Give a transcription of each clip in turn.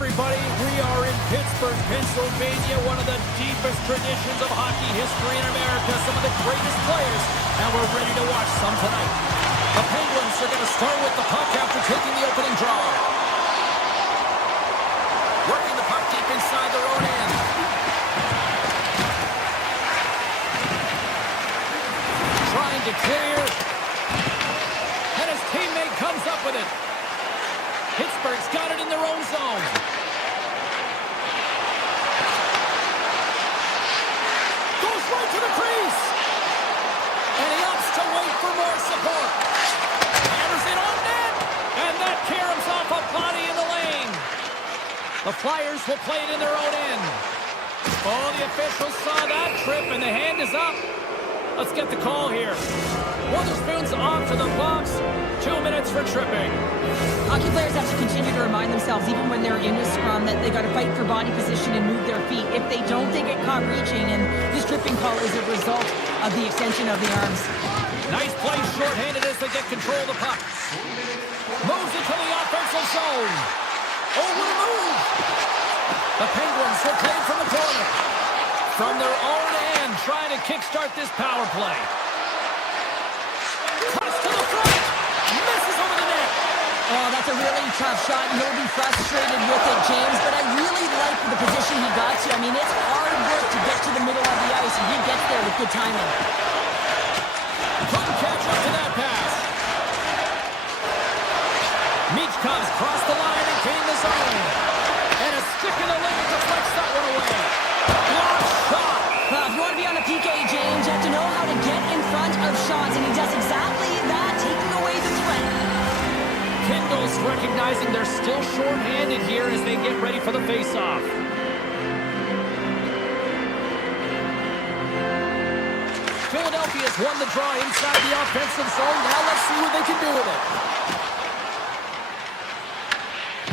everybody. We are in Pittsburgh, Pennsylvania, one of the deepest traditions of hockey history in America, some of the greatest players, and we're ready to watch some tonight. The Penguins are going to start with the puck after taking the opening draw. Working the puck deep inside their own end. Trying to clear. And his teammate comes up with it. Pittsburgh's got it in their own zone. Goes right to the crease. And he opts to wait for more support. Hammers it on net. And that caroms off a body in the lane. The Flyers will play it in their own end. Oh, the officials saw that trip, and the hand is up. Let's get the call here. Witherspoon's off to the box. 2 minutes for tripping. Hockey players have to continue to remind themselves, even when they're in a scrum, that they got to fight for body position and move their feet. If they don't, they get caught reaching, and this tripping call is a result of the extension of the arms. Nice play shorthanded as they get control of the puck. Moves into the offensive zone. Oh, what a move! The Penguins will play from the corner. From their own end, trying to kickstart this power play. Cuts to the front. Misses over the net. Oh, that's a really tough shot, and he'll be frustrated with it, James, but I really like the position he got to. I mean, it's hard work to get to the middle of the ice, and he gets there with good timing. Couldn't catch up to that pass. Michkov's crossed the line and gained the zone. And a stick in the lane deflects that one away. Blocked shot. Well, if you want to be on a PK, James, you have to know how to get in front of shots, and he does exactly that, taking away the threat. Kendall's recognizing they're still short-handed here as they get ready for the face-off. Philadelphia's won the draw inside the offensive zone. Now let's see what they can do with it.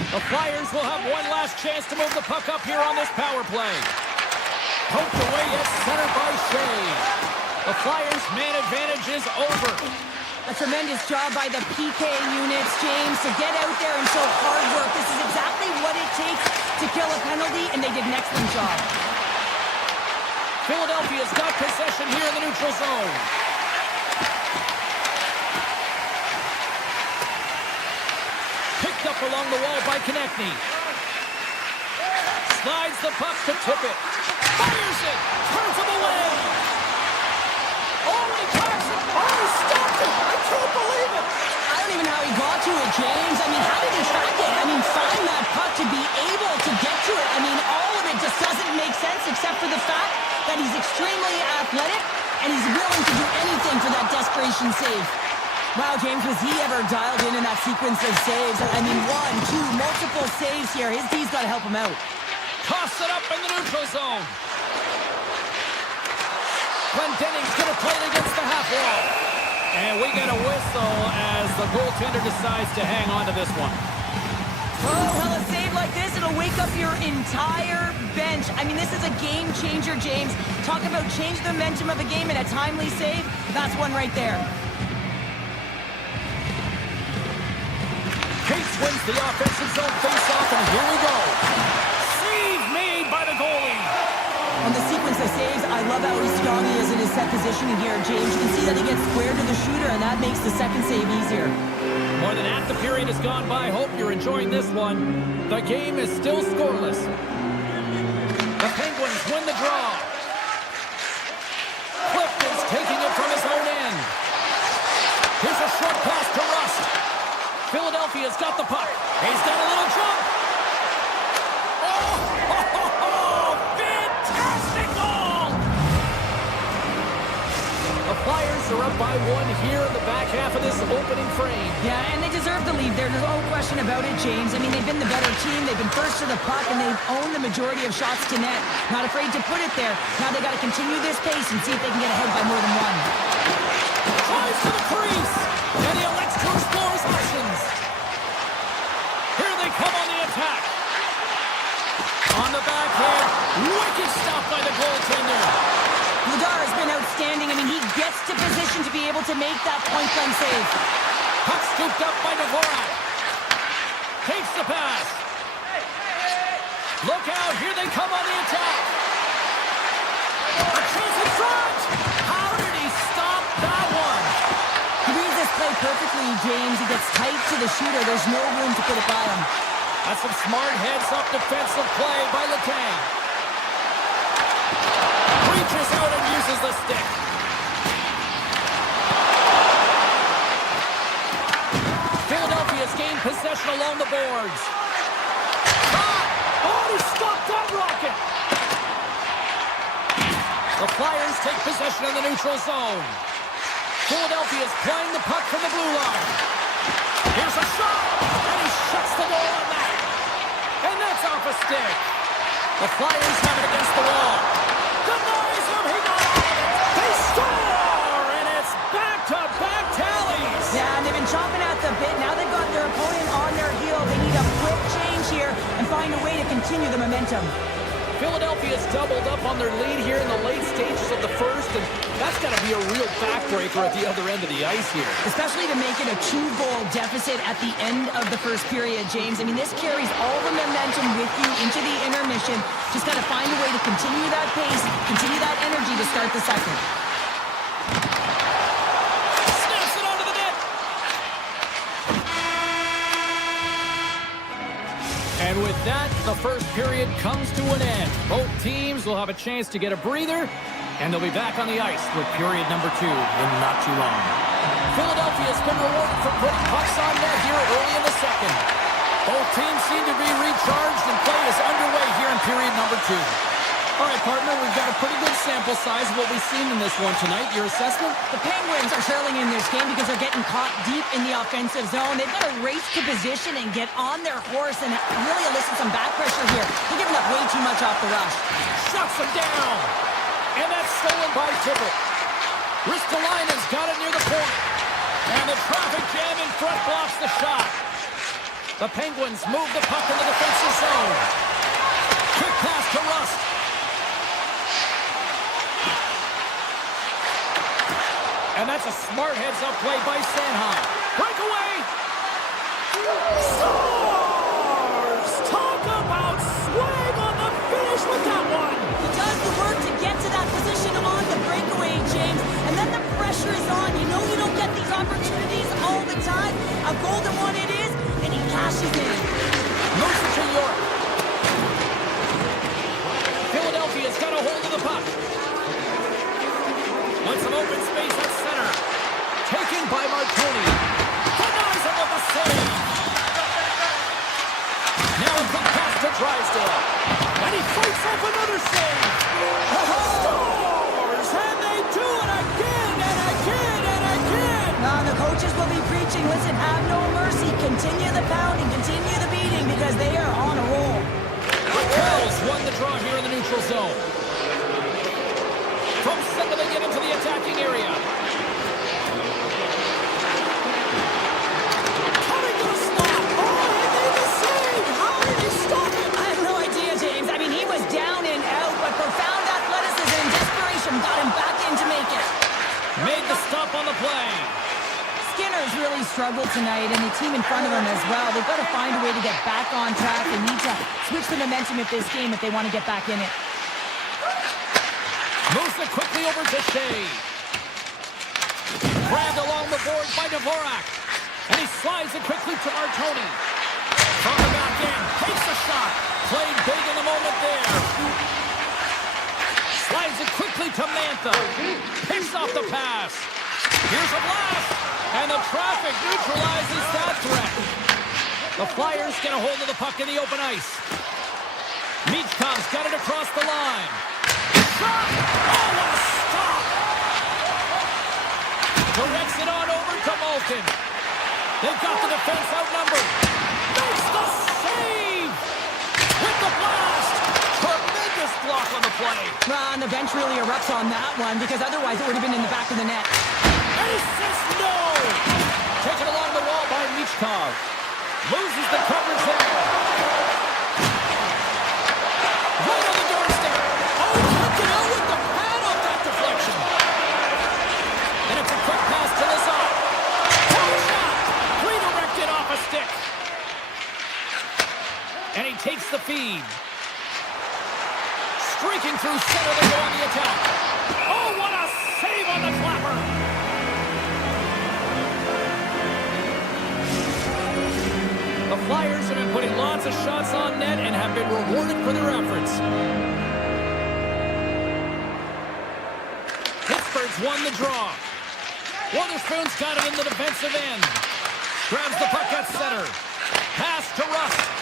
The Flyers will have one last chance to move the puck up here on this power play. Poked away at center by Shea. The Flyers' man advantage is over. A tremendous job by the PK units, James, to get out there and show hard work. This is exactly what it takes to kill a penalty, and they did an excellent job. Philadelphia's got possession here in the neutral zone. Picked up along the wall by Konechny. Slides the puck to tip it. Fires it. Turns him away. Oh, he tracks it. Oh, he stopped it. I can't believe it. I don't even know how he got to it, James. I mean, how did he track it? I mean, find that puck to be able to get to it. I mean, all of it just doesn't make sense except for the fact that he's extremely athletic and he's willing to do anything for that desperation save. Wow, James, was he ever dialed in that sequence of saves? I mean, 1, 2, multiple saves here. His D's got to help him out. Toss it up in the neutral zone. Glendenning's going to play it against the half wall. And we get a whistle as the goaltender decides to hang on to this one. Oh, well, a save like this, it'll wake up your entire bench. I mean, this is a game changer, James. Talk about change the momentum of a game and a timely save. That's one right there. Cates wins the offensive zone face-off, and here we go. Save made by the goalie. On the sequence of saves, I love how strong he is in his set positioning here, James. You can see that he gets square to the shooter, and that makes the second save easier. More than half the period has gone by. Hope you're enjoying this one. The game is still scoreless. The Penguins win the draw. Clifton's taking it from his own end. Here's a short pass to Rust. Philadelphia's got the puck. He's got a little jump. Oh, fantastic goal! The Flyers are up by 1 here in the back half of this opening frame. Yeah, and they deserve the lead there. There's no question about it, James. I mean, they've been the better team. They've been first to the puck, and they've owned the majority of shots to net. Not afraid to put it there. Now they got to continue this pace and see if they can get ahead by more than one. Tries to the crease, and he elects to explore his options. Here they come on the attack. On the backhand, wicked stop by the goaltender. Vladar has been outstanding. I mean, he gets to position to be able to make that point-blank save. Puck scooped up by Dvorak. Takes the pass. Look out, here they come on the attack. A chance in front. How did he stop that one? He reads this play perfectly, James. He gets tight to the shooter. There's no room to put it by him. That's some smart heads-up defensive play by Letang. Reaches out and uses the stick. Philadelphia's gained possession along the boards. Oh, he stopped that rocket! The Flyers take possession of the neutral zone. Philadelphia's playing the puck from the blue line. Here's a shot, and he shuts the door on that. And that's off a stick. The Flyers have it against the wall. Denies him, he got all of it. They score, and it's back-to-back tallies. Yeah, and they've been chomping at the bit. Now they've got their opponent on their heel. They need a quick change here and find a way to continue the momentum. Philadelphia's doubled up on their lead here in the late stages of the first, and that's got to be a real backbreaker at the other end of the ice here. Especially to make it a 2-goal deficit at the end of the first period, James. I mean, this carries all the momentum with you into the intermission. Just got to find a way to continue that pace, continue that energy to start the second. Snaps it onto the net. And with that, the first period comes to an end. Both teams will have a chance to get a breather, and they'll be back on the ice with period number 2 in not too long. Philadelphia's been rewarded for putting pucks on net here early in the second. Both teams seem to be recharged, and play is underway here in period number 2. All right, partner, we've got a pretty good sample size of what we've seen in this one tonight. Your assessment? The Penguins are trailing in this game because they're getting caught deep in the offensive zone. They've got to race to position and get on their horse and really elicit some back pressure here. They're giving up way too much off the rush. Shuts him down. And that's stolen by Tippett. Ristolainen's got it near the point. And the traffic jam in front blocks the shot. The Penguins move the puck in the defensive zone. Quick pass to Rust. And that's a smart heads-up play by Sanheim. Breakaway! Scores! Talk about swag on the finish with that one! He does the work to get to that position on the breakaway, James. And then the pressure is on. You know you don't get these opportunities all the time. A golden one it is, and he cashes in. Moves it to York. Philadelphia's got a hold of the puck. Wants some open space at center. Taken by Martoni. Denies him with a save. Now a quick pass to Drysdale. And he fights off another save. Scores! And they do it again and again and again. Now the coaches will be preaching, listen, have no mercy. Continue the pounding, continue the beating because they are on a roll. The Carrols won the draw here in the neutral zone. From center they get into the attacking area. Coming to the slot. Oh, he made the save. How did he stop him? I have no idea, James. I mean, he was down and out, but profound athleticism and desperation got him back in to make it. Made the stop on the play. Skinner's really struggled tonight, and the team in front of him as well. They've got to find a way to get back on track. They need to switch the momentum of this game if they want to get back in it. Moves it quickly over to Shea. Grabbed along the boards by Dvorak. And he slides it quickly to Martoni. From the back end, takes a shot. Played big in the moment there. Slides it quickly to Mantha. Picks off the pass. Here's a blast. And the traffic neutralizes that threat. The Flyers get a hold of the puck in the open ice. Michkov's got it across the line. Shot! Oh, what a stop! Directs it on over to Malkin. They've got the defense outnumbered. Makes the save! With the blast! Tremendous block on the play. Well, and the bench really erupts on that one because otherwise it would have been in the back of the net. And he says no! Taken along the wall by Michkov. Loses the coverage there. Right on the doorstep. Oh, he kicked it out with the pad off that deflection. And it's a quick pass to Lazar. Top shot. Redirected off a stick. And he takes the feed. Breaking through center, they go on the attack. Oh, what a save on the clapper! The Flyers have been putting lots of shots on net and have been rewarded for their efforts. Pittsburgh's won the draw. Witherspoon's got it in the defensive end. Grabs the puck at center. Pass to Rust.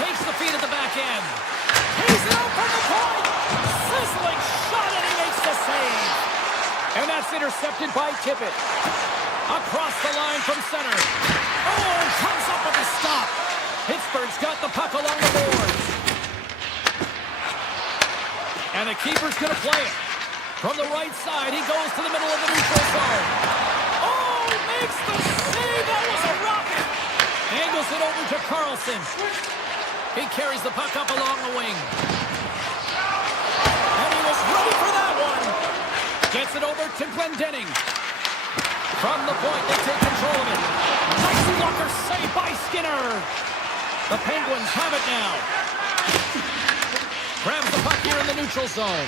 Takes the feed at the back end. He's it out from the point. Sizzling shot, and he makes the save. And that's intercepted by Tippett. Across the line from center. Oh, comes up with a stop. Pittsburgh's got the puck along the boards. And the keeper's going to play it. From the right side, he goes to the middle of the neutral zone. Oh, makes the save. That was a rocket. Angles it over to Carlson. He carries the puck up along the wing. And he was ready for that one. Gets it over to Glendening. From the point, they take control of it. Nice blocker save by Skinner. The Penguins have it now. Grabs the puck here in the neutral zone.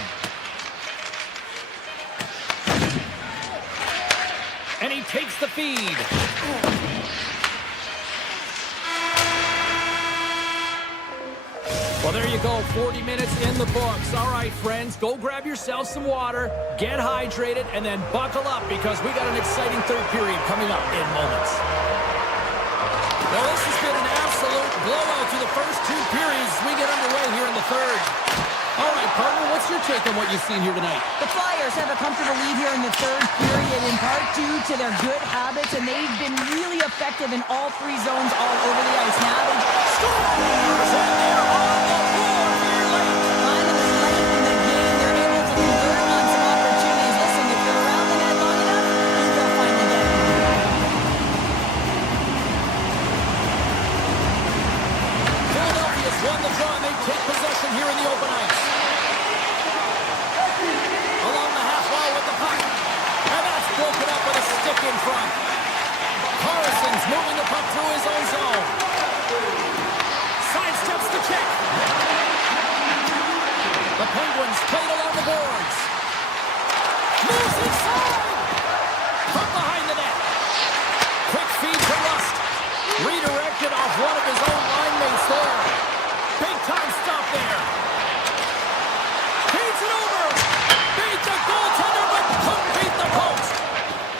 And he takes the feed. Well, there you go. 40 minutes in the books. All right, friends, go grab yourself some water, get hydrated, and then buckle up because we got an exciting third period coming up in moments. Well, this has been an absolute blowout through the first two periods as we get underway here in the third. All right, partner, what's your take on what you've seen here tonight? The Flyers have a comfortable lead here in the third period, in part due to their good habits, and they've been really effective in all three zones all over the ice. Now they Scores! And they're on the board here late. finally late in the game, they're able to convert on some opportunities. Listen, if you're around the net long enough, you will finally get it. Philadelphia's won the draw, and they take possession here in the open ice. Along the half wall with the puck. And that's broken up with a stick in front. Carlson's moving the puck through his own zone. Sidesteps the check. The Penguins played along the boards. Moves inside. From behind the net. Quick feed to Rust. Redirected off one of his own line mates there. Big time stop there. Feeds it over. Beat the goaltender, but couldn't beat the post.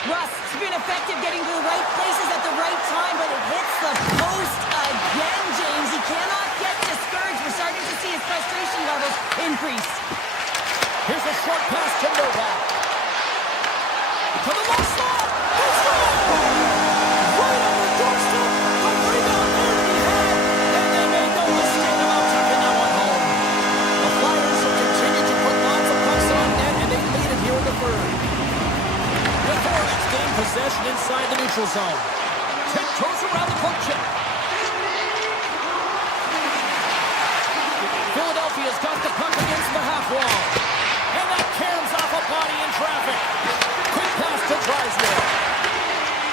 Rust's been effective getting to the right places at the right time, but it hits the post again, James. He cannot get discouraged. We're starting to see his frustration levels increase. Here's a short pass to Novak. To the left slot. He scores! Right on the doorstep. A rebound there to be had. And they made no mistake about tucking that one home. The Flyers have continued to put lots of pucks on net, and they lead it here in the third. The Hornets gain possession inside the neutral zone. Tiptoes around the puck check. Philadelphia's got the puck against the half wall. And that caroms off a body in traffic. Quick pass to Drysdale.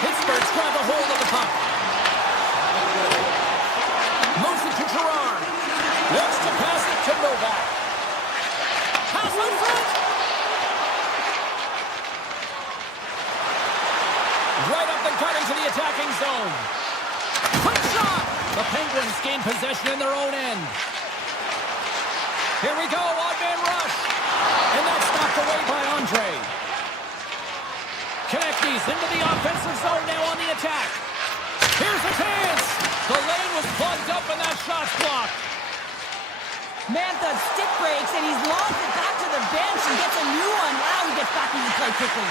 Pittsburgh's got a hold of the puck. Moves it to Gerard. Wants to pass it to Novak. Pass on front. Right up the gut into the attacking zone. Quick shot. The Penguins gain possession in their own end. Here we go, odd-man rush. And that's knocked away by Andre. Konechny's into the offensive zone now on the attack. Here's a chance. The lane was plugged up and that shot's blocked. Mantha stick breaks, and he's lost it back to the bench and gets a new one. Wow, he gets back into play quickly.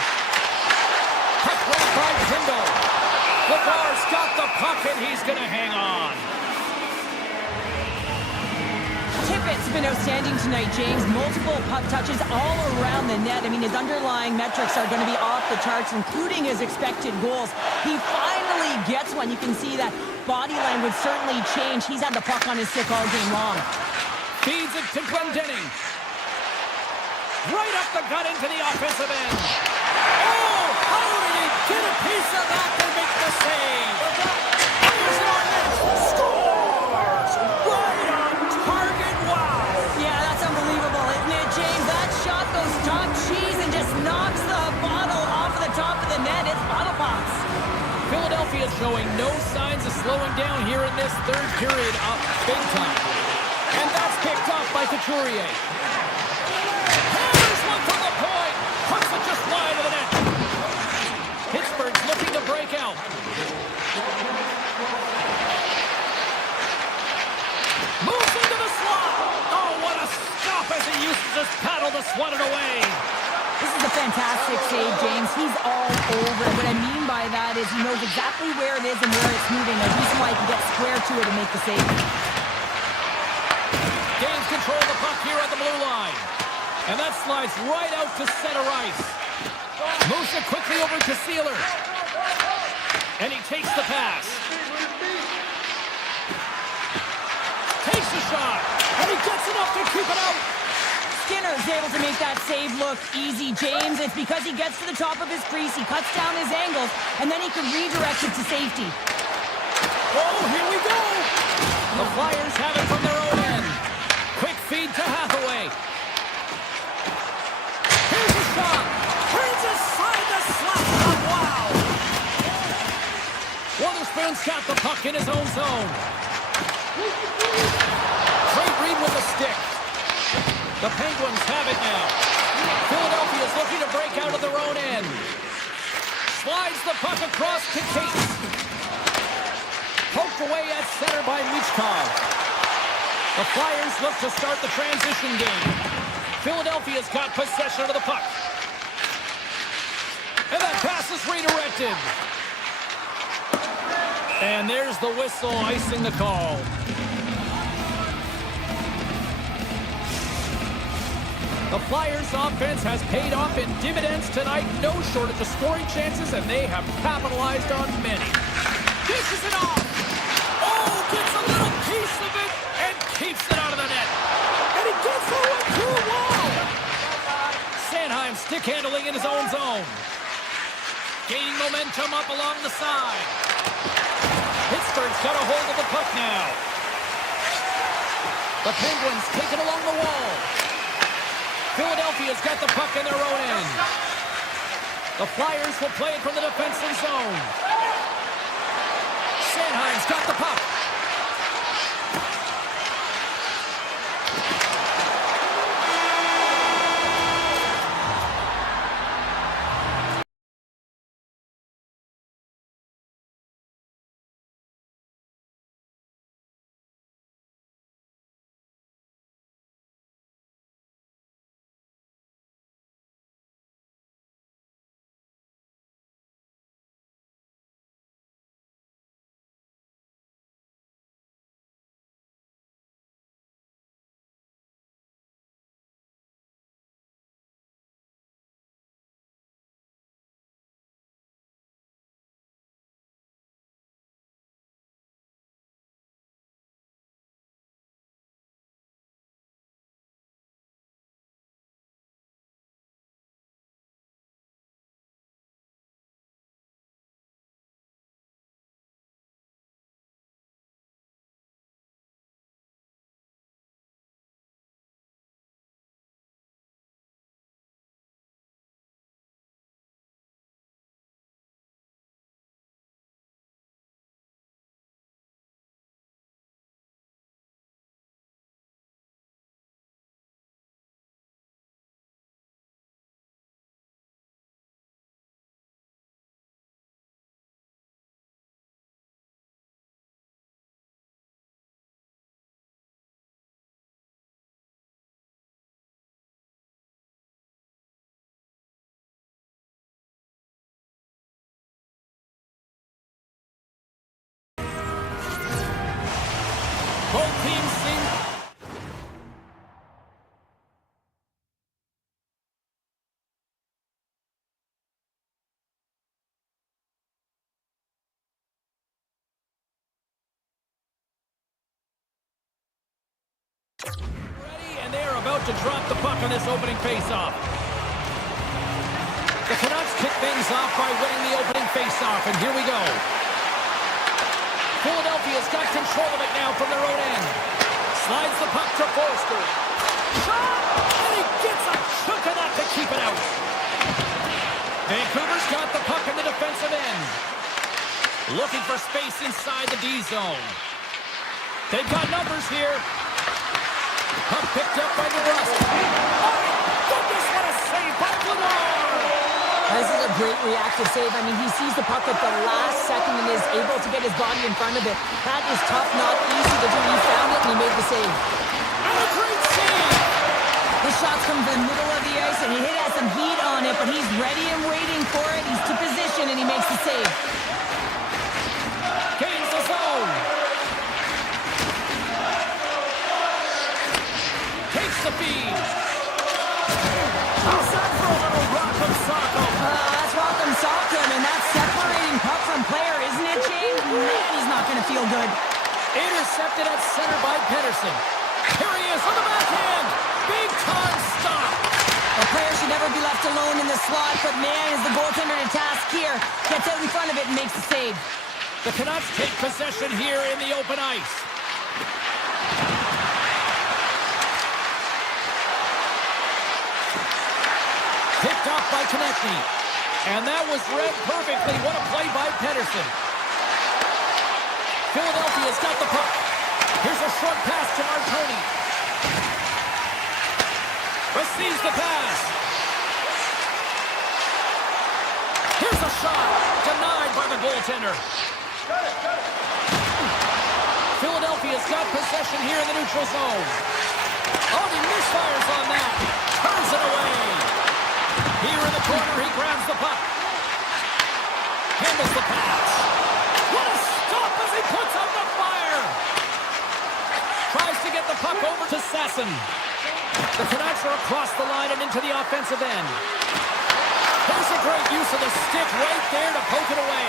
Puck right by Kindle. Labar's got the puck and he's going to hang on. Tippett's been outstanding tonight, James. Multiple puck touches all around the net. I mean, his underlying metrics are going to be off the charts, including his expected goals. He finally gets one. You can see that body language certainly changed. He's had the puck on his stick all game long. Feeds it to Glendening. Right up the gut into the offensive end. Oh, how did he get a piece of that to make the save? Fires it on net. Scores! showing no signs of slowing down here in this third period of big time. And that's picked up by Couturier. Hammers one from the point. Puts it just wide of the net. Pittsburgh's looking to break out. Moves into the slot. Oh, what a stop as he uses his paddle to swat it away. This is a fantastic save, James. He's all over it. What I mean by that is he knows exactly where it is and where it's moving. The reason why he can get square to it and make the save. Gains control of the puck here on the blue line. And that slides right out to center ice. Moves it quickly over to Sealer. And he takes the pass. Takes the shot. And he gets enough to keep it out. Skinner is able to make that save look easy, James. It's because he gets to the top of his crease, he cuts down his angles, and then he can redirect it to safety. Oh, here we go. The Flyers have it from their own end. Quick feed to Hathaway. Here's a shot. Turns aside the slap shot. Wow. Witherspoon's got the puck in his own zone. Trey Reed with the stick. The Penguins have it now. Philadelphia's looking to break out of their own end. Slides the puck across to Case. Poked away at center by Michkov. The Flyers look to start the transition game. Philadelphia's got possession of the puck. And that pass is redirected. And there's the whistle icing the call. The Flyers' offense has paid off in dividends tonight. No shortage of scoring chances, and they have capitalized on many. Dishes it off. Oh, gets a little piece of it and keeps it out of the net. And he gets it right through a wall. Sanheim stick handling in his own zone. Gaining momentum up along the side. Pittsburgh's got a hold of the puck now. The Penguins take it along the wall. Philadelphia's got the puck in their own end. The Flyers will play it from the defensive zone. Sanheim's got the puck. Both teams seem... ready, and they are about to drop the puck on this opening faceoff. The Canucks kick things off by winning the opening faceoff, and here we go. Philadelphia's got control of it now from their own end. Slides the puck to Forster. Shot! And he gets a chunk of that to keep it out. Vancouver's got the puck in the defensive end. Looking for space inside the D zone. They've got numbers here. Puck picked up by DeBrusque. Oh, goodness, what a save by Blanard! This is a great reactive save. I mean, he sees the puck at the last second and is able to get his body in front of it. That is tough, not easy to do. He found it and he made the save. And a great save! The shot's from the middle of the ice and he has some heat on it, but he's ready and waiting for it. He's to position and he makes the save. Gains the zone. Takes the feed. Outside for a little rock'em sock'em. That's rock'em sock'em, and that's separating puck from player, isn't it, James? Man, he's not going to feel good. Intercepted at center by Pettersson. Here he is on the backhand. Big time stop. A player should never be left alone in the slot, but man, is the goaltender to task here. Gets out in front of it and makes the save. The Canucks take possession here in the open ice. Picked off by Konechny. And that was read perfectly. What a play by Pettersson. Philadelphia's got the puck. Here's a short pass to Martoni. Receives the pass. Here's a shot. Denied by the goaltender. Philadelphia's got possession here in the neutral zone. Oh, he misfires on that. Turns it away. Here in the corner, he grabs the puck. Handles the pass. What a stop as he puts out the fire. Tries to get the puck over to Sasson. The Canucks are across the line and into the offensive end. There's a great use of the stick right there to poke it away.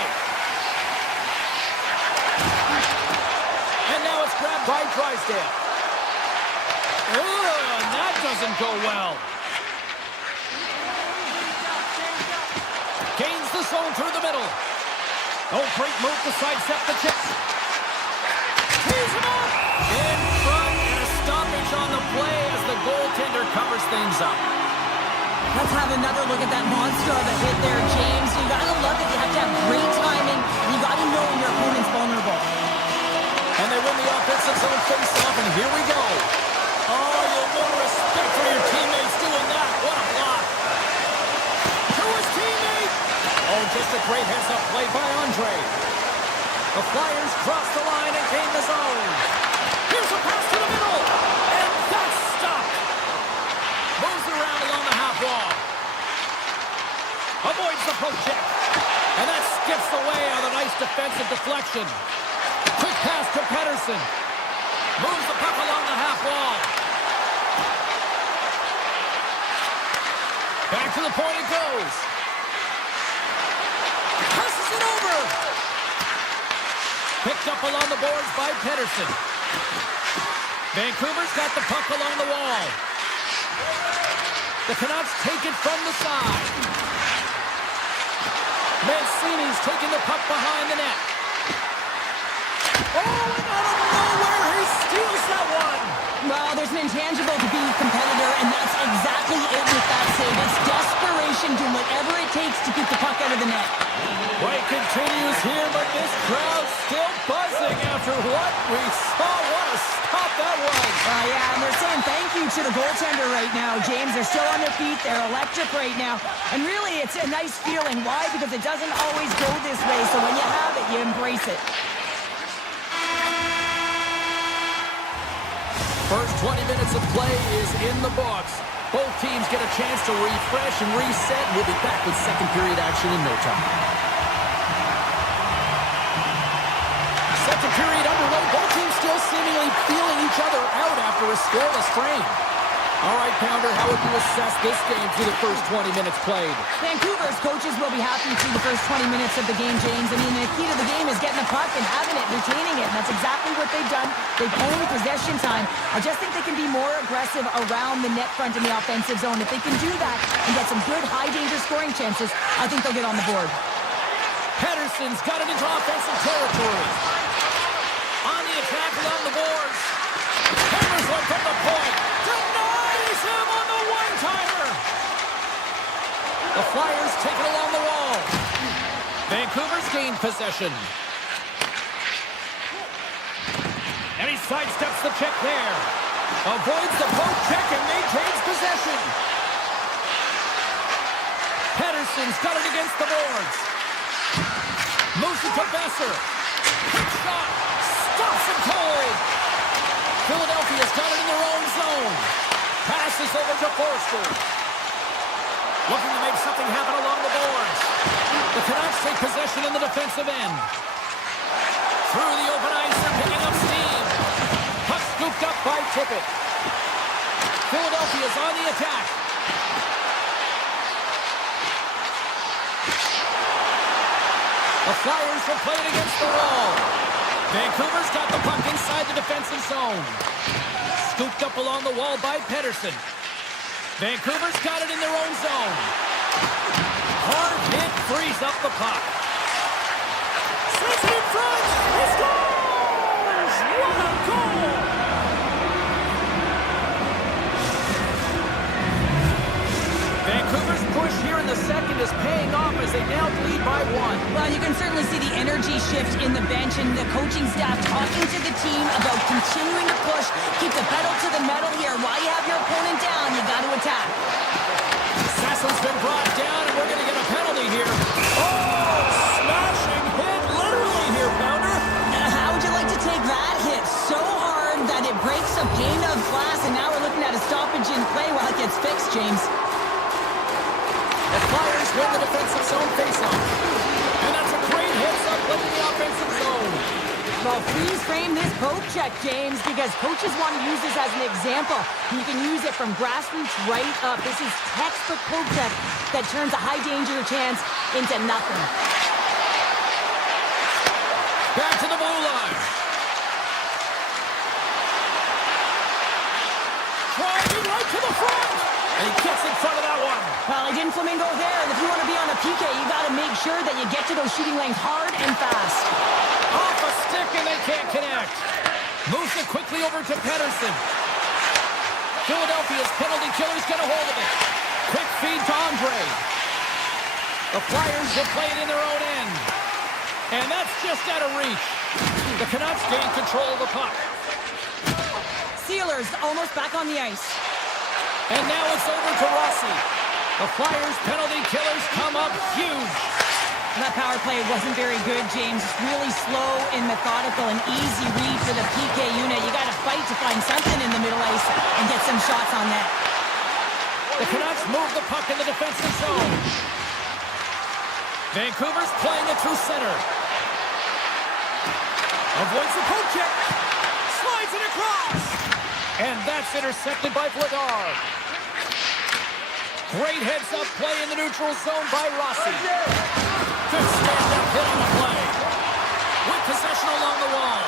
And now it's grabbed by Drysdale. Oh, and that doesn't go well. Gains the zone through the middle. Oh, great move to sidestep the chips. Tees him up! In front, and a stoppage on the play as the goaltender covers things up. Let's have another look at that monster of a hit there, James. You gotta love it. You have to have great timing. You gotta know when your opponent's vulnerable. And they win the offensive zone face-off, and here we go. Oh, you'll know respect for your teammates doing that. What a block. To his teammate. Oh, just a great heads-up play by Andre. The Flyers cross the line and gain the zone. Here's a pass to the middle. And that's stopped. Moves around along the half wall. Avoids the poke check. And that skips away on a nice defensive deflection. Quick pass to Pettersson. Moves the puck along the half wall. Back to the point it goes. Passes it over. Picked up along the boards by Pettersson. Vancouver's got the puck along the wall. The Canucks take it from the side. Mancini's taking the puck behind the net. Oh, and out of nowhere, he steals that one. Well, there's an intangible to being a competitor, and that's exactly it with that save. It's desperation, doing whatever it takes to keep the puck out of the net. Play continues here, but this crowd's still buzzing after what we saw. What a stop that was. Yeah, and they're saying thank you to the goaltender right now, James. They're still on their feet. They're electric right now. And really, it's a nice feeling. Why? Because it doesn't always go this way, so when you have it, you embrace it. First 20 minutes of play is in the books. Both teams get a chance to refresh and reset. We'll be back with second period action in no time. Second period underway. Both teams still seemingly feeling each other out after a scoreless frame. All right, Pounder, how would you assess this game through the first 20 minutes played? Vancouver's coaches will be happy through the first 20 minutes of the game, James. I mean, the key to the game is getting the puck and having it, retaining it. And that's exactly what they've done. They've owned possession time. I just think they can be more aggressive around the net front in the offensive zone. If they can do that and get some good high-danger scoring chances, I think they'll get on the board. Pettersson's got it into offensive territory. On the attack along the boards. Hammers one from the point. Denies him on the one-timer. The Flyers take it along the wall. Vancouver's gained possession. Sidesteps the check there. Avoids the poke check and maintains possession. Pedersen's got it against the boards. Moves it to Besser. Hit shot. Stops him cold. Philadelphia's got it in their own zone. Passes over to Forster. Looking to make something happen along the boards. The Canucks take possession in the defensive end. Through the open ice, they're picking up steam. Puck scooped up by Tippett. Philadelphia's on the attack. The Flyers will play it against the wall. Vancouver's got the puck inside the defensive zone. Scooped up along the wall by Pedersen. Vancouver's got it in their own zone. Hard hit frees up the puck. Slips it in front. He scores! What a goal! Vancouver's push here in the second is paying off as they now lead by 1. Well, you can certainly see the energy shift in the bench and the coaching staff talking to the team about continuing to push, keep the pedal to the metal here. While you have your opponent down, you got to attack. Sassoon's been brought down, and we're going to get a penalty here. Oh, smashing hit literally here, Pounder. How would you like to take that hit so hard that it breaks a pane of glass, and now we're looking at a stoppage in play while it gets fixed, James? The Flyers win the defensive zone faceoff. And that's a great hit-up play in the offensive zone. Well, please frame this poke check, James, because coaches want to use this as an example. You can use it from grassroots right up. This is textbook poke check that turns a high-danger chance into nothing. Back to the blue line. Driving right to the front. And he gets in front of that one. Well, he didn't flamingo there, and if you want to be on a PK, you got to make sure that you get to those shooting lanes hard and fast. Off a stick, and they can't connect. Moves it quickly over to Pedersen. Philadelphia's penalty killer's got a hold of it. Quick feed to Andre. The Flyers will play it in their own end. And that's just out of reach. The Canucks gain control of the puck. Steelers almost back on the ice. And now it's over to Rossi. The Flyers' penalty killers come up huge. That power play wasn't very good, James. Really slow and methodical, an easy read for the PK unit. You got to fight to find something in the middle ice and get some shots on that. The Canucks move the puck in the defensive zone. Vancouver's playing it through center. Avoids the poke check. Slides it across. And that's intercepted by Vladar. Great heads-up play in the neutral zone by Rossi. Good stand-up hit on the play. With possession along the wall.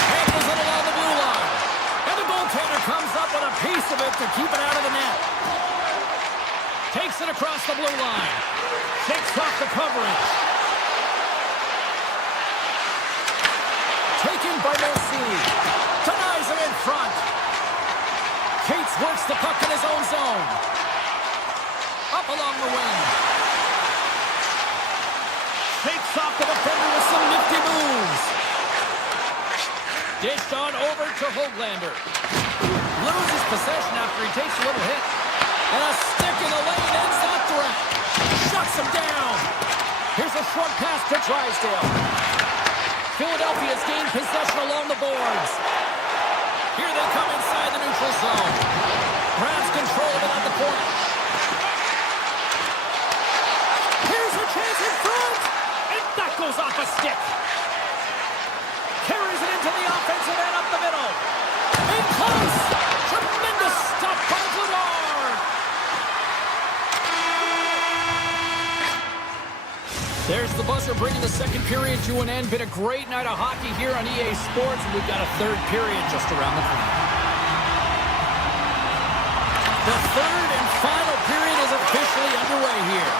Handles it along the blue line. And the goaltender comes up with a piece of it to keep it out of the net. Takes it across the blue line. Shakes off the coverage. Taken by Mancini. Denies him in front. Cates works the puck in his own zone. Up along the wing. Takes off the defender with some nifty moves. Dished on over to Höglander. Loses possession after he takes a little hit. And a stick in the lane ends that threat. Shuts him down. Here's a short pass to Drysdale. Philadelphia's gained possession along the boards. Here they come inside the neutral zone. Grabs control of it at the point. Here's a chance in front. And that goes off a stick. Carries it into the offensive end up the middle. In close. Tremendous stop by Vladar. There's the buzzer bringing the second period to an end. Been a great night of hockey here on EA Sports, and we've got a third period just around the corner. The third and final period is officially underway here.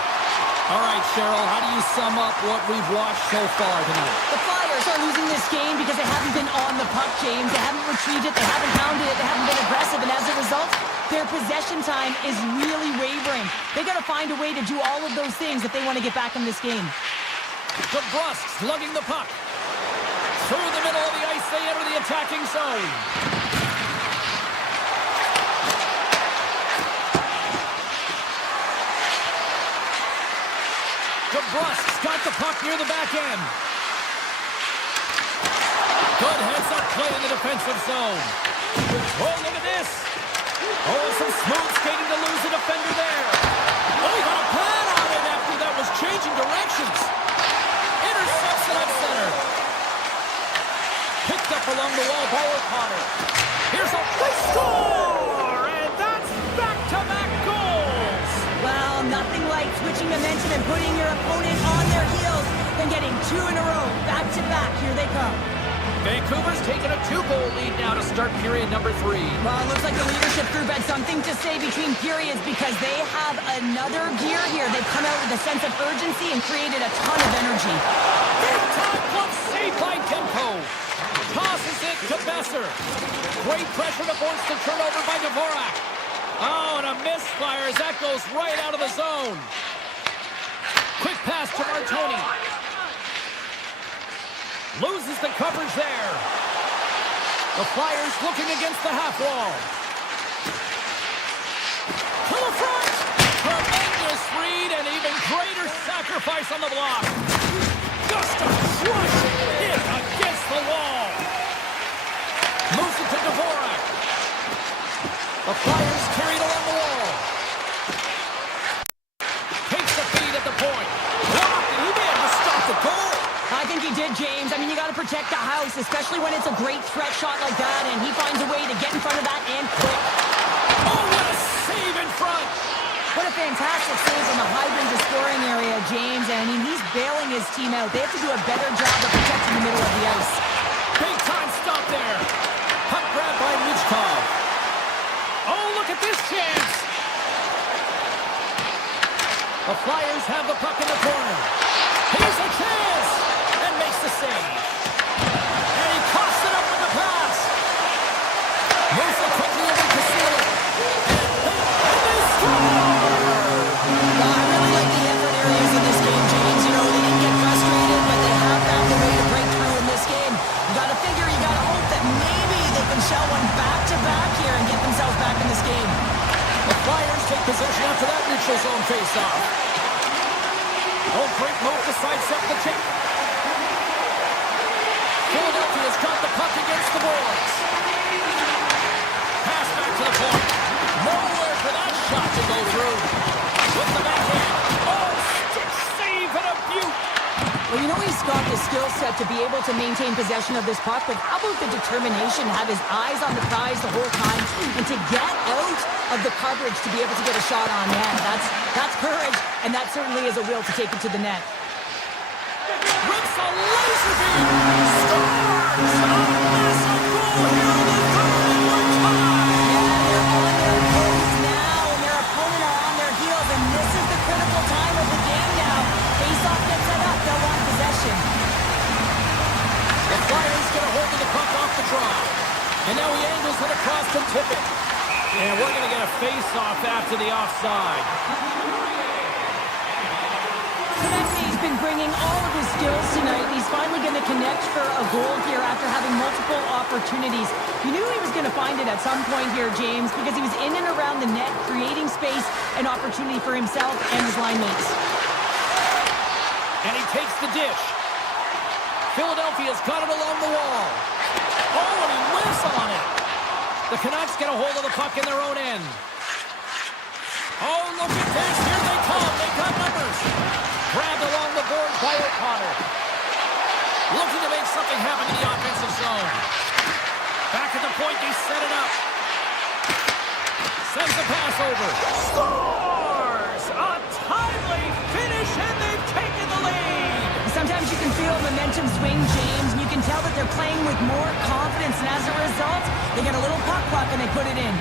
All right, Cheryl, how do you sum up what we've watched so far tonight? The Flyers are losing this game because they haven't been on the puck, James. They haven't retrieved it, they haven't hounded it, they haven't been aggressive, and as a result, their possession time is really wavering. They got to find a way to do all of those things if they want to get back in this game. DeBrusque slugging the puck. Through the middle of the ice, they enter the attacking zone. DeBrusk's got the puck near the back end. Good heads-up play in the defensive zone. Oh, look at this. Oh, some smooth skating to lose a defender there. Oh, he got a pad on it after that was changing directions. Intercepts it at center. Picked up along the wall by O'Connor. Here's a score! And that's back-to-back goals! Well, nothing like switching momentum and putting your opponent on their heels than getting two in a row. Back-to-back, here they come. Vancouver's taken a 2-goal lead now to start period number 3. Well, it looks like the leadership group had something to say between periods because they have another gear here. They've come out with a sense of urgency and created a ton of energy. Big time glove save by Demko. Tosses it to Besser. Great pressure to force the turnover by Dvorak. Oh, and a misfire as that goes right out of the zone. Quick pass to Martoni. Loses the coverage there. The Flyers looking against the half wall. To the front. Tremendous read and even greater sacrifice on the block. Just a crushing hit against the wall. Moves it to Dvorak. The Flyers carried along the wall. Takes the feed at the point. Blocked, and he may have to stop the goal. I think he did, James. I mean, you got to protect the house, especially when it's a great threat shot like that, and he finds a way to get in front of that and quick. Oh, what a save in front! What a fantastic save in the high-range scoring area, James. I mean, he's bailing his team out. They have to do a better job of protecting the middle of the ice. Big time stop there. Puck grab by Michkov. Oh, look at this chance! The Flyers have the puck in the corner. Here's a chance! And makes the save. And he coughs it up with the pass. Moves it quickly over to Sealer. And they score! I really like the effort areas in this game, James. You know, they didn't get frustrated, but they have found a way to break through in this game. You got to figure, you got to hope that maybe they can shell one back-to-back here and get themselves back in this game. The Flyers take possession after that neutral zone face-off. Oh, great move to sidestep the tip. Philadelphia's got the puck against the boards. Pass back to the point. Nowhere for that shot to go through. With the backhand. Oh, stick save and a beaut. Well, you know he's got the skill set to be able to maintain possession of this puck, but how about the determination, have his eyes on the prize the whole time, and to get out of the coverage to be able to get a shot on net. That's courage, and that certainly is a will to take it to the net. Rips a laser beam. Scores! A massive goal here in the third and one time. Yeah, they're on their toes now, and their opponent are on their heels, and this is the critical time of the game now. Face-off gets set up, they'll want possession. The Flyers get a hold of the puck off the draw. And now he angles it across to Tippett. And we're going to get a face-off after the offside. Konechny's been bringing all of his skills tonight. He's finally going to connect for a goal here after having multiple opportunities. You knew he was going to find it at some point here, James, because he was in and around the net, creating space and opportunity for himself and his line mates. And he takes the dish. Philadelphia's got it along the wall. Oh, and he whiffs on it. The Canucks get a hold of the puck in their own end. Oh, look at this. Here they come. They've got numbers. Grabbed along the boards by O'Connor. Looking to make something happen in the offensive zone. Back at the point, they set it up. Sends the pass over. Scores! A timely finish, and they've taken the lead. Sometimes you can feel momentum swing, James, and you can tell that they're playing with more confidence, and as a result, they get a little puck and they put it in.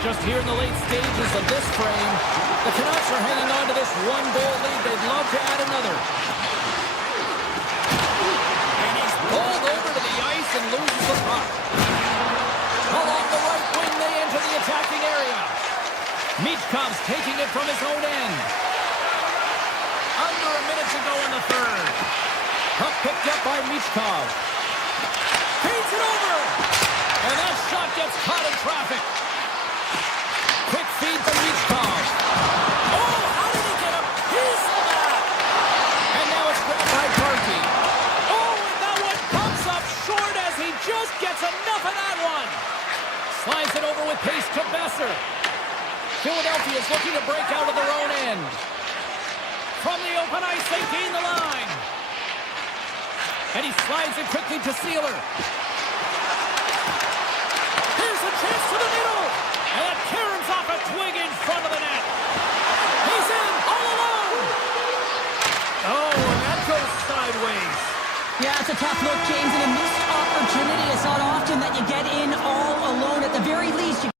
Just here in the late stages of this frame, the Canucks are hanging on to this one-goal lead. They'd love to add another. And he's pulled over to the ice and loses the puck. Along the right wing, they enter the attacking area. Michkov's taking it from his own end. Under a minute to go in the third. Puck picked up by Michkov. Feeds it over. And that shot gets caught in traffic. Quick feed from Michkov. Oh, how did he get a piece of that? And now it's grabbed by Berkey. Oh, and that one comes up short as he just gets enough of that one. Slides it over with pace to Besser. Philadelphia is looking to break out of their own end. From the open ice, they gain the line. And he slides it quickly to Sealer. Here's a chance to the middle. And that caroms off a twig in front of the net. He's in all alone. Oh, and that goes sideways. Yeah, it's a tough look, James, and a missed opportunity. It's not often that you get in all alone. At the very least, you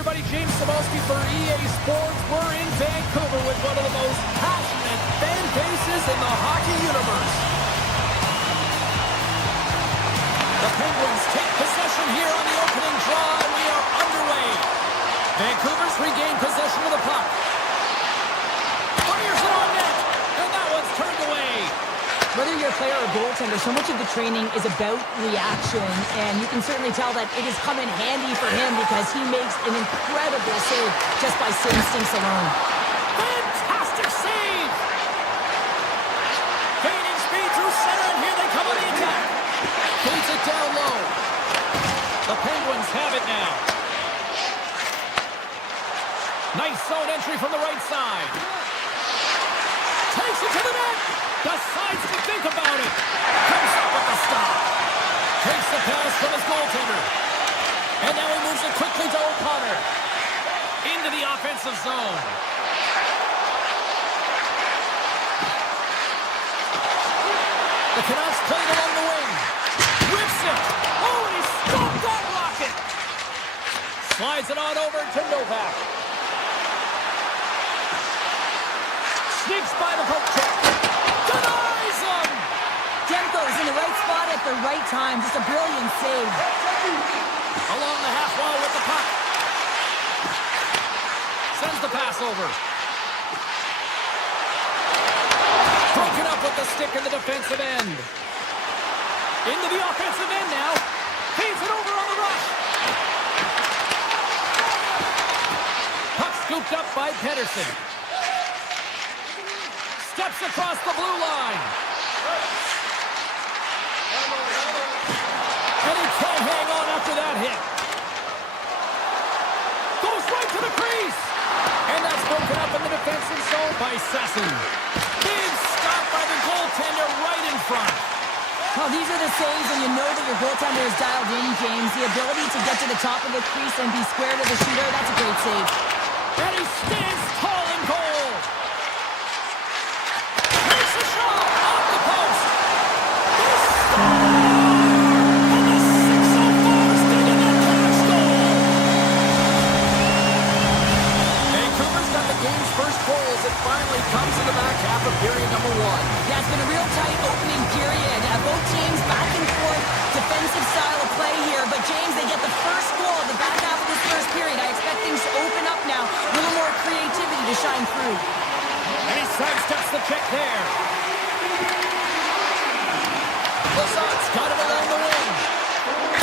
everybody, James Cebulski for EA Sports. We're in Vancouver with one of the most passionate fan bases in the hockey universe. The Penguins take possession here on the opening draw, and we are underway. Vancouver's regained possession of the puck. Fires it on net, and that one's turned away. Whether you're a player or goaltender, so much of the training is about reaction, and you can certainly tell that it has come in handy for him because he makes an incredible save just by instincts alone. Fantastic save! Gaining speed through center, and here they come on the attack. Feeds it down low. The Penguins have it now. Nice zone entry from the right side. Takes it to the net. Decides to think about it. Comes up with the stop. Takes the pass from his goaltender. And now he moves it quickly to O'Connor. Into the offensive zone. The Canucks play it along the wing. Rips it. Oh, and he stopped that rocket. Slides it on over to Novak. Sneaks by the poke check. Denies him! Demko's in the right spot at the right time. Just a brilliant save. Along the half wall with the puck. Sends the pass over. Broken up with the stick in the defensive end. Into the offensive end now. Feeds it over on the rush. Puck scooped up by Pedersen. Steps across the blue line. And he can't hang on after that hit. Goes right to the crease. And that's broken up in the defensive zone by Sesson. Big stop by the goaltender right in front. Well, these are the saves, and you know that your goaltender is dialed in, James. The ability to get to the top of the crease and be square to the shooter, that's a great save. And he stands tall in goal. Makes a shot off the post. He scores! And the 604's digging that Canucks goal. Vancouver's got the game's first goal as it finally comes in the back half of period number 1. Yeah, it's been a real tight opening period. Both teams back and forth, defensive style of play here. But, James, they get the first goal in the back half of this first period. I expect things to open up now. A little more creativity to shine through. And he sidesteps the check there. Lazard's got it along the wing.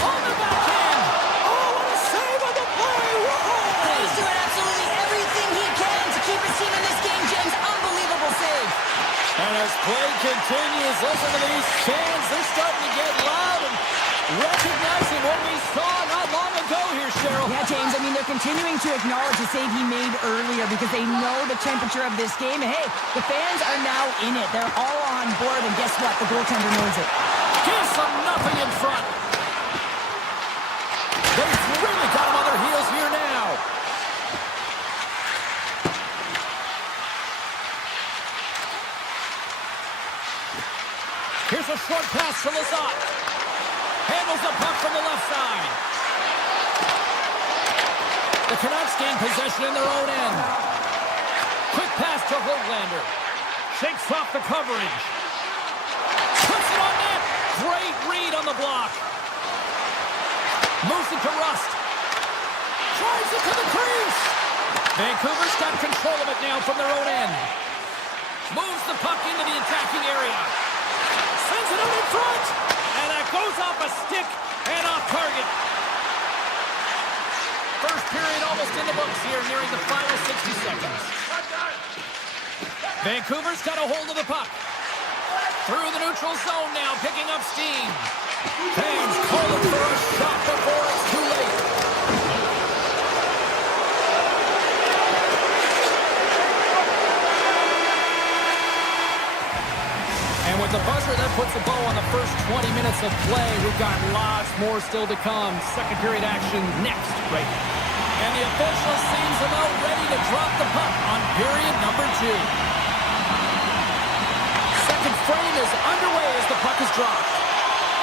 On the backhand. Oh, what a save on the play. Whoa! He's doing absolutely everything he can to keep his team in this game, James. Unbelievable save. And as play continues, listen to these fans. They're starting to get loud and recognizing what we saw not long ago here, Cheryl. Yeah, James, I mean, they're continuing to acknowledge the save he made earlier because they know the temperature of this game. And, hey, the fans are now in it. They're all on board, and guess what? The goaltender knows it. Gives them nothing in front. They've really got him on their heels here now. Here's a short pass to Lazat. Handles the puck from the left side. The Canucks gain possession in their own end. Quick pass to Höglander. Shakes off the coverage. Puts it on net. Great read on the block. Moves it to Rust. Drives it to the crease. Vancouver's got control of it now from their own end. Moves the puck into the attacking area. Sends it out in front. And that goes off a stick and off target. First period almost in the books here, nearing the final 60 seconds. Vancouver's got a hold of the puck. Through the neutral zone now, picking up steam. Fans calling for a shot before it's too late. And with the buzzer, that puts a bow on the first 20 minutes of play. We've got lots more still to come. Second period action next, right now. And the official seems about ready to drop the puck on period number 2. Second frame is underway as the puck is dropped.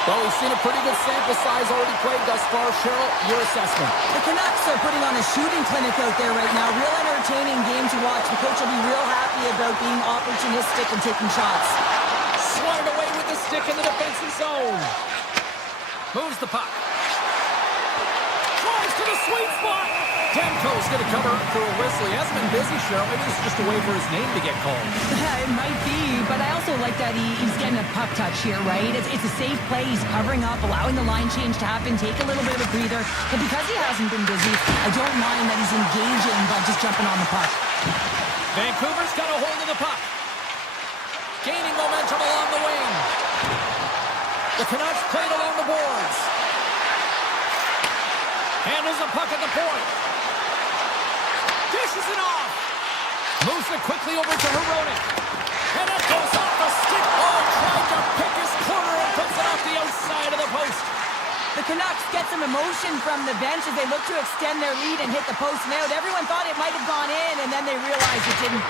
Well, we've seen a pretty good sample size already played thus far. Cheryl, your assessment. The Canucks are putting on a shooting clinic out there right now. Real entertaining game to watch. The coach will be real happy about being opportunistic and taking shots. Swatted away with the stick in the defensive zone. Moves the puck. Tries to the sweet spot. Demko's going to cover for a whistle. He hasn't been busy, Cheryl. Maybe this is just a way for his name to get called. It might be, but I also like that he's getting a puck touch here, right? It's a safe play. He's covering up, allowing the line change to happen, take a little bit of a breather. But because he hasn't been busy, I don't mind that he's engaging by just jumping on the puck. Vancouver's got a hold of the puck. Gaining momentum along the wing. The Canucks played along the boards. Handles the puck at the point. Dishes it off. Moves it quickly over to Hronek. And it goes off the stick. Oh, tried to pick his corner and puts it off the outside of the post. The Canucks get some emotion from the bench as they look to extend their lead and hit the post and out. Everyone thought it might have gone in, and then they realized it didn't.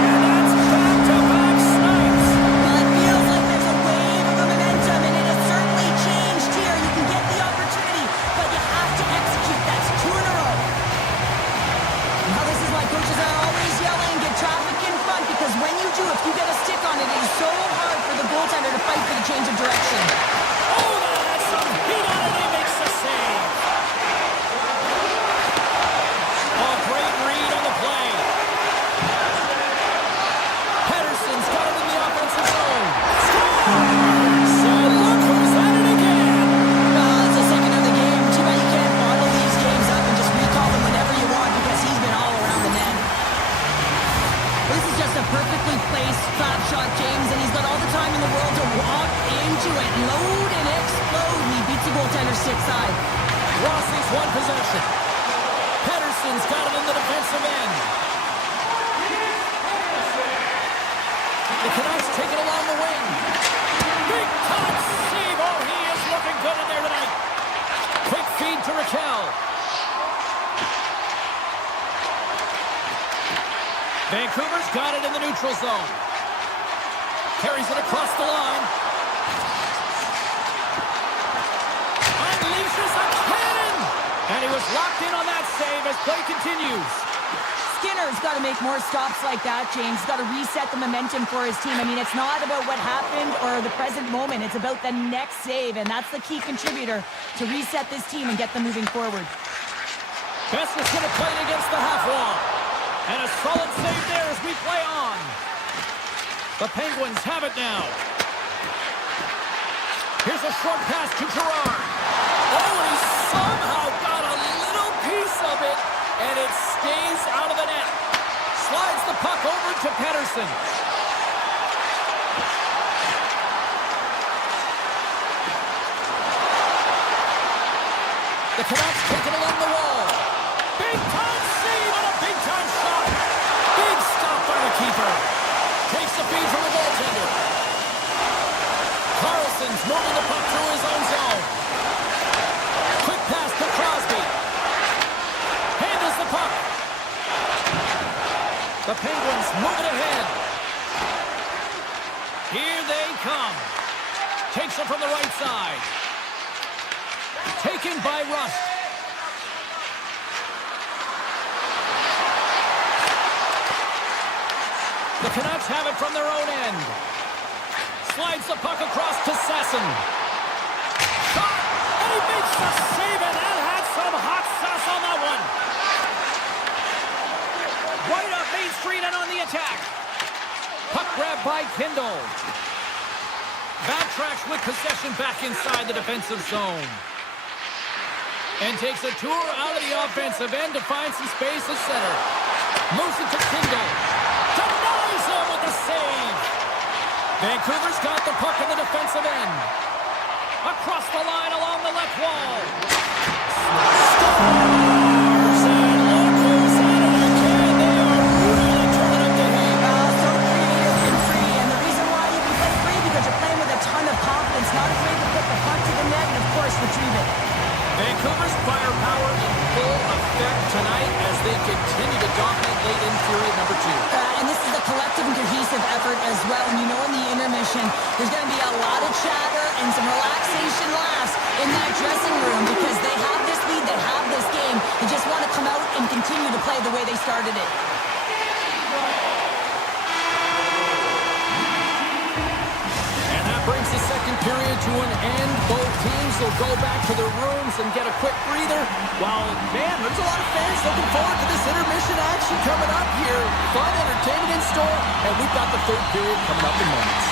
And that's back-to-back snipes. Well, it feels like there's a wave of momentum, and it has certainly changed here. You can get the opportunity, but you have to execute. That's 2 in a row. Now, this is why coaches are always yelling, get traffic in front, because when you do, if you get a stick on it, it is so hard for the goaltender to fight for the change of direction. Oh, that has some heat on it. He makes the save. Oh, great read on the play. Pettersson's got it in the offensive zone. Scores! And look who's at it again. It's the second of the game. Too bad you can't bottle these games up and just recall them whenever you want because he's been all around the net. This is just a perfectly placed slap shot, James, and he's got all the time in the world to walk into it, load and explode. He beats the goaltender stick side. Rossi's one possession. Pettersson's got it in the defensive end. The Canucks take it along the wing. Big time save. Oh, he is looking good in there tonight. Quick feed to Raquel. Vancouver's got it in the neutral zone. Carries it across the line. Unleashes a cannon! And he was locked in on that save as play continues. Skinner's got to make more stops like that, James. He's got to reset the momentum for his team. I mean, it's not about what happened or the present moment. It's about the next save, and that's the key contributor to reset this team and get them moving forward. Best is going to play it against the half wall. And a solid save there as we play on. The Penguins have it now. Here's a short pass to Gerard. Oh, and he somehow got a little piece of it, and it stays out of the net. Slides the puck over to Pettersson. The Canucks take it along the wall. Big time save and a big time shot. Big stop by the keeper. Takes the feed from the goaltender. Carlson's moving the puck through his own zone. Quick pass to Crosby. Handles the puck. The Penguins move it ahead. Here they come. Takes it from the right side. Taken by Rust. The Canucks have it from their own end. Slides the puck across to Sasson. Shot! And he makes the save, and that had some hot sauce on that one. Right up Main Street and on the attack. Puck grab by Kindle. Backtracks with possession back inside the defensive zone. And takes a tour out of the offensive end to find some space at center. Moves it to Kindle. Denies him with the save. Vancouver's got the puck in the defensive end. Across the line along the left wall. Scores! And look who's at it again. They are really turning up the heat. So creative and free, and the reason why you can play free because you're playing with a ton of confidence, not afraid to put the puck to the net and, of course, retrieve it. Vancouver's firepower in full effect tonight as they continue to dominate late in period number 2. And this is a collective and cohesive effort as well. And you know in the intermission, there's going to be a lot of chat, and some relaxation laughs in that dressing room because they have this lead, they have this game. They just want to come out and continue to play the way they started it. And that brings the second period to an end. Both teams will go back to their rooms and get a quick breather. While, man, there's a lot of fans looking forward to this intermission action coming up here. Fun entertainment in store, and we've got the third period coming up in moments.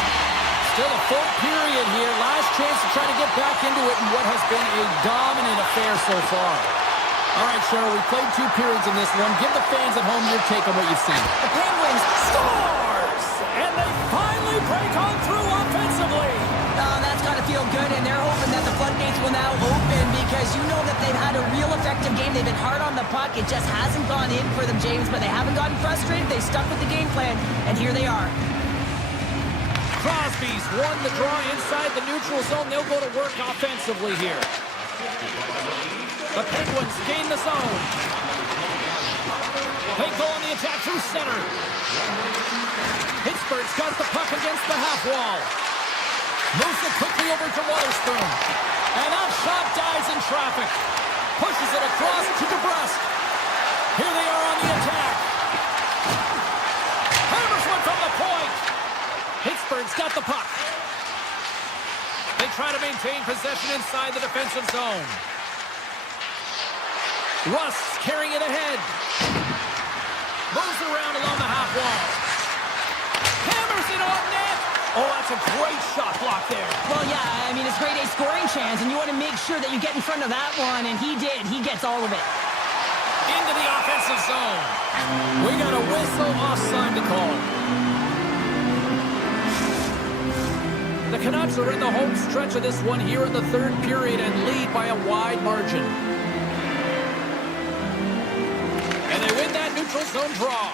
Still a full period here. Last chance to try to get back into it in what has been a dominant affair so far. All right, Cheryl, we played 2 periods in this one. Give the fans at home your take on what you've seen. The Penguins Scores! And they finally break on through offensively. That's got to feel good, and they're hoping that the floodgates will now open because you know that they've had a real effective game. They've been hard on the puck. It just hasn't gone in for them, James, but they haven't gotten frustrated. They stuck with the game plan, and here they are. Crosby's won the draw inside the neutral zone. They'll go to work offensively here. The Penguins gain the zone. They go on the attack through center. Pittsburgh's got the puck against the half wall. Moves it quickly over to Waterspoon. And that shot dies in traffic. Pushes it across to DeBrusque. Here they are on the attack. Hammers one from the point. Pittsburgh's got the puck. They try to maintain possession inside the defensive zone. Rust's carrying it ahead. Moves around along the half wall. Hammers it on net. Oh, that's a great shot block there. Well, yeah, I mean, it's grade A scoring chance, and you want to make sure that you get in front of that one, and he did. He gets all of it. Into the offensive zone. We got a whistle offside to call. The Canucks are in the home stretch of this one here in the third period and lead by a wide margin. And they win that neutral zone draw.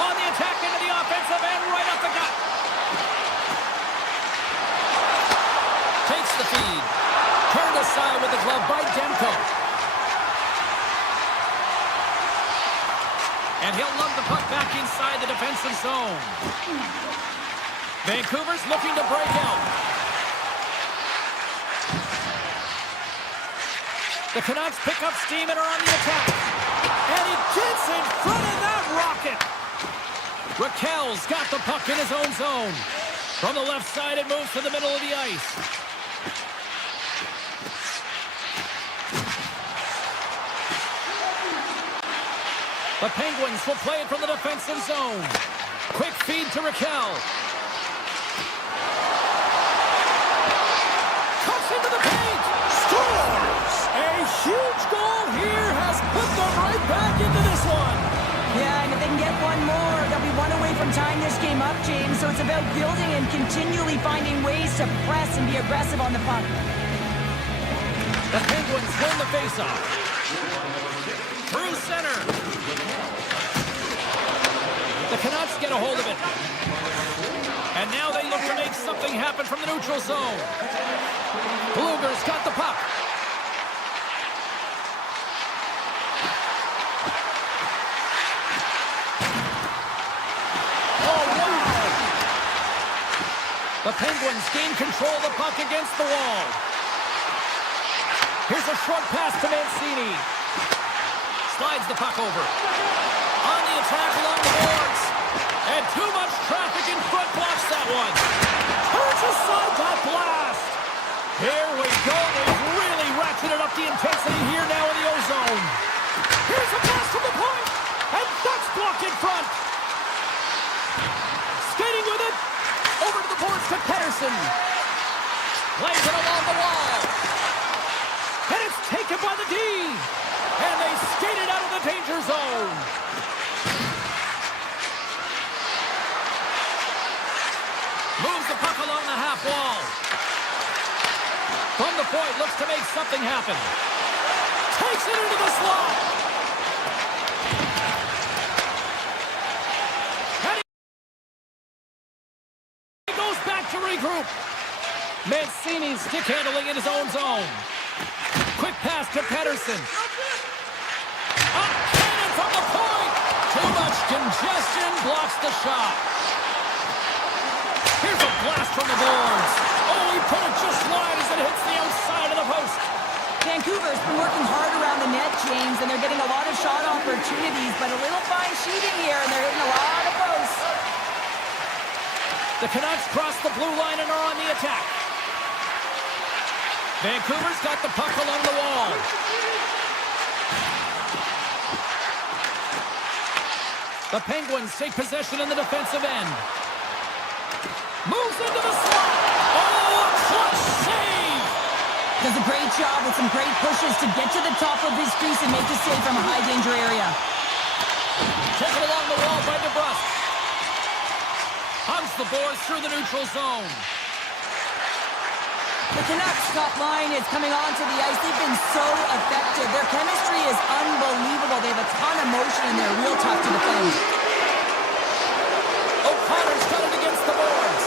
On the attack into the offensive end, right up the gut. Takes the feed. Turned aside with the glove by Demko. And he'll lug the puck back inside the defensive zone. Vancouver's looking to break out. The Canucks pick up steam and are on the attack. And he gets in front of that rocket. Raquel's got the puck in his own zone. From the left side, it moves to the middle of the ice. The Penguins will play it from the defensive zone. Quick feed to Raquel. Cuts into the paint. Scores! A huge goal here has put them right back into this one. Yeah, and if they can get one more, they'll be one away from tying this game up, James. So it's about building and continually finding ways to press and be aggressive on the puck. The Penguins win the faceoff. Through center. The Canucks get a hold of it. And now they look to make something happen from the neutral zone. Bluger's got the puck. Oh, wow! The Penguins gain control of the puck against the wall. Here's a short pass to Mancini. Slides the puck over. On the attack along the boards. And too much traffic in front blocks that one. Turns aside that blast. Here we go. They've really ratcheted up the intensity here now in the O-zone. Here's a pass from the point. And that's blocked in front. Skating with it. Over to the boards to Pettersson. Plays it along the wall. And it's taken by the D. And they skated out of the danger zone. Moves the puck along the half wall. From the point, looks to make something happen. Takes it into the slot. And he goes back to regroup. Mancini stick handling in his own zone. Quick pass to Pettersson. A cannon from the point. Too much congestion blocks the shot. blast from the boards. Oh, he put it just wide as it hits the outside of the post. Vancouver's been working hard around the net, James, and they're getting a lot of shot opportunities, but a little fine shooting here, and they're hitting a lot of posts. The Canucks cross the blue line and are on the attack. Vancouver's got the puck along the wall. The Penguins take possession in the defensive end. Moves into the slot. Oh, a clutch save! Does a great job with some great pushes to get to the top of his crease and make the save from a high-danger area. Taken along the wall by DeBrusque. Hugs the boards through the neutral zone. The Canucks top line is coming onto the ice. They've been so effective. Their chemistry is unbelievable. They have a ton of motion and they're real tough to defend. O'Connor's got it against the boards.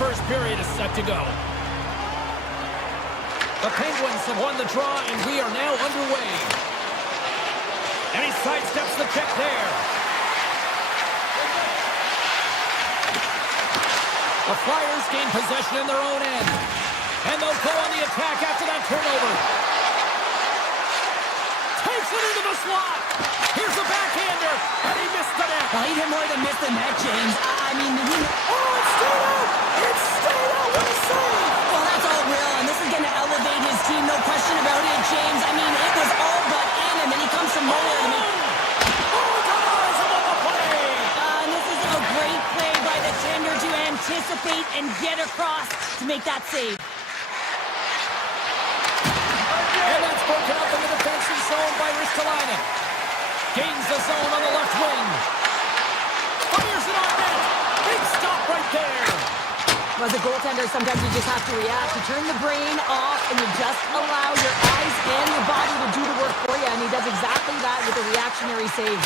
first period is set to go. The Penguins have won the draw, and we are now underway. And he sidesteps the check there. The Flyers gain possession in their own end. And they'll go on the attack after that turnover. Takes it into the slot. Here's a backhander, and he missed the net. Well, he did more than miss the net, James. I mean, oh, it's stayed out! It's stayed out! What a save! Well, that's all real, and this is going to elevate his team, no question about it, James. I mean, it was all but in, and then he comes from nowhere to make... And this is a great play by the tender to anticipate and get across to make that save. And that's broken up in the defensive zone by Ristolainen. Gains the zone on the left wing. Fires it on net. Big stop right there. Well, as a goaltender, sometimes you just have to react. You turn the brain off and you just allow your eyes and your body to do the work for you. And he does exactly that with a reactionary save.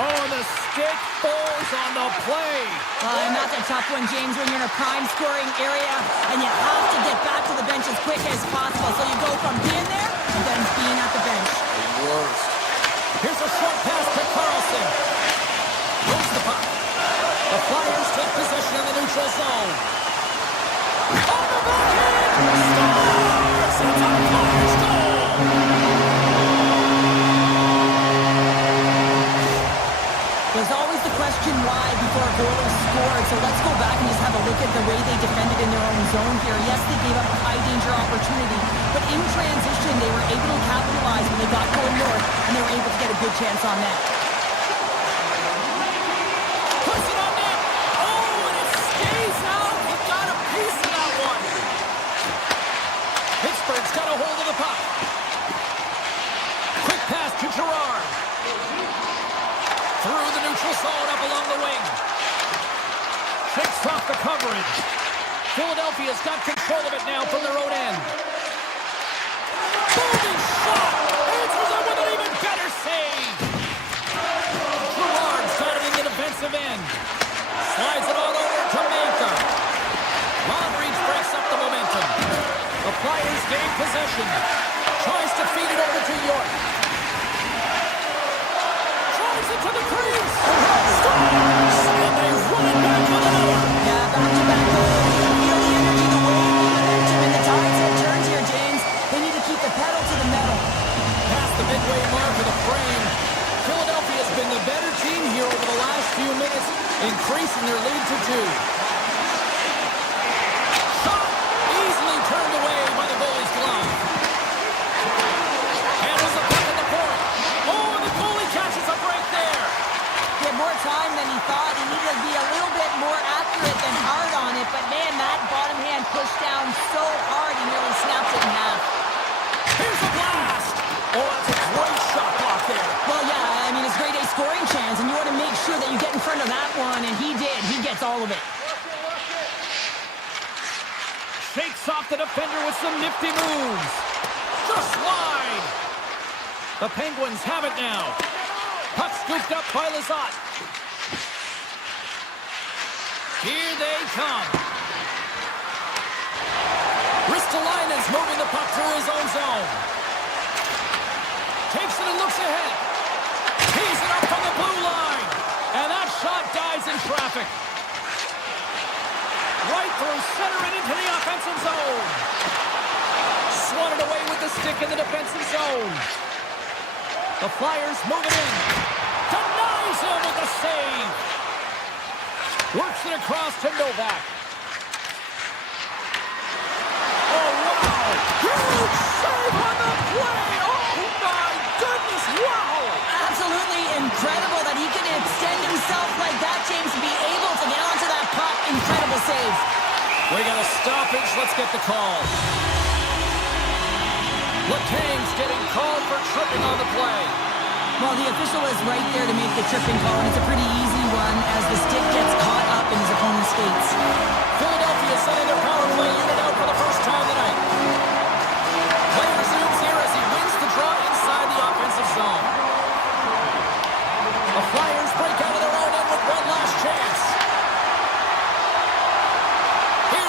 Oh, and the stick falls on the play. And that's a tough one, James, when you're in a prime scoring area and you have to get back to the bench as quick as possible. So you go from being there to then being at the bench. The worst. Here's a short pass to Carlson. Moves the puck. The Flyers take possession in the neutral zone. On the backhand! Scores! It's a Flyers goal! There's always the question why before a goal is scored, so let's go back and just have a look at the way they defended in their own zone here. Yes, they gave up a high-danger opportunity, but in transition, they were able to capitalize when they got going north, and they were able to get a good chance on net. Puts it on net! Oh, and it stays out! He got a piece of that one! Pittsburgh's got a hold of the puck. Quick pass to Girard. Through the neutral zone, up along the wing. Shakes off the coverage. Philadelphia's got control of it now from their own end. Bogey shot! Answers it with an even better save! Girard's got it in the defensive end. Slides it all over to Manka. Long reach breaks up the momentum. The Flyers gain possession. Tries to feed it over to York. To the crease! Scores! And they run it back with another! Yeah, back-to-back goal. You can feel the energy, the wave, the momentum, and the tides have turned here, James. They need to keep the pedal to the metal. Past the midway mark of the frame, Philadelphia's been the better team here over the last few minutes, increasing their lead to 2. Shot! Easily turned away by the goalie's glove. Handles the puck in the point. Oh, and the goalie catches a break there. He had more time than he thought. He needed to be a little bit more accurate than hard on it, but man, that bottom hand pushed down so hard he nearly snapped it in half. Here's a blast! Oh, that's a great shot block there. Well, yeah, I mean, it's a grade A scoring chance, and you want to make sure that you get in front of that one, and he did. He gets all of it. Shakes off the defender with some nifty moves. Just wide. The Penguins have it now. Puck scooped up by Lizotte. Here they come. Ristolainen's moving the puck through his own zone. Takes it and looks ahead. Tees it up from the blue line. And that shot dies in traffic. Right through center and into the offensive zone. Swatted away with the stick in the defensive zone. The Flyers move it in. Denies him with the save. Works it across to Novak. Oh, wow. Huge save on the play. Oh, my goodness. Wow. Absolutely incredible that he can extend himself like that, James, to be able to get onto that puck. Incredible save. We got a stoppage. Let's get the call. Letang's getting called for tripping on the play. Well, the official is right there to make the tripping call, and it's a pretty easy one as the stick gets caught up in his opponent's skates. Philadelphia sending their power play unit out for the first time tonight. Play resumes here as he wins the draw inside the offensive zone. The Flyers break out of their own end with one last chance. Here's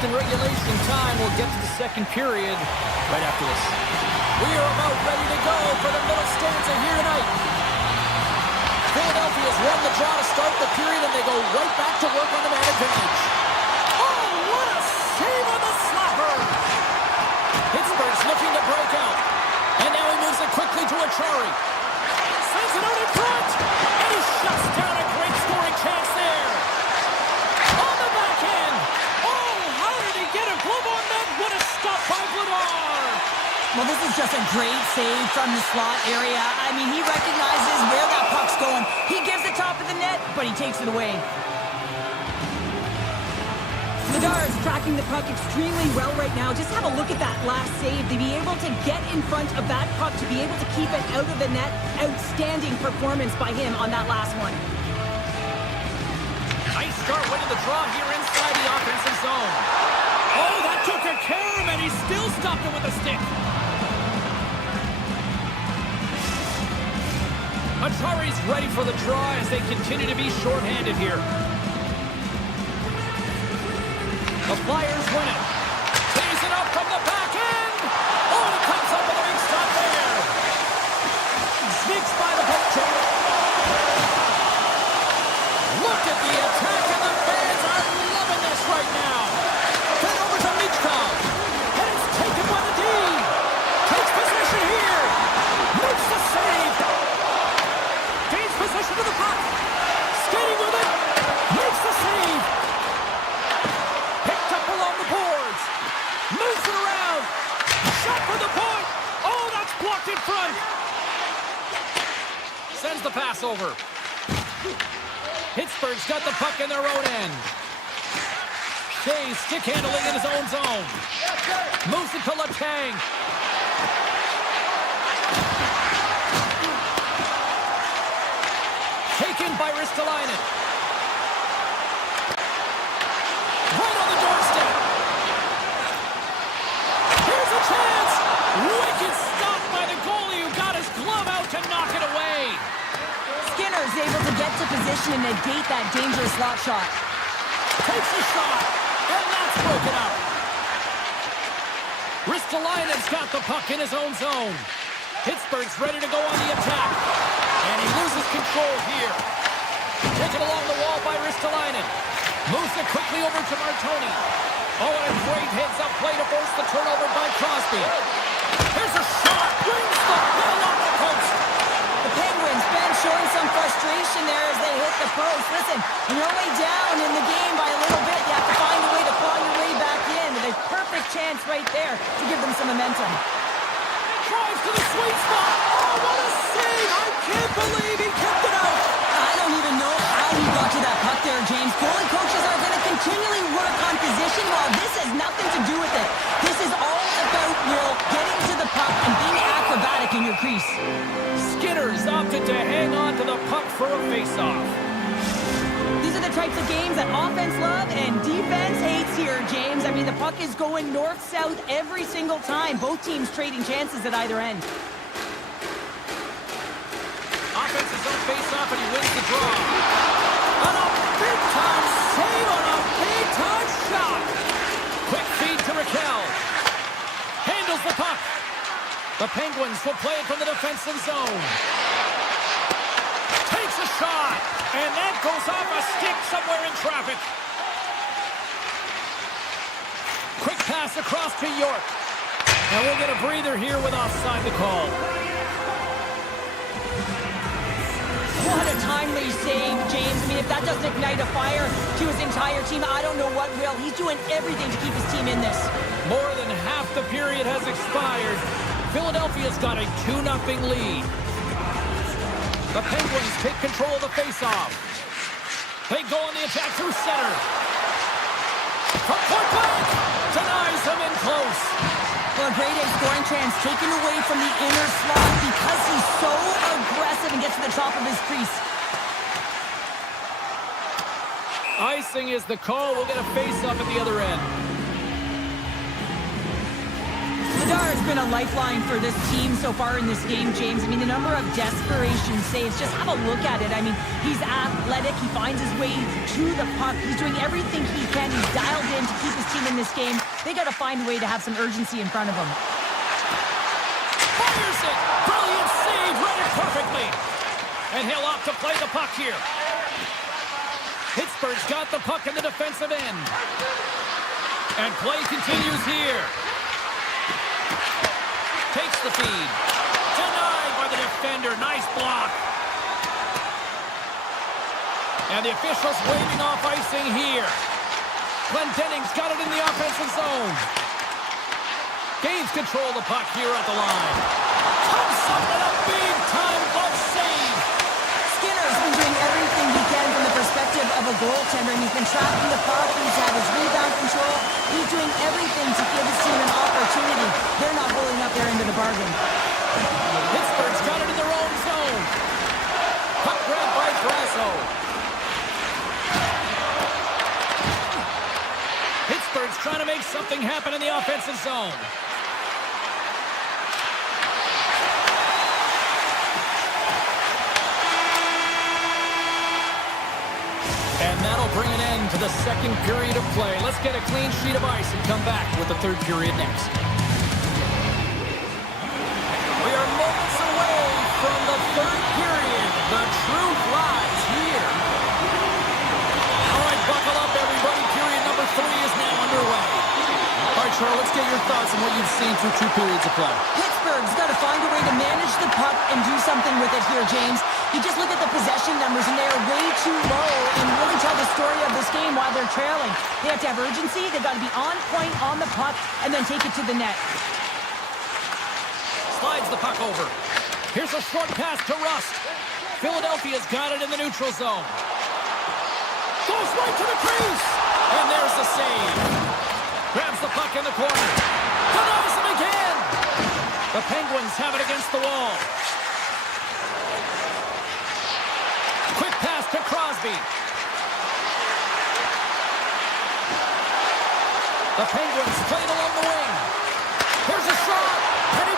left in regulation time. We'll get to the second period right after this. We are about ready to go for the middle stanza here tonight. Philadelphia's won the draw to start the period, and they go right back to work on the man advantage. Oh, what a save on the slapper! Pittsburgh's looking to break out. And now he moves it quickly to Achari. Sends it out in front. And he shuts down a great scoring chance there. On the back end. Oh, how did he get a glove on that? What a stop by Vladar. Well, this is just a great save from the slot area. I mean, he recognizes where that puck's going. He gives the top of the net, but he takes it away. Vladar is tracking the puck extremely well right now. Just have a look at that last save. To be able to get in front of that puck, to be able to keep it out of the net, outstanding performance by him on that last one. Nice start winning the draw here inside the offensive zone. Oh, that took a care of him, and he still stopped it with a stick. Achari's ready for the draw as they continue to be shorthanded here. The Flyers win it. Tees it up from the back end. Oh, and it comes up with a big stop there. Sneaks by the poke check. Look at the attack, and the fans are loving this right now. Fed over to Michkov. And it's taken by the D. Takes possession here. Makes the save. Gains possession of the puck. Skating with it. Makes the save. Picked up along the boards. Moves it around. Shot for the point. Oh, that's blocked in front. Sends the pass over. Pittsburgh's got the puck in their own end. Shea stick handling in his own zone. Moves it to Letang. Taken by Ristolainen. Right on the doorstep. Here's a chance. Wicked stop by the goalie who got his glove out to knock it away. Skinner's able to get to position and negate that dangerous slot shot. Takes a shot, and that's broken up. Ristolainen's got the puck in his own zone. Pittsburgh's ready to go on the attack. And he loses control here. Taken along the wall by Ristolainen. Moves it quickly over to Martoni. Oh, and a great heads-up play to force the turnover by Crosby. Here's a shot. Brings the ball on the post. The Penguins, Ben, showing some frustration there as they hit the post. Listen, when you're way down in the game by a little bit, you have to find a way to claw your way back in. With a perfect chance right there to give them some momentum. Drives to the sweet spot. Oh, what a save. I can't believe he kept it out. I don't even know how he got to that puck there, James. Goalie coaches are going to continually work on position while this has nothing to do with it. This is all about, Will, getting to the puck and being acrobatic in your crease. Skinner's opted to hang on to the puck for a face-off. These are the types of games that offense love and defense hates here, James. I mean, the puck is going north-south every single time. Both teams trading chances at either end. Offense is on face-off, and he wins the draw. On a big-time save on a big-time shot. Quick feed to Raquel. Handles the puck. The Penguins will play it from the defensive zone. Takes a shot, and that goes off a stick somewhere in traffic. Quick pass across to York. And we'll get a breather here with offside the call. What a timely save, James. I mean, if that doesn't ignite a fire to his entire team, I don't know what will. He's doing everything to keep his team in this. More than half the period has expired. Philadelphia's got a 2-0 lead. The Penguins take control of the faceoff. They go on the attack through center. From point blank, denies him in close. Well, a grade A scoring chance taken away from the inner slot because he's so aggressive and gets to the top of his crease. Icing is the call. We'll get a face-up at the other end. Bedar's been a lifeline for this team so far in this game, James. I mean, the number of desperation saves, just have a look at it. I mean, he's athletic. He finds his way to the puck. He's doing everything he can. He's dialed in to keep his team in this game. They got to find a way to have some urgency in front of him. Fires it! Brilliant save! Read it perfectly! And he'll opt to play the puck here. Pittsburgh's got the puck in the defensive end. And play continues here. Takes the feed. Denied by the defender. Nice block. And the officials waving off icing here. Glendenning's got it in the offensive zone. Gains control of the puck here at the line. Comes up with a big-time glove save. Skinner's been doing everything he can from the perspective of a goaltender, and he's been tracking the puck. He's had his rebound control. He's doing everything to give his team an opportunity. They're not holding up their end of the bargain. Pittsburgh's got it in their own zone. Puck grabbed by Brasso. Pittsburgh's trying to make something happen in the offensive zone. And that'll bring an end to the second period of play. Let's get a clean sheet of ice and come back with the third period next. We are moments away from the third period. The truth lies here. All right, buckle up, everybody. Period number 3 is now underway. All right, Charles, let's get your thoughts on what you've seen through 2 periods of play. Pittsburgh's got to find a way to manage the puck and do something with it here, James. You just look at the possession numbers, and they are way too low and really tell the story of this game while they're trailing. They have to have urgency. They've got to be on point on the puck and then take it to the net. Slides the puck over. Here's a short pass to Rust. Philadelphia's got it in the neutral zone. Goes right to the crease. And there's the save. Grabs the puck in the corner. Denies him again. The Penguins have it against the wall. Quick pass to Crosby. The Penguins played along the wing. Here's a shot, and he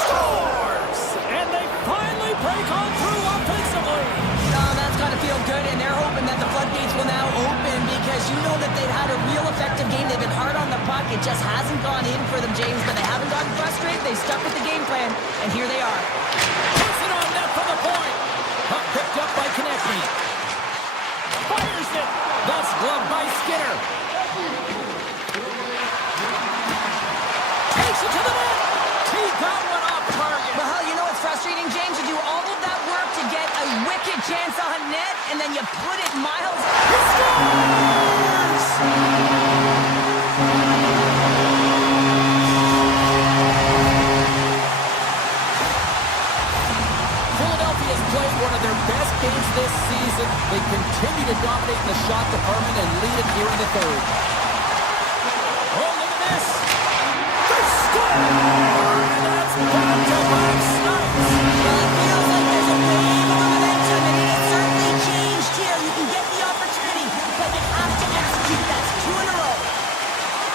scores! And they finally break on through offensively. That's got to feel good, and they're hoping that the floodgates will now open because you know that they've had a real effective game. They've been hard on the puck. It just hasn't gone in for them, James, but they haven't gotten frustrated. They've stuck with the game plan, and here they are. Puts it on net for the point. Puck picked up by Konechny. Fires it. That's gloved by Skinner. Takes it to the net. He got one off target. Well, you know what's frustrating, James? You do all of that work to get a wicked chance on net, and then you put it miles. He scores! Philadelphia's played one of their best games this season. They continue to dominate in the shot department and lead it here in the third. Oh, look at this. They score! And that's back-to-back snipes. Well, it feels like there's a wave of momentum, and it has certainly changed here. You can get the opportunity, but you have to execute. That's 2 in a row.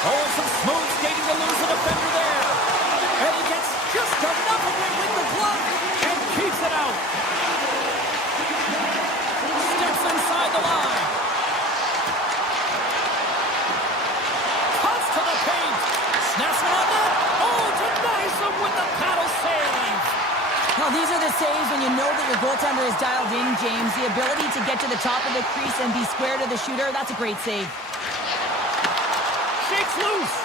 Oh, some smooth skating to lose the defender there. And he gets just enough of it with the glove and keeps it out. Steps inside the line. Cuts to the paint. Snaps it on net. Oh, denies him with the paddle save. Well, these are the saves when you know that your goaltender is dialed in, James. The ability to get to the top of the crease and be square to the shooter, that's a great save. Shakes loose.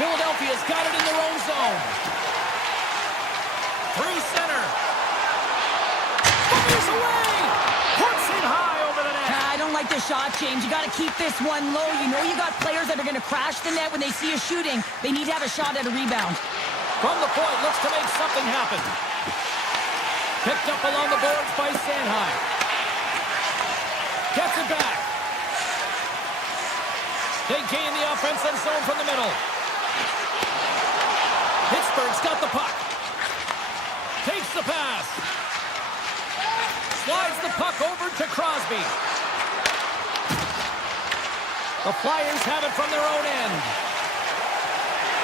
Philadelphia's got it in their own zone. Through center. Fires away. Puts it high over the net. I don't like this shot, James. You got to keep this one low. You know you got players that are going to crash the net when they see you shooting. They need to have a shot at a rebound. From the point, looks to make something happen. Picked up along the boards by Sanheim. Gets it back. They gain the offensive zone from the middle. Pittsburgh's got the puck. Takes the pass. Slides the puck over to Crosby. The Flyers have it from their own end.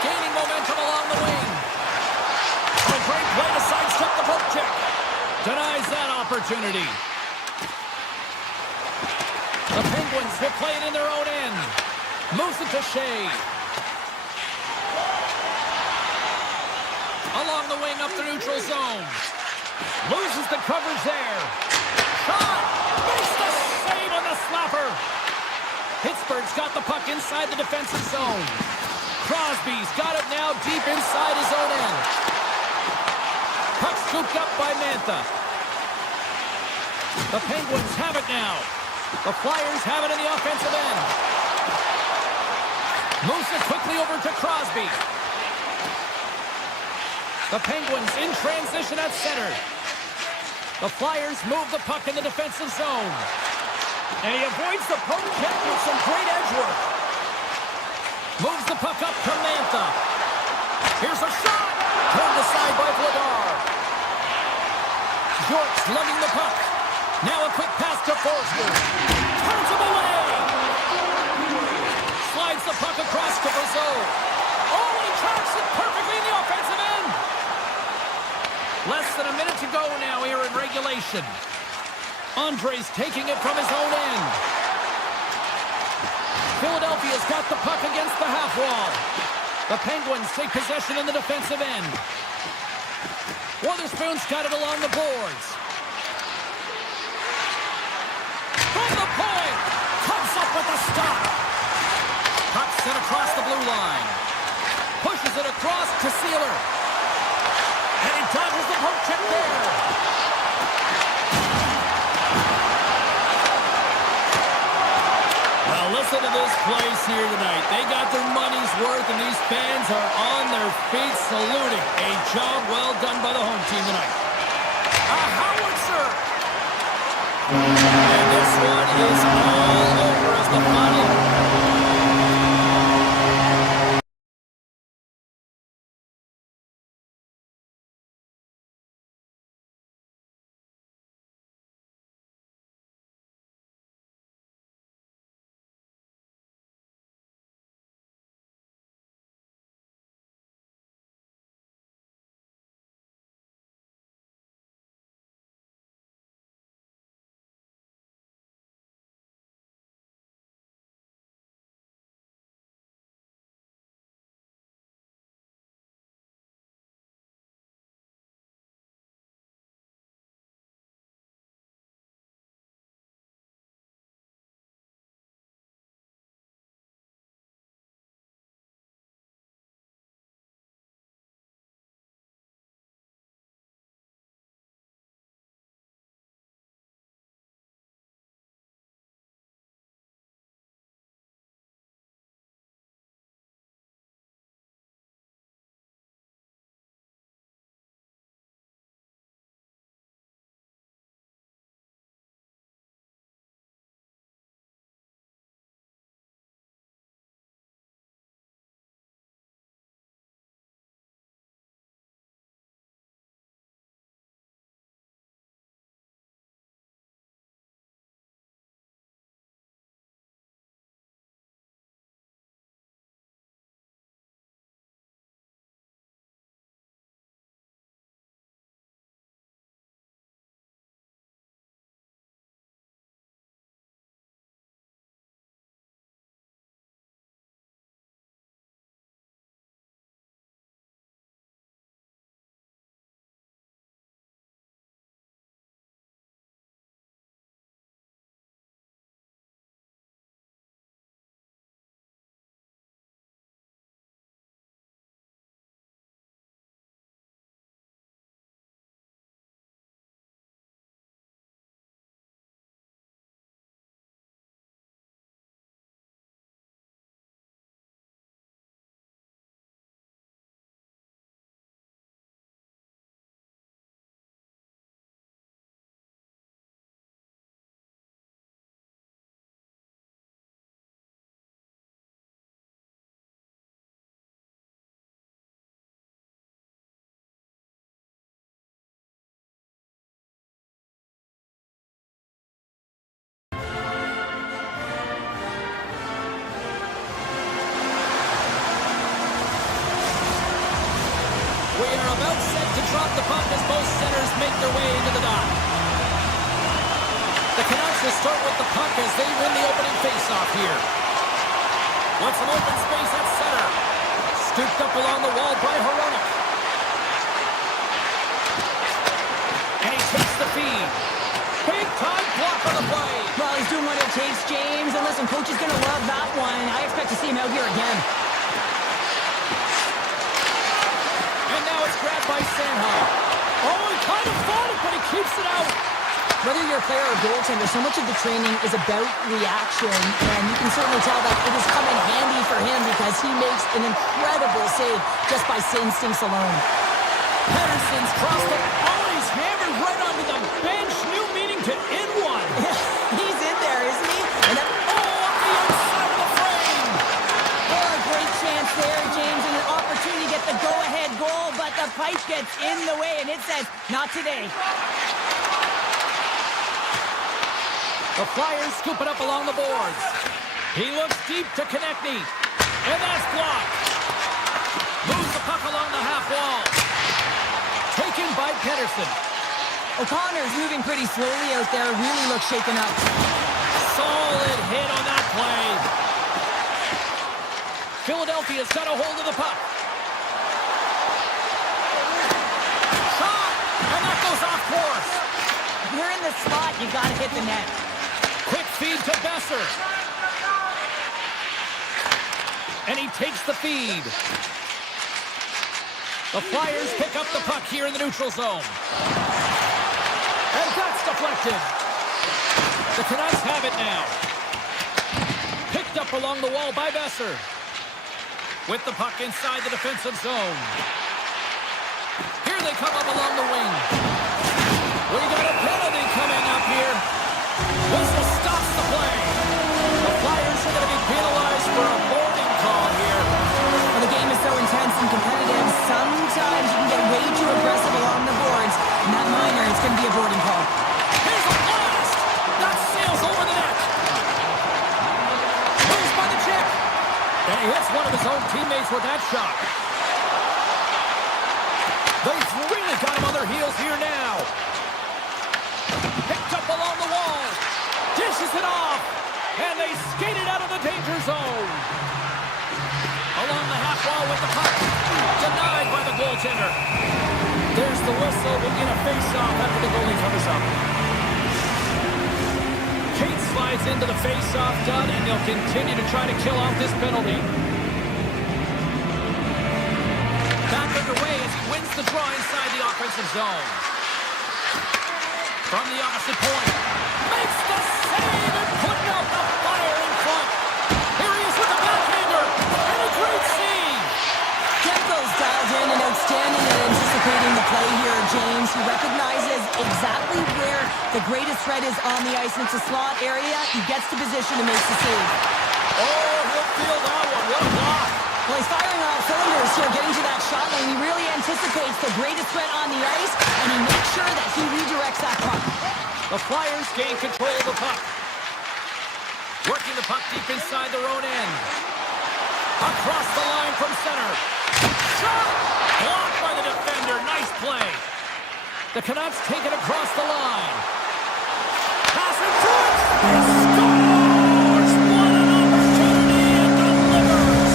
gaining momentum along the wing. A great play to sidestep the poke check. Denies that opportunity. The Penguins will play it in their own end. Moves it to Shea. Along the wing up the neutral zone. Loses the coverage there. Shot! Makes the save on the slapper. Pittsburgh's got the puck inside the defensive zone. Crosby's got it now deep inside his own end. Puck scooped up by Mantha. The Penguins have it now. The Flyers have it in the offensive end. Moves it quickly over to Crosby. The Penguins in transition at center. The Flyers move the puck in the defensive zone. And he avoids the poke check with some great edge work. Moves the puck up to Mantha. Here's a shot. Turned aside by Vladar. York's lugging the puck. Now a quick pass to Forster. Turns him away. Slides the puck across to Brazeau. Oh, and he tracks it perfectly in the offensive end. Less than a minute to go now here in regulation. Andre's taking it from his own end. Philadelphia's got the puck against the half wall. The Penguins take possession in the defensive end. Witherspoon's got it along the boards. From the point! Comes up with a stop. Puck sent across the blue line. Pushes it across to Sealer. And he dodges the poke check there. Well, listen to this place here tonight. They got their money's worth, and these fans are on their feet saluting. A job well done by the home team tonight. A howitzer! And this one is all over as the final to drop the puck as both centers make their way into the dot. The Canucks will start with the puck as they win the opening faceoff here. With some open space at center. Scooped up along the wall by Hronek. And he takes the feed. Big time block on the play. Well, he's doing what it takes, James. And listen, coach is going to love that one. I expect to see him out here again. And now it's grabbed by Sanheim. Oh, he kind of fought it, but he keeps it out. Whether you're a player or goaltender, so much of the training is about reaction, and you can certainly tell that it has come in handy for him because he makes an incredible save just by instincts alone. Pettersson's crossed the... Oh, he's hammered right onto the bench. New meaning to in one. He's in there, isn't he? And that... Oh, up the outside of the frame. Oh, a great chance there, James, and an opportunity to get the go-ahead goal, but the pipe gets in the way, and it says, not today. The Flyers scoop it up along the boards. He looks deep to Konechny. And that's blocked. Moves the puck along the half wall. Taken by Pettersson. O'Connor's moving pretty slowly out there. Really looks shaken up. Solid hit on that play. Philadelphia's got a hold of the puck. Shot! And that goes off course. If you're in the slot, you gotta hit the net. Quick feed to Besser. And he takes the feed. The Flyers pick up the puck here in the neutral zone. And that's deflected. The Canucks have it now. Picked up along the wall by Besser. With the puck inside the defensive zone. Here they come up along the wing. We got a penalty coming up here. Whistle stops the play. The Flyers are going to be penalized for a boarding call here. Well, the game is so intense and competitive, sometimes you can get way too aggressive along the boards. And that minor, it's going to be a boarding call. Here's a blast! That sails over the net. Moves by the check. And he hits one of his own teammates with that shot. They've really got him on their heels here now. Picked up along the wall. Dishes it off. And they skate it out of the danger zone. Along the half wall with the puck. Denied by the goaltender. There's the whistle. We'll get a face-off after the goalie covers up. Kate slides into the face-off done, and they'll continue to try to kill off this penalty. Back underway as he wins the draw inside the offensive zone. From the opposite point. Makes the save and putting out the fire in front. Here he is with the backhander. And a great save. Kempo's dialed in and outstanding at anticipating the play here, James. He recognizes exactly where the greatest threat is on the ice, and it's a slot area. He gets to position and makes the save. Oh, he'll feel that one. What a block. Well, he's firing on all cylinders here, getting to that shot lane. He really anticipates the greatest threat on the ice, and he makes sure that he redirects that puck. The Flyers gain control of the puck. Working the puck deep inside their own end. Across the line from center. Shot! Blocked by the defender. Nice play. The Canucks take it across the line. Passing through it. He scores! What an opportunity and delivers!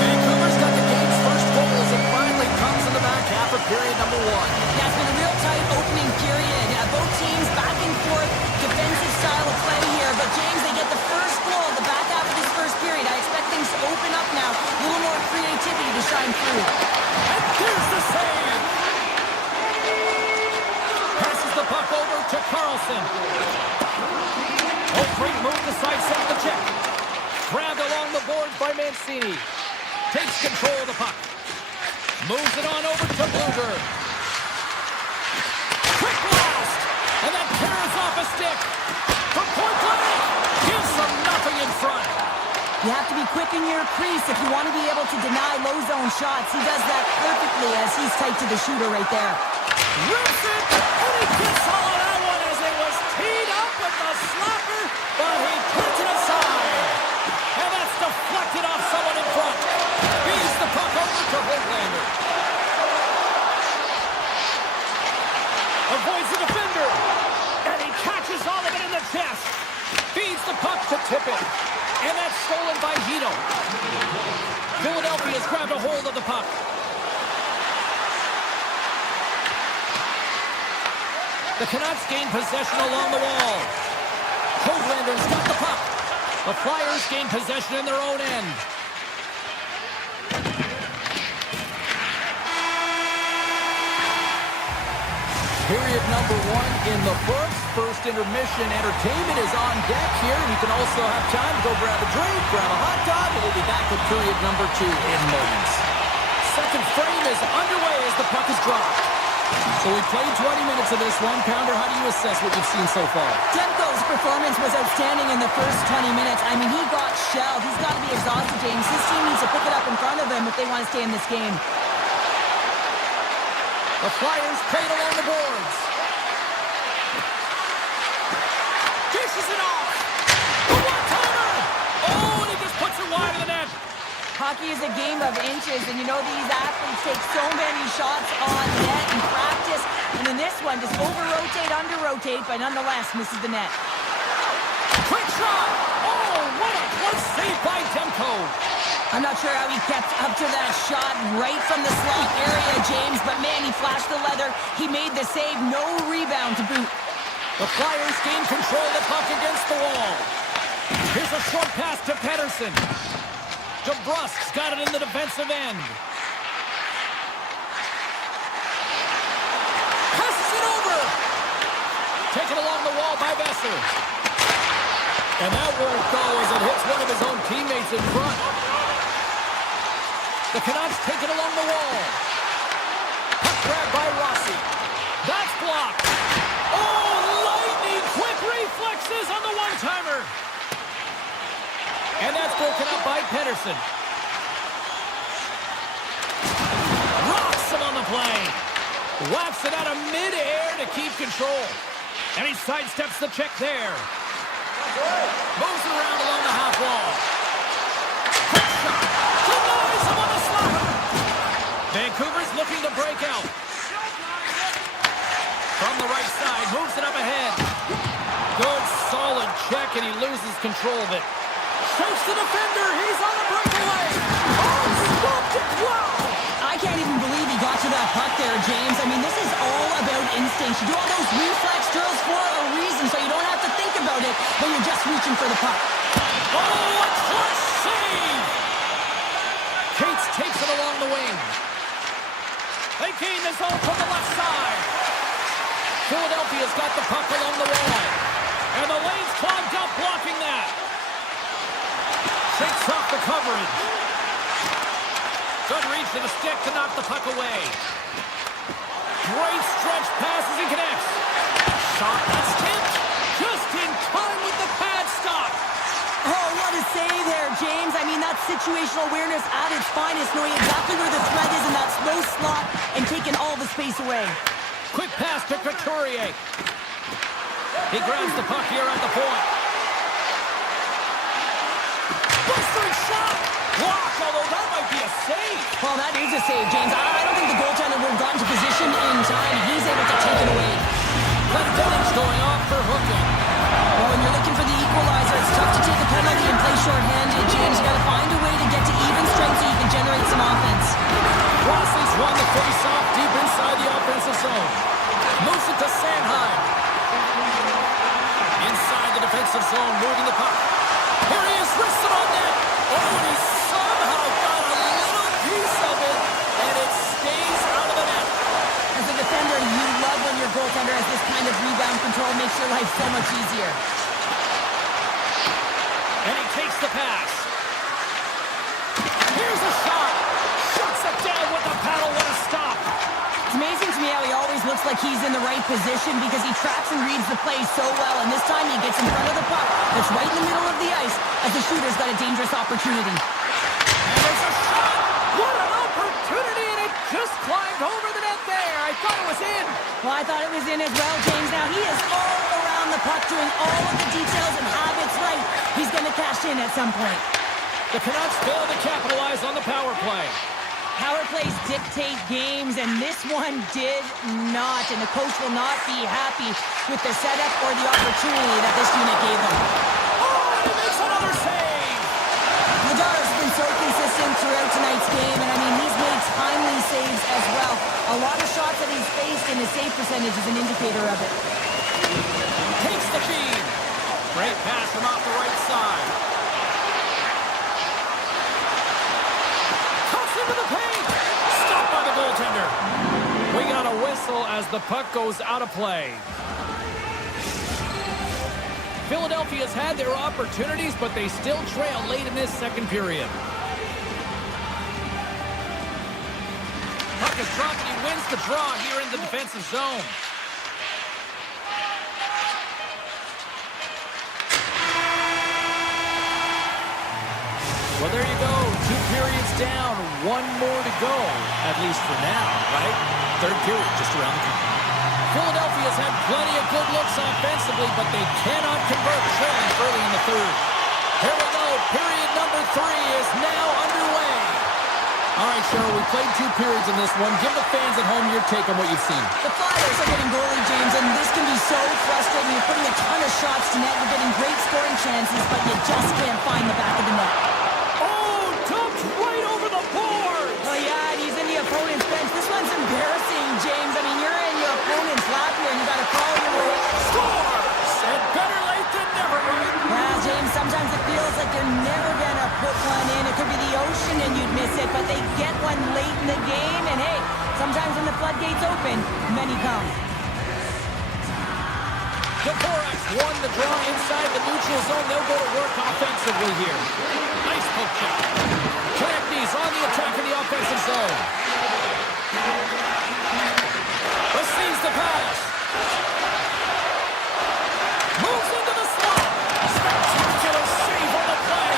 Vancouver's got the game's first goal as it finally comes in the back half of period number one. Yeah, it's been a real tight opening period. Both teams back and forth, defensive style of play here. But James, they get the first goal in the back half of this first period. I expect things to open up now. A little more creativity to shine through. And here's the save! Passes the puck over to Carlson. Oh, great move to sidestep the check. Grabbed along the boards by Mancini. Takes control of the puck. Moves it on over to Bluger. Quick blast! And that tears off a stick. From point blank. Gives them nothing in front. You have to be quick in your crease if you want to be able to deny low zone shots. He does that perfectly as he's tight to the shooter right there. Rips it, and he gets all of that one as it was teed up with the slapper, but he turns it aside. And that's deflected off someone in front. Feeds the puck over to Hoglander. the puck to tip it. And that's stolen by Hito. Philadelphia's grabbed a hold of the puck. The Canucks gain possession along the wall. Hoaglander's got the puck. The Flyers gain possession in their own end. Period number 1 in the books. First intermission entertainment is on deck here. You can also have time to go grab a drink, grab a hot dog, and we'll be back with period number 2 in moments. Second frame is underway as the puck is dropped. So we played 20 minutes of this one. Pounder, how do you assess what you've seen so far? Demko's performance was outstanding in the first 20 minutes. I mean, he got shelled. He's got to be exhausted, James. His team needs to pick it up in front of him if they want to stay in this game. The Flyers played along the boards. Dishes it off. The one-timer. Oh, and he just puts it wide of the net. Hockey is a game of inches, and you know these athletes take so many shots on net in practice. And in this one, just over-rotate, under-rotate, but nonetheless misses the net. Quick shot. Oh, what a close save by Demko. I'm not sure how he kept up to that shot right from the slot area, James, but man, he flashed the leather. He made the save, no rebound to boot. The Flyers gain control of the puck against the wall. Here's a short pass to Pettersson. DeBrusk's got it in the defensive end. Passes it over. Taken along the wall by Besser. And that won't go as it hits one of his own teammates in front. The Canucks take it along the wall. Puck grabbed by Rossi. That's blocked. Oh, lightning quick reflexes on the one-timer. And that's broken up by Pettersson. Rocks him on the play. Whaps it out of midair to keep control. And he sidesteps the check there. Moves it around along the half wall. Quick shot. Denies him on the slapper. Vancouver's looking to break out. From the right side, moves it up ahead. Good, solid check, and he loses control of it. Shakes the defender. He's on a breakaway. Oh, scooped it. Wow. I can't even believe he got to that puck there, James. I mean, this is all about instinct. You do all those reflex drills for a reason, so you don't have to think about it when you're just reaching for the puck. Oh, a clutch save. Cates takes it along the wing. They gain the zone from the left side. Philadelphia's got the puck along the wall. And the lane's clogged up, blocking that. Shakes off the coverage. Good reach to the stick to knock the puck away. Great stretch passes and connects. Shot that's tipped. Just in time with the pad stop. Oh, what a save there, James. I mean, that's situational awareness at its finest, knowing exactly where the threat is in that slow slot and taking all the space away. Quick pass to Couturier. He grabs the puck here at the point. Bustering shot! Blocked, although that might be a save. Well, that is a save, James. I don't think the goaltender would have gotten to position in time. He's able to take it away. Left going off for hooking. Well, when you're looking for the equalizer, it's tough to take a penalty and play shorthanded, James. You got to find a way to get to even strength so you can generate some offense. Rossi's won the face-off deep inside the offensive zone. Moves it to Sanheim. Inside the defensive zone, moving the puck. Here he is, wrists it on net. Oh, and he somehow got a little piece of it, and it stays out of the net. As a defender, you love when your goaltender has this kind of rebound control. Makes your life so much easier. And he takes the pass. Here's a shot. Shuts it down with the paddle. What a stop. It's amazing to me how he always looks like he's in the right position because he tracks and reads the play so well. And this time he gets in front of the puck that's right in the middle of the ice as the shooter's got a dangerous opportunity. And there's a shot. What an opportunity, and it just climbed over the net there. I thought it was in. Well, I thought it was in as well, James. Now he is all around the puck doing all of the details and habits right. He's going to cash in at some point. The Canucks fail to capitalize on the power play. Power plays dictate games, and this one did not. And the coach will not be happy with the setup or the opportunity that this unit gave them. Oh, throughout tonight's game, and I mean, he's made timely saves as well. A lot of shots that he's faced, and his save percentage is an indicator of it. Takes the feed. Great pass from off the right side. Cuts into the paint. Stopped by the goaltender. We got a whistle as the puck goes out of play. Philadelphia's had their opportunities, but they still trail late in this second period. Puck is dropped, and he wins the draw here in the defensive zone. Well, there you go. 2 periods down, 1 more to go, at least for now, right? Third period just around the corner. Philadelphia's had plenty of good looks offensively, but they cannot convert, trailing early in the third. Here we go. Period number 3 is now underway. All right, Cheryl, we played 2 periods in this one. Give the fans at home your take on what you've seen. The Flyers are getting goalie, James, and this can be so frustrating. You're putting a ton of shots to net. You're getting great scoring chances, but you just can't find the back of the net. Oh, dumped right over the board. Oh, yeah, and he's in the opponent's bench. This one's embarrassing, James. I mean, you're in your opponent's lap here, and you got to call your way. Scores! And better late than never, right? Well, James, sometimes it feels like you're never going to put one in. It could be the ocean and you'd miss it, but they get one late in the game, and hey, sometimes when the floodgates open, many come. The Canucks won the draw inside the neutral zone. They'll go to work offensively here. Nice poke check. Canucks on the attack in the offensive zone. Receives the pass. Moves into the slot. Spectacular save on the play.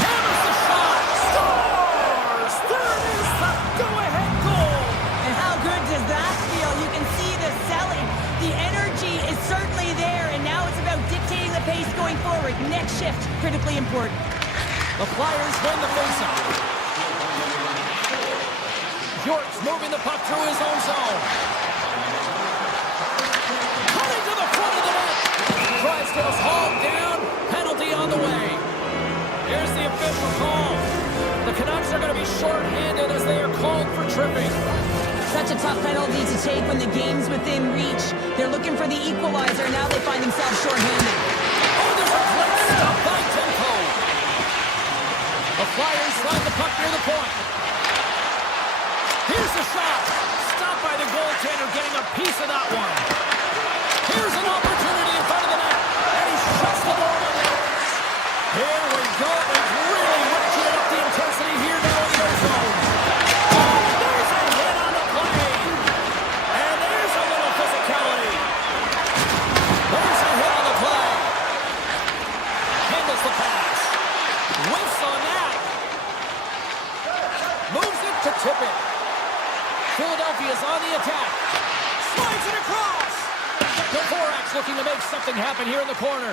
Hammers the shot. Scores! There is the go-ahead goal. And how good does that feel? You can see the selling. The energy is certainly there, and now it's about dictating the pace going forward. Next shift, critically important. The Flyers win the faceoff. York's moving the puck through his own zone. Cutting to the front of the net. Drysdale's hauled down. Penalty on the way. Here's the official call. The Canucks are going to be short-handed as they are called for tripping. Such a tough penalty to take when the game's within reach. They're looking for the equalizer. Now they find themselves short-handed. Oh, there's a great stop by Tempo. The Flyers slide the puck near the point. Here's the shot. Stopped by the goaltender, getting a piece of that one. Here's an opportunity in front of the net. And he shuts the door on it. Here we go. They've really ratcheted up the intensity here now in their zone. Oh, there's a hit on the play. And there's a little physicality. There's a hit on the play. Handles the pass. Whiffs on that. Moves it to tip it. Philadelphia's on the attack. Slides it across. Dvorak's looking to make something happen here in the corner.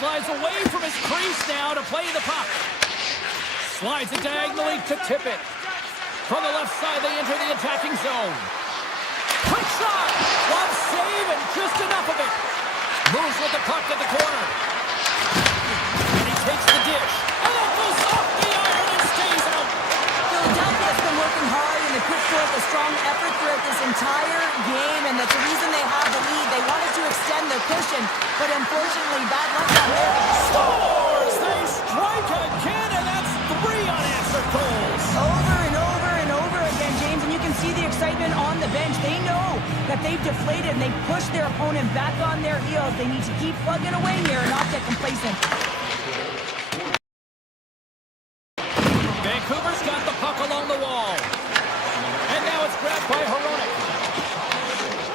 Slides away from his crease now to play the puck. Slides it diagonally to tip it. From the left side, they enter the attacking zone. Quick shot. One save and just enough of it. Moves with the puck at the corner. And he takes the dish. And that goes off the iron and stays out. Philadelphia's been working hard, and they put forth a strong effort throughout this entire game, and that's the reason they have the lead. They wanted to extend their cushion, but unfortunately, bad luck out there. Scores! They strike again, and that's 3 unanswered goals. Over and over and over again, James, and you can see the excitement on the bench. They know that they've deflated, and they push their opponent back on their heels. They need to keep plugging away here and not get complacent. Vancouver's got the puck along the wall. And now it's grabbed by Hronek.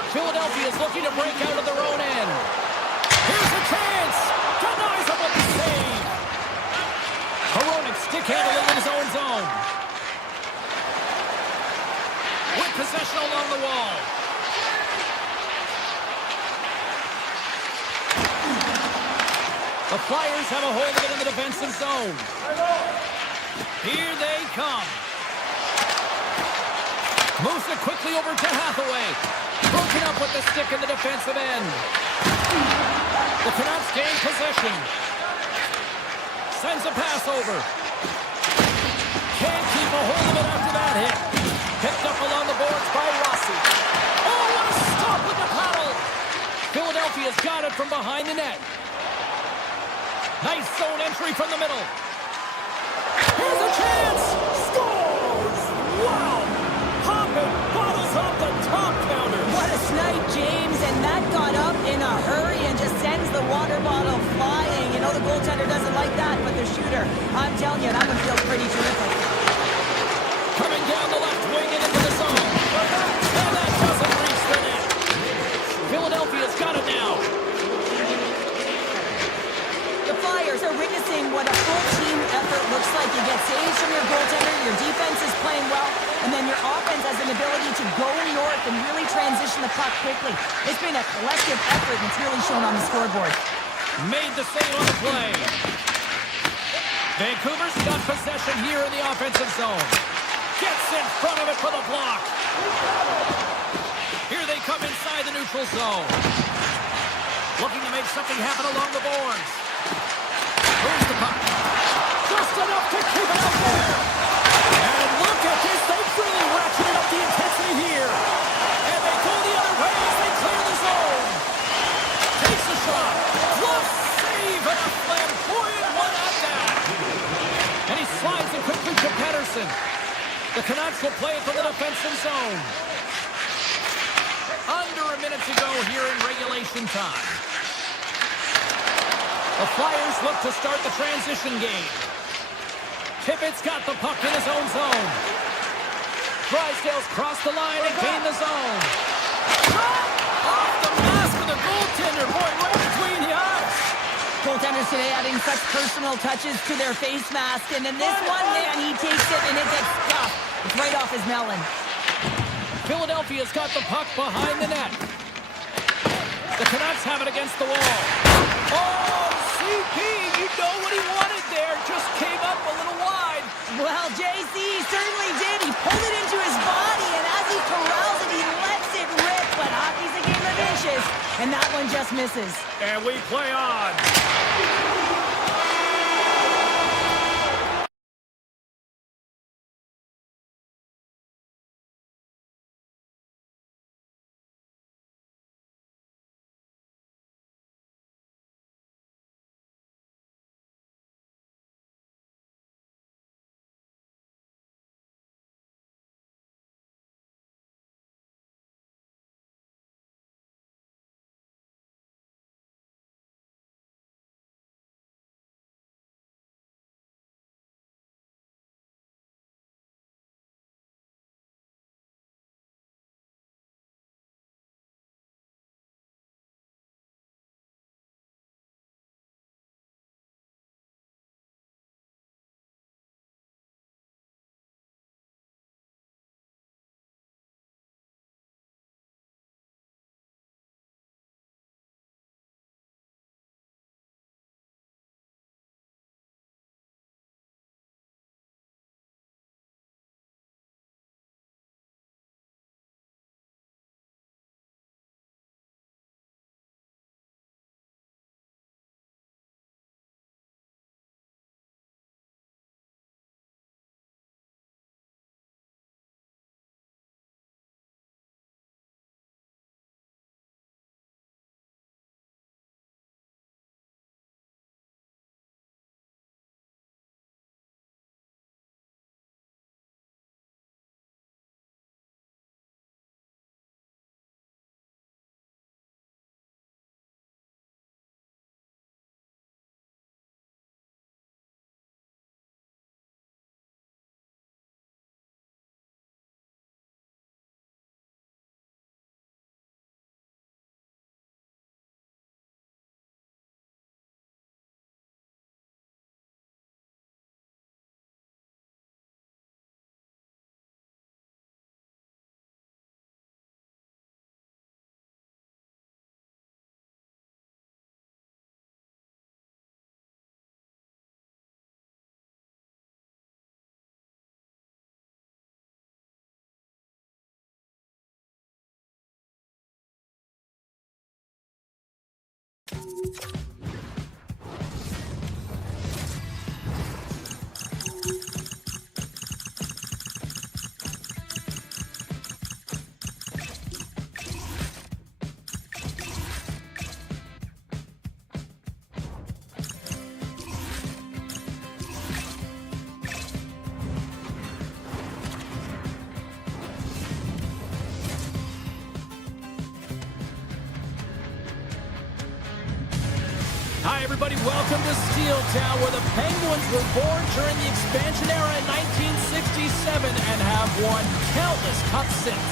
Philadelphia's looking to break out of their own end. Here's a chance. Denies him with the save. Hronek stick-handling in his own zone. With possession along the wall. The Flyers have a hold of it in the defensive zone. Here they come. Moves it quickly over to Hathaway. Broken up with the stick in the defensive end. The Canucks gain possession. Sends a pass over. Can't keep a hold of it after that hit. Picked up along the boards by Rossi. Oh, what a stop with the paddle. Philadelphia's got it from behind the net. Nice zone entry from the middle. Here's a chance. Scores! Wow! Hopping bottles up the top counter. What a snipe, James, and that got up in a hurry and just sends the water bottle flying. You know the goaltender doesn't like that, but the shooter, I'm telling you, that one feels pretty terrific. Coming down the left wing and into the zone. And that doesn't reach the net. Philadelphia's got it now. The Flyers are witnessing what a full team effort looks like. You get saves from your goaltender, your defense is playing well, and then your offense has an ability to go north and really transition the puck quickly. It's been a collective effort, and it's really shown on the scoreboard. Made the save on the play. Vancouver's got possession here in the offensive zone. Gets in front of it for the block. Here they come inside the neutral zone. Looking to make something happen along the boards. Here's the puck. Just enough to keep it up there. And look at this. They've really ratcheted up the intensity here. And they go the other way as they clear the zone. Takes the shot. Glove save and a flamboyant one at that. And he slides it quickly to Pettersson. The Canucks will play it from the defensive zone. Under a minute to go here in regulation time. The Flyers look to start the transition game. Tippett's got the puck in his own zone. Drysdale's crossed the line and gained the zone. Off the mask of the goaltender. Boy, right between the eyes. Goaltenders today adding such personal touches to their face mask, and in this one, man, he takes it and it gets stuffed. It's right off his melon. Philadelphia's got the puck behind the net. The Canucks have it against the wall. Oh, CP, you know what he wanted there. Just came up a little wide. Well, JC certainly did. He pulled it into his body, and as he corrals it, he lets it rip. But hockey's a game of inches, and that one just misses. And we play on. Hi, everybody. Welcome to Steel Town, where the Penguins were born during the expansion era in 1967 and have won countless cups since.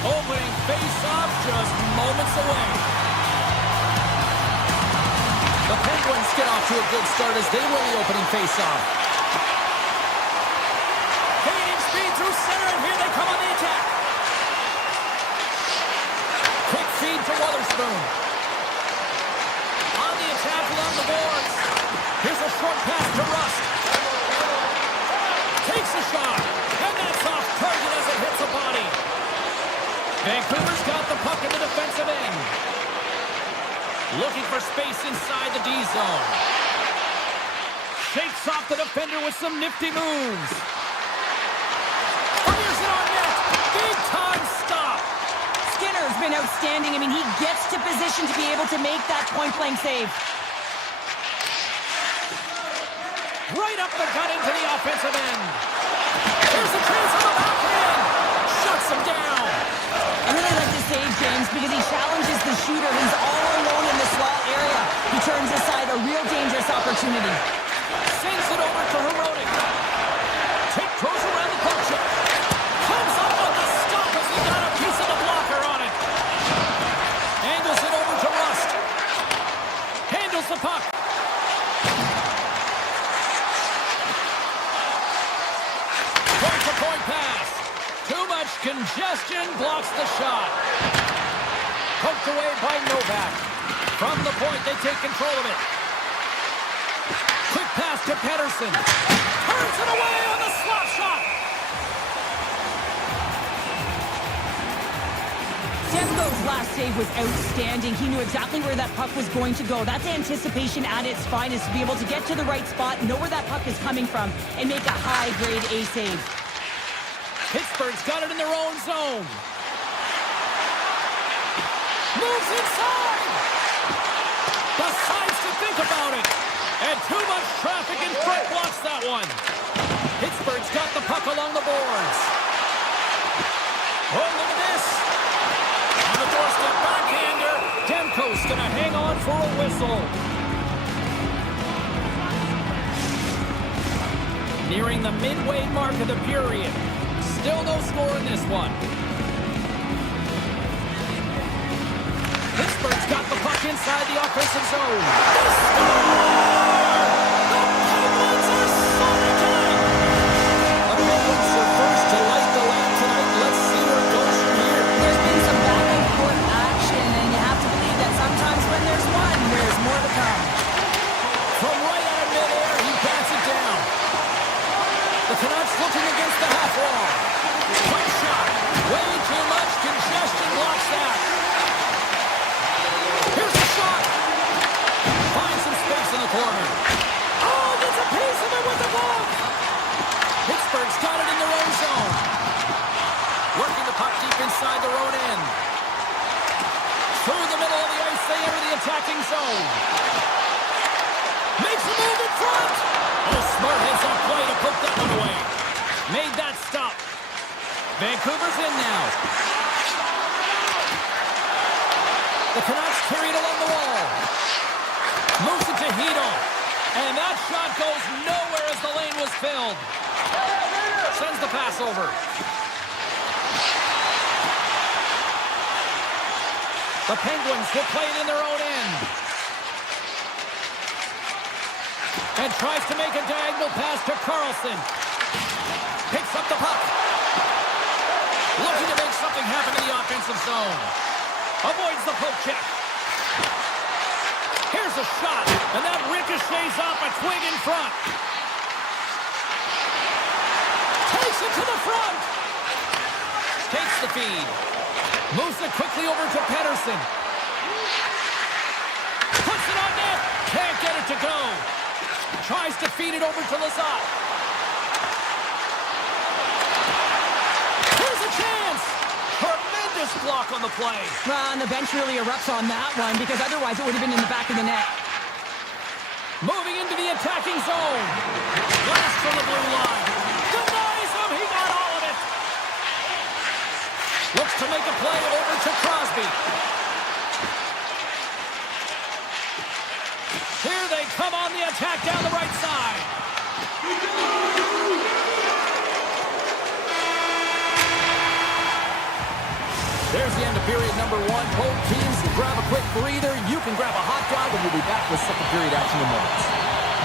Opening face-off just moments away. The Penguins get off to a good start as they win the opening face-off. Gaining speed through center, and here they come on the attack. Quick feed to Wotherspoon. On the attack along the boards. Here's a short pass to Rust. Takes a shot, and that's off target as it hits a body. Vancouver's got the puck in the defensive end. Looking for space inside the D zone. Shakes off the defender with some nifty moves. Fires it on net. Big time stop. Skinner's been outstanding. I mean, he gets to position to be able to make that point-blank save. Right up the gut into the offensive end. Here's a chance on the backhand. Shuts him down. I really like this save, James, because he challenges the shooter. He's all alone in the slot area. He turns aside a real dangerous opportunity. Sends it over to Herodic. Tiptoes around the poke check. Comes up on the stop as he got a piece of the blocker on it. Angles it over to Rust. Handles the puck. Point-to-point pass. Too much congestion blocks the shot. Poked away by Novak. From the point, they take control of it. Quick pass to Pettersson. Turns it away on the slap shot. Demko's last save was outstanding. He knew exactly where that puck was going to go. That's anticipation at its finest, to be able to get to the right spot, know where that puck is coming from, and make a high-grade A save. Pittsburgh's got it in their own zone. Moves inside. Decides to think about it. And too much traffic in front blocks that one. Pittsburgh's got the puck along the boards. Oh, look at this. On the doorstep backhander. Demko's going to hang on for a whistle. Nearing the midway mark of the period. Still no score in this one. Pittsburgh's got the puck inside the offensive zone. They score! The Penguins are soaring tonight! The Penguins are first to light the lamp tonight. Let's see where it goes from here. There's been some back-and-forth action, and you have to believe that sometimes when there's one, there's more to come. From right out of midair, he bats it down. The Canucks looking against the half wall. Quick shot. Way too much congestion blocks that. Here's the shot. Finds some space in the corner. Oh, gets a piece of it with the glove. Pittsburgh's got it in their own zone. Working the puck deep inside their own end. Through the middle of the ice, they enter the attacking zone. Makes a move in front. Oh, smart heads-up play to put that one away. Made that stop. Vancouver's in now. The Canucks carry it along the wall. Moves it to Hito. And that shot goes nowhere as the lane was filled. Sends the pass over. The Penguins will play it in their own end. And tries to make a diagonal pass to Carlson. Picks up the puck. Looking to make something happen in the offensive zone. Avoids the poke check. Here's a shot, and that ricochets off a twig in front. Takes it to the front. Takes the feed. Moves it quickly over to Pettersson. Puts it on net. Can't get it to go. Tries to feed it over to Lazat. Here's a chance. Tremendous block on the play. Well, and the bench really erupts on that one, because otherwise it would have been in the back of the net. Moving into the attacking zone. Blast from the blue line. Denies him. He got all of it. Looks to make a play over to Crosby. come on the attack down the right side. There's the end of period number 1. Both teams can grab a quick breather. You can grab a hot dog, and we'll be back with second period action in moments.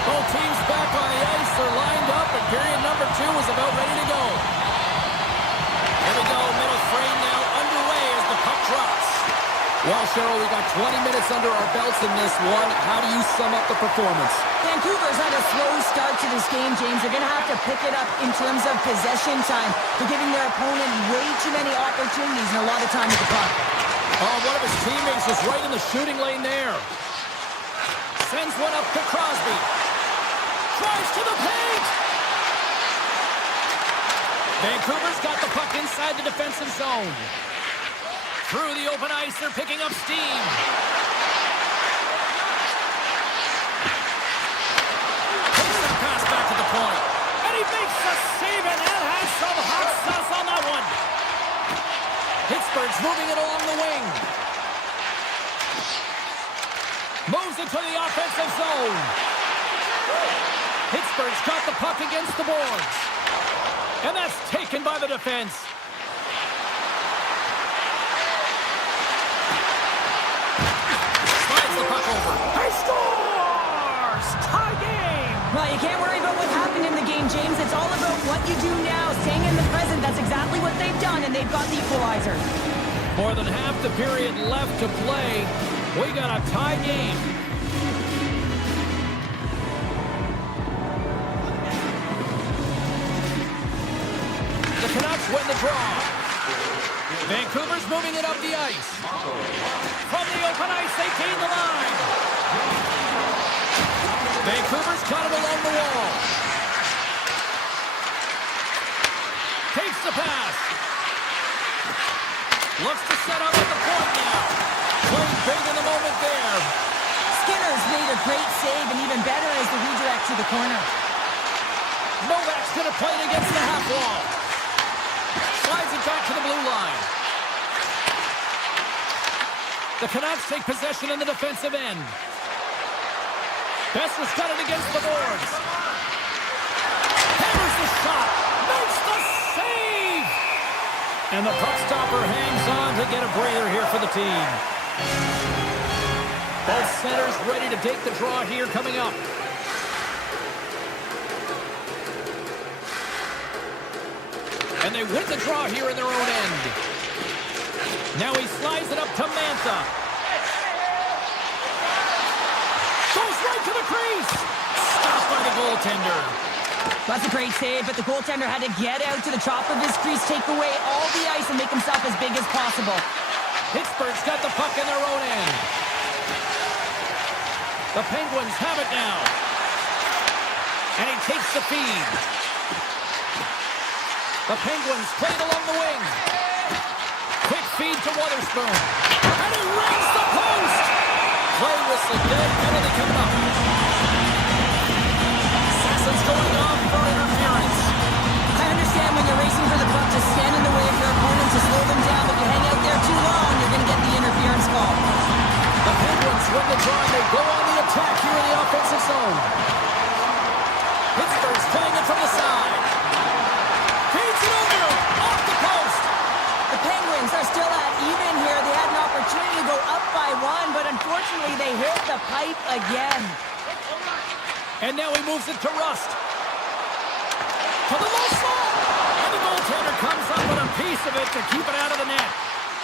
Both teams back on the ice. They're lined up, and period number 2 is about ready to go. Here we go. Middle frame now underway as the puck drops. Well, Cheryl, we got 20 minutes under our belts in this one. How do you sum up the performance? Vancouver's had a slow start to this game, James. They're going to have to pick it up in terms of possession time. They're giving their opponent way too many opportunities and a lot of time with the puck. Oh, one of his teammates is right in the shooting lane there. Sends one up to Crosby. Drives to the paint. Vancouver's got the puck inside the defensive zone. Through the open ice, they're picking up steam. Takes that pass back to the point. And he makes a save, and that has some hot sauce on that one. Pittsburgh's moving it along the wing. Moves it to the offensive zone. Pittsburgh's got the puck against the boards. And that's taken by the defense. Slides the puck over. He scores! Tie game! Well, you can't worry about what happened in the game, James. It's all about what you do now, staying in the present. That's exactly what they've done, and they've got the equalizer. More than half the period left to play. We got a tie game. The Canucks win the draw. Vancouver's moving it up the ice. From the open ice, they gain the line. Vancouver's got it along the wall. Takes the pass. Looks to set up at the point now. Playing big in the moment there. Skinner's made a great save, and even better is the redirect to the corner. Novak's going to play it against the half wall. Slides it back to the blue line. The Canucks take possession in the defensive end. Besser's got it against the boards. Hammers the shot. Makes the save. And the puck stopper hangs on to get a breather here for the team. Both centers ready to take the draw here coming up. And they win the draw here in their own end. Now he slides it up to Mantha. Goes right to the crease. Stopped by the goaltender. That's a great save, but the goaltender had to get out to the top of his crease, take away all the ice, and make himself as big as possible. Pittsburgh's got the puck in their own end. The Penguins have it now. And he takes the feed. The Penguins played along the wing. Quick feed to Wotherspoon. And he rings the post. Play whistle dead. Penalty coming up. Sasson's going off for interference. I understand when you're racing for the puck to stand in the way of your opponent to slow them down, but if you hang out there too long, you're going to get the interference call. The Penguins win the draw, and they go on the attack here in the offensive zone. Pittsburgh's playing it from the side. Feeds it over, off the post. The Penguins are still at even here. They had an opportunity to go up by one, but unfortunately they hit the pipe again. And now he moves it to Rust. To the low slot. And the goaltender comes up with a piece of it to keep it out of the net.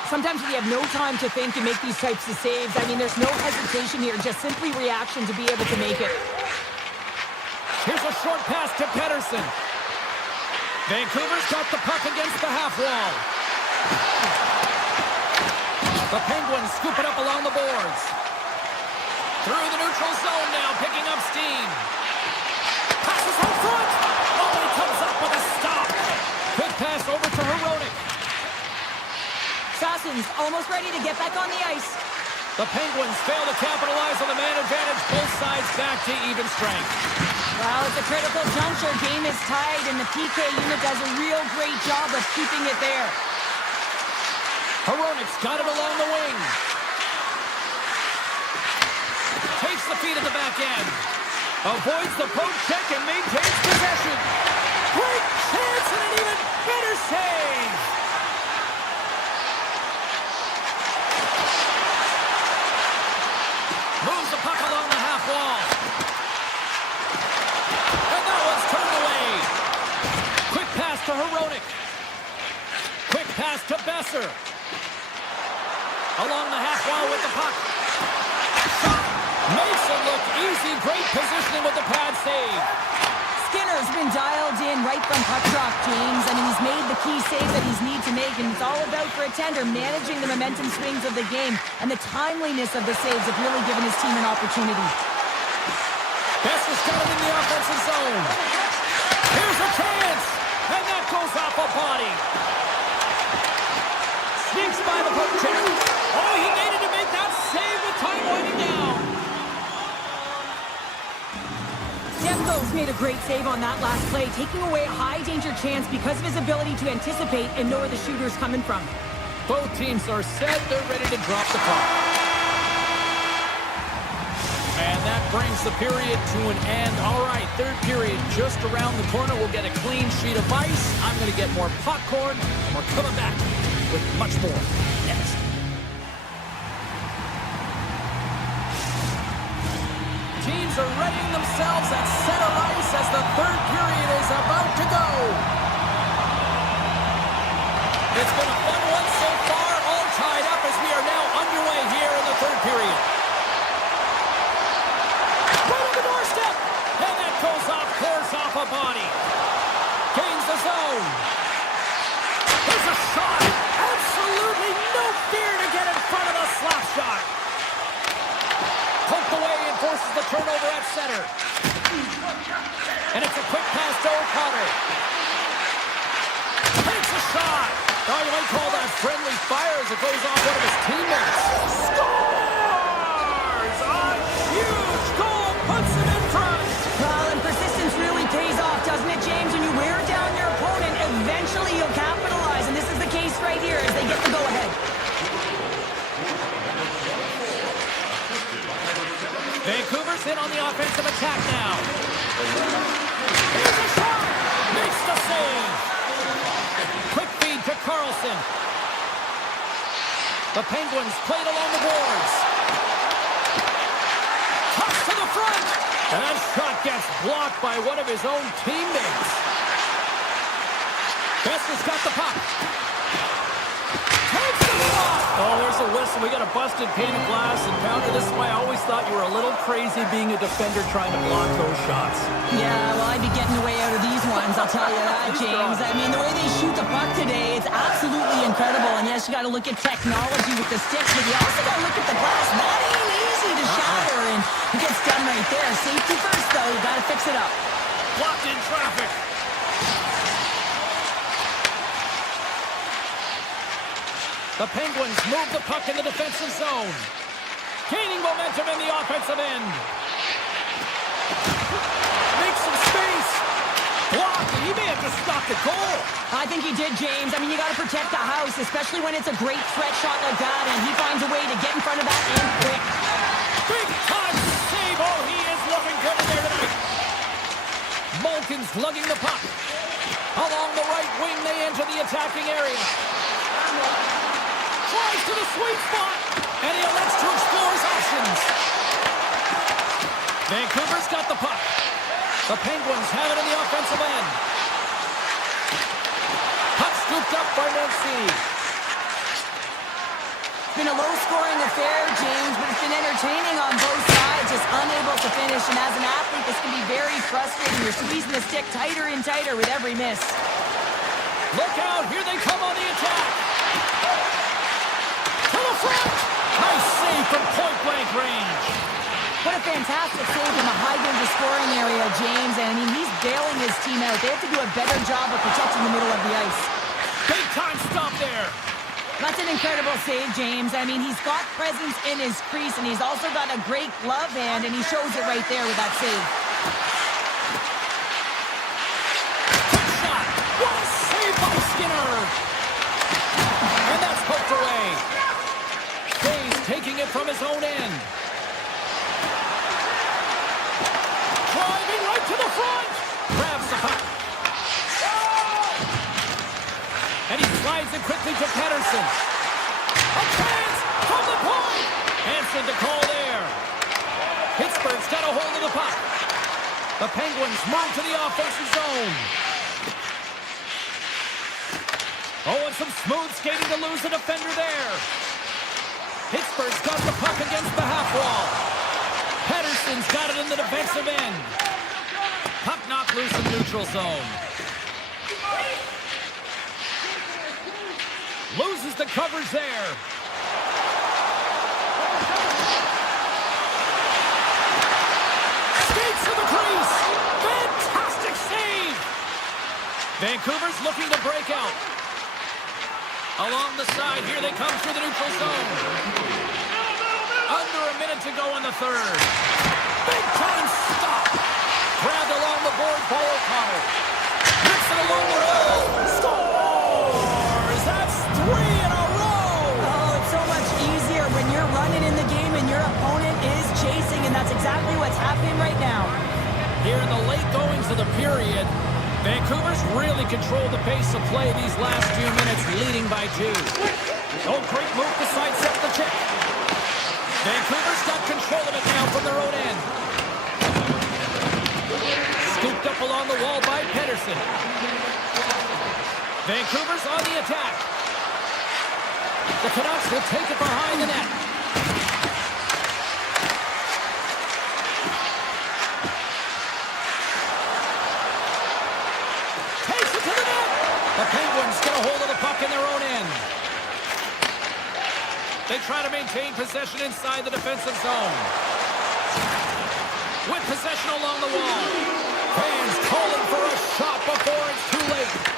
Sometimes when you have no time to think and make these types of saves, I mean, there's no hesitation here, just simply reaction to be able to make it. Here's a short pass to Pettersson. Vancouver's got the puck against the half wall. The Penguins scoop it up along the boards. Through the neutral zone now, picking up steam. Passes home front. Oh, he comes up with a stop. Quick pass over to Hronek. Sasson's almost ready to get back on the ice. The Penguins fail to capitalize on the man advantage. Both sides back to even strength. Well, it's a critical juncture. Game is tied, and the PK unit does a real great job of keeping it there. Hronek's got it along the wing. takes the feed at the back end. Avoids the poke check and maintains possession. Great chance and an even better save. Moves the puck along the half wall. And that one's turned away. Quick pass to Hronek. Quick pass to Besser. Along the half wall with the puck. Shot. Makes it look easy. Great positioning with the pad save. Skinner's been dialed in right from puck drop, James. I mean, he's made the key save that he's need to make, and it's all about for a tender managing the momentum swings of the game, and the timeliness of the saves have really given his team an opportunity. Besser's got it in the offensive zone. Here's a chance, and that goes off a body. Sneaks by the poke check. Oh, he needed to make that save with time winding down. Demko's made a great save on that last play, taking away a high-danger chance because of his ability to anticipate and know where the shooter's coming from. Both teams are set. They're ready to drop the puck. And that brings the period to an end. All right, third period just around the corner. We'll get a clean sheet of ice. I'm going to get more popcorn, and we're coming back with much more next. Teams are readying themselves at center ice as the third period is about to go. It's been a fun one so far, all tied up as we are now underway here in the third period. Right on the doorstep, and that goes off course off a body. Gains the zone. There's a shot. Absolutely no fear to get in front of the slap shot. Poked away and forces the turnover at center. And it's a quick pass to O'Connor. Takes a shot. Oh, you might call that friendly fire as it goes off one of his teammates. Scores! A huge goal puts him in front. Well, and persistence really pays off, doesn't it, James? When you wear down your opponent, eventually you'll capitalize. And this is the case right here as they get the go-ahead. Vancouver's in on the offensive attack now. Here's a shot! Makes the save! Quick feed to Carlson. The Penguins played along the boards. Toss to the front! And that shot gets blocked by one of his own teammates. Besser's got the puck. Takes the shot! Oh, there's a whistle. We got a busted pane of glass encounter. This is why I always thought you were a little crazy being a defender trying to block those shots. Yeah, well, I'd be getting away out of these ones, I'll tell you that, James. I mean, the way they shoot the puck today, it's absolutely incredible. And yes, you got to look at technology with the sticks, but you also got to look at the glass. That ain't easy to shatter, and it gets done right there. Safety first, though. You got to fix it up. Blocked in traffic. The Penguins move the puck in the defensive zone. Gaining momentum in the offensive end. Makes some space. Blocked. He may have just stopped the goal. I think he did, James. I mean, you got to protect the house, especially when it's a great threat shot like that, and he finds a way to get in front of that and quick. Big time save. Oh, he is looking good in there tonight. Malkin's lugging the puck. Along the right wing, they enter the attacking area. Tries to the sweet spot, and he elects to explore his options. Vancouver's got the puck. The Penguins have it in the offensive end. Puck scooped up by Mancini. It's been a low-scoring affair, James, but it's been entertaining on both sides, just unable to finish. And as an athlete, this can be very frustrating. You're squeezing the stick tighter and tighter with every miss. Look out, here they come on the attack. To the front! Nice save from point-blank range. What a fantastic save in the high-danger scoring area, James. And, I mean, he's bailing his team out. They have to do a better job of protecting the middle of the ice. Big-time stop there. That's an incredible save, James. I mean, he's got presence in his crease, and he's also got a great glove hand, and he shows it right there with that save. Quick shot. What a save by Skinner. And that's poked away. Taking it from his own end. And he slides it quickly to Pettersson. A chance from the point. Answered the call there. Pittsburgh's got a hold of the puck. The Penguins move to the offensive zone. Oh, and some smooth skating to lose the defender there. Pittsburgh's got the puck against the half wall. Pettersson's got it in the defensive end. Puck knocked loose in the neutral zone. Loses the coverage there. Skates to the crease. Fantastic save. Vancouver's looking to break out. Along the side, here they come through the neutral zone. Under a minute to go in the third. Big time stop. Grabbed along the board by O'Connor. Rips it along the wall. Scores! That's 3 in a row! Oh, it's so much easier when you're running in the game and your opponent is chasing, and that's exactly what's happening right now. Here in the late goings of the period, Vancouver's really controlled the pace of play these last few minutes, leading by 2. Oh, great move to sidestep the check. Vancouver's got control of it now from their own end. Scooped up along the wall by Pettersson. Vancouver's on the attack. The Canucks will take it behind the net. Takes it to the net. The Penguins get a hold of the puck in their own end. They try to maintain possession inside the defensive zone. With possession along the wall. Fans calling for a shot before it's too late.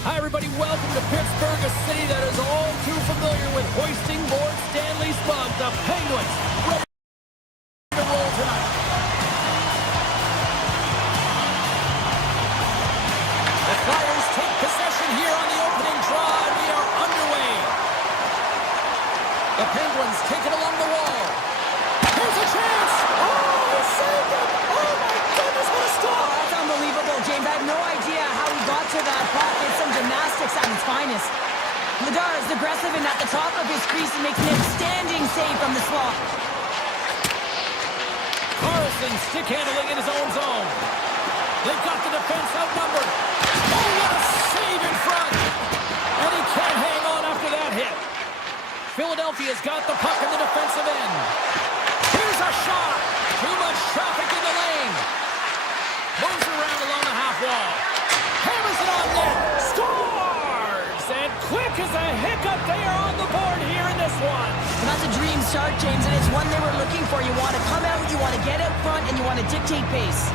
Hi, everybody. Welcome to Pittsburgh, a city that is all too familiar with hoisting Lord Stanley's mug. The Penguins ready to roll tonight. The Flyers take possession here on the opening draw, and we are underway. The Penguins take it along the wall. Here's a chance. Oh, he saved it. Oh, my goodness, what a stop. Oh, that's unbelievable, James. I have no idea how he got to that puck. It's some gymnastics at its finest. Ladar is aggressive and at the top of his crease and makes an outstanding save from the slot. Carlson stick handling in his own zone. They've got the defense outnumbered. Oh, what a save in front. And he can't hang on after that hit. Philadelphia's got the puck in the defensive end. Here's a shot. Too much traffic in the lane. Moves around along the half wall. Hammers it on net. Scores! And quick as a hiccup, they are on the board here in this one. And that's a dream start, James, and it's one they were looking for. You want to come out, you want to get out front, and you want to dictate pace.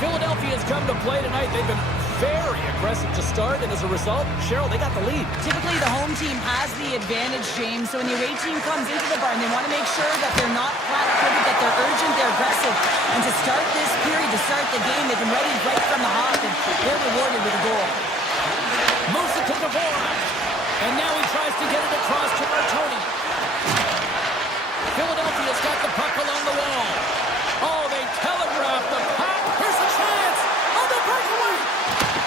Philadelphia's come to play tonight. They've been very aggressive to start, and as a result, Cheryl, they got the lead. Typically, the home team has the advantage, James, so when the away team comes into the barn, they want to make sure that they're not flat-footed, that they're urgent, they're aggressive. And to start this period, to start the game, they've been ready right from the hop, and they're rewarded with a goal. Moves it to Dvorak, and now he tries to get it across to Martoni. Philadelphia's got the puck along the wall. Oh, they telegraph the puck. Here's a chance. On the breakaway.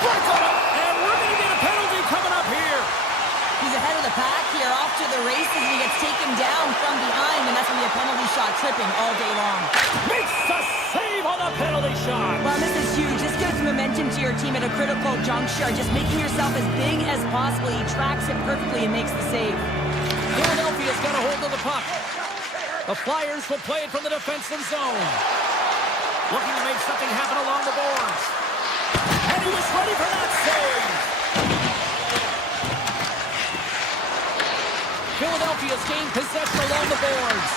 Break on it. And we're going to get a penalty coming up here. He's ahead of the pack here, off to the races, and he gets taken down from behind, and that's going to be a penalty shot, tripping all day long. Makes the save on the penalty shot. Well, this is huge. This gives momentum to your team at a critical juncture. Just making yourself as big as possible. He tracks it perfectly and makes the save. Philadelphia's got a hold of the puck. The Flyers will play it from the defensive zone. Looking to make something happen along the boards. And he was ready for that save. Philadelphia's gained possession along the boards.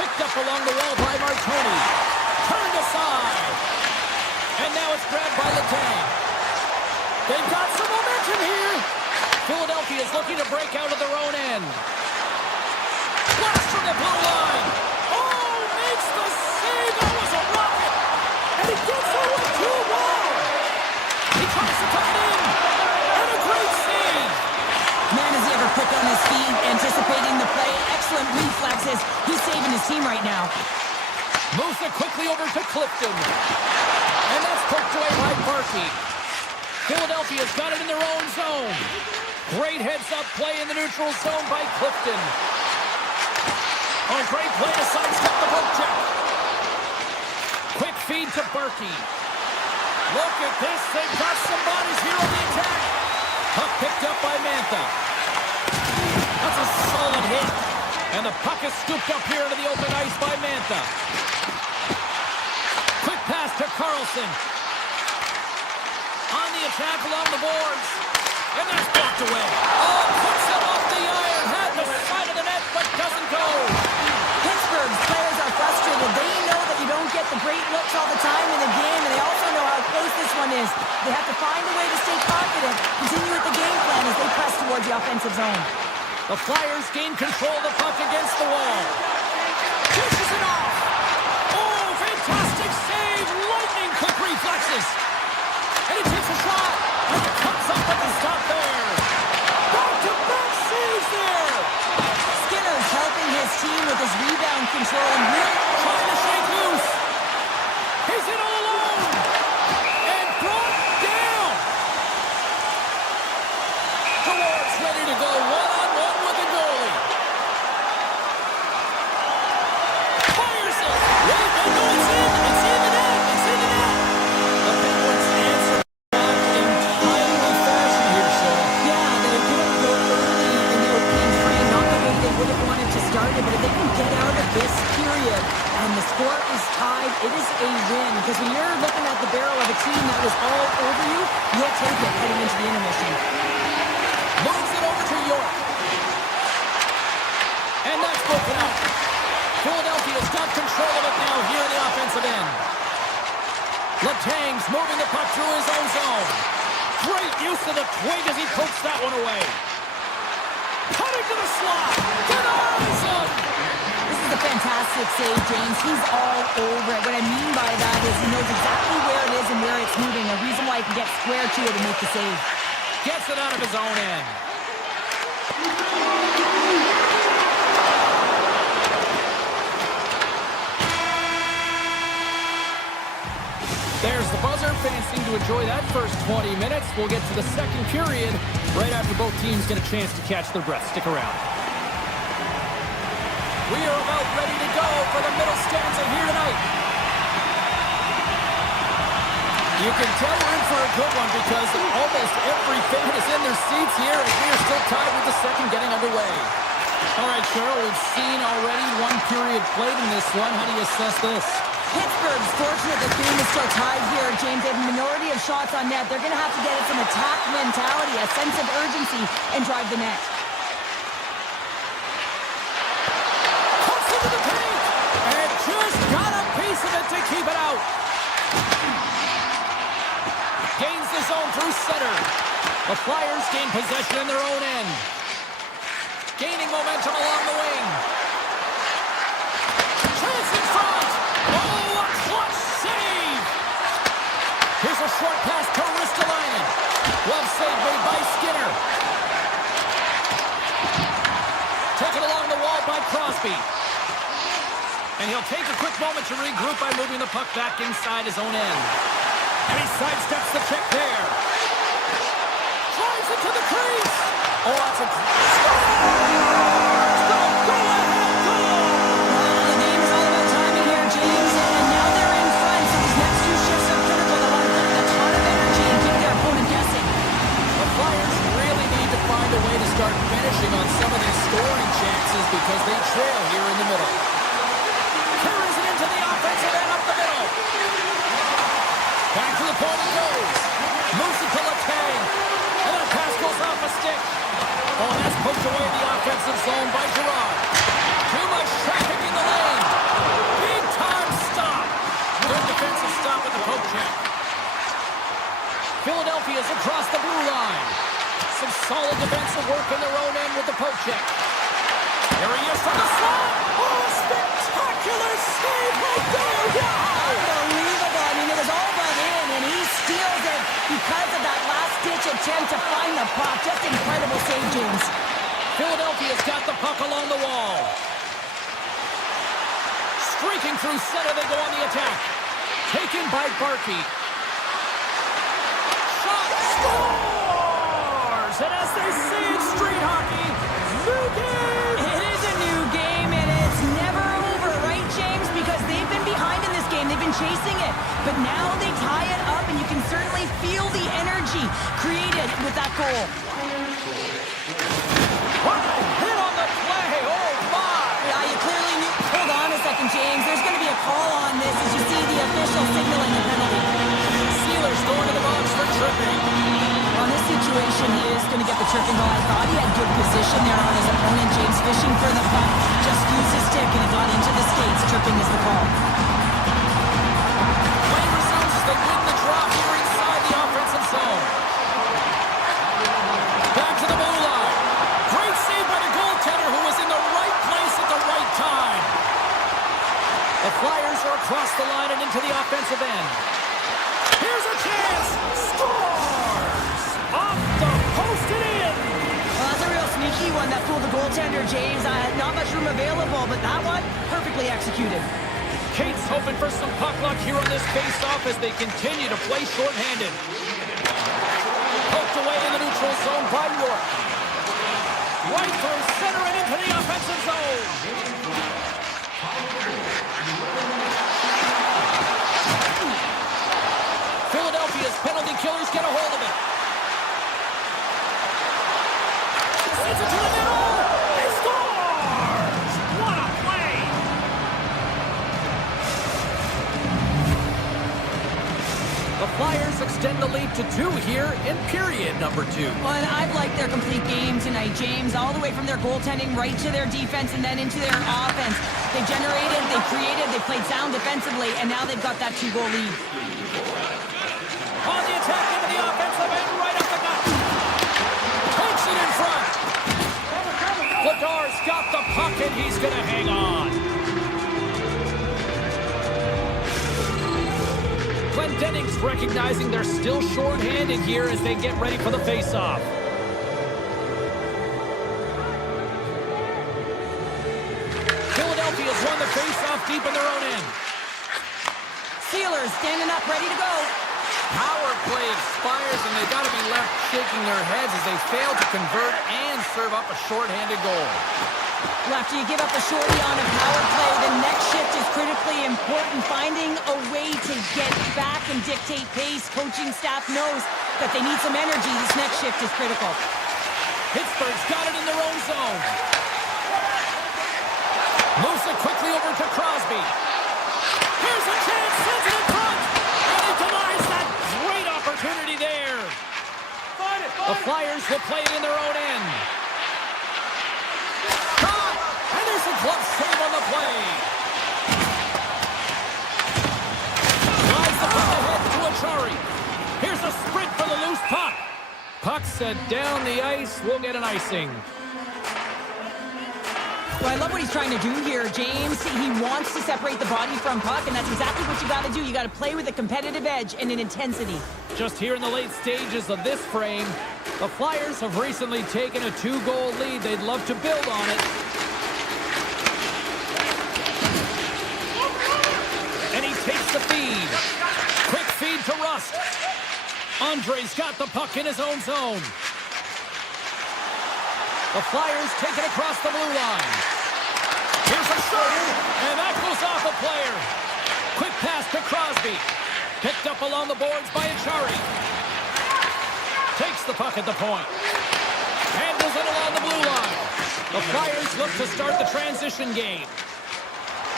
Picked up along the wall by Martoni. Turned aside. And now it's grabbed by Letang. They've got some momentum here. Philadelphia's looking to break out of their own end. Blast from the blue line. Oh, makes the save. That was a rocket. And he gets over 2-1. He tries to tuck it in. And a great save. Man, is he ever quick on his feet, anticipating the play. Excellent reflexes. He's saving his team right now. Moves it quickly over to Clifton. And that's poked away by Barkey. Philadelphia's got it in their own zone. Great heads-up play in the neutral zone by Clifton. Oh, great play to sidestep the poke check. Quick feed to Barkey. Look at this. They've got some bodies here on the attack. Puck picked up by Mantha. That's a solid hit. And the puck is scooped up here into the open ice by Mantha. Quick pass to Carlson. On the attack along the boards. And that's blocked away. Oh, puts it off the iron. Had the side of the net, but doesn't go. Pittsburgh's players are frustrated. They know that you don't get the great looks all the time in the game, and they also know how close this one is. They have to find a way to stay confident, continue with the game plan as they press towards the offensive zone. The Flyers gain control of the puck against the wall. Pushes it off. Oh, fantastic save. Lightning quick reflexes. And he takes a shot. And it comes up with the stop there. Back-to-back saves there. Skinner's helping his team with his rebound control and really Trying to shake loose. He's in all alone. And brought down. Dvorak's ready to go one-on-one with the goalie. Fires it. Wait, no, it's in. It's in the net. It's in the net. The Penguins answer in timely fashion here, Cheryl. Yeah, they couldn't go early in the opening frame. Not the way they would have wanted to start it, but if they can get out of this period and the score is tied, it is a win. Because when you're looking at the barrel of a team that was all over you, you'll take it heading into the intermission. Moves it over to York. And that's broken up. Philadelphia's got control of it now here in the offensive end. Letang's moving the puck through his own zone. Great use of the twig as he pokes that one away. Cutting to the slot. Denies him. This is a fantastic save, James. He's all over it. What I mean by that is he knows exactly where it is and where it's moving. A reason why he can get square to it and make the save. Gets it out of his own end. There's the buzzer. Fans seem to enjoy that first 20 minutes. We'll get to the second period right after both teams get a chance to catch their breath. Stick around. We are about ready to go for the middle stanza here tonight. You can tell we're in for a good one because almost every fan is in their seats here as we are still tied with the second getting underway. All right, Cheryl, we've seen already one period played in this one. How do you assess this? Pittsburgh's fortunate the game is still tied here, James. They have a minority of shots on net. They're going to have to get some attack mentality, a sense of urgency, and drive the net. Cuts into the paint, and just got a piece of it to keep it out. Gains the zone through center. The Flyers gain possession in their own end. Gaining momentum along the wing. Chance in front. Oh, a clutch save. Here's a short pass to Ristolainen. Glove save made by Skinner. Taken along the wall by Crosby. And he'll take a quick moment to regroup by moving the puck back inside his own end. And he sidesteps the check there. Drives it to the crease. Oh, that's a go-ahead goal! Well, the game is all about timing here, James, and now they're in front, so these next two shifts are critical. They want to put in a ton of energy and keep their opponent guessing. The Flyers really need to find a way to start finishing on some of these scoring chances because they trail here in the middle. Carries it into the offensive end up the middle. Back to the point it goes. Moves it to Letang. And that pass goes off a stick. Oh, and that's poked away in the offensive zone by Gerard. Too much traffic in the lane. Big time stop. Good defensive stop with the poke check. Philadelphia's across the blue line. Some solid defensive work in their own end with the poke check. There he is from the slot. Oh, spectacular save right there. Wow. Unbelievable. I mean, it was all but in, and he steals it because of that last-ditch attempt to find the puck. Just incredible save, James. Philadelphia's got the puck along the wall. Streaking through center, they go on the attack. Taken by Barkey. Shot scores! And as they say in street hockey, new game! It is a new game, and it's never over, right, James? Because they've been behind in this game. They've been chasing it. But now they tie it up, and you can certainly feel the energy created with that goal. What a hit on the play! Oh, my! Yeah, you clearly knew. Hold on a second, James. There's going to be a call on this as you see the official signaling the penalty. Steelers going to the box for tripping. On this situation, he is going to get the tripping goal. I thought he had good position there on his opponent. James fishing for the puck. Just used his stick, and it got into the skates. Tripping is the call. Play resumes as they win the drop here inside the offensive zone. Back to the blue line. Great save by the goaltender who was in the right place at the right time. The Flyers are across the line and into the offensive end. Here's a chance. Scores! Off the post and in. Well, that's a real sneaky one that fooled the goaltender, James. Not much room available, but that one, perfectly executed. Cates hoping for some puck luck here on this face-off as they continue to play shorthanded. Poked away in the neutral zone by York. Right through center and into the offensive zone. Philadelphia's penalty killers get a hold of it. Sends it to the middle. He scores! What a play! The Flyers extend the lead to 2 here in period number 2. Well, and I've liked their complete game tonight, James, all the way from their goaltending right to their defense and then into their offense. They generated, they created, they played sound defensively, and now they've got that 2-goal lead. On the attack into the offensive end, right up the gut. Takes it in front. Vladar's got the puck and he's going to hang on. Glendening's recognizing they're still short-handed here as they get ready for the face-off. Philadelphia's won the face-off deep in their own end. Steelers standing up, ready to go. Power play expires, and they've got to be left shaking their heads as they fail to convert and serve up a shorthanded goal. Well, after you give up a shorty on a power play, the next shift is critically important. Finding a way to get back and dictate pace. Coaching staff knows that they need some energy. This next shift is critical. Pittsburgh's got it in their own zone. Moves it quickly over to Crosby. Here's a chance, sends it in front, and he denies that great opportunity there. The Flyers will play it in their own end. Caught, and there's a glove save on the play. Slides the puck ahead to Achari. Here's a sprint for the loose puck. Puck set down the ice. We'll get an icing. Well, I love what he's trying to do here, James. He wants to separate the body from puck, and that's exactly what you got to do. You got to play with a competitive edge and an intensity. Just here in the late stages of this frame, the Flyers have recently taken a 2-goal lead. They'd love to build on it. And he takes the feed. Quick feed to Rust. Andre's got the puck in his own zone. The Flyers take it across the blue line. Here's a shot, and that goes off a player. Quick pass to Crosby. Picked up along the boards by Achari. Takes the puck at the point. Handles it along the blue line. The Flyers look to start the transition game.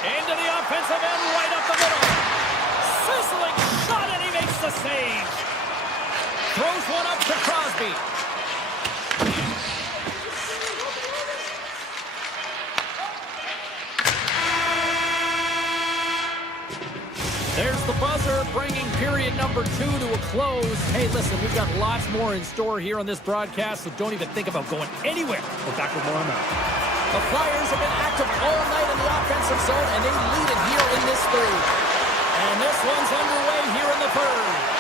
Into the offensive end, right up the middle. Sizzling shot, and he makes the save. Throws one up to Crosby. There's the buzzer, bringing period number 2 to a close. Hey, listen, we've got lots more in store here on this broadcast, so don't even think about going anywhere. We're back with more on that. The Flyers have been active all night in the offensive zone, and they lead it here in this third. And this one's underway here in the third.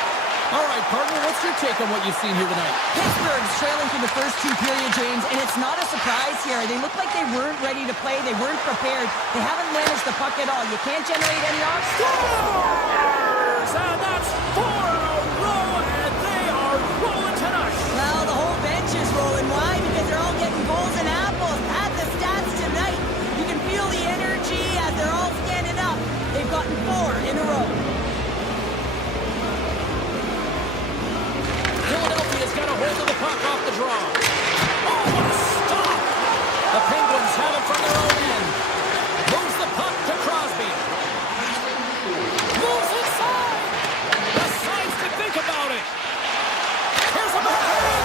All right, partner, what's your take on what you've seen here tonight? Pittsburgh's trailing for the first 2 periods, James, and it's not a surprise here. They look like they weren't ready to play. They weren't prepared. They haven't managed the puck at all. You can't generate any Scores! And that's 4 in a row, and they are rolling tonight. Well, the whole bench is rolling. Why? Because they're all getting goals and apples. At the stats tonight, you can feel the energy as they're all standing up. They've gotten 4 in a row. Philadelphia's got a hold of the puck off the draw. Oh, what a stop! The Penguins have it from their own end. Moves the puck to Crosby. Moves inside. Decides to think about it. Here's a backhand.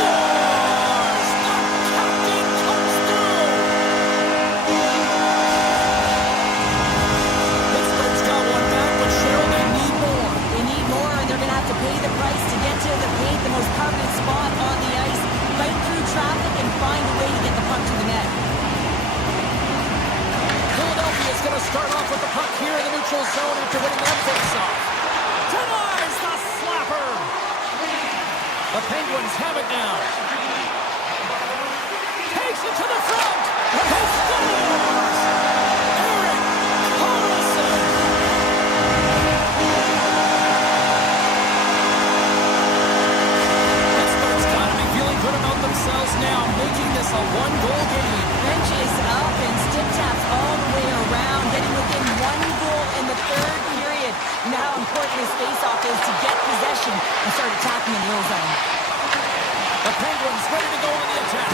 Scores! The captain comes through. Pittsburgh's got one back, but Cheryl, they need more. They need more, and they're going to have to pay the price to get to the paint, the most coveted spot on the ice, fight through traffic, and find a way to get the puck to the net. Philadelphia's going to start off with the puck here in the neutral zone after winning that face-off. Denies the slapper. The Penguins have it now. Takes it to the front. He scores! Eric Carlson. Pittsburgh's got to be feeling good about themselves now, making this a 1-goal game. Bench is up and stick taps all the way around, getting within 1 goal in the third period. You know how important this face-off is to get possession and start attacking in the old zone. The Penguins ready to go on the attack.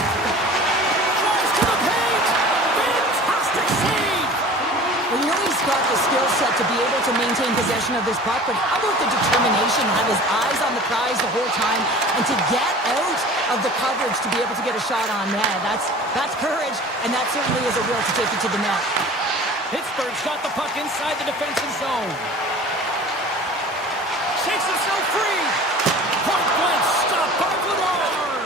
Drives to the paint. Fantastic save. Well, you know he's got the skill set to be able to maintain possession of this puck, but how about the determination to have his eyes on the prize the whole time and to get out of the coverage to be able to get a shot on net? That's courage, and that certainly is a will to take it to the net. Pittsburgh's got the puck inside the defensive zone. Shakes himself free. Point blank stop by Vladar.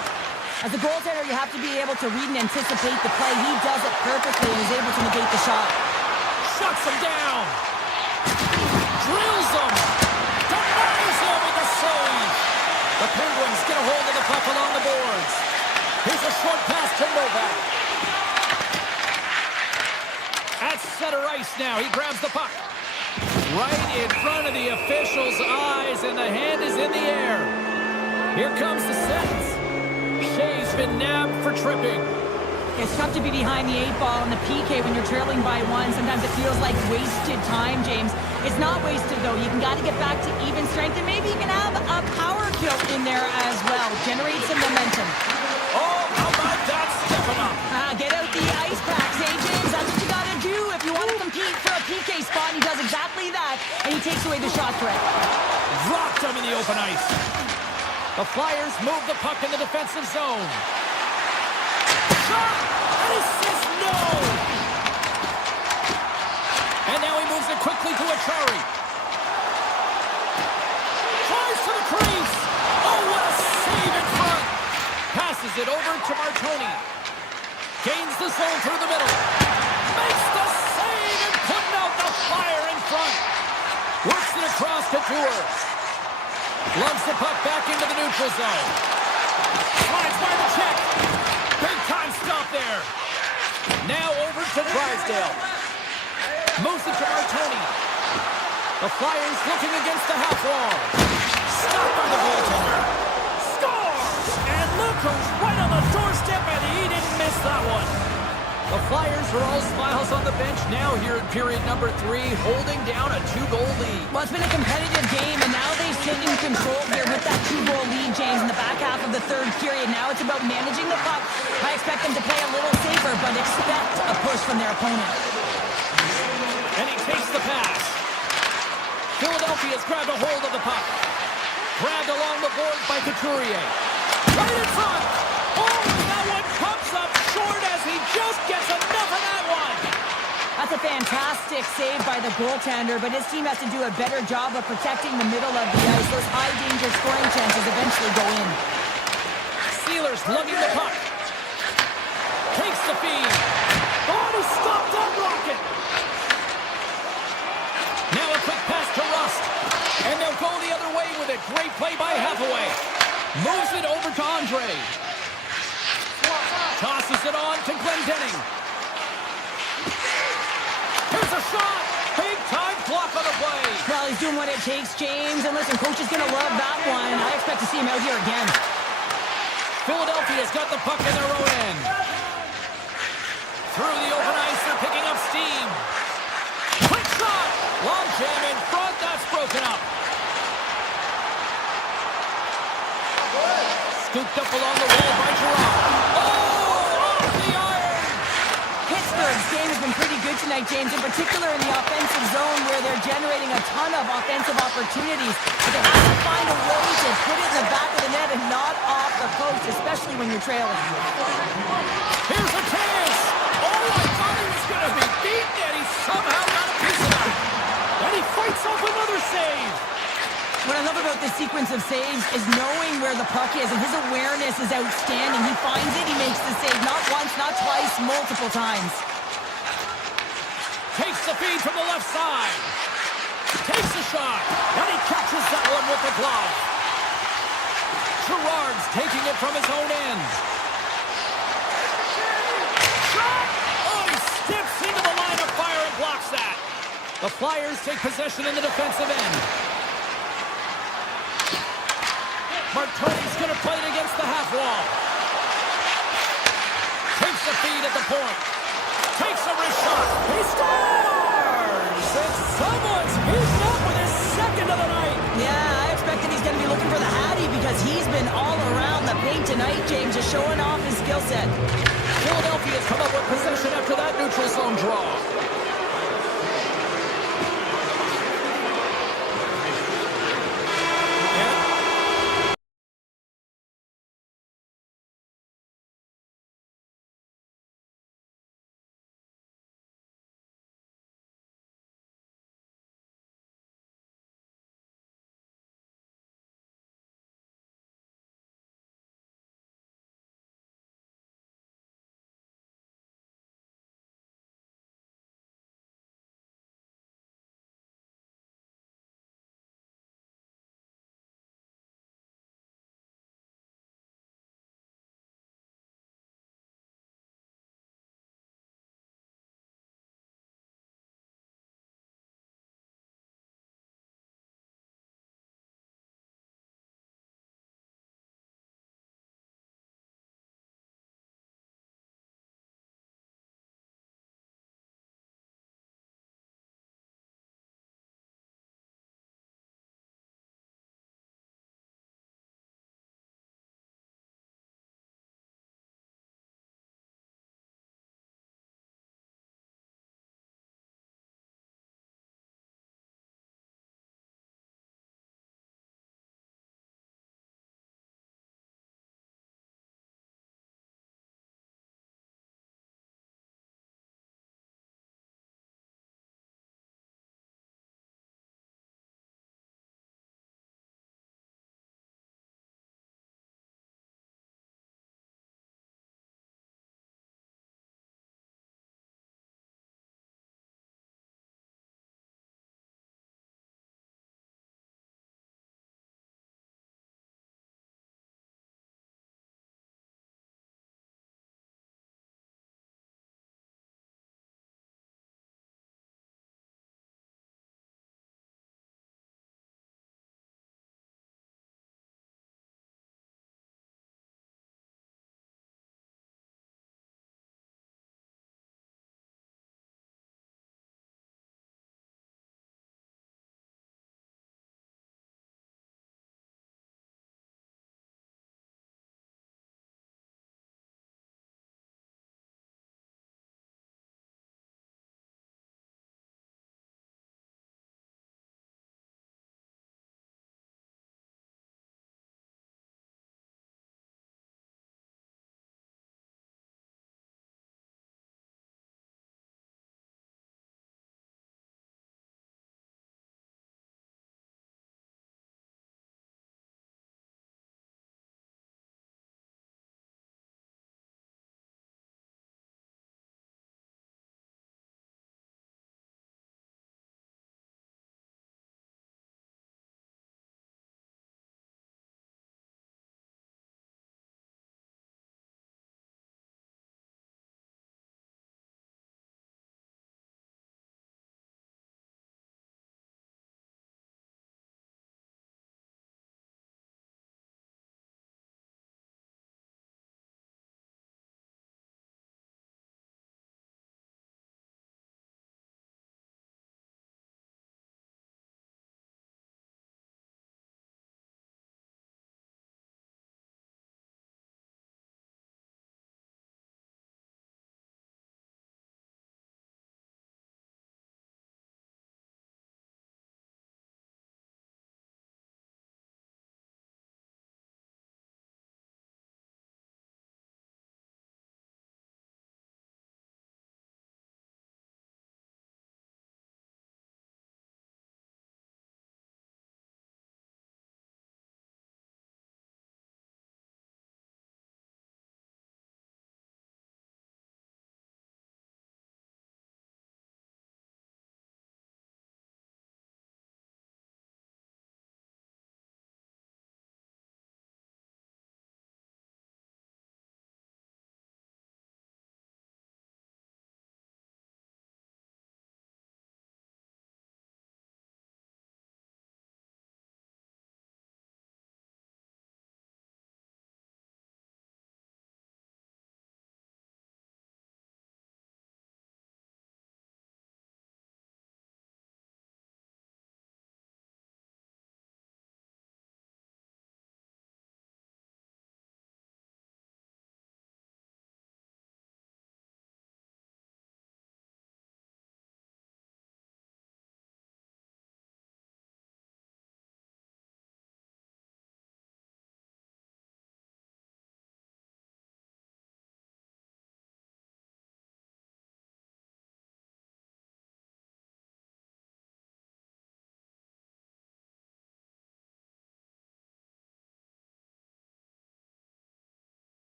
As a goaltender, you have to be able to read and anticipate the play. He does it perfectly and is able to negate the shot. Shuts him down. Drills him. Denies him with the save. The Penguins get a hold of the puck along the boards. Here's a short pass to Novak. At center ice now. He grabs the puck. Right in front of the official's eyes, and the hand is in the air. Here comes the sentence. Shea's been nabbed for tripping. It's tough to be behind the 8 ball in the PK when you're trailing by 1. Sometimes it feels like wasted time, James. It's not wasted, though. You got to get back to even strength, and maybe you can have a power kill in there as well. Generate some momentum. Oh, how about that stepping up? Get out the ice packs, eh, James? That's what you got to do if you want to compete for a PK spot. He does exactly that, and he takes away the shot threat. Rocked him in the open ice. The Flyers move the puck in the defensive zone. Shot! And he says no! And now he moves it quickly to Achari. Tries to the crease. Oh, what a save in front. Passes it over to Martoni. Gains the zone through the middle. Makes the save and putting out the fire in front. Works it across to Tour. Loves the puck back into the neutral zone. Slides by the check. Big time stop there. Now over to Drysdale. Moves it to Martoni. The Flyers looking against the half wall. Stopped by the goaltender. Scores! And look who's right on the doorstep, and he didn't miss that one. The Flyers are all smiles on the bench now here in period number 3, holding down a 2-goal lead. Well, it's been a competitive game, and now they've taken control here with that 2-goal lead, James, in the back half of the third period. Now it's about managing the puck. I expect them to play a little safer, but expect a push from their opponent. And he takes the pass. Philadelphia's grabbed a hold of the puck. Grabbed along the boards by Couturier. Right in front. Oh, that one comes up short as he just gets enough of that one. That's a fantastic save by the goaltender, but his team has to do a better job of protecting the middle of the ice. Those high-danger scoring chances eventually go in. Steelers lugging the puck. Takes the feed. Oh, he stopped that rocket. Now a quick pass to Rust. And they'll go the other way with it. Great play by Hathaway. Moves it over to Andre. Tosses it on to Glendening. Here's a shot. Big time block on the play. Well, he's doing what it takes, James. And listen, coach is going to love that one. I expect to see him out here again. Philadelphia's got the puck in their own end. Through the open ice, they're picking up steam. Quick shot. Long jam in front. That's broken up. Scooped up along the wall by Gerard. Oh, off the iron. Pittsburgh's game has been pretty good tonight, James, in particular in the offensive zone where they're generating a ton of offensive opportunities. But they have to find a way to put it in the back of the net and not off the post, especially when you're trailing. Here's a chance. Oh, I thought he was going to be beaten, and he somehow got a piece of it. And he fights off another save. What I love about this sequence of saves is knowing where the puck is, and his awareness is outstanding. He finds it, he makes the save, not once, not twice, multiple times. Takes the feed from the left side. Takes the shot, and he catches that one with the glove. Gerard's taking it from his own end. Shot! Oh, he steps into the line of fire and blocks that. The Flyers take possession in the defensive end. Martoni's going to play it against the half wall. Takes the feed at the point. Takes a wrist shot. He scores! And someone's beaten up with his second of the night. Yeah, I expect that he's going to be looking for the Hattie because he's been all around the paint tonight, James, just showing off his skill set. Philadelphia's come up with possession after that neutral zone draw.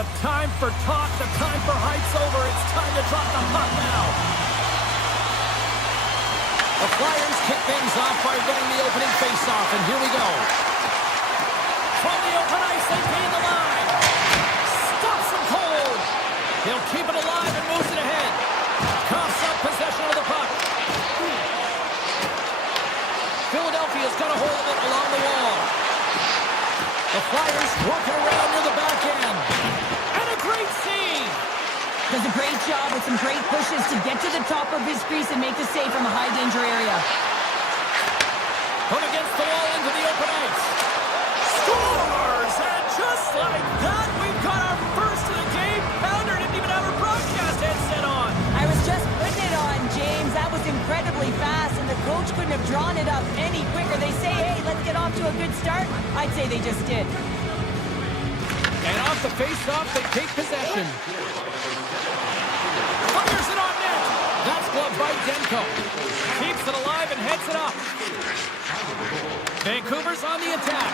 The time for talk, the time for hype's over. It's time to drop the puck now. The Flyers kick things off by winning the opening faceoff, and here we go. From the open ice, they gain the line. Stops him cold. He'll keep it alive and moves it ahead. Coughs up possession of the puck. Philadelphia's got a hold of it along the wall. The Flyers working around near the back end. And a great save. Does a great job with some great pushes to get to the top of his crease and make the save from a high-danger area. Put against the wall into the open ice. Scores! And just like that, we've got our first of the game. Pounder didn't even have her broadcast headset on. I was just putting it on, James. That was incredibly fast, and the coach couldn't have drawn it up any quicker. They say, hey, let's get off to a good start. I'd say they just did. And off the face-off, they take possession. Fires it on net. That's gloved by Denko. Keeps it alive and heads it up. Vancouver's on the attack.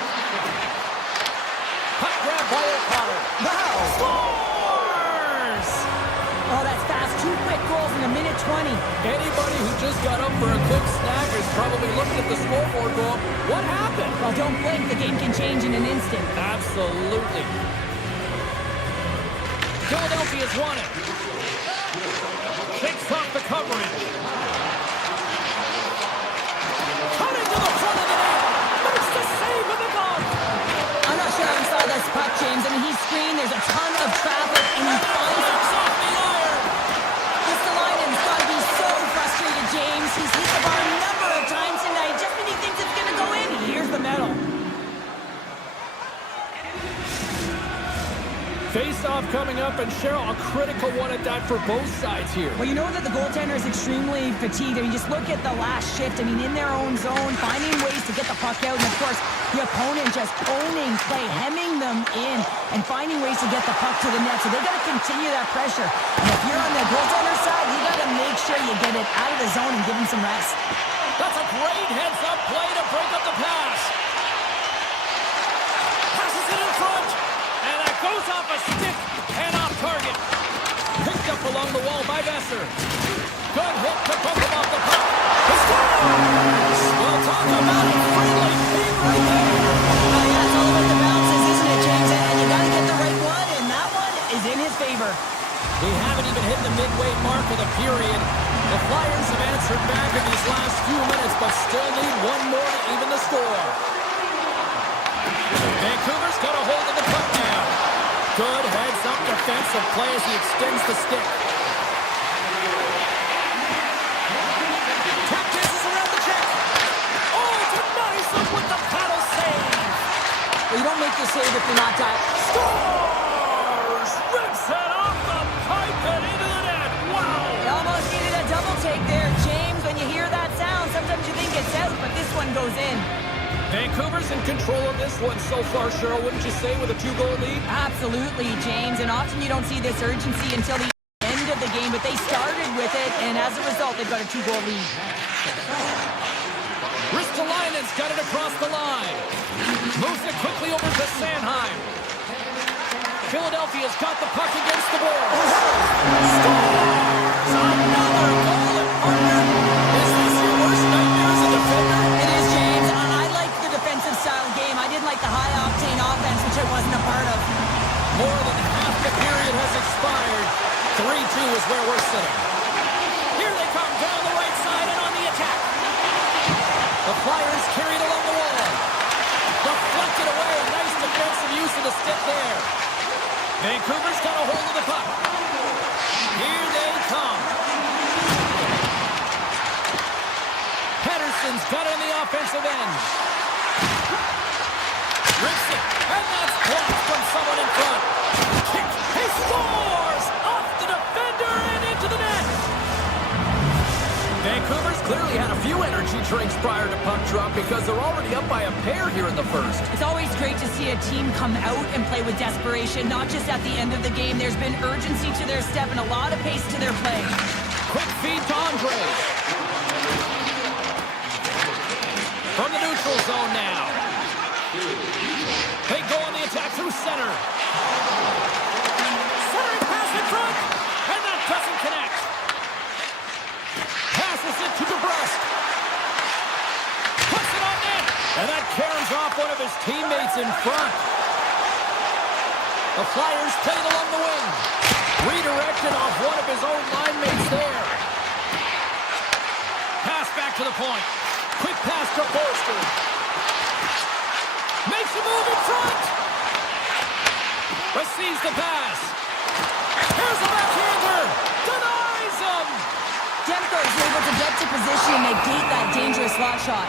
Puck grab by O'Connor. Wow! Scores! Oh, that's fast. 2 quick goals in a minute 20. Anybody who just got up for a quick snack is probably looking at the scoreboard going, what happened? Well, don't blink. The game can change in an instant. Absolutely. Philadelphia's won it. Shakes off the coverage. Cutting to the front of the net. Makes the save with the glove. I'm not sure I saw this puck, James. I mean, he's screened. There's a ton of traffic, and he finds it. Off the iron. Ristolainen's got to be so frustrated, James. He's hit the bar a number of times tonight. Just when he thinks it's going to go in, here's the medal. Face-off coming up, and Cheryl, a critical one at that for both sides here. Well, you know that the goaltender is extremely fatigued. I mean, just look at the last shift. I mean, in their own zone, finding ways to get the puck out. And, of course, the opponent just owning play, hemming them in, and finding ways to get the puck to the net. So they got to continue that pressure. And if you're on the goaltender side, you got to make sure you get it out of the zone and give him some rest. That's a great heads-up play to break up the pass. Passes it in front. And that goes off a stick and off target. Picked up along the wall by Besser. Good hit to bump him off the puck. He scores! Well, talk about a friendly feed right there. Yeah, it's all about the bounces, isn't it, James? And you got to get the right one, and that one is in his favor. We haven't even hit the midway mark of the period. The Flyers have answered back in these last few minutes, but still need one more to even the score. Vancouver's got a hold of the puck now. Good heads-up defensive play as he extends the stick. Tap kisses around the check. Oh, denies him with the paddle save. Well, you don't make the save if you're not tied. Scores! Rips it off the pipe and into the net. Wow! You almost needed a double take there, James. When you hear that sound, sometimes you think it's out, but this one goes in. Vancouver's in control of this one so far, Cheryl, wouldn't you say, with a 2-goal lead? Absolutely, James. And often you don't see this urgency until the end of the game, but they started with it, and as a result, they've got a 2-goal lead. Ristolainen's got it across the line. Moves it quickly over to Sanheim. Philadelphia's got the puck against the boards. Scores! Another goal in partner. Is this your worst nightmare as a defender? It is, James. I like the defensive style game. I didn't like the high-octane offense, which I wasn't a part of. More than half the period has expired. 3-2 is where we're sitting. Here they come down the right side and on the attack. The Flyers carried along the wall. Deflected away. Nice defensive use of the stick there. Vancouver's got a hold of the puck. Here they come. Pettersson's got it on the offensive end. Rips it, and that's blocked from someone in front. Kick, he scores! Off the defender and into the net. Vancouver's clearly had a few energy drinks prior to puck drop because they're already up by a pair here in the first. It's always great to see a team come out and play with desperation, not just at the end of the game. There's been urgency to their step and a lot of pace to their play. Quick feed to Andre. From the neutral zone now. They go on the attack through center. in front. The Flyers play it along the wing. Redirected off one of his own line mates there. Pass back to the point. Quick pass to Forster. Makes a move in front. Receives the pass. Here's a backhander. Denies him. Demko is able to get to position and negate that dangerous slot shot.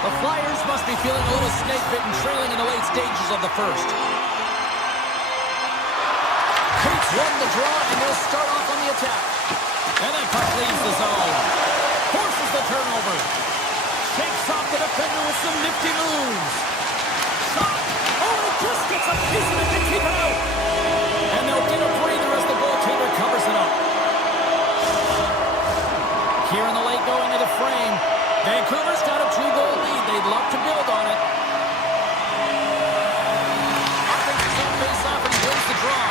The Flyers must be feeling a little snake-bitten, trailing in the late stages of the first. Cates won the draw, and they'll start off on the attack. And that puck leaves the zone. Forces the turnover. Shakes off the defender with some nifty moves. Shot! Oh, it just gets a piece of it to keep it out. And they'll get a breather as the goaltender covers it up. Here in the late going to the frame. Vancouver's got a 2-goal lead. They'd love to build on it. Offensive zone face-off, and he wins the draw.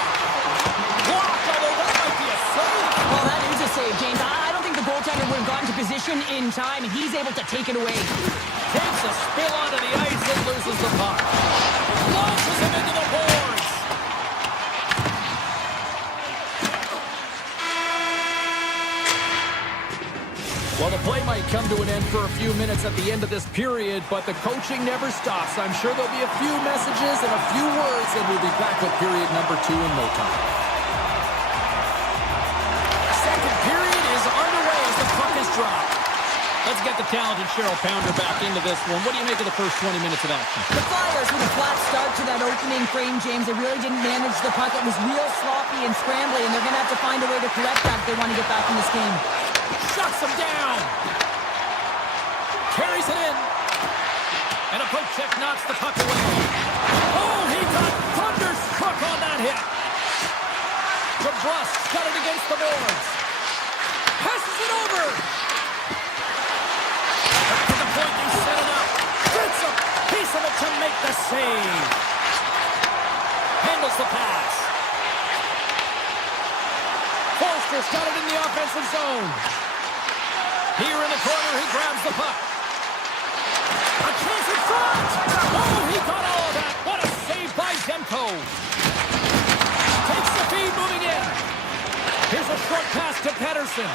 Blocked, although that might be a save. Well, that is a save, James. I don't think the goaltender would have gotten to position in time, and he's able to take it away. Takes a spill onto the ice and loses the puck. Launches him into the boards. Well, the play might come to an end for a few minutes at the end of this period, but the coaching never stops. I'm sure there'll be a few messages and a few words, and we'll be back with period number 2 in no time. Second period is underway as the puck is dropped. Let's get the talented Cheryl Pounder back into this one. What do you make of the first 20 minutes of action? The Flyers with a flat start to that opening frame, James. They really didn't manage the puck. It was real sloppy and scrambly, and they're going to have to find a way to correct that if they want to get back in this game. Shuts him down. Carries it in. And a poke check knocks the puck away. Oh, he got thunderstruck on that hit. DeBrusque got it against the boards. Passes it over. Back to the point, they set it up. Gets a piece of it to make the save. Handles the pass. Forster's got it in the offensive zone. Here in the corner, he grabs the puck. A chance in front! Oh, he got all of that! What a save by Demko! Takes the feed, moving in. Here's a short pass to Pettersson.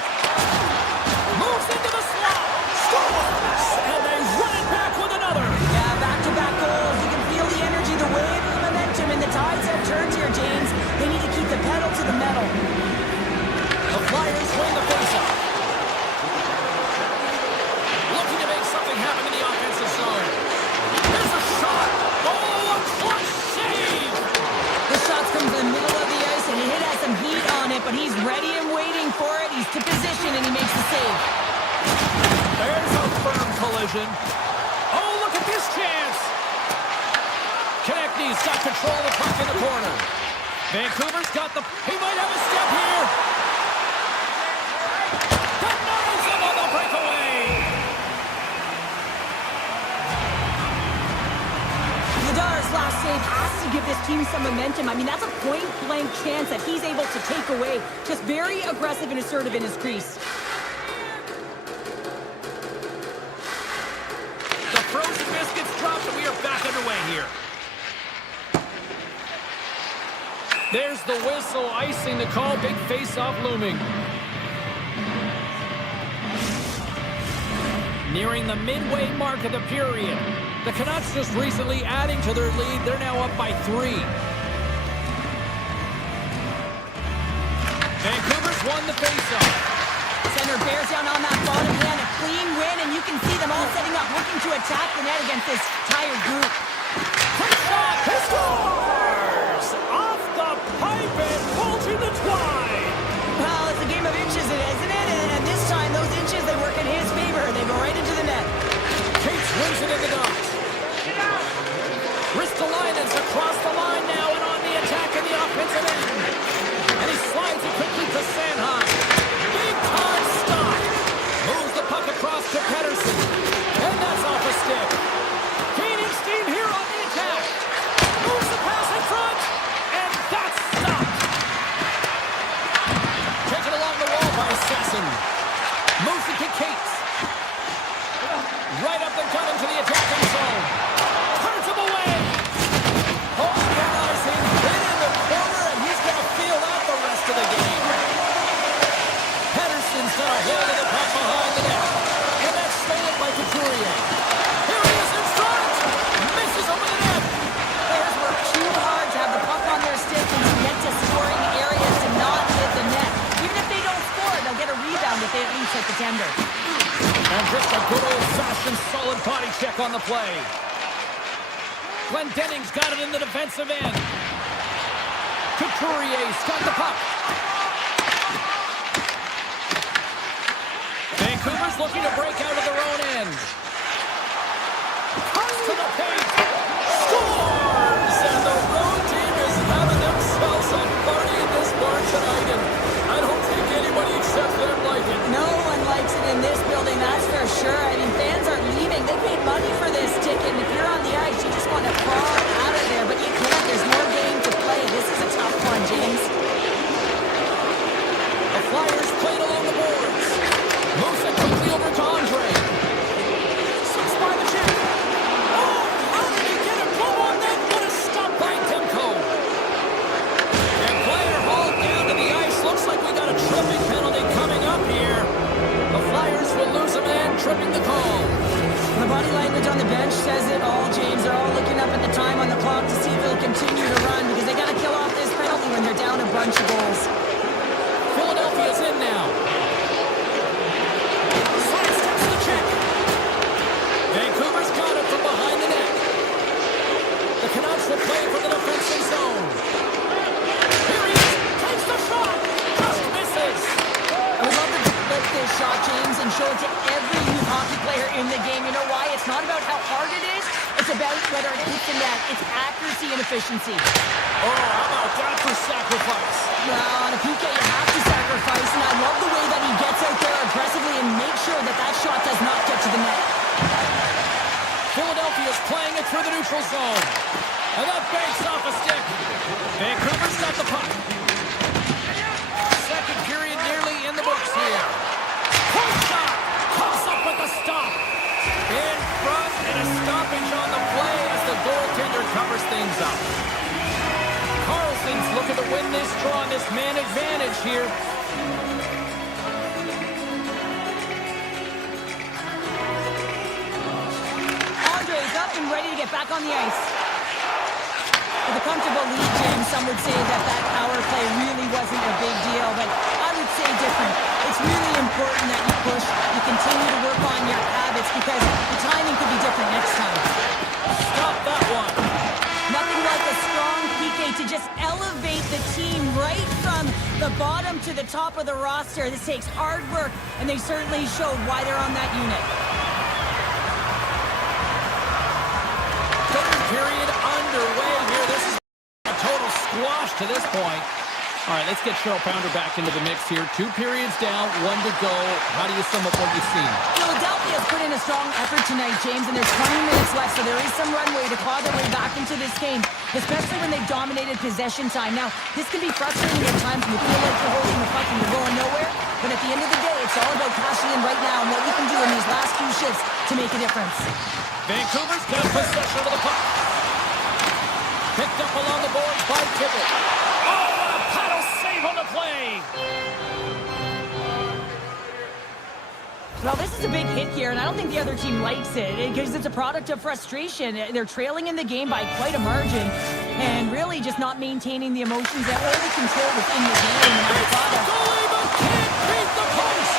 Moves into the slot. Scores! And they run it back with another. Yeah, back-to-back goals. You can feel the energy, the wave, the momentum, and the tides have turned here, James. They need to keep the pedal to the metal. The Flyers win the faceoff. Looking to make something happen in the offensive zone. There's a shot. Oh, a clutch save. The shot's come from the middle of the ice, and it has some heat on it, but he's ready and waiting for it. He's to position, and he makes the save. There's a firm collision. Oh, look at this chance. Konechny's got control of the puck in the corner. Vancouver's got the... He might have a step here. Denies him on the breakaway. Ladar's last save has to give this team some momentum. I mean, that's a point-blank chance that he's able to take away. Just very aggressive and assertive in his crease. The frozen biscuits dropped, and we are back underway here. There's the whistle, icing the call. Big face-off looming. Nearing the midway mark of the period. The Canucks just recently adding to their lead. They're now up by 3. Vancouver's won the face-off. Center bears down on that bottom hand, a clean win, and you can see them all setting up, looking to attack the net against this tired group. Quick shot, he scores! Off the pipe and bulging the twine. Well, it's a game of inches, isn't it? And this time, those inches, they work in his favor. They go right into the net. Cates wins it in the dots. Ristolainen's across the line now and on the attack in the offensive end. And he slides it quickly to Sanheim. Big time stop. Moves the puck across to Pettersson. And that's off a stick. Gaining steam here on the attack. Moves the pass in front. And that's stopped. Taken along the wall by Sasson. Moves it to Cates. And just a good old-fashioned solid body check on the play. Glendening's got it in the defensive end. Couturier's got the puck. Vancouver's looking to break out of their own end. Comes to the paint. Scores! And the road team is having themselves a party in this bar tonight. And I don't think anybody except them like it. No one likes it in this building, that's for sure. I mean, fans are leaving. They paid money for this ticket. And if you're on the ice, you just want to crawl out of there. But you can't. There's more game to play. This is a tough one, James. The Flyers played along the boards. Moves it quickly over to Andre. Six by the check. Oh, how did he get a goal on that? What a stop by Demko. And player hauled down to the ice. Looks like we got a tripping penalty coming up here. The Flyers will lose a man tripping the call. The body language on the bench says it all, James. They're all looking up at the time on the clock to see if they'll continue to run because they got to kill off this penalty when they're down a bunch of goals. Philadelphia's in now. Sidesteps the check. Vancouver's got it from behind the net. The Canucks will play from the defensive zone. Here he is. Takes the shot. Just misses. I would love to flip this shot, James, and show it to every youth hockey player in the game. You know why? It's not about how hard it is. It's about whether it hits the net. It's accuracy and efficiency. Oh, how about that for sacrifice? Well, on a PK, you have to sacrifice, and I love the way that he gets out there aggressively and makes sure that that shot does not get to the net. Philadelphia's playing it through the neutral zone. And that banks off a stick. Vancouver's got the puck. Second period nearly in the books here. Point shot. Comes up with the stop. In front and a stoppage on the play as the goaltender covers things up. Carlson's looking to win this draw on this man advantage here. Andre's up and ready to get back on the ice. With a comfortable lead, James, some would say that power play really wasn't a big deal, but I would say different. It's really important that you push, you continue to work on your habits because the timing could be different next time. Stop that one. Nothing like a strong PK to just elevate the team right from the bottom to the top of the roster. This takes hard work, and they certainly showed why they're on that unit. Third period underway here. This is a total squash to this point. All right, let's get Cheryl Pounder back into the mix here. 2 periods down, 1 to go. How do you sum up what you've seen? Philadelphia has put in a strong effort tonight, James, and there's 20 minutes left, so there is some runway to claw their way back into this game, especially when they've dominated possession time. Now, this can be frustrating at times when you feel like you're holding the puck and you're going nowhere, but at the end of the day, it's all about cashing in right now and what you can do in these last few shifts to make a difference. Vancouver's got possession of the puck. Picked up along the boards by Tibble. Oh, what a paddle save on the play! Well, this is a big hit here, and I don't think the other team likes it because it's a product of frustration. They're trailing in the game by quite a margin and really just not maintaining the emotions or the control within the game. And as a product, Goalie, but can't beat the post!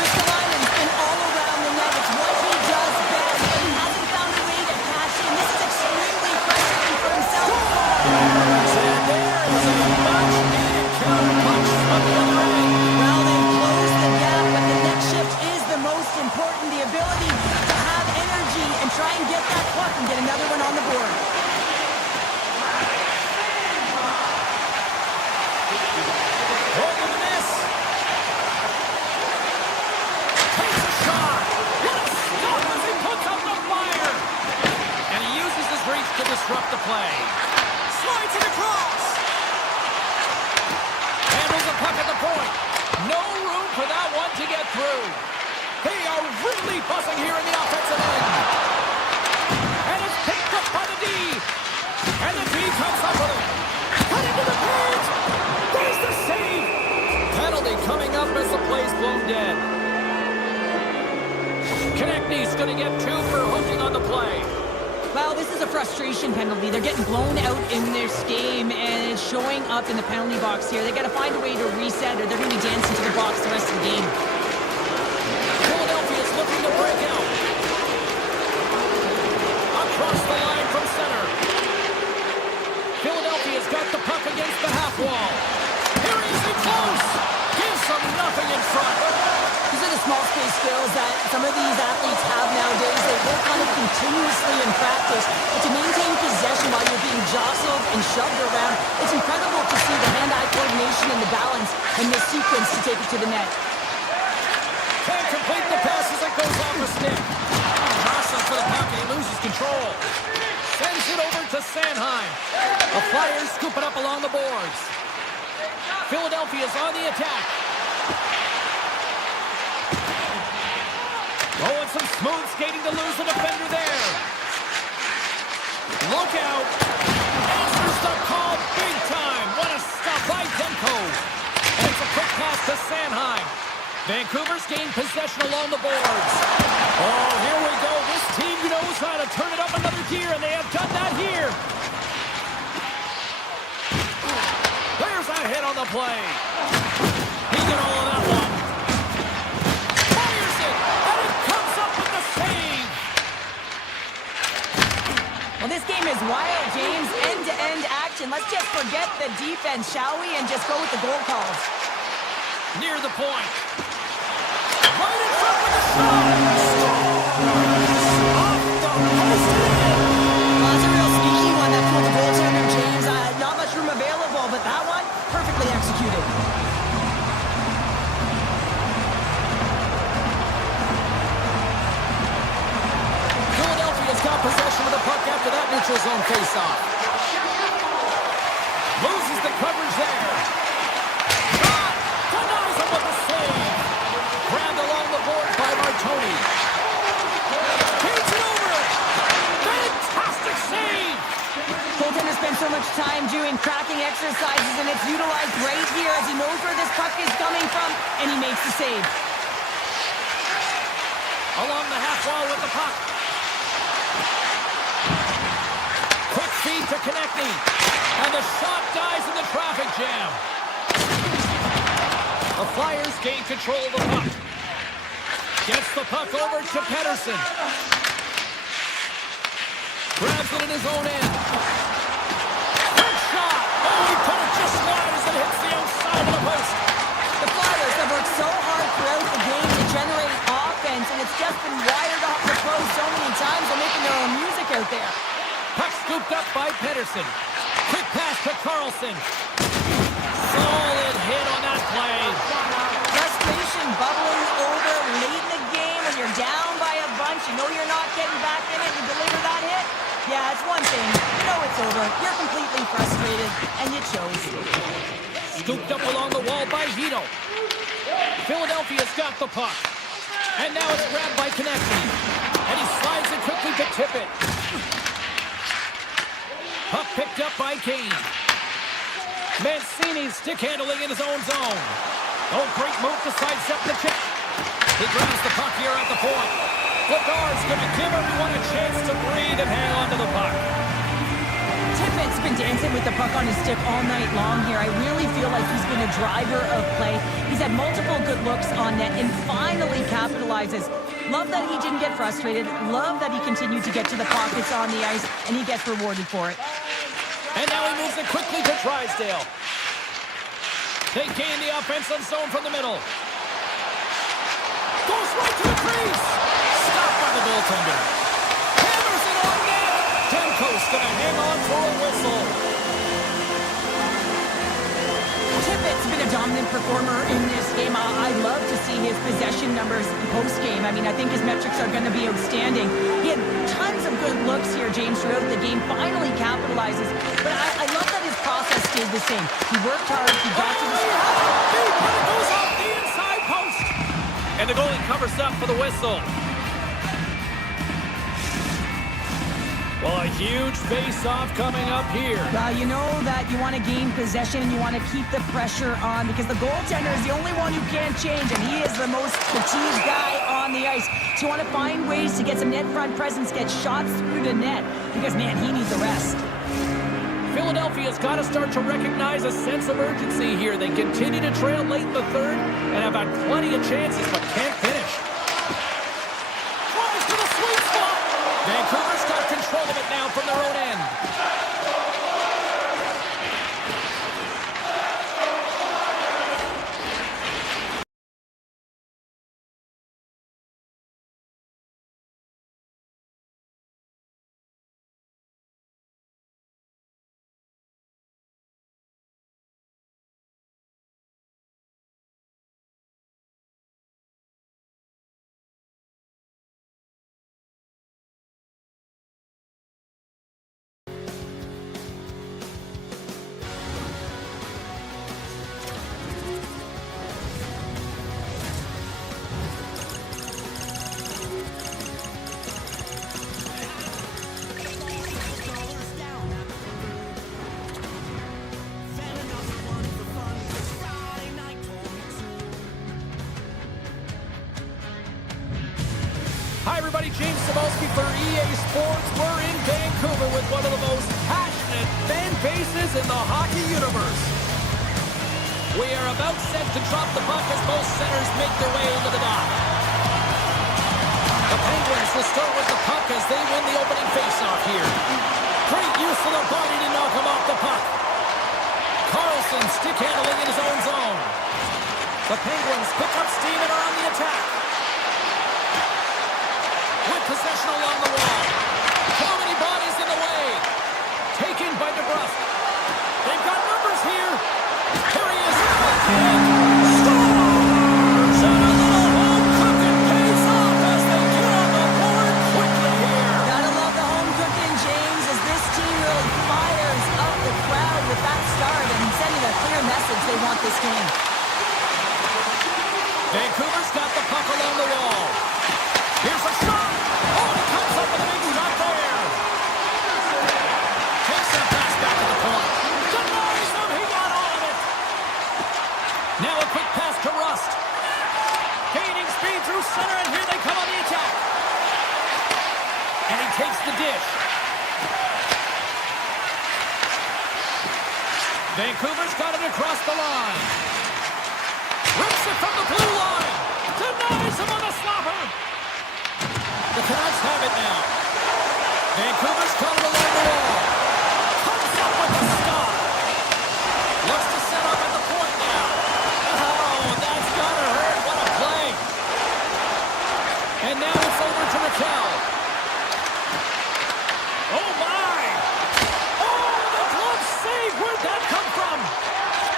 Ristolainen's been all around the net. It's what he does best, but he hasn't found a way to cash in. This is extremely frustrating for himself. And there is a much-needed counterpunch on the other end. Well, they've closed the gap, but the next shift is the most important. The ability to have energy and try and get that puck and get another one on the board. Over the miss. Takes a shot. What a stop as he puts up the fire. And he uses his reach to disrupt the play. Slides it across. Handles the puck at the point. No room for that one to get through. They are really buzzing here in the offensive end. And it's picked up by the D. And the D comes up with it. Cut into the cage. There's the save. Penalty coming up as the play's blown dead. Konechny's going to get 2 for hooking on the play. Well, this is a frustration penalty. They're getting blown out in this game, and it's showing up in the penalty box here. They got to find a way to reset, or they're going to be dancing to the box the rest of the game. Philadelphia's looking to across the line from center. Philadelphia's got the puck against the half wall. Here he is in close. Gives them nothing in front. These are the small space skills that some of these athletes have nowadays. They work on it continuously in practice. But to maintain possession while you're being jostled and shoved around, it's incredible to see the hand-eye coordination and the balance in this sequence to take it to the net. Can't complete the pass as it goes off the stick. Crosses for the puck and he loses control. Sends it over to Sanheim. The Flyers scoop it up along the boards. Philadelphia's on the attack. Oh, and some smooth skating to lose the defender there. Look out. Answers the call big time. What a stop by Demko. And it's a quick pass to Sanheim. Vancouver's gained possession along the boards. Oh, here we go. This team knows how to turn it up another gear, and they have done that here. There's a hit on the play. He got all of that one. Fires it, and it comes up with the save. Well, this game is wild, James. End-to-end action. Let's just forget the defense, shall we, and just go with the goal calls. Near the point. Right in front with the shot. Off the post. Well, that's a real sneaky one that fooled the goaltender, James. Not much room available, but that one, perfectly executed. Philadelphia's got possession of the puck after that neutral zone faceoff. Loses the coverage there. Denies him with a save. Grabbed along the board by Martoni. Takes it over. Fantastic save. Goaltender spends so much time doing cracking exercises, and it's utilized right here as he knows where this puck is coming from, and he makes the save. Along the half wall with the puck. Quick feed to Konechny. And the shot dies in the traffic jam. The Flyers gain control of the puck. Gets the puck over to Pettersson. Grabs it in his own end. Quick shot. Oh, he put it just wide as it hits the outside of the post. The Flyers have worked so hard throughout the game to generate offense, and it's just been wired off the post so many times they're making their own music out there. Puck scooped up by Pettersson. Quick pass to Carlson. Solid hit on that play. Frustration bubbling over late in the game when you're down by a bunch. You know you're not getting back in it. You deliver that hit. Yeah, it's one thing. You know it's over. You're completely frustrated, and you chose. Scooped up along the wall by Hito. Philadelphia's got the puck. And now it's grabbed by Konechny. And he slides it quickly to Tippett. Puck picked up by Kane. Mancini stick handling in his own zone. Oh, great move to sidestep the check. He grabs the puck here at the point. Vladar's going to give everyone a chance to breathe and hang on to the puck. Tippett's been dancing with the puck on his stick all night long here. I really feel like he's been a driver of play. He's had multiple good looks on net and finally capitalizes. Love that he didn't get frustrated. Love that he continued to get to the pockets on the ice, and he gets rewarded for it. And now he moves it quickly to Drysdale. They gain the offensive zone from the middle. Goes right to the crease. Stopped by the goaltender. Hammers it on net. Demko's going to hang on for a whistle. Tippett's been a dominant performer in this game. I love to see his possession numbers post-game. I mean, I think his metrics are going to be outstanding. He had tons of good looks here, James, throughout the game. Finally capitalizes. But I love that his process stayed the same. He worked hard. He got to the spot. It goes off the inside post. And the goalie covers up for the whistle. Well, a huge face-off coming up here. You know that you want to gain possession and you want to keep the pressure on because the goaltender is the only one who can't change, and he is the most fatigued guy on the ice. So you want to find ways to get some net front presence, get shots through the net because, man, he needs a rest. Philadelphia's got to start to recognize a sense of urgency here. They continue to trail late in the third and have had plenty of chances but can't finish. Tries to the sweet spot. Vancouver's got control of from their own end. Hi, everybody. James Cebulski for EA Sports. We're in Vancouver with one of the most passionate fan bases in the hockey universe. We are about set to drop the puck as both centers make their way into the dock. The Penguins will start with the puck as they win the opening faceoff here. Great use of the body to knock him off the puck. Carlson stick handling in his own zone. The Penguins pick up steam and are on the attack. With possession along the wall. How many bodies in the way? Taken by DeBrusque. They've got numbers here. Here he is. Scores! And a little home cooking pays off as they get on the board quickly here. Gotta love the home cooking, James, as this team really fires up the crowd with that start and sending a clear message they want this game. Vancouver's got the puck along the wall. Here's a shot. Oh, he comes up with a big shot there. Takes that pass back to the point. Denies him. He got all of it. Now a quick pass to Rust. Gaining speed through center, and here they come on the attack. And he takes the dish. Vancouver's got it across the line. Rips it from the blue line. Denies him on the slapper. The Canucks have it now. Vancouver's coming along the wall. Comes up with the stop. Looks to set up at the point now. Oh, that's gotta hurt. What a play. And now it's over to Raquel. Oh, my. Oh, the glove save. Where'd that come from?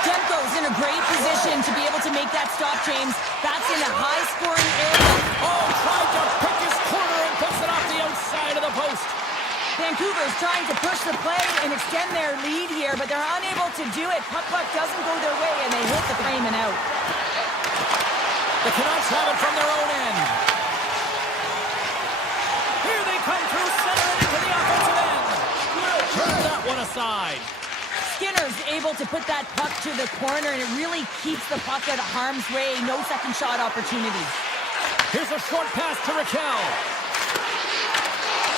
Demko's in a great position to be able to make that stop, James. That's in a high-scoring area. Oh, tried to pick his corner and puts it off the outside of the post. Vancouver's trying to push the play and extend their lead here, but they're unable to do it. Puck doesn't go their way, and they hit the frame and out. The Canucks have it from their own end. Here they come through center and into the offensive end. Turn that one aside. Skinner's able to put that puck to the corner, and it really keeps the puck out of harm's way. No second shot opportunities. Here's a short pass to Raquel.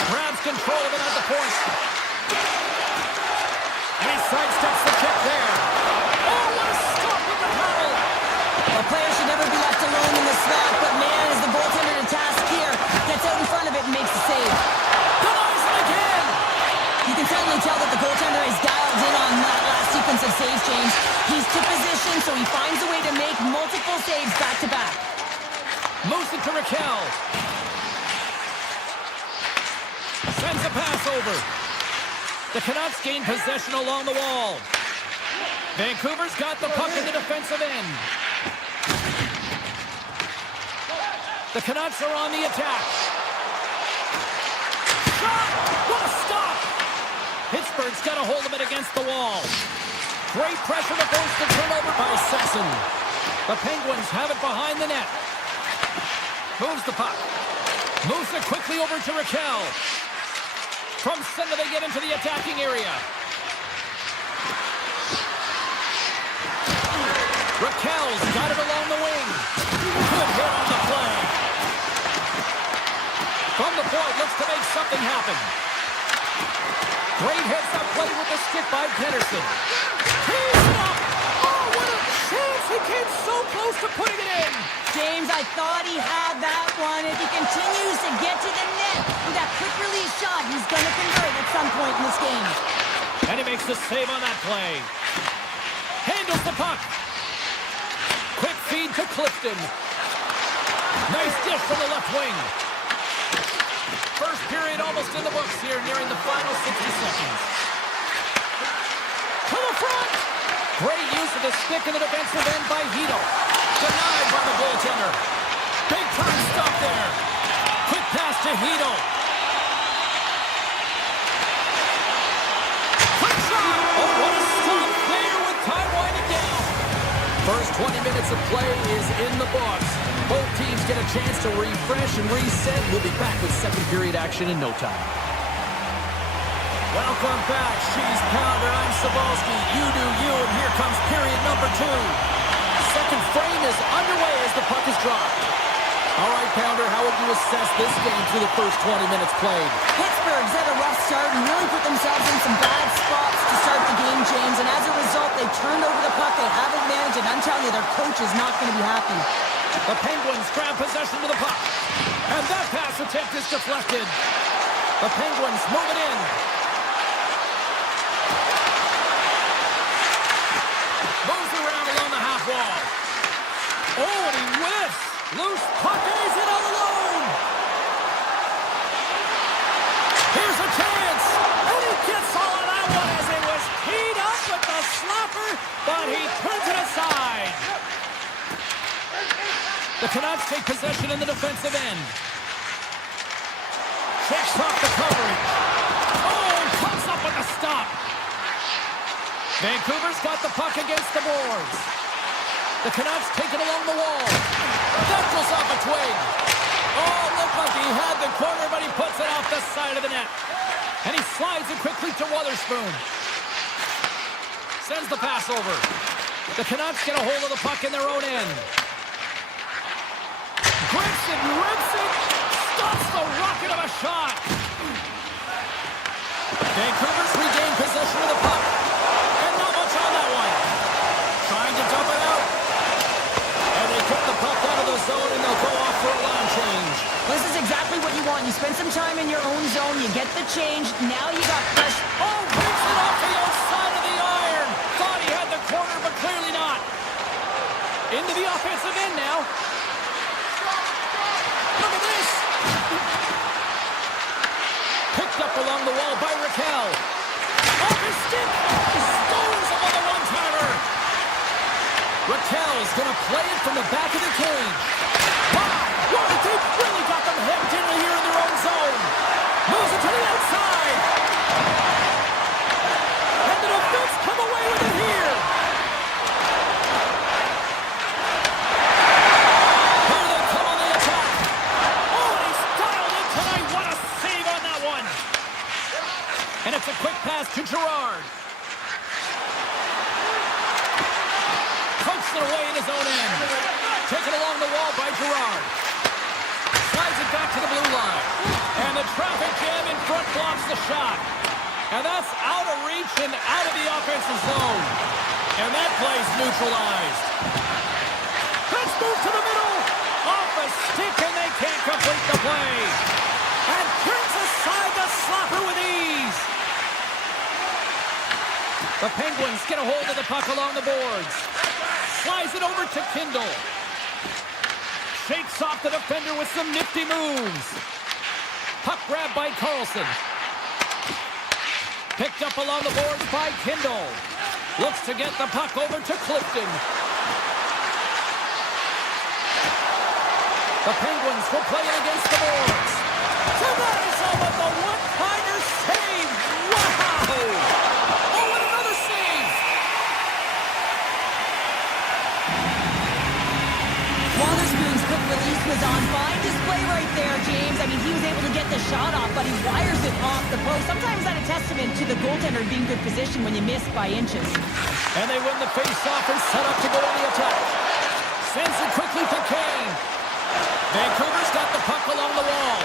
Grabs control of it at the point. And he sidesteps the kick there. Oh, what a stop with the paddle. A player should never be left alone in the slot, but man, is the goaltender to task here. Gets out in front of it and makes the save. Denies it again. You can certainly tell that the goaltender is dialed in on that last sequence of saves, James. He's to position, so he finds a way to make multiple saves back-to-back. Moves it to Raquel. Sends a pass over. The Canucks gain possession along the wall. Vancouver's got the puck in the defensive end. The Canucks are on the attack. Shot! What a stop! Pittsburgh's got a hold of it against the wall. Great pressure to force the turnover by Sasson. The Penguins have it behind the net. Moves the puck. Moves it quickly over to Raquel. From center they get into the attacking area. Raquel's got it along the wing. Good hit on the play. From the point, looks to make something happen. Great heads-up play with the stick by Pedersen. Tees it up. Oh, what a chance. He came so close to putting it in. James, I I thought he had that one. If he continues to get to the net with that quick release shot, he's going to convert at some point in this game. And he makes the save on that play. Handles the puck. Quick feed to Clifton. Nice dish from the left wing. First period almost in the books here, nearing the final 60 seconds. To the front. Great use of the stick in the defensive end by Hito. Denied by the goaltender. Big time stop there. Quick pass to Hito. Quick shot. Oh, what a stop there with time winding down. First 20 minutes of play is in the books. Both teams get a chance to refresh and reset. We'll be back with second period action in no time. Welcome back, Cheese Pounder. I'm Sabalski. You do you, and here comes period number 2. Second frame is underway as the puck is dropped. All right, Pounder, how would you assess this game through the first 20 minutes played? Pittsburgh's had a rough start and really put themselves in some bad spots to start the game, James. And as a result, they turned over the puck. They haven't managed it. I'm telling you, their coach is not going to be happy. The Penguins grab possession to the puck. And that pass attempt is deflected. The Penguins move it in. Moves around along the half wall. Oh, and he whiffs. Loose puck, and he's in all alone. Here's a chance. And he gets all of that one as it was teed up with the slapper, but he turns it aside. The Canucks take possession in the defensive end. Shakes off the coverage. Oh, and comes up with a stop. Vancouver's got the puck against the boards. The Canucks take it along the wall. That goes off a twig. Oh, looked like he had the corner, but he puts it off the side of the net. And he slides it quickly to Wotherspoon. Sends the pass over. The Canucks get a hold of the puck in their own end. Grips it, rips it, stops the rocket of a shot. Vancouver's regained possession of the puck. And not much on that one. Trying to dump it out. And they took the puck out of the zone, and they'll go off for a line change. This is exactly what you want. You spend some time in your own zone, you get the change, now you got pressure. Oh, rips it off the outside of the iron. Thought he had the corner, but clearly not. Into the offensive end now. Look at this. Picked up along the wall by Raquel. Off his stick. Stones him on the one-timer. Raquel's going to play it from the back of the cage. Wow. What? They really got them hemmed in here in their own zone. Moves it to the outside. And the defense come away with it here. And it's a quick pass to Gerard. Pokes it away in his own end. Taken along the wall by Gerard. Slides it back to the blue line. And the traffic jam in front blocks the shot. And that's out of reach and out of the offensive zone. And that play's neutralized. Let's move to the middle. Off a stick, and they can't complete the play. And turns aside the slapper with ease. The Penguins get a hold of the puck along the boards. Slides it over to Kindle. Shakes off the defender with some nifty moves. Puck grab by Carlson. Picked up along the boards by Kindle. Looks to get the puck over to Clifton. The Penguins will play it against the boards. Tavares with the one-timer save. Wow! Oh, and another save! Wotherspoon's quick release was on fine display right there, James. I mean, he was able to get the shot off, but he wires it off the post. Sometimes that's a testament to the goaltender being good position when you miss by inches. And they win the face-off and set up to go on the attack. Sends it quickly to Kane. Vancouver's got the puck along the wall.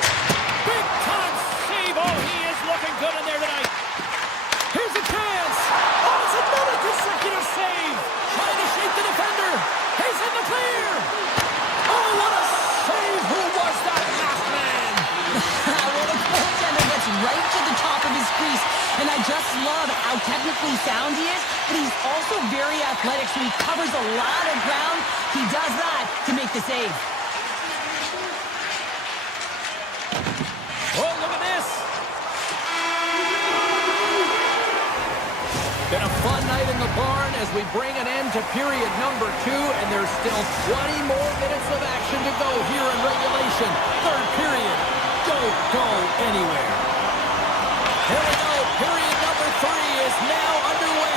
Big time save. Oh, he is looking good in there tonight. Here's a chance. Oh, it's another consecutive save. Trying to shake the defender. He's in the clear. Oh, what a technically sound he is, but he's also very athletic, so he covers a lot of ground. He does that to make the save. Oh, look at this. Been a fun night in the barn as we bring an end to period number 2, and there's still 20 more minutes of action to go here in regulation. Third period. Don't go anywhere. Here we go. Period number 3 is now underway.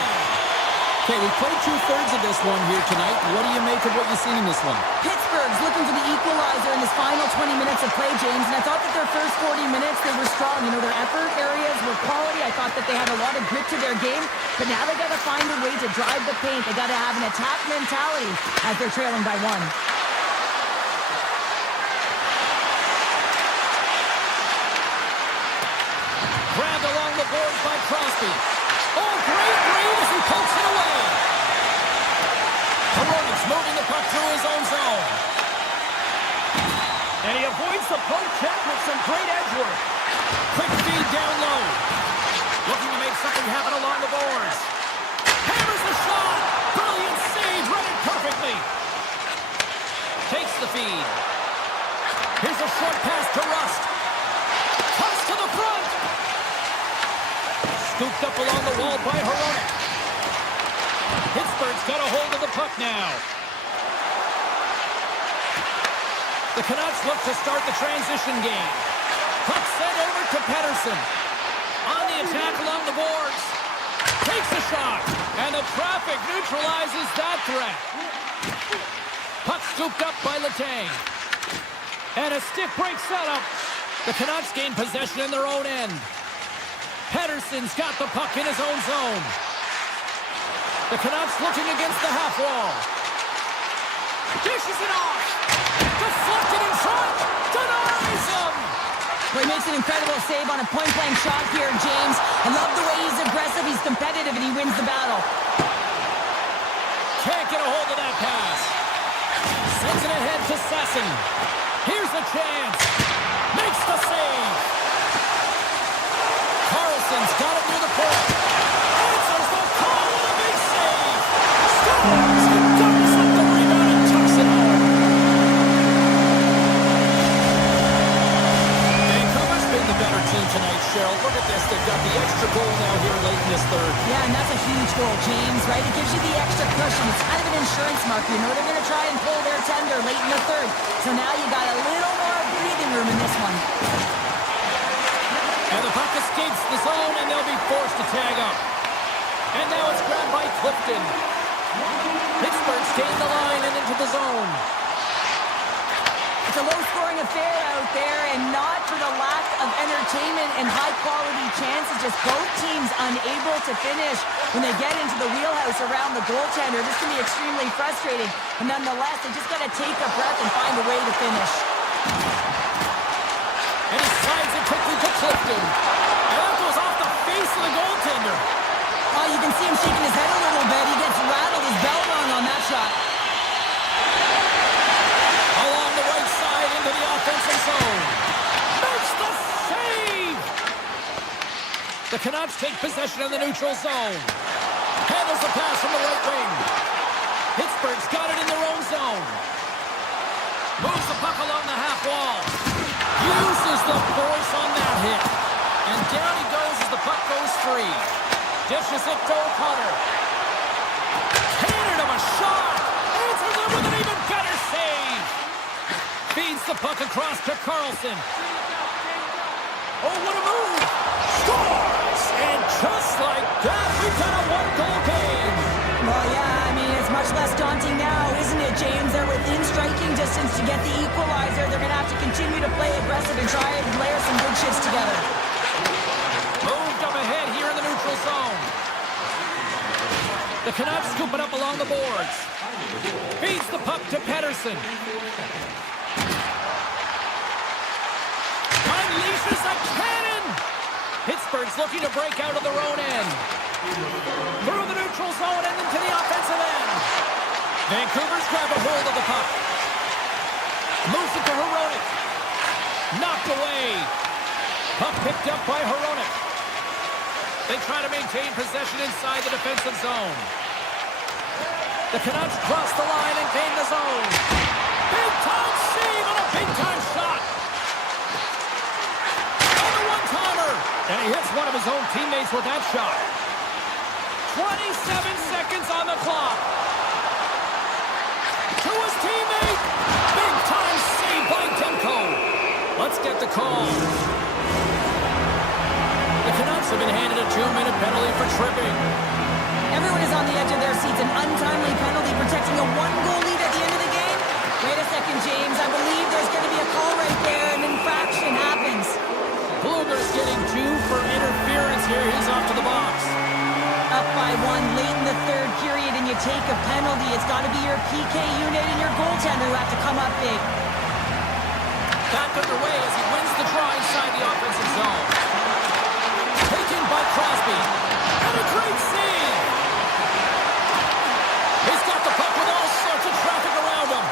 Okay, we played 2/3 of this one here tonight. What do you make of what you've seen in this one? Pittsburgh's looking for the equalizer in this final 20 minutes of play, James, and I thought that their first 40 minutes, they were strong. You know, their effort areas were quality. I thought that they had a lot of grit to their game, but now they got to find a way to drive the paint. They got to have an attack mentality as they're trailing by 1. Grabbed along the boards by Crosby. Oh, great read as he pokes it away. Hronik's moving the puck through his own zone. And he avoids the poke check with some great edge work. Quick feed down low. Looking to make something happen along the boards. Hammers the shot. Brilliant save, read it perfectly. Takes the feed. Here's a short pass to Rust. Toss to the front. Scooped up along the wall by Hronik. Pittsburgh's got a hold of the puck now. The Canucks look to start the transition game. Puck sent over to Pettersson. On the attack along the boards. Takes a shot. And the traffic neutralizes that threat. Puck scooped up by Letang. And a stick break setup. The Canucks gain possession in their own end. Pettersson's got the puck in his own zone. The Canucks looking against the half wall. Dishes it off. Deflected in front. Denies him. Well, he makes an incredible save on a point-blank shot here, James. I love the way he's aggressive, he's competitive, and he wins the battle. Can't get a hold of that pass. Sends it ahead to Sasson. Here's a chance. Makes the save. Carlson's got it near the point. Answers the call with a big save. Scores! He dumps up the rebound and tucks it home. Vancouver's been the better team tonight, Cheryl. Look at this. They've got the extra goal now here late in this third. Yeah, and that's a huge goal, James, right? It gives you the extra cushion. It's kind of an insurance marker. You know they're going to try and pull their tender late in the third. So now you got a little more breathing room in this one. And the puck escapes the zone, and they'll be forced to tag up. And now it's grabbed by Clifton. Pittsburgh's gained the line and into the zone. It's a low-scoring affair out there, and not for the lack of entertainment and high-quality chances. Just both teams unable to finish when they get into the wheelhouse around the goaltender. This can be extremely frustrating. But nonetheless, they just got to take a breath and find a way to finish. And he slides it quickly to Clifton. And that goes off the face of the goaltender. Oh, you can see him shaking his head a little bit. He gets rattled, his bell rung on that shot. Along the right side into the offensive zone. Makes the save! The Canucks take possession of the neutral zone. Handles the pass from the right wing. Pittsburgh's got it in their own zone. Moves the puck along the half wall. Uses the force on that hit. And down he goes as the puck goes free. Dishes it to O'Connor. Cannon of a shot. Answers it with an even better save. Feeds the puck across to Carlson. Oh, what a move. Scores! And just like that, we've got a one-goal game. Well, yeah, I mean, it's much less daunting now, isn't it, James? They're within striking distance to get the equalizer. They're going to have to continue to play aggressive and try and layer some good shifts together. Moved up ahead here in the neutral zone. The Canucks scoop it up along the boards. Feeds the puck to Pettersson. Unleashes a cannon! Pittsburgh's looking to break out of their own end. Through the neutral zone and into the offensive end. Vancouver's grab a hold of the puck. Moves it to Hronik. Knocked away. Puck picked up by Hronik. They try to maintain possession inside the defensive zone. The Canucks cross the line and gain the zone. Big-time save and a big-time shot. And a one-timer. And he hits one of his own teammates with that shot. 27 seconds on the clock. To his teammate. Big-time save by Demko. Let's get the call. The Canucks have been handed a 2-minute penalty for tripping. Everyone is on the edge of their seats. An untimely penalty protecting a 1-goal lead at the end of the game. Wait a second, James. I believe there's going to be a call right there. An infraction happens. Blueger's getting 2 for interference here. He's off to the box. Up by 1 late in the third period and you take a penalty. It's got to be your PK unit and your goaltender who have to come up big. Back underway as he wins the draw inside the offensive zone. Taken by Crosby. And a great save. He's got the puck with all sorts of traffic around him.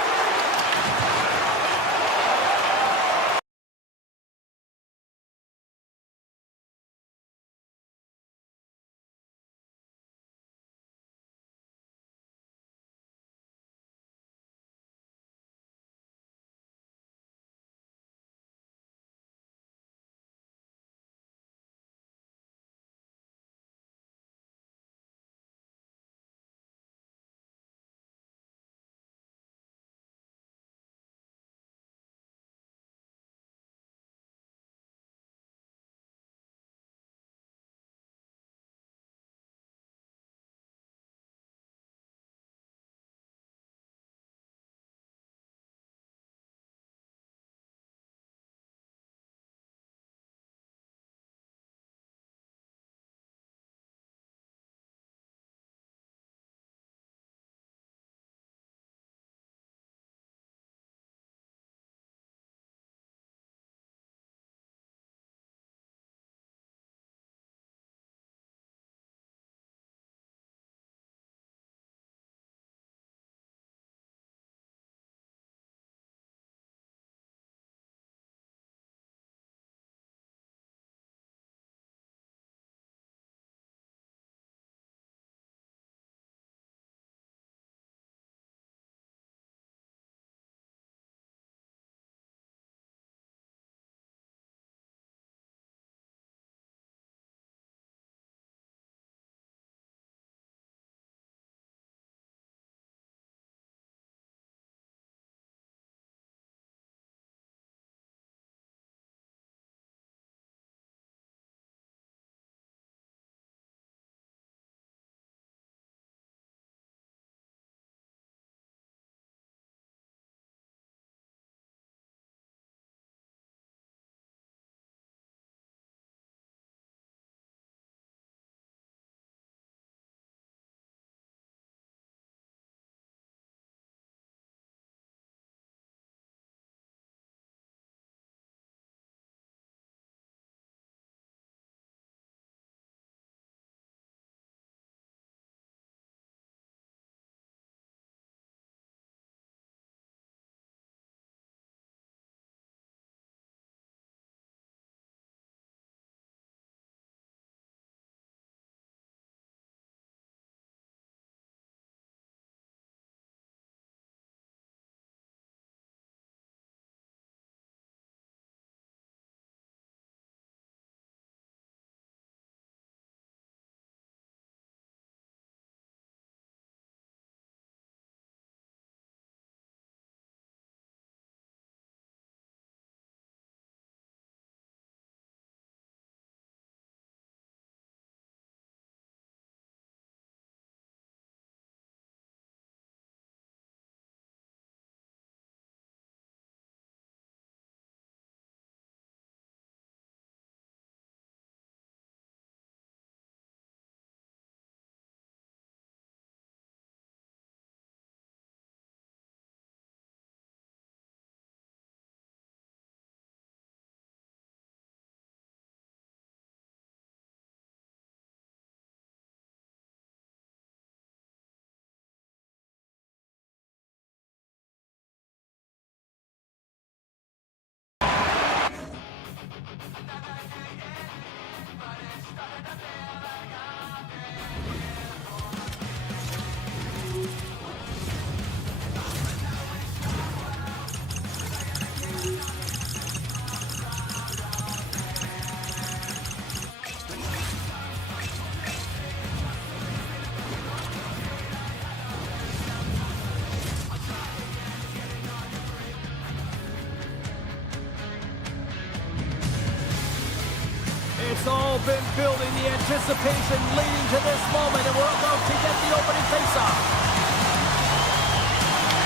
all been building the anticipation leading to this moment, and we're about to get the opening faceoff.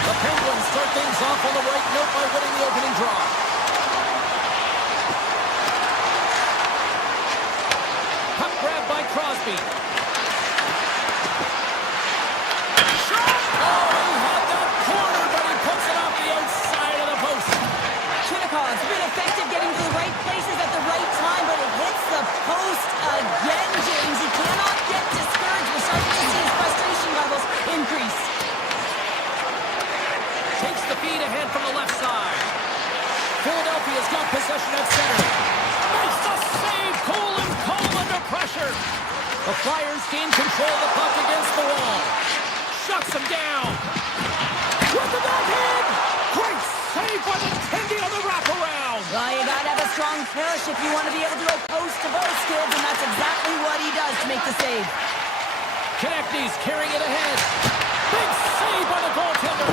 The Penguins start things off on the right note by winning the opening draw. Puck grab by Crosby. Shot! Oh, he had that corner, but he puts it off the outside of the post. Chinakov's been effective getting to the right places at the right time, but it hits the post again, James. He cannot get discouraged. We're starting to see his frustration levels increase. Takes the feed ahead from the left side. Philadelphia's got possession at center. Makes the save, cool and calm under pressure. The Flyers gain control of the puck against the wall. Shuts him down. With the backhand. Great save by the Tendy on the wraparound. Well, you gotta have a strong push if you want to be able to go post to post, kids, and that's exactly what he does to make the save. Konechny's carrying it ahead. Big save by the goaltender.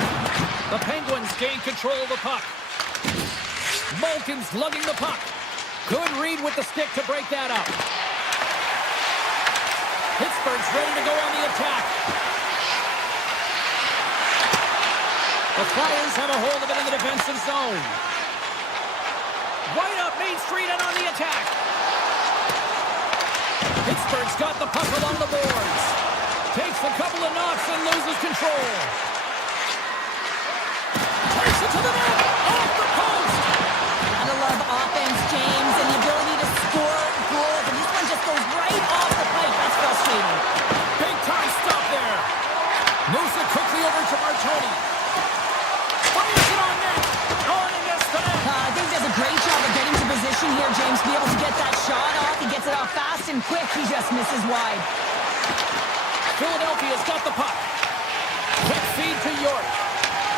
The Penguins gain control of the puck. Malkin's lugging the puck. Good read with the stick to break that up. Pittsburgh's ready to go on the attack. The Flyers have a hold of it in the defensive zone. Right up Main Street and on the attack. Pittsburgh's got the puck along the boards. Takes a couple of knocks and loses control. Takes it to the net. Off the post. Gotta love offense, James, and the ability to score goals. And this one just goes right off the pipe. That's frustrating. Big time stop there. Moves it quickly over to Martoni. Fires it on net. On and gets the net. I think he does a great job of getting to position here, James, to be able to get that shot off. He gets it off fast and quick. He just misses wide. Philadelphia's got the puck. Quick feed to York.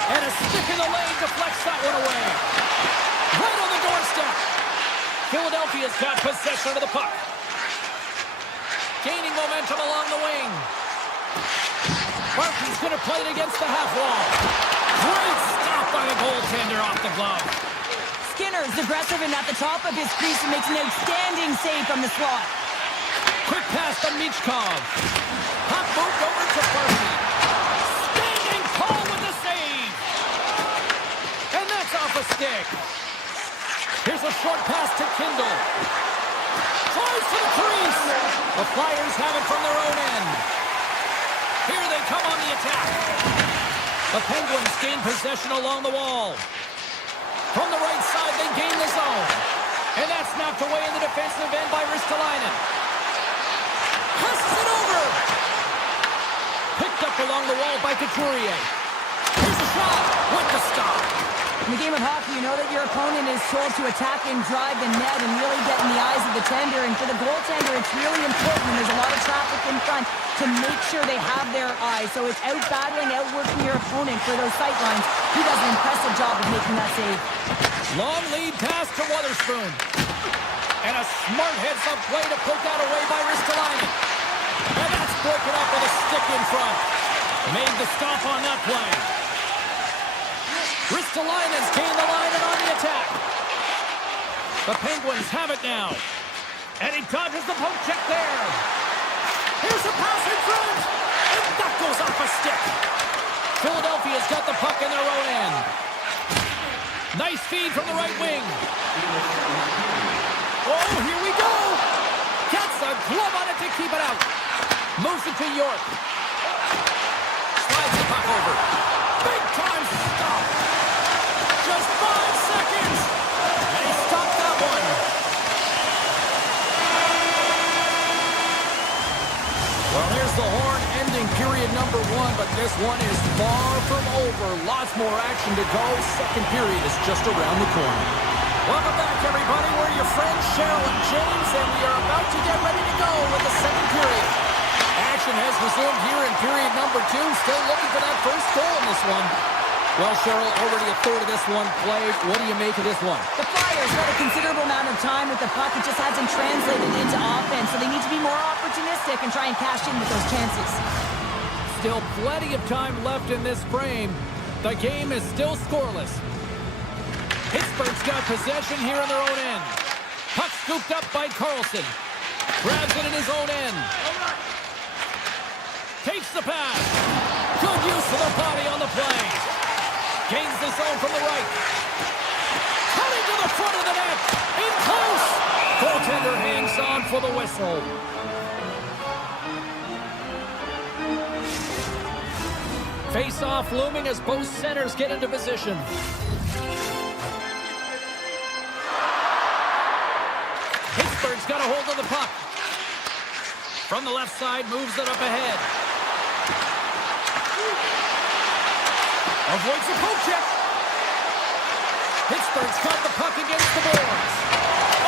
And a stick in the lane deflects that one away. Right on the doorstep. Philadelphia's got possession of the puck. Gaining momentum along the wing. Markey's going to play it against the half wall. Great stop by the goaltender off the glove. Skinner's aggressive and at the top of his crease and makes an outstanding save from the slot. Quick pass to Michkov. Puck moved over to Barkley. Standing tall with the save. And that's off a stick. Here's a short pass to Kindle. Tries to the crease. The Flyers have it from their own end. Here they come on the attack. The Penguins gain possession along the wall. From the right side, they gain the zone. And that's knocked away in the defensive end by Ristolainen. Passes it over. Picked up along the wall by Couturier. Here's a shot with the stop. In the game of hockey, you know that your opponent is told to attack and drive the net and really get in the eyes of the tender. And for the goaltender, it's really important when there's a lot of traffic in front to make sure they have their eyes. So it's out-battling, outworking your opponent for those sight lines. He does an impressive job of making that save. Long lead pass to Wotherspoon. And a smart heads-up play to put that away by Ristolainen. And that's broken up with a stick in front. Made the stop on that play. Ristolainen's gained the line and on the attack. The Penguins have it now. And he dodges the poke check there. Here's a pass in front. And that goes off a stick. Philadelphia's got the puck in their own end. Nice feed from the right wing. Oh, here we go. Gets a glove on it to keep it out. Moves it to York. Slides the puck over. Big time stop. Just 5 seconds. And he stopped that one. Well, here's the horn ending period number 1, but this one is far from over. Lots more action to go. Second period is just around the corner. Welcome back, everybody. We're your friends, Cheryl and James, and we are about to get ready to go with the second period. Action has resumed here in period number 2. Still looking for that first goal in this one. Well, Cheryl, already a third of this one played. What do you make of this one? The Flyers had a considerable amount of time with the puck. It just hasn't translated into offense, so they need to be more opportunistic and try and cash in with those chances. Still plenty of time left in this frame. The game is still scoreless. Pittsburgh's got possession here on their own end. Puck scooped up by Carlson. Grabs it in his own end. Takes the pass. Good use of the body on the play. Gains the zone from the right. Cutting to the front of the net. In close. Goaltender hangs on for the whistle. Face-off looming as both centers get into position. Pittsburgh's got a hold of the puck. From the left side, moves it up ahead. Avoids the poke check. Pittsburgh's got the puck against the boards.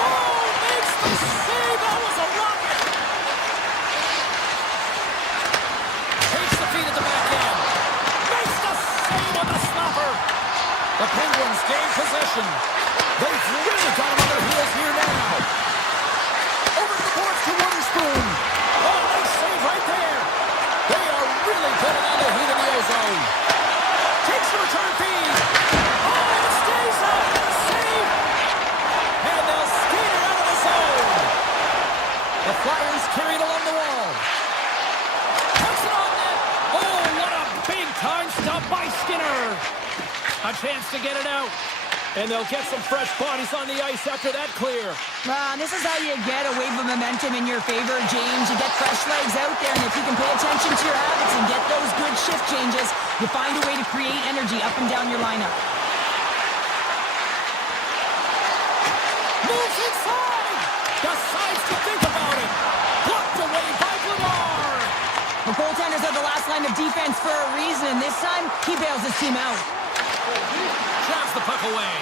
Oh, makes the save. That was a rocket. Takes the feed at the back end. Makes the save on the stopper. The Penguins gain possession. They've really got him on their heels here now. Over to the boards to Witherspoon. Oh, nice save right there. They are really putting on the heat in the ozone. Takes the return feed. Oh, it stays up. Save. And they'll skate it out of the zone. The Flyers carry it along the wall. Puts it on net. Oh, what a big time stop by Skinner. A chance to get it out. And they'll get some fresh bodies on the ice after that clear. This is how you get a wave of momentum in your favor, James. You get fresh legs out there, and if you can pay attention to your habits and get those good shift changes, you find a way to create energy up and down your lineup. Moves inside! Decides to think about it. Blocked away by Bernard. The goaltenders are the last line of defense for a reason, and this time, he bails his team out. Grabs the puck away.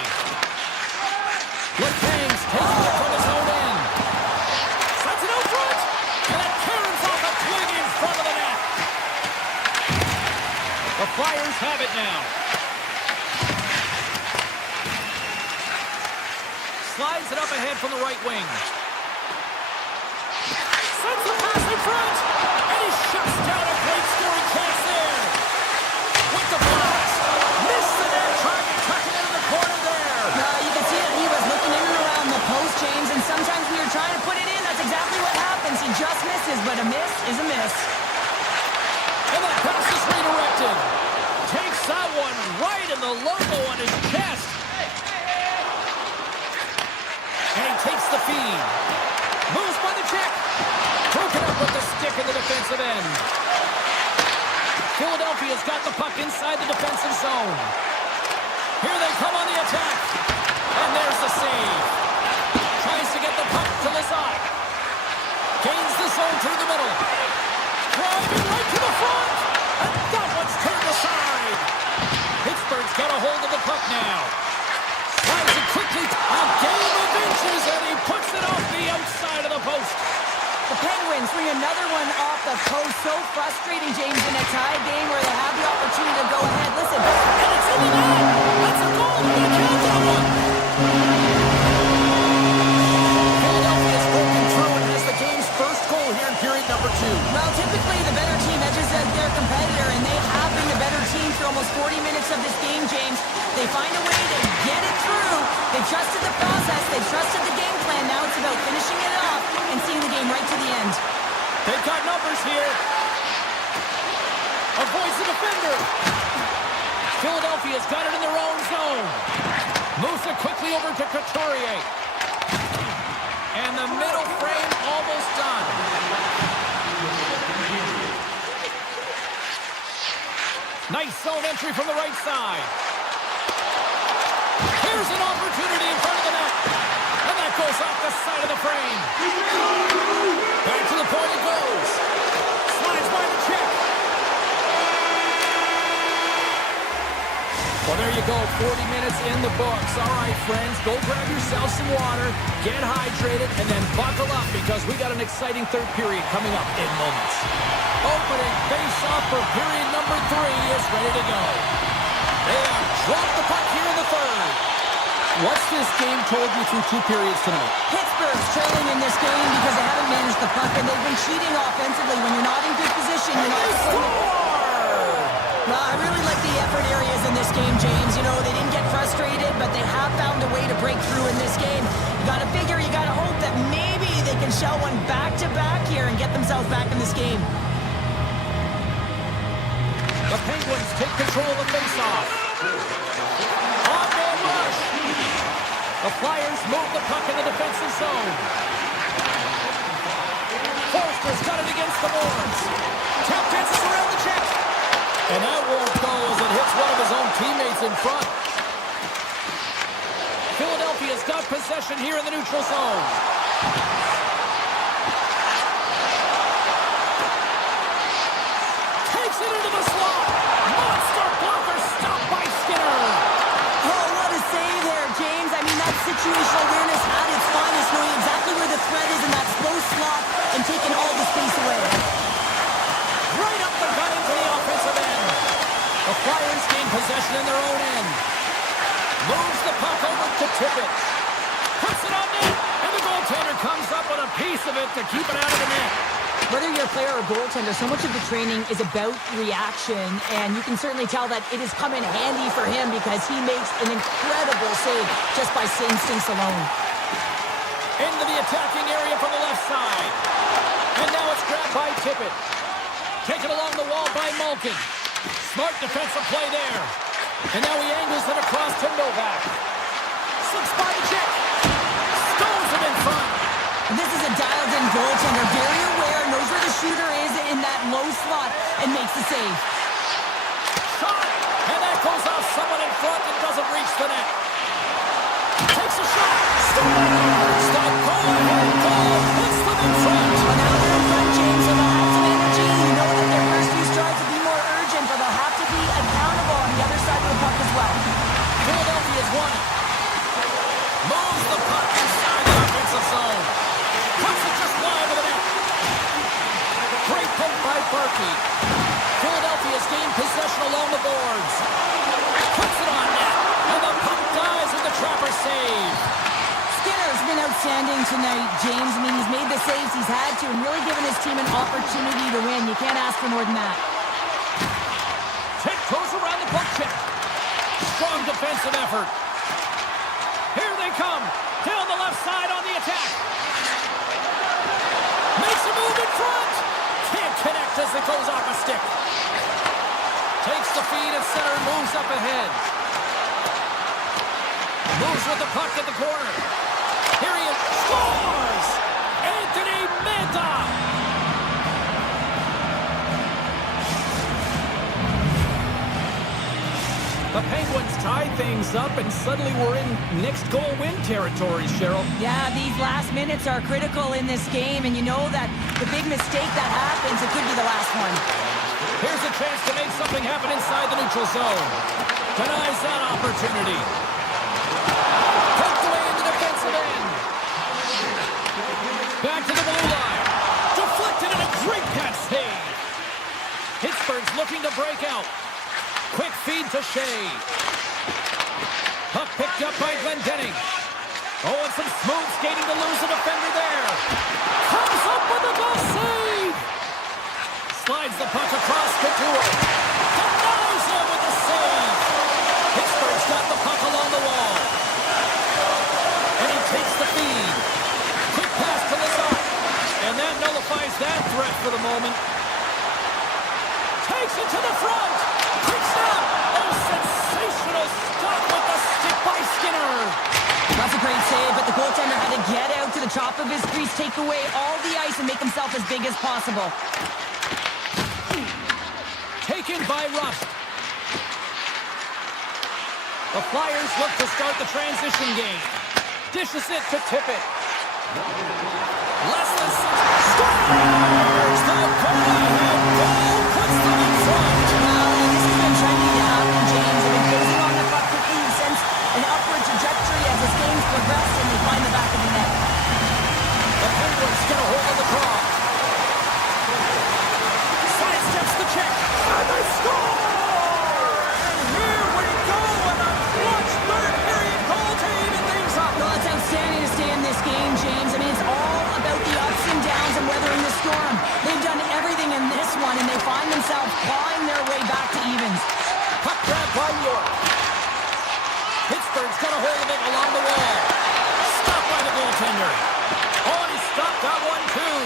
Letangs takes it from his own end. Sends it out front. And it caroms off a twig in front of the net. The Flyers have it now. Slides it up ahead from the right wing. Sends the pass in front. And he shuts down a great scoring chance there. With the blast. Missed the net. Trying to tuck it into the corner there. You can see that he was looking in and around the post, James, and sometimes when you're trying to put it in, that's exactly what happens. He just misses, but a miss is a miss. And that pass is redirected. Takes that one right in the logo on his chest. And he takes the feed. Moves by the check. Broken up with the stick in the defensive end. Philadelphia's got the puck inside the defensive zone. Here they come on the attack. And there's the save. Tries to get the puck to Lazat. Gains the zone through the middle. Driving right to the front. And that one's turned aside. Pittsburgh's got a hold of the puck now. Slides it quickly. A game of inches, and he puts it off the outside of the post. The Penguins bring another one off the post. So frustrating, James, in a tie game where they have the opportunity to go ahead. Listen. And it's in the net. That's a goal. You can't that one. Philadelphia's broken through and has the game's first goal here in period number 2. Well, typically the better team edges their competitor, and they have been the better team for almost 40 minutes of this game, James. They find a way to get it through. They trusted the process. They trusted the game plan. Now it's about finishing it off and seeing the game right to the end. They've got numbers here. Avoids the defender. Philadelphia's got it in their own zone. Moves it quickly over to Couturier. And the middle frame almost done. Nice zone entry from the right side. Here's an opportunity in front of the net. And that goes off the side of the frame. Back to the point it goes. Slides by the check. Well, there you go. 40 minutes in the books. All right, friends, go grab yourself some water, get hydrated, and then buckle up because we got an exciting third period coming up in moments. Opening face-off for period number 3 is ready to go. They have dropped the puck here in the third. What's this game told you through 2 periods tonight? Pittsburgh's trailing in this game because they haven't managed the puck, and they've been cheating offensively. When you're not in good position, you're not scoring. I really like the effort areas in this game, James. You know, they didn't get frustrated, but they have found a way to break through in this game. You got to figure, you got to hope that maybe they can shell one back-to-back here and get themselves back in this game. The Penguins take control of the faceoff. On-man rush. The Flyers move the puck in the defensive zone. Forster's got it against the boards. Tap dances around the check. And that won't go as it hits one of his own teammates in front. Philadelphia's got possession here in the neutral zone. Takes it into the slot. Monster blocker stopped by Skinner. Oh, what a save there, James. I mean, that situational awareness at its finest, knowing exactly where the threat is in that slow slot and taking all the space away. Right up the gut into the offensive end. The Flyers gain possession in their own end. Moves the puck over to Tippett. Puts it on net, and the goaltender comes up with a piece of it to keep it out of the net. Whether you're a player or goaltender, so much of the training is about reaction, and you can certainly tell that it has come in handy for him because he makes an incredible save just by instincts alone. Into the attacking area from the left side. And now it's grabbed by Tippett. Taken along the wall by Malkin. Smart defensive play there. And now he angles it across to Novak. Slips by the check. Stones him in front. This is a dialed-in goaltender, very aware, knows where the shooter is in that low slot, and makes the save. Shot! And that goes off someone in front and doesn't reach the net. Takes a shot. Scores! The go-ahead goal puts them in front. Well, now they're in front, James, so they'll have some energy. You know that their first few strides will be more urgent, but they'll have to be accountable on the other side of the puck as well. Philadelphia's won it. Moves the puck inside the offensive zone. Puts it just wide of the net. Great poke by Barkey. Philadelphia's gained possession along the boards. Puts it on net. And the puck dies with the trapper save. Skinner's been outstanding tonight, James. I mean, he's made the saves he's had to and really given his team an opportunity to win. You can't ask for more than that. Tick goes around the puck check. Strong defensive effort. Here they come. Down the left side on the attack. Makes a move in front. Can't connect as it goes off a stick. Takes the feed at center and moves up ahead. Moves with the puck at the corner. Here he is. Scores! Anthony Manta! The Penguins tie things up, and suddenly we're in next goal win territory, Cheryl. Yeah, these last minutes are critical in this game, and you know that the big mistake that happens, it could be the last one. Here's a chance to make something happen inside the neutral zone. Denies that opportunity. Poked away in the defensive end. Back to the blue line. Deflected and a great pass save. Pittsburgh's looking to break out. Quick feed to Shea. Puck picked up by Glendening. Oh, and some smooth skating to lose a defender there. Comes up with a goal save. Slides the puck across Couture. Denies him with the save. Pittsburgh's got the puck along the wall. And he takes the feed. Quick pass to Lazar. And that nullifies that threat for the moment. Takes it to the front. Quick snap. Oh, sensational stop with the stick by Skinner. That's a great save, but the goaltender had to get out to the top of his crease, take away all the ice, and make himself as big as possible. Taken by Rust. The Flyers look to start the transition game. Dishes it to Tippett. Less than 6. Scores! The go-ahead goal puts them in front. This has been trending to happen, James. They've been closing on the puck quickly since an upward trajectory as this game's progressed, and they find the back of the net. The Penguins get a hold of the draw. Sidesteps the check. And they score! And here we go with a clutch third period goal to even things up. Well, it's outstanding to stay in this game, James. I mean, it's all about the ups and downs and weathering the storm. They've done everything in this one, and they find themselves clawing their way back to evens. Puck grab by York. Pittsburgh's got a hold of it along the wall. Stopped by the goaltender. Oh, and he stopped that one, too.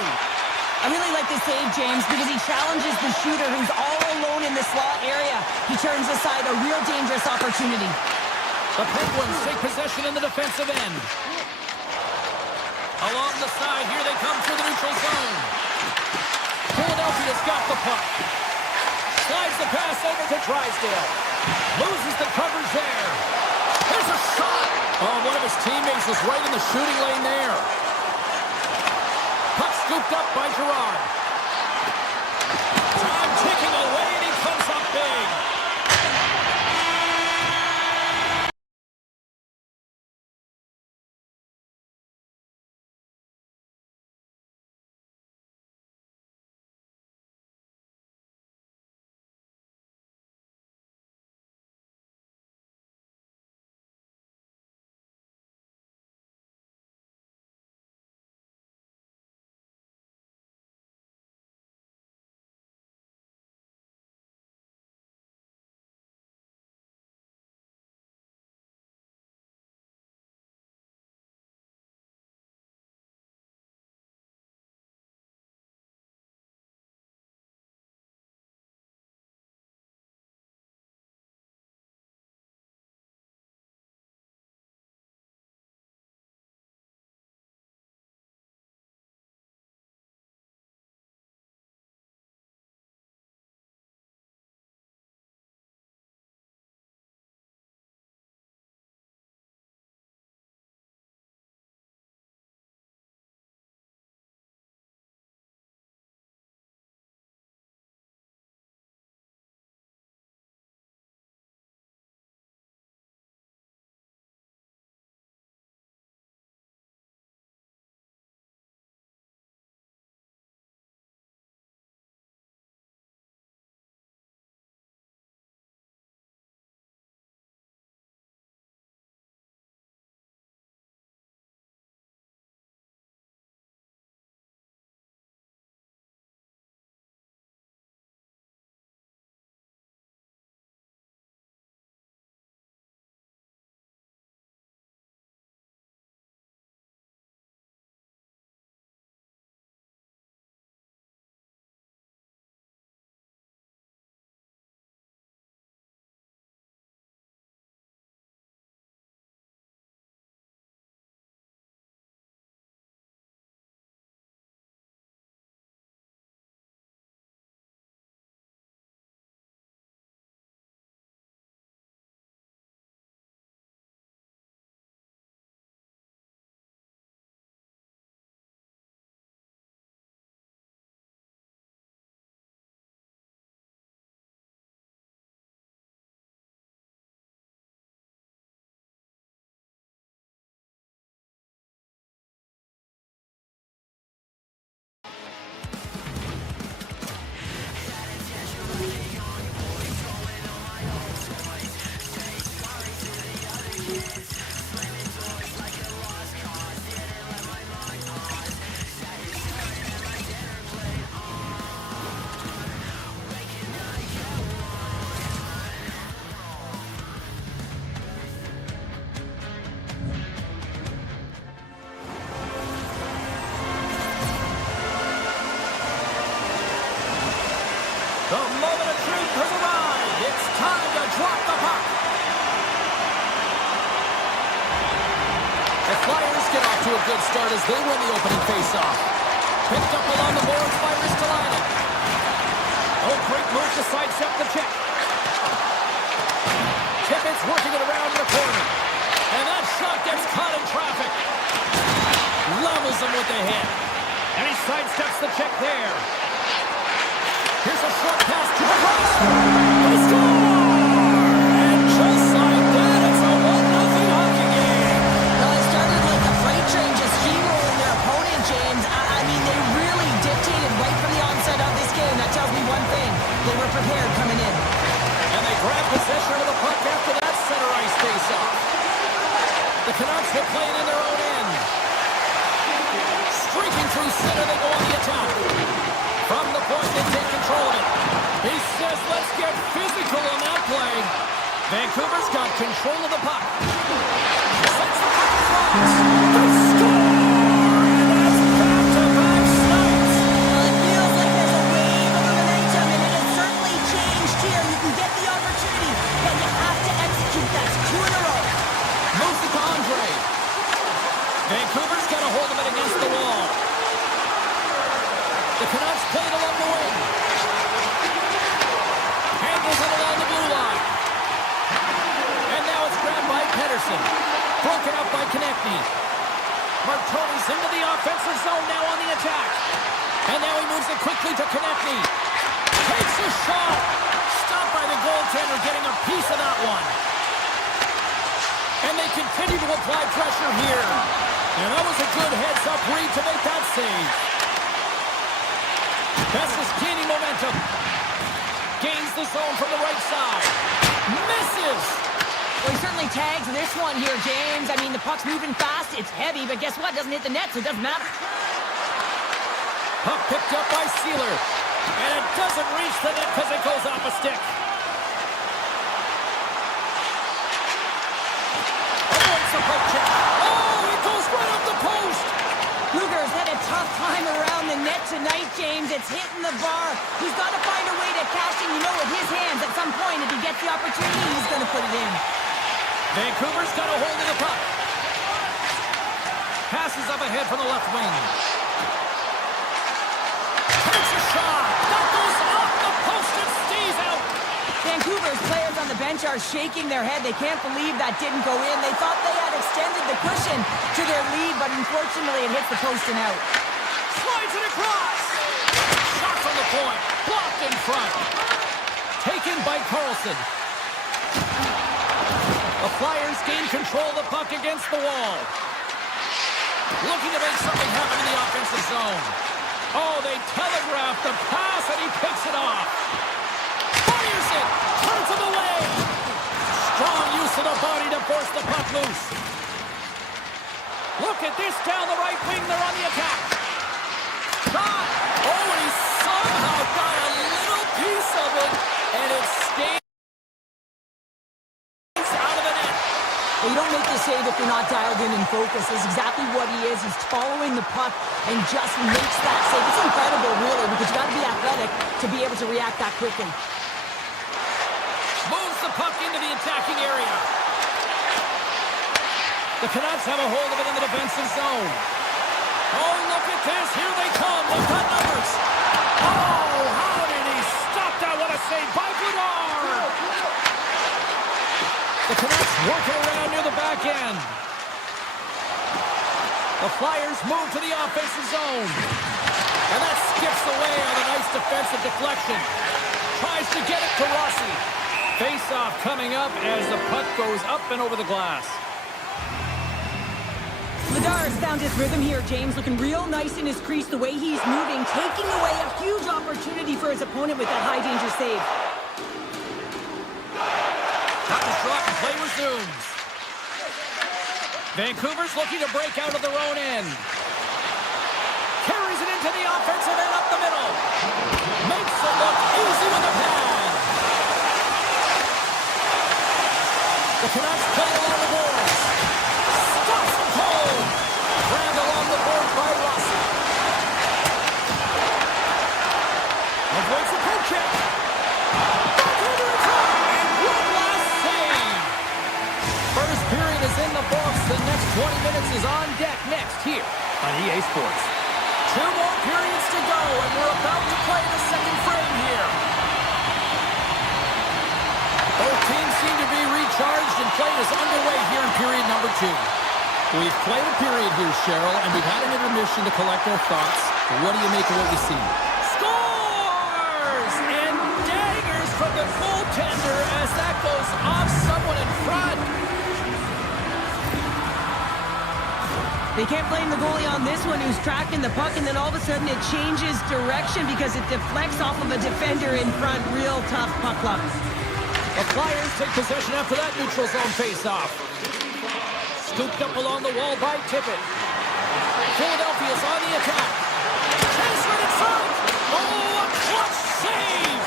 I really like this save, James, because he challenges the shooter who's all alone in the slot area. He turns aside a real dangerous opportunity. The Penguins take possession in the defensive end. Along the side, here they come through the neutral zone. Philadelphia's got the puck. Slides the pass over to Drysdale. Loses the coverage there. Here's a shot. Oh, one of his teammates was right in the shooting lane there. Puck scooped up by Gerard. Time ticking away, and he comes up big. The moment of truth has arrived. It's time to drop the puck. The Flyers get off to a good start as they win the opening faceoff. Picked up along the boards by Ristolainen. Oh, great move to sidestep the check. Tippett's working it around in the corner. And that shot gets caught in traffic. Levels him with the hit. And he sidesteps the check there. Here's a short pass to the right. They score! And just like that, it's a 1-0 hockey game. Well, it started like a freight train just steamrolling their opponent, James. I mean, they really dictated right from the onset of this game. That tells me one thing. They were prepared coming in. And they grab possession of the puck after that center ice face-off. The Canucks have played in their own end. Streaking through center, they go on the attack. From the point, they take control of it. He says, let's get physical on that play. Vancouver's got control of the puck. Sets the puck across. They score! And that's quickly to Konechny. Takes a shot. Stopped by the goaltender, getting a piece of that one. And they continue to apply pressure here. And that was a good heads-up read to make that save. That's just gaining momentum. Gains the zone from the right side. Misses. Well, he certainly tags this one here, James. I mean, the puck's moving fast. It's heavy, but guess what? It doesn't hit the net, so it doesn't matter. Puck picked up by Sealer. And it doesn't reach the net because it goes off a stick. Avoids the poke check. Oh, it goes right off the post. Luger's had a tough time around the net tonight, James. It's hitting the bar. He's got to find a way to cash in, with his hands at some point. If he gets the opportunity, he's going to put it in. Vancouver's got a hold of the puck. Passes up ahead from the left wing. Takes a shot. That goes off the post and stays out. Vancouver's players on the bench are shaking their head. They can't believe that didn't go in. They thought they had extended the cushion to their lead, but unfortunately it hits the post and out. Slides it across. Shot from the point. Blocked in front. Taken by Carlson. The Flyers gain control of the puck against the wall. Looking to make something happen in the offensive zone. Oh, they telegraph the pass and he picks it off. Fires it. Turns it away. Strong use of the body to force the puck loose. Look at this down the right wing. They're on the attack. Shot. Oh, and he somehow got a little piece of it. And it stays out of the net. Well, you don't make the save if you're not dialed in and focused. That's exactly what he is. He's following the puck and just makes that save. It's incredible, really, because you got to be athletic to be able to react that quickly. Moves the puck into the attacking area. The Canucks have a hold of it in the defensive zone. Oh, look at this. Here they come. They've got numbers. Oh, how did he stop that? What a save by Bedard. The Canucks working around near the back end. The Flyers move to the offensive zone. And that skips away on a nice defensive deflection. Tries to get it to Rossi. Face-off coming up as the puck goes up and over the glass. Bedard's found his rhythm here, James. Looking real nice in his crease, the way he's moving, taking away a huge opportunity for his opponent with that high-danger save. Puck is dropped and play resumes. Vancouver's looking to break out of their own end. Carries it into the offensive end up the middle. Makes it look easy with a pad. The Canucks play along the boards. Stops him cold. Rammed along the board by Rossi. Avoids the poke check. Vancouver in front. One last save. First period is in the books. The next 20 minutes is on deck next here on EA Sports. 2 more periods to go, and we're about to play the second frame here. Both teams seem to be recharged, and play is underway here in period number 2. We've played a period here, Cheryl, and we've had an intermission to collect our thoughts. What do you make of what you see? Scores! And daggers from the goaltender as that goes off someone in front. They can't blame the goalie on this one who's tracking the puck, and then all of a sudden it changes direction because it deflects off of a defender in front. Real tough puck luck. The Flyers take possession after that neutral zone face-off. Scooped up along the wall by Tippett. Philadelphia's on the attack. Chase right in front. Oh, a clutch save.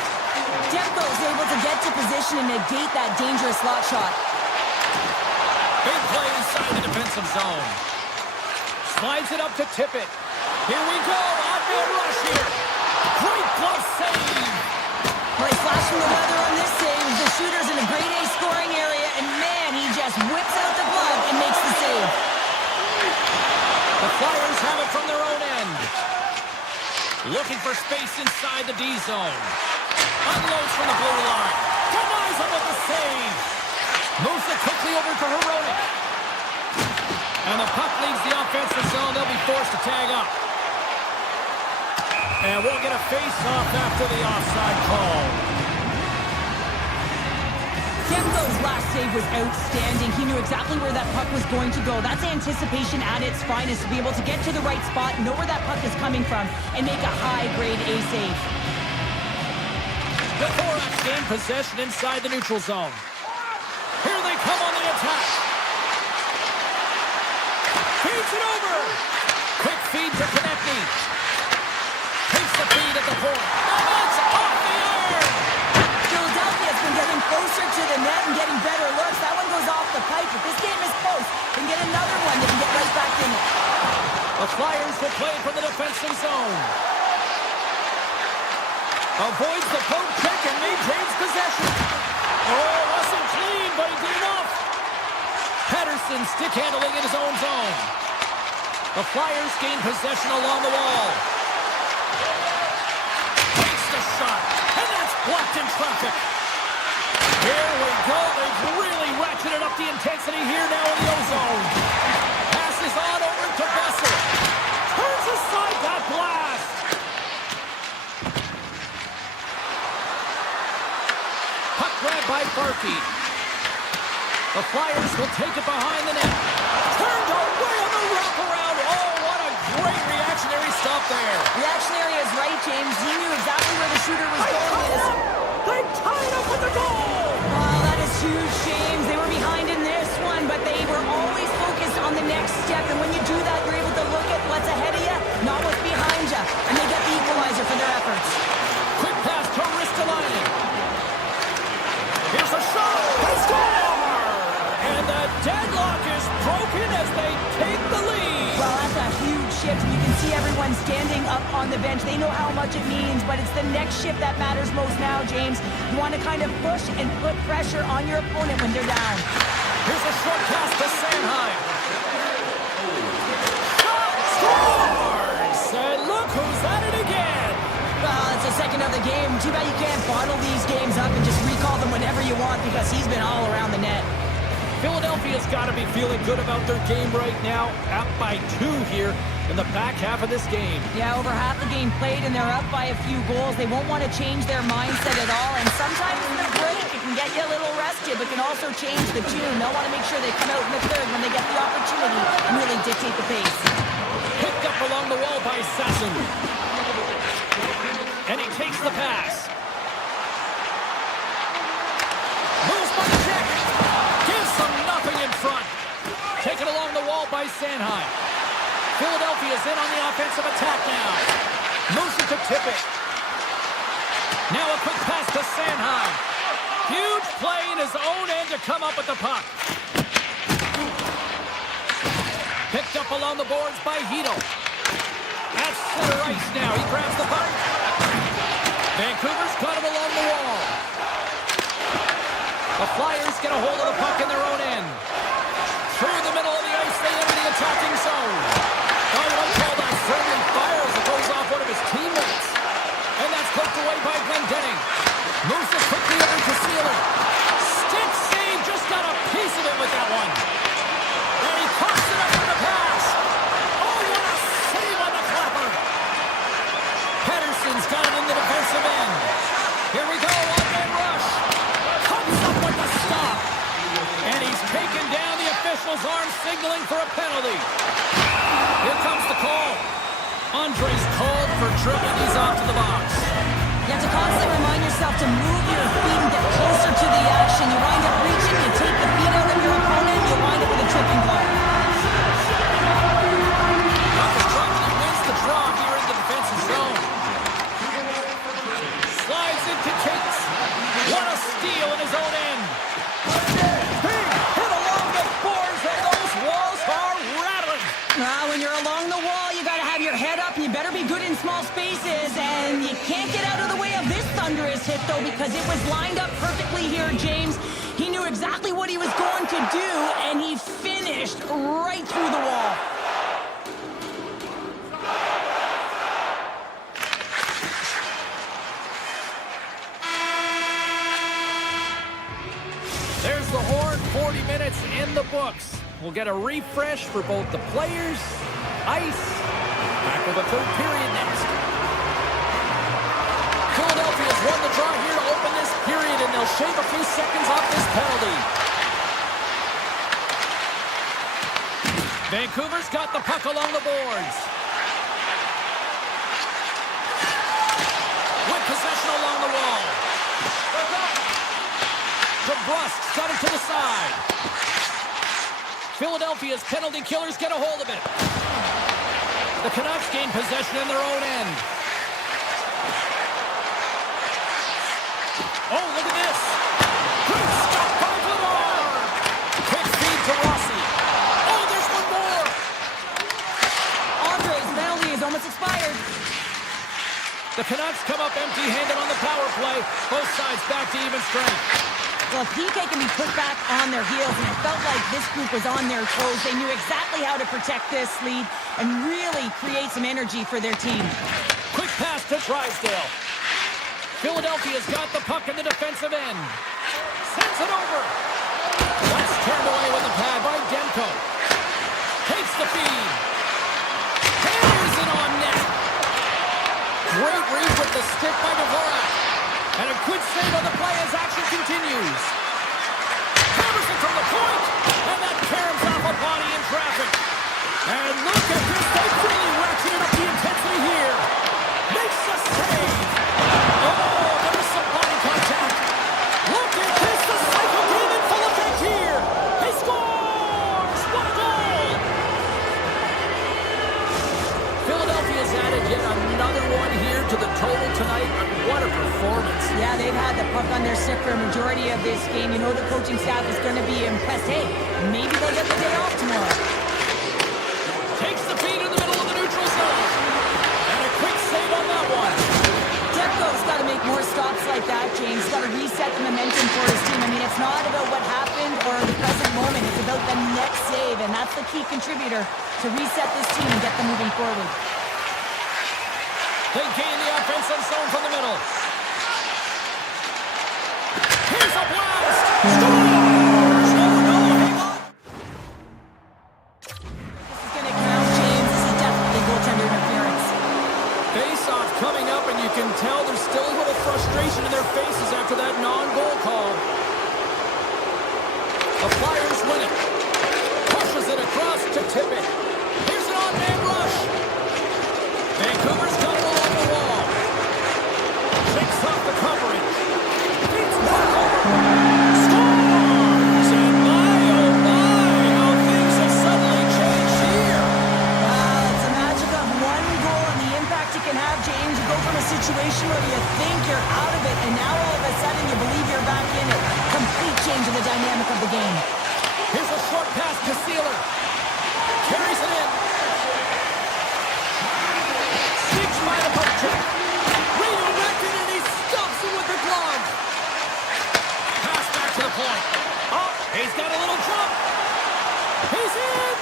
Demko's able to get to position and negate that dangerous slot shot. Big play inside the defensive zone. Slides it up to Tippett. Here we go. Odd-man rush here. Great glove save. Nice flash from the weather on this save. The shooter's in a grade A scoring area, and man, he just whips out the glove and makes the save. The Flyers have it from their own end. Looking for space inside the D zone. Unloads from the blue line. Denies him with the save. Moves it quickly over to Hronek. And the puck leaves the offensive zone. They'll be forced to tag up. And we'll get a face-off after the offside call. Demko's last save was outstanding. He knew exactly where that puck was going to go. That's anticipation at its finest, to be able to get to the right spot, know where that puck is coming from, and make a high-grade A save. The Canucks gain possession inside the neutral zone. Here they come on the attack. Feeds it over. Quick feed to Konechny. Takes the feed at the point. And it's off the iron. Philadelphia's been getting closer to the net and getting better looks. That one goes off the pipe. If this game is close, they can get another one. They can get right back in it. The Flyers will play from the defensive zone. Avoids the poke check and maintains possession. Oh, wasn't clean, but he did enough. Patterson stick handling in his own zone. The Flyers gain possession along the wall. Takes the shot, and that's blocked in traffic. Here we go. They've really ratcheted up the intensity here now in the O-zone. Passes on over to Besser. Turns aside that blast. Puck grabbed by Barkey. The Flyers will take it behind the net. Turned away on the wraparound. Oh, what a great reactionary stop there. Reactionary is right, James. He knew exactly where the shooter was going. They tied up with the goal. Oh, that is huge, James. They were behind in this one, but they were always focused on the next step. And when you do that, you're able to look at what's ahead of you, not what's behind you. And they get the equalizer for their efforts. Quick pass to Ristolainen. Here's a shot. They score! And the deadlock is broken as they take the lead. Well, that's a huge shift, and you can see everyone standing up on the bench. They know how much it means, but it's the next shift that matters most now, James. You want to kind of push and put pressure on your opponent when they're down. Here's a short pass to Sanheim. Shot scores! And look who's at it again. Well, it's the second of the game. Too bad you can't bottle these games up and just recall them whenever you want, because he's been all around the net. Philadelphia's got to be feeling good about their game right now. Up by 2 here in the back half of this game. Yeah, over half the game played, and they're up by a few goals. They won't want to change their mindset at all. And sometimes in the break, it can get you a little rested, but can also change the tune. They'll want to make sure they come out in the third when they get the opportunity and really dictate the pace. Picked up along the wall by Sasson. And he takes the pass. Moves by the check. Gives them nothing in front. Taken along the wall by Sanheim. Philadelphia's in on the offensive attack now. Moves it to Tippett. Now a quick pass to Sanheim. Huge play in his own end to come up with the puck. Picked up along the boards by Hedl. At center ice now. He grabs the puck. Vancouver's got him along the wall. The Flyers get a hold of the puck in their own end. Through the middle of the ice, they enter the attacking zone. Oh, one called on friendly fire as it goes off one of his teammates. And that's poked away by Glendening. Moves it quickly over to Sealer. Stick save, just got a piece of it with that one. And he pops it up for the pass. Oh, what a save on the clapper. Patterson's got it in the defensive end. Here we go, one-man rush. Comes up with the stop. And he's taken down. The official's arm signaling for a penalty. Here comes the call. Andre's called for tripping. He's off to the box. You have to constantly remind yourself to move your feet and get closer to the action. You wind up reaching, you take the feet out of your opponent, you wind up with a tripping call. He wins the draw here in the defensive zone. Slides into Cates. What a steal in his own end. Big hit along the boards, and those walls are rattling. When you're along the wall, you got to have your head up, and you better be good in small spaces, and you can't get out of the way of this thunderous hit, though, because it was lined up perfectly here, James. He knew exactly what he was going to do, and he finished right through the wall. There's the horn, 40 minutes in the books. We'll get a refresh for both the players, ice. Back with the third period next. won the draw here to open this period, and they'll shave a few seconds off this penalty. Vancouver's got the puck along the boards. With possession along the wall. DeBrusque's got it to the side. Philadelphia's penalty killers get a hold of it. The Canucks gain possession in their own end. Oh, look at this. Great stop by Vladar. Quick feed to Rossi. Oh, there's one more. Andre's penalty is almost expired. The Canucks come up empty-handed on the power play. Both sides back to even strength. Well, PK can be put back on their heels, and it felt like this group was on their toes. They knew exactly how to protect this lead and really create some energy for their team. Quick pass to Drysdale. Philadelphia's got the puck in the defensive end. Sends it over. That's turned away with the pad by Demko. Takes the feed. Hammers it on net. Great read with the stick by Dvorak. And a good save on the play as action continues. Hammers it from the point. And that caroms off a body in traffic. And look at this. They really ratcheted up the intensity here. Makes the save. Oh, there's some body contact. Look at this. The cycle game in full effect here. He scores. What a goal. Philadelphia's added yet another one here to the total tonight. What a performance. Yeah, they've had the puck on their stick for a majority of this game. You know the coaching staff is going to be impressed. Hey, maybe they'll get the day off tomorrow. Takes the feed in the middle of the neutral zone. And a quick save on that one. Demko's got to make more stops like that, James. He's got to reset the momentum for his team. I mean, it's not about what happened or the present moment. It's about the next save, and that's the key contributor to reset this team and get them moving forward. They gain the offensive zone from the middle. Here's a blast! Scores! Oh, no, hang on! This is going to count, James. This is definitely goaltender interference. Face-off coming up, and you can tell there's still a little frustration in their faces after that non-goal call. The Flyers win it. Pushes it across to Tippett. Here's an on-man rush. Vancouver's got it along the wall. Shakes off the coverage. Beats one over. Scores! And my, oh my, how things have suddenly changed here. Wow, it's the magic of one goal and the impact it can have, James. You go from a situation where you think you're out of it, and now all of a sudden you believe you're back in it. Complete change in the dynamic of the game. Here's a short pass to Sealer. Carries it in. Sneaks by the poke check. Redirected, and he stuffs it with the glove. Pass back to the point. Oh, he's got a little jump. He's in.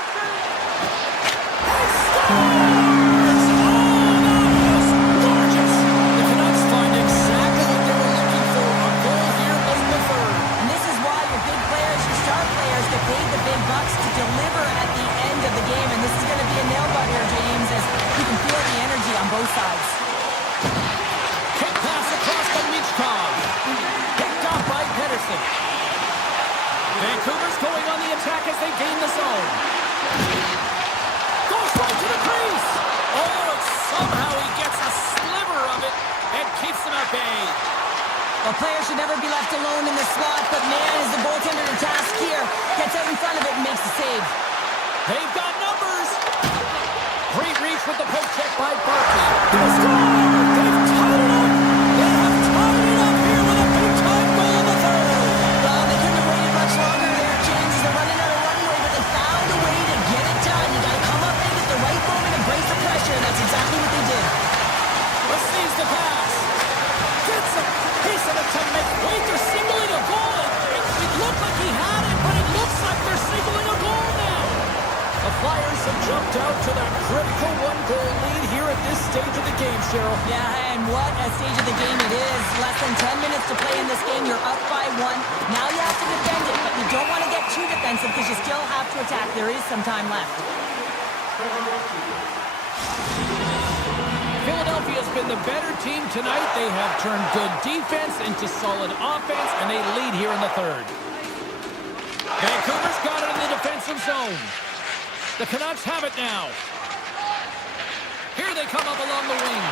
He scores! Oh, that was gorgeous. The Canucks find exactly what they were looking for. A goal here late in the third. And this is why your big players, your star players, get paid the big bucks to deliver at the end of the game. And this is going to be a nail-biter, James, as you can feel the energy on both sides. Quick pass across to Michkov. Picked off by Pedersen. Vancouver's going on the attack as they gain the zone. Goes right to the crease. Oh, and somehow he gets a sliver of it and keeps them at bay. Well, players should never be left alone in the slot, but man, is the goaltender to task here. Gets out in front of it and makes the save. They've got numbers. Great reach with the poke check by Barkley. They score! They've tied it up. They have tied it up here with a big-time goal in the third. Well, they couldn't have waited much longer there, James. They're running out of runway, but they found a way to get it done. You got to come up big at the right moment and brace the pressure, and that's exactly what they did. Receives the pass. Gets a piece of it to make. Wait, they're signaling a goal. It looked like he had it, but it looks like they're signaling a goal now. The Flyers have jumped out to that critical one-goal lead here at this stage of the game, Cheryl. Yeah, and what a stage of the game it is. Less than 10 minutes to play in this game. You're up by 1. Now you have to defend it, but you don't want to get too defensive because you still have to attack. There is some time left. Philadelphia's been the better team tonight. They have turned good defense into solid offense, and they lead here in the third. Vancouver's got it in the defensive zone. The Canucks have it now. Here they come up along the wing.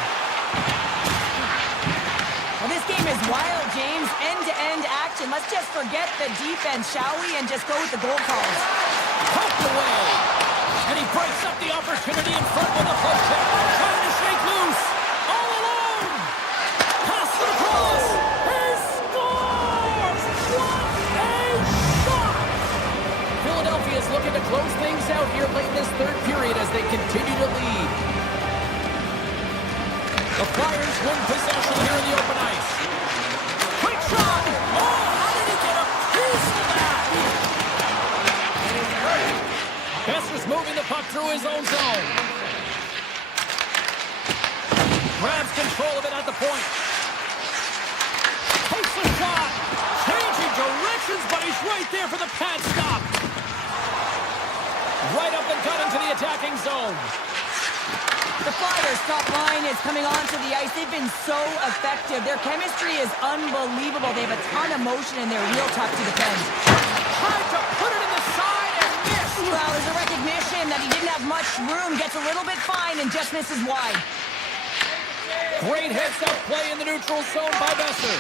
Well, this game is wild, James. End-to-end action. Let's just forget the defense, shall we? And just go with the goal calls. Poked away. And he breaks up the opportunity in front with a poke check. Trying to shake loose. All alone. Pass to the cross. He scores! What a shot! Philadelphia's looking to close things out here late in this third period as they continue to lead. The Flyers win possession here in the open ice. Quick shot! Oh, how did he get a piece of that? Besser's moving the puck through his own zone. Grabs control of it at the point. Takes a shot. Changing directions, but he's right there for the pad stop. Right up the gut into the attacking zone. The Flyers' top line is coming onto the ice. They've been so effective. Their chemistry is unbelievable. They have a ton of motion and they're real tough to defend. Tried to put it in the side and missed. Well, there's a recognition that he didn't have much room. Gets a little bit fine and just misses wide. Great heads-up play in the neutral zone by Besser.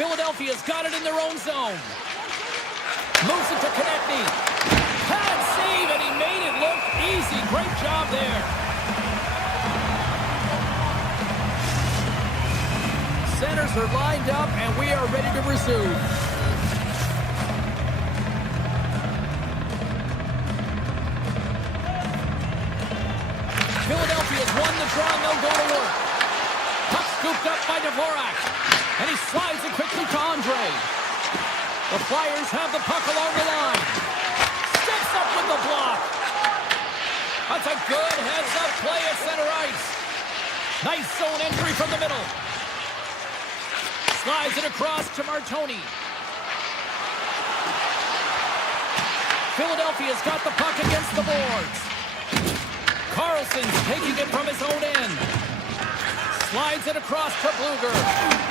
Philadelphia's got it in their own zone. Moves it to Konechny. Pad save, and he made it look easy. Great job there. Centers are lined up, and we are ready to resume. Philadelphia's won the draw, and they'll go to work. Puck scooped up by Dvorak, and he slides it quickly to Andre. The Flyers have the puck along the line. Steps up with the block. That's a good heads-up play at center ice. Nice zone entry from the middle. Slides it across to Martoni. Philadelphia's got the puck against the boards. Carlson's taking it from his own end. Slides it across to Bluger.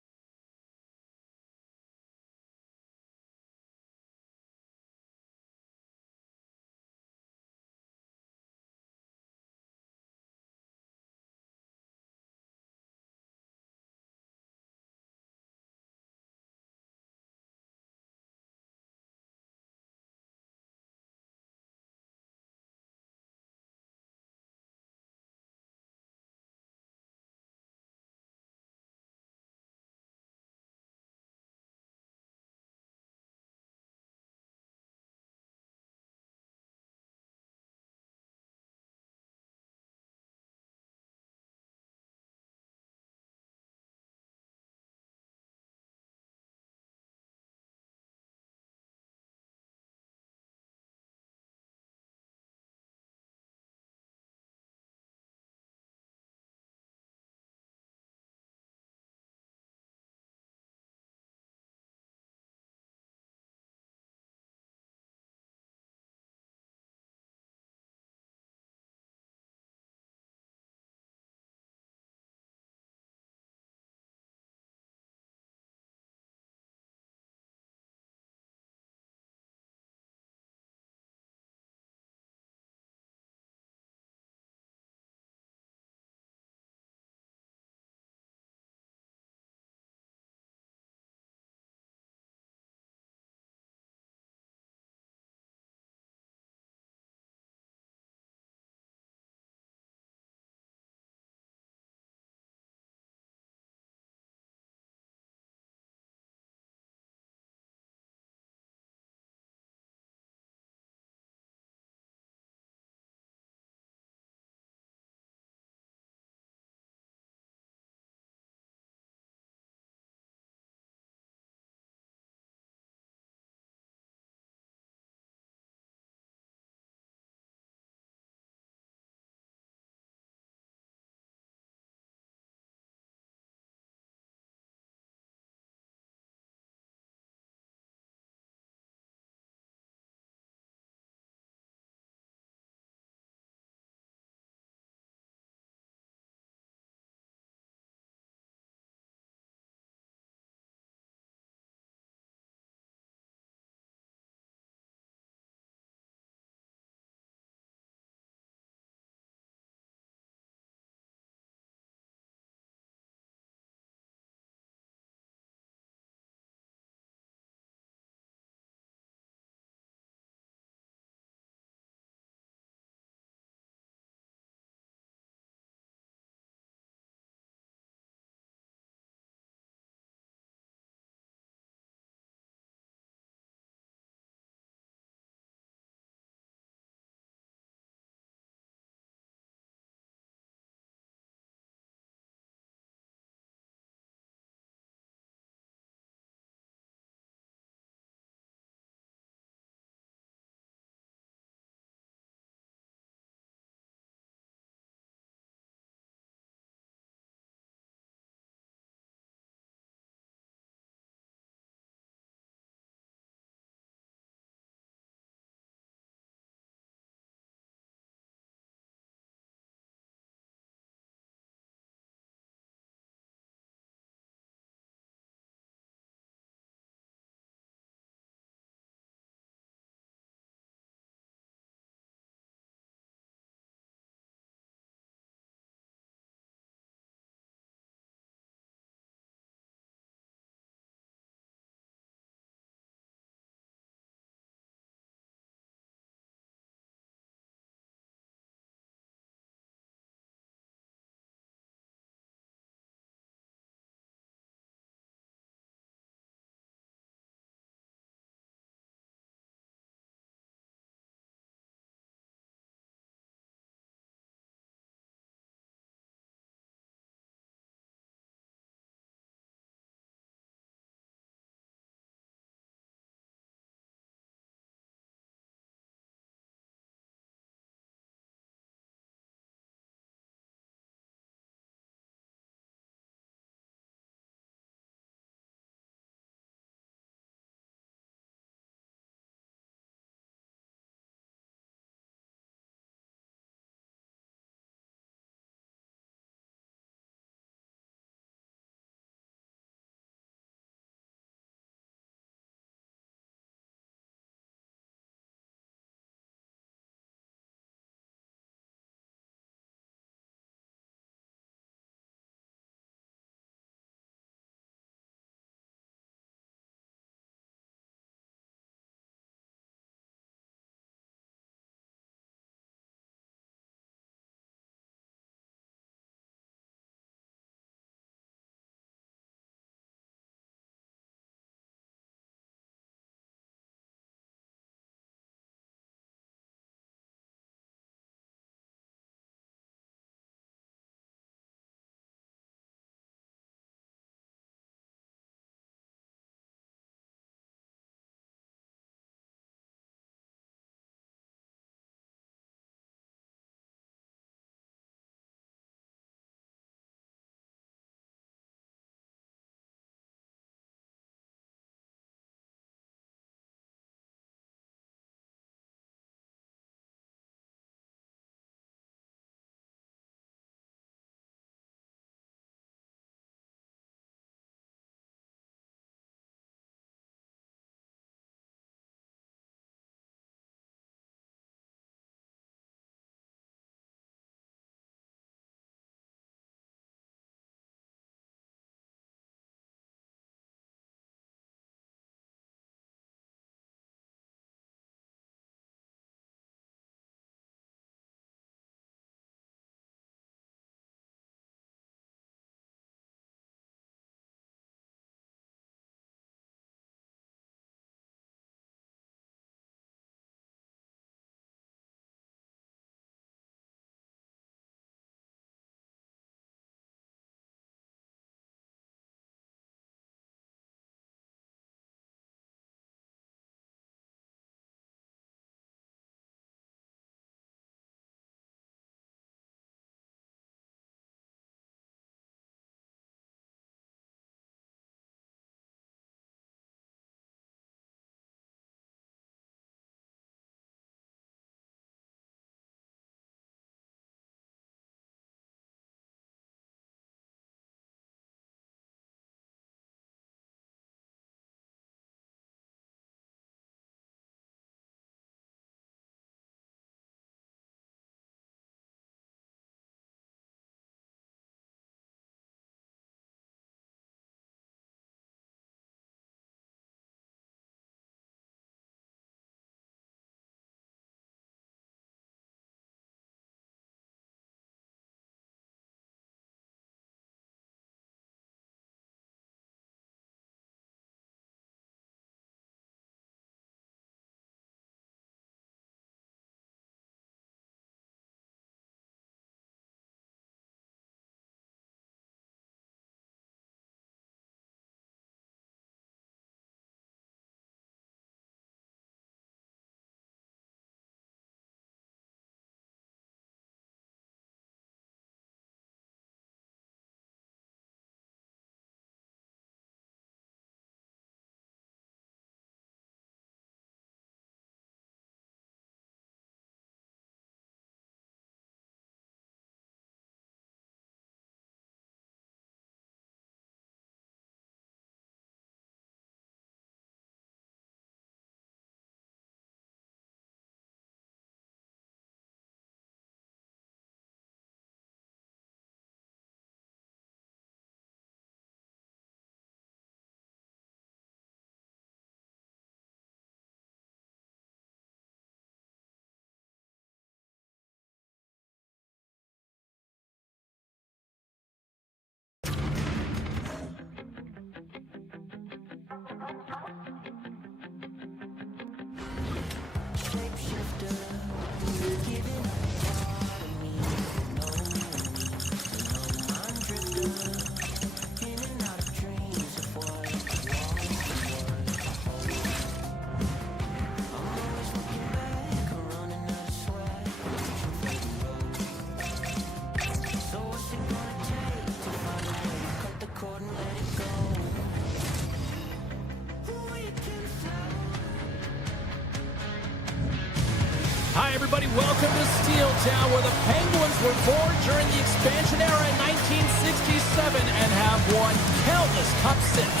Hi, everybody. Welcome to Steel Town, where the Penguins were born during the expansion era in 1967 and have won countless cups since.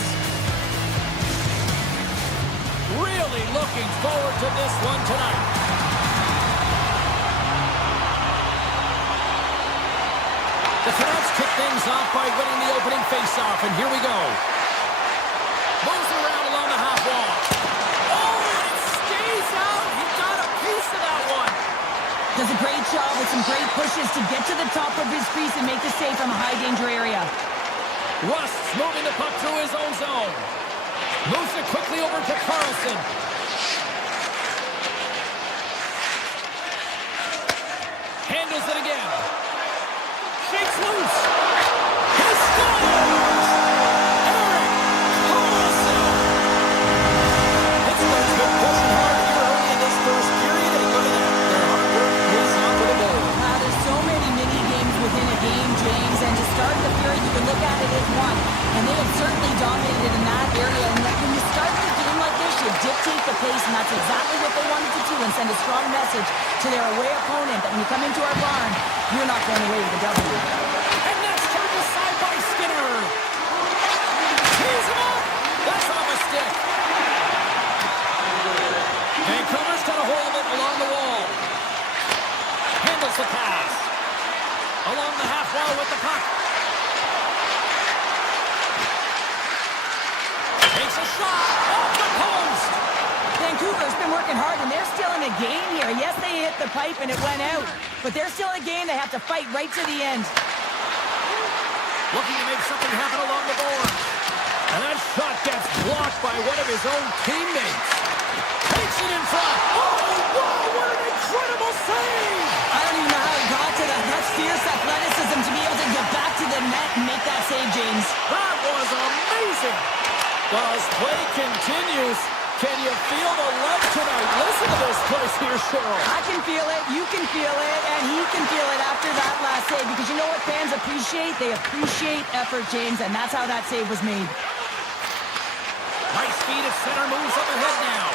Really looking forward to this one tonight. The Canucks kick things off by winning the opening faceoff, and here we go. Moves it around along the half wall. Oh, and it stays out. He got a piece of that one. Does a great job with some great pushes to get to the top of his crease and make the save from a high-danger area. Rust's moving the puck through his own zone. Moves it quickly over to Carlson. Handles it again. Shakes loose. He scores! Eric Carlson! Pittsburgh's been pushing hard here early in this first period, and look at that. Their hard work pays off for the goal. There's so many mini-games within a game, James, and to start the period, you can look at it as one. And they have certainly dominated in that area. And when you start the game like this, you dictate the pace, and that's exactly what they wanted to do and send a strong message to their away opponent that when you come into our barn, you're not going away with a W. And that's turned aside by Skinner. Tees him up. That's off a stick. Vancouver's got a hold of it along the wall. Handles the pass. Along the half wall with the puck. Takes a shot off the post. Vancouver's been working hard, and they're still in a game here. Yes, they hit the pipe and it went out, but they're still in a game. They have to fight right to the end. Looking to make something happen along the board. And that shot gets blocked by one of his own teammates. Takes it in front. Oh, wow, what an incredible save! I don't even know how he got to that. That's fierce athleticism to be able to get back to the net and make that save, James. That was amazing! As play continues, can you feel the love tonight? Listen to this place here, Cheryl. I can feel it, you can feel it, and he can feel it after that last save. Because you know what fans appreciate? They appreciate effort, James, and that's how that save was made. Nice feed at center, moves up ahead now.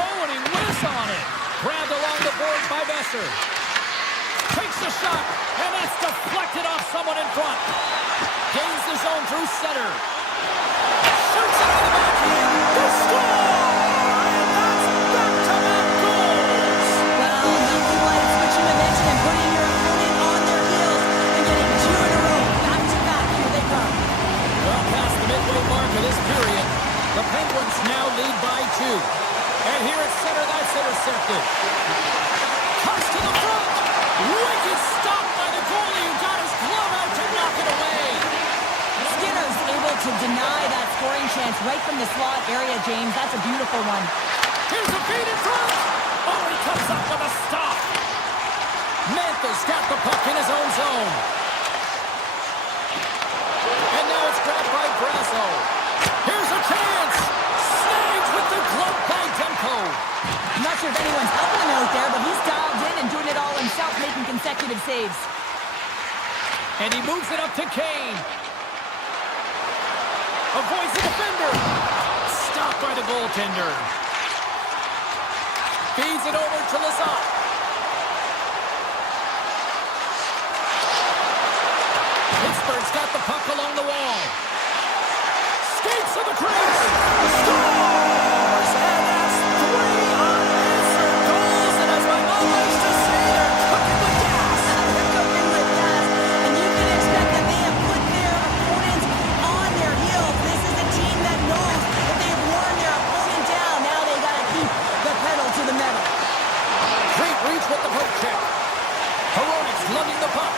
Oh, and he whiffs on it. Grabbed along the board by Besser. Takes the shot, and that's deflected off someone in front. Gains the zone through center. Shoots it on the backhand. They score! And that's back-to-back goals! Well, nothing like switching dimension and putting your opponent on their heels and getting two in a row. Back-to-back, here they come. Well past the midway mark of this period, the Penguins now lead by 2. And here at center, that's intercepted. Cuts to the front. Wicked stop by the goalie who got his glove out to knock it away. Skinner's able to deny that scoring chance right from the slot area, James. That's a beautiful one. Here's a feed in front. Oh, he comes up with a stop. Mantha's got the puck in his own zone. And now it's grabbed by Brasso. Here's a chance. Snagged with the glove by Demko. I'm not sure if anyone's helping him out there, but he's dialed in and doing it all himself, making consecutive saves. And he moves it up to Kane. Avoids the defender. Stopped by the goaltender. Feeds it over to Lazat. Pittsburgh's got the puck along the wall. Skates to the crease. Scores! And that's 3 unanswered goals. And as my mom likes to say, they're cooking with gas. They're cooking with gas, and you can expect that they have put their opponents on their heels. This is a team that knows that they've worn their opponent down. Now they got to keep the pedal to the metal. Great reach with the poke check. Hronik's lugging the puck.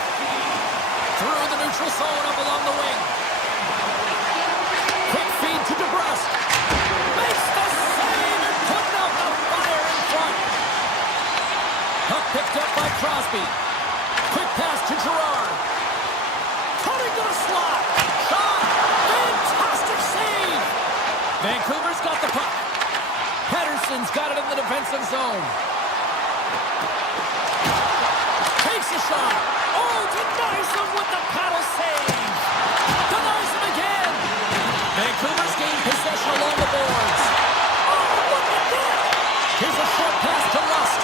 Through the neutral zone up along the Vancouver's got the puck. Pettersson's got it in the defensive zone. Takes a shot. Oh, denies him with the paddle save. Denies him again. Vancouver's gained possession along the boards. Oh, look at that. Here's a short pass to Rust.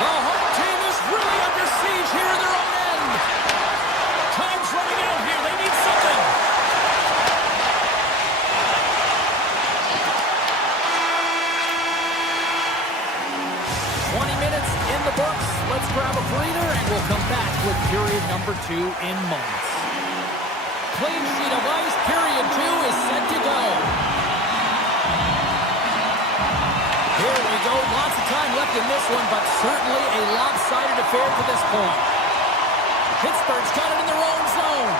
The home team is really under siege here in their own end. Time's running out here. They need something. 20 minutes in the books. Let's grab a breather, and we'll come back with period number 2 in moments. Clean sheet of ice. Period 2 is set to go. Here we go. Lots of time left in this one, but certainly a lopsided affair to this point. Pittsburgh's got it in their own zone.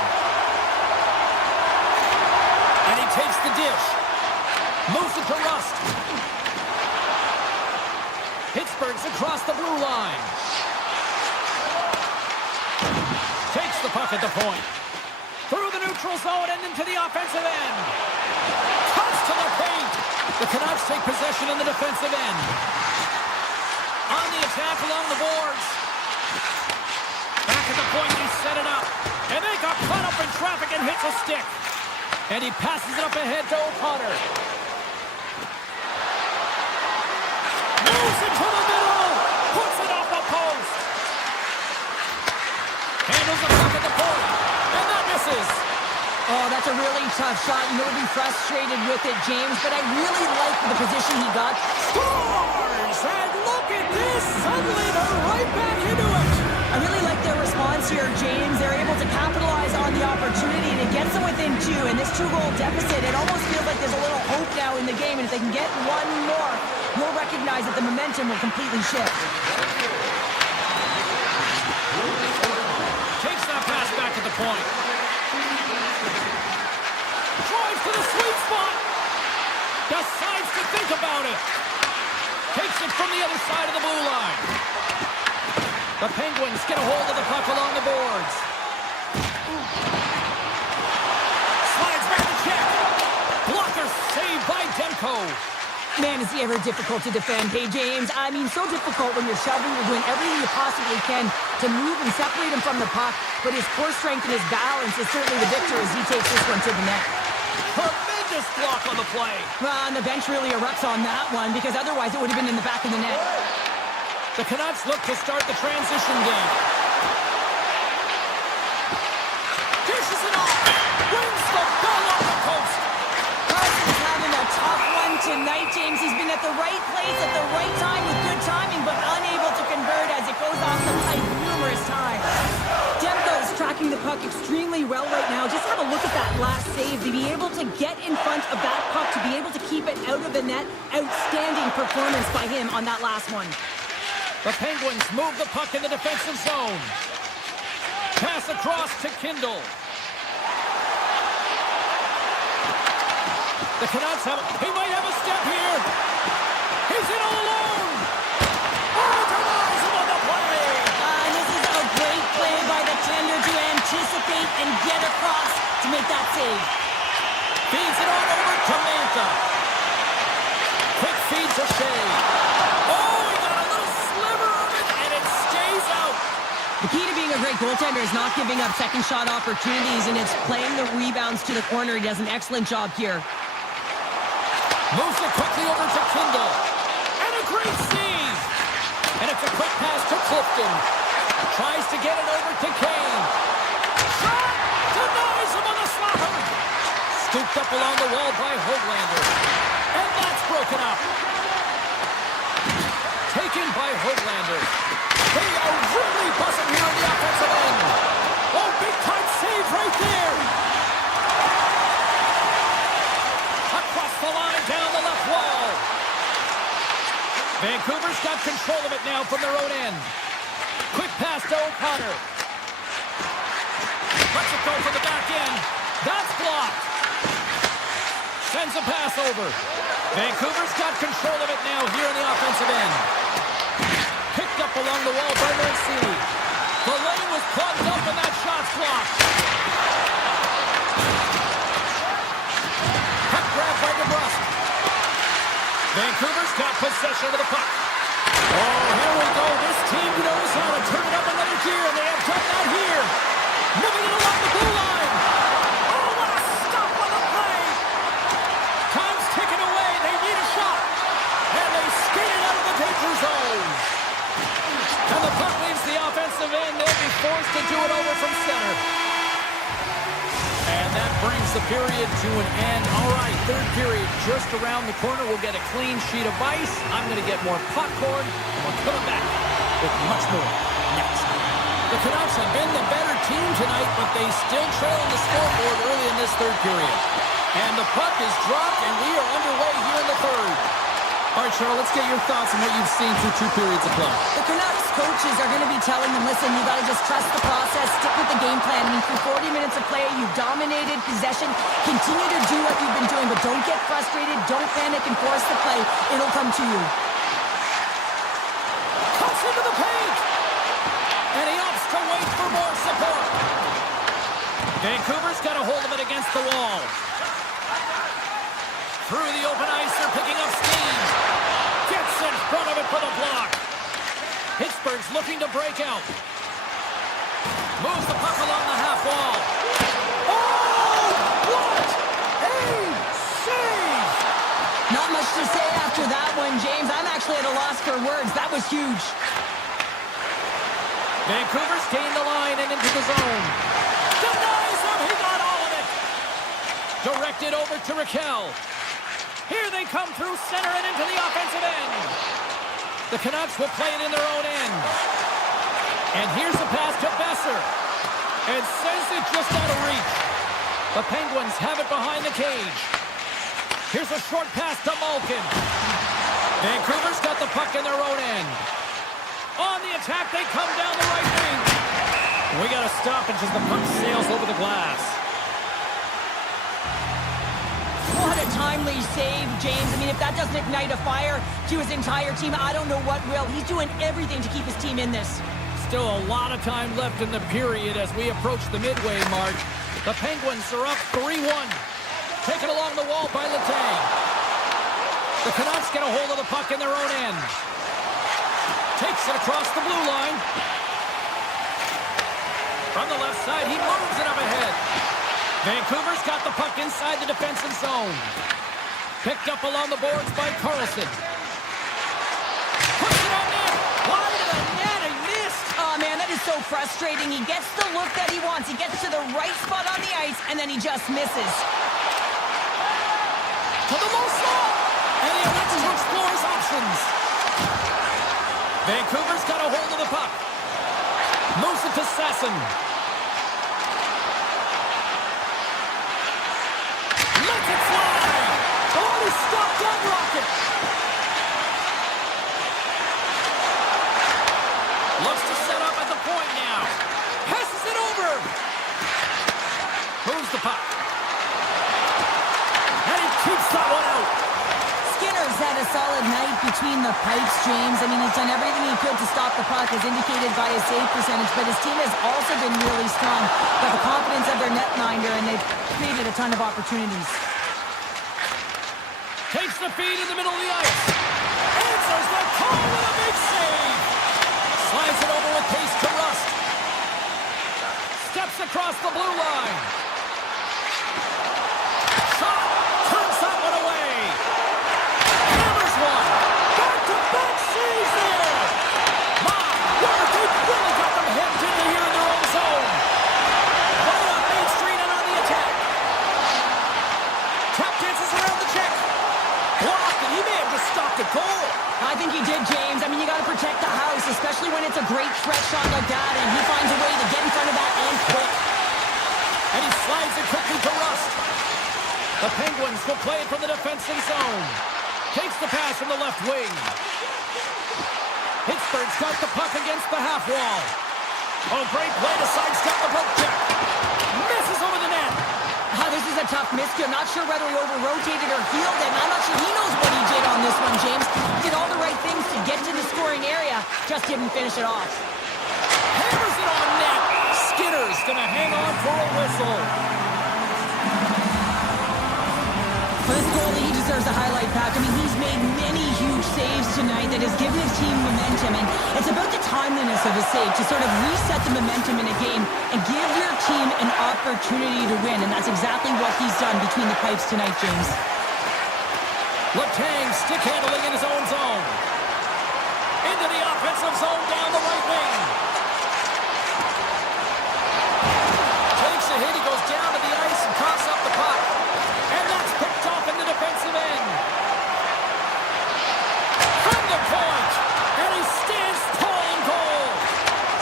And he takes the dish. Moves it to Rust. Pittsburgh's across the blue line. Takes the puck at the point. Through the neutral zone and into the offensive end. Cuts to the paint. The Canucks take possession in the defensive end. On the attack along the boards. Back at the point, they set it up. And they got caught up in traffic and hits a stick. And he passes it up ahead to O'Connor. Moves it to the middle. Puts it off the post. Handles the puck at the point. And that misses. Oh, that's a really tough shot. You know, he'll be frustrated with it, James, but I really like the position he got. Scores! And look at this! Suddenly they're right back into it! I really like their response here, James. They're able to capitalize on the opportunity, and it gets them within 2. And this 2-goal deficit, it almost feels like there's a little hope now in the game. And if they can get one more, you'll recognize that the momentum will completely shift. Takes that pass back at the point. Drives to the sweet spot. Decides to think about it. Takes it from the other side of the blue line. The Penguins get a hold of the puck along the boards. Slides back to check. Blocker saved by Demko. Man, is he ever difficult to defend. Hey, James, I mean, so difficult when you're shoving, you're doing everything you possibly can to move and separate him from the puck, but his core strength and his balance is certainly the victor as he takes this one to the net. Tremendous block on the play. Well, and the bench really erupts on that one, because otherwise it would have been in the back of the net. The Canucks look to start the transition game. Dishes it off. Wins the ball off the post. Carson's having a tough one tonight, James. He's been at the right place at the right time with good timing, but unable to convert as it goes off the pipe numerous times. Demko's tracking the puck extremely well right now. Just have a look at that last save. To be able to get in front of that puck, to be able to keep it out of the net. Outstanding performance by him on that last one. The Penguins move the puck in the defensive zone. Pass across to Kindle. The Canucks he might have a step here. He's in all alone. Oh, denies him on the play. And this is a great play by the tender to anticipate and get across to make that save. Feeds it on over to Mantha. Quick feed to Shea. Oh, he got a little sliver of it, and it stays out. The key to being a great goaltender is not giving up second shot opportunities, and it's playing the rebounds to the corner. He does an excellent job here. Moves it quickly over to Kindle. And a great save. And it's a quick pass to Clifton. Tries to get it over to Kane. Shot! Denies him on the slapper. Scooped up along the wall by Höglander. And that's broken up. Taken by Höglander. They are really buzzing here in the offensive end. Oh, big time save right there. Across the line, down the left wall. Vancouver's got control of it now from their own end. Quick pass to O'Connor. Lets it go for the back end. That's blocked. Sends a pass over. Vancouver's got control of it now here in the offensive end. Picked up along the wall by Mancini. The lane was plugged up and that shot's blocked. Puck grab by DeBrusque. Vancouver's got possession of the puck. Oh, here we go. This team knows how to turn it up another gear, and they have done that here. Moving it along the blue line. Oh, what a stop on the play. Time's ticking away. They need a shot. And they skate it out of the danger zone. And the puck leaves the offensive end. They'll be forced to do it over from center. And that brings the period to an end. All right, third period just around the corner. We'll get a clean sheet of ice. I'm going to get more popcorn. And we're coming back with much more next. The Canucks have been the better team tonight, but they still trail on the scoreboard early in this third period. And the puck is dropped, and we are underway here in the third. All right, Cheryl, let's get your thoughts on what you've seen through 2 periods of play. The Canucks coaches are going to be telling them, listen, you got to just trust the process, stick with the game plan. I mean, through 40 minutes of play, you dominated possession. Continue to do what you've been doing, but don't get frustrated. Don't panic and force the play. It'll come to you. Cuts into the paint. And he opts to wait for more support. Vancouver's got a hold of it against the wall. Through the open ice, they're picking up steam. Gets in front of it for the block. Pittsburgh's looking to break out. Moves the puck along the half wall. Oh, what a save! Not much to say after that one, James. I'm actually at a loss for words. That was huge. Vancouver's gained the line and into the zone. Denies him. He got all of it. Directed over to Raquel. Here they come through center and into the offensive end. The Canucks will play it in their own end. And here's the pass to Besser. And sends it just out of reach. The Penguins have it behind the cage. Here's a short pass to Malkin. Vancouver's got the puck in their own end. On the attack, they come down the right wing. We got to stop it as the puck sails over the glass. What a timely save, James. I mean, if that doesn't ignite a fire to his entire team, I don't know what will. He's doing everything to keep his team in this. Still a lot of time left in the period as we approach the midway mark. The Penguins are up 3-1. Taken along the wall by Letang. The Canucks get a hold of the puck in their own end. Takes it across the blue line. From the left side, he moves it up ahead. Vancouver's got the puck inside the defensive zone. Picked up along the boards by Carlson. Puts it on net. Wide of the net and missed. Oh, man, that is so frustrating. He gets the look that he wants. He gets to the right spot on the ice, and then he just misses. To the low slot. And he elects to explore his options. Vancouver's got a hold of the puck. Moves it to Sasson. Lets it fly. Oh, he stopped on Rocket. Looks to set up at the point now. Passes it over. Moves the puck. And he keeps that one out. Skinner's had a solid night between the pipes, James. I mean, he's done everything he could to stop the puck, as indicated by his save percentage, but his team has also been really strong. Got the confidence of their netminder, and they've created a ton of opportunities. Takes the feed in the middle of the ice. Answers the call with a big save. Slides it over with pace to Rust. Steps across the blue line. Shot. Turns that one away. Hammers one. Back-to-back saves there. My word, they've really got them hemmed in here in their own zone. Right on Main Street and on the attack. Tap dances around the check. Blocked, and he may have just stopped a goal. I think he did, James. I mean, you got to protect the house, especially when it's a great threat shot like that, and he finds a way to get in front of that and quick. And he slides it quickly to Rust. The Penguins will play it from the defensive zone. Takes the pass from the left wing. Pittsburgh's got the puck against the half wall. Oh, great play to sidestep the poke check. Misses over the net. This is a tough miscue. I'm not sure whether he over-rotated or healed it. I'm not sure he knows what he did on this one, James. Did all the right things to get to the scoring area, just didn't finish it off. Hammers it on net. Skinner's going to hang on for a whistle. For this goalie, he deserves deserves a highlight, Pat. I mean, he's made many huge saves tonight that has given his team momentum, and it's about the timeliness of his save to sort of reset the momentum in a game and give your team an opportunity to win, and that's exactly what he's done between the pipes tonight, James. Letang stick handling in his own zone. Into the offensive zone down the right wing. Takes a hit, he goes down to the ice and coughs up the puck. And that's picked off in the defensive end. From the point, and he stands tall in goal.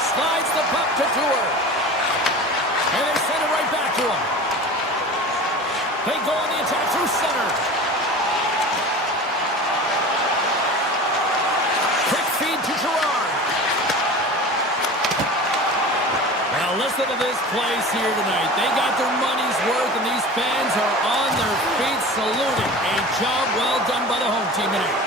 Slides the puck to Tour. And they send it right back to him. They go on the attack through center. Quick feed to Gerard. Now listen to this place here tonight. They got their money's worth, and these fans are on their feet saluting. A job well done by the home team tonight.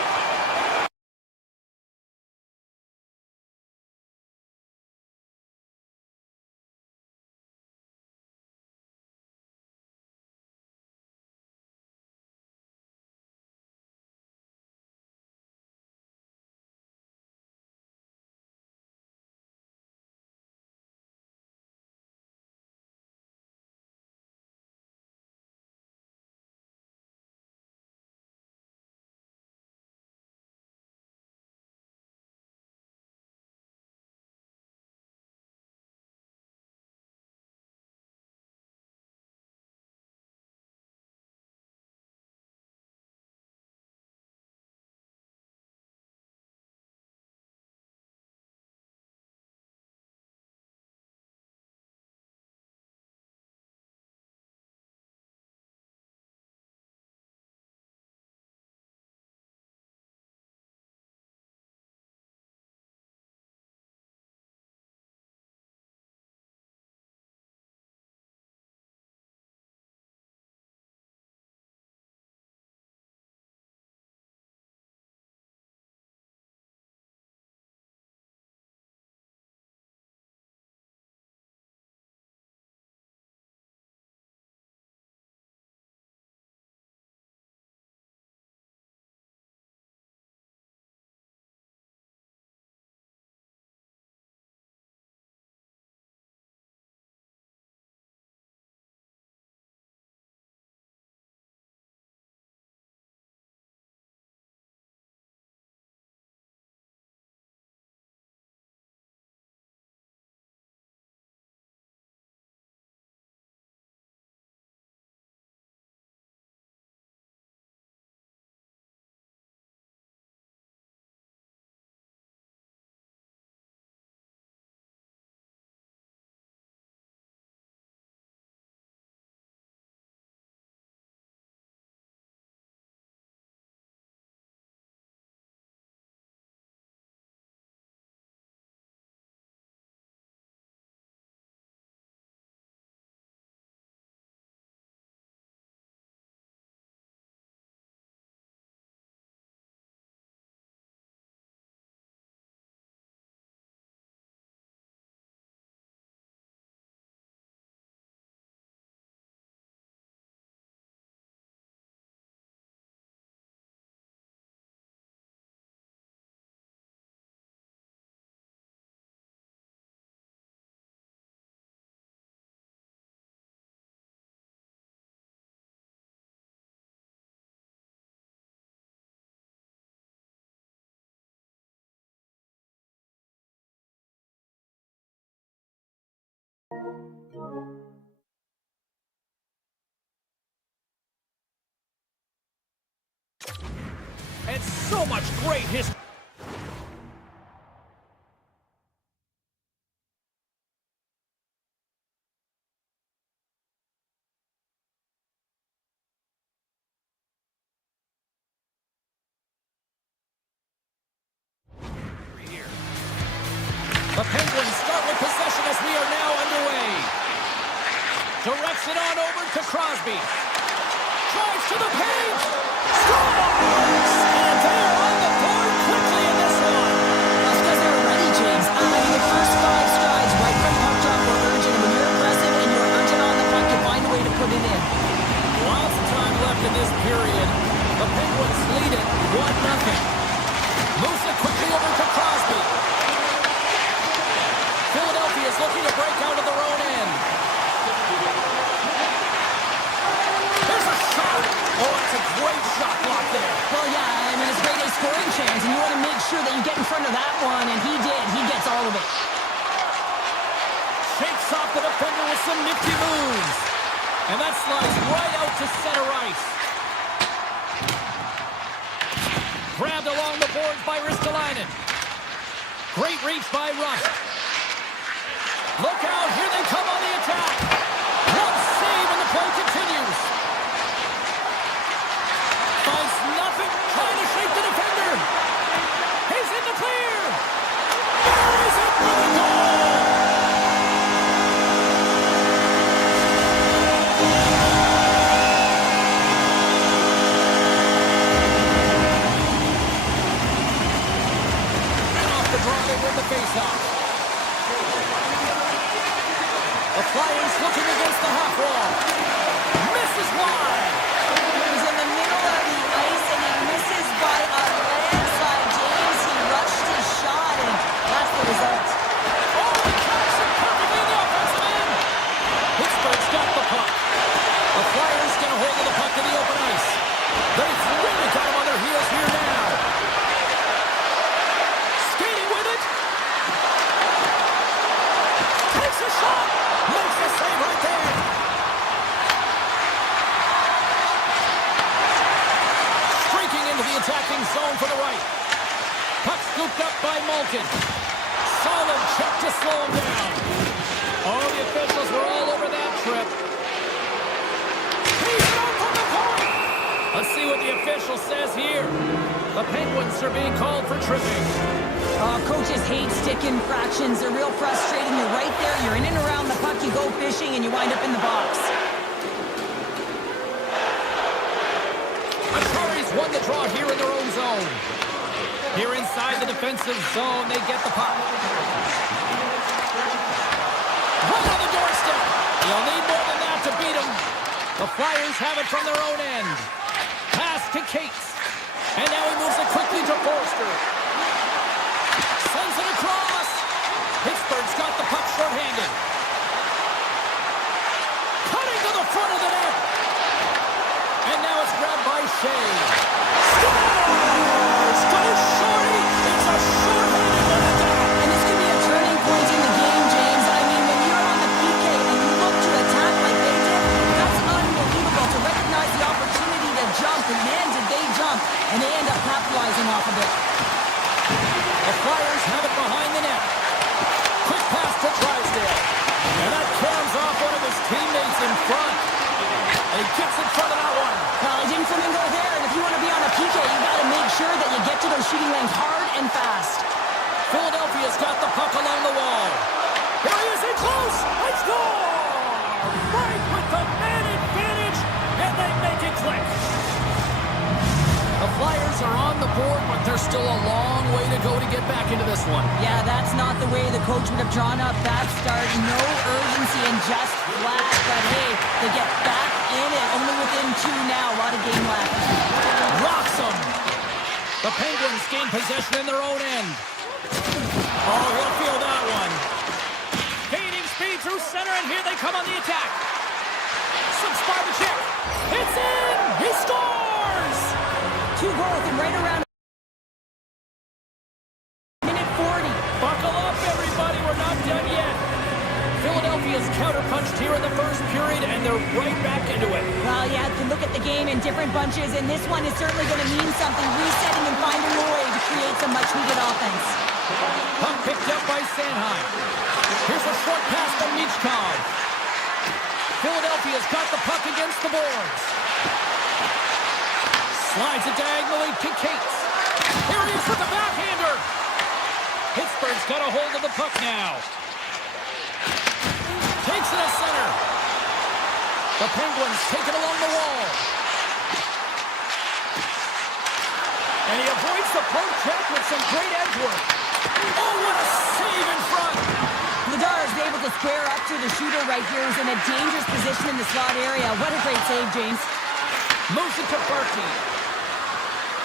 And so much great history. The Penguins start with possession as we are now underway. Directs it on over to Crosby. Drives to the paint. Scores! And they are on the board quickly in this one. That's because they were ready, James. I mean, the first 5 strides right from puck drop were urgent. When you're aggressive and you're urgent on the puck, you find a way to put it in. Lots of time left in this period. The Penguins Penguins lead it 1-0. Moves it quickly over to Crosby. Philadelphia is looking to break out of their own end. There's a shot. Oh, it's a great shot block there. Well, yeah, I mean, it's a great scoring chance, and you want to make sure that you get in front of that one, and he did. He gets all of it. Shakes off the defender with some nifty moves. And that slides right out to center ice. Grabbed along the boards by Ristolainen. Great reach by Rush. Look out, here they come on the attack. One save and the play continues. Finds nothing, trying to shake the defender. He's in the clear. Buries it for the goal. Win the faceoff. The Flyers looking against the half wall. Misses wide. He's in the middle of the ice, and he misses by a landslide. James, he rushed his shot, and that's the result. Oh, he catches it perfectly in the offensive end. Pittsburgh's got the puck. The Flyers get a hold of the puck in the open ice. They've really got him on their heels here now. A shot! Makes a save right there! Streaking into the attacking zone for the right. Puck scooped up by Malkin. Solid check to slow him down. Oh, the officials were all over that trip. He's out from the corner! Let's see what the official says here. The Penguins are being called for tripping. Coaches hate stick infractions. They're real frustrating. You're right there. You're in and around the puck. You go fishing, and you wind up in the box. Atari's won the draw here in their own zone. Here inside the defensive zone, they get the puck. Right on the doorstep. You'll need more than that to beat them. The Flyers have it from their own end. Pass to Cates. And now he moves it quickly to Forster. Sends it across. Pittsburgh's got the puck short-handed. Cutting to the front of the net. And now it's grabbed by Shea. Scores! Goes Shorty! It's a short-handed letdown. And this could be a turning point in the game, James. I mean, when you're on the PK and you look to attack like they did, that's unbelievable to recognize the opportunity to jump. And man, did they jump. And they end up capitalizing off of it. The Flyers have it behind the net. Quick pass to Drysdale. And that caroms off one of his teammates in front. And he gets in front of that one. Well, he didn't flamingo there, and if you want to be on a PK, you got to make sure that you get to those shooting lanes hard and fast. Philadelphia's got the puck along the wall. Here he is in close. They score! Right with the man advantage, and they make it click. The Flyers are on the board, but there's still a long way to go to get back into this one. Yeah, that's not the way the coach would have drawn up that start. No urgency and just flat. But hey, they get back in it. Only within 2 now. A lot of game left. Rocks them. The Penguins gain possession in their own end. Oh, he'll feel that one. Gaining speed through center, and here they come on the attack. Slips by the check. It's in. He scores. 2 goals and right around minute 40. Buckle up, everybody. We're not done yet. Philadelphia's counterpunched here in the first period, and they're right back into it. Well, yeah, you can look at the game in different bunches, and this one is certainly going to mean something. Resetting and finding a way to create some much-needed offense. Puck picked up by Sanheim. Here's a short pass to Michkov. Philadelphia's got the puck against the boards. Slides it diagonally to Cates. Here he is with the backhander. Pittsburgh's got a hold of the puck now. Takes it to center. The Penguins take it along the wall. And he avoids the poke check with some great edge work. Oh, what a save in front. Ladar is able to square up to the shooter right here. He's in a dangerous position in the slot area. What a great save, James. Moves it to Berkey.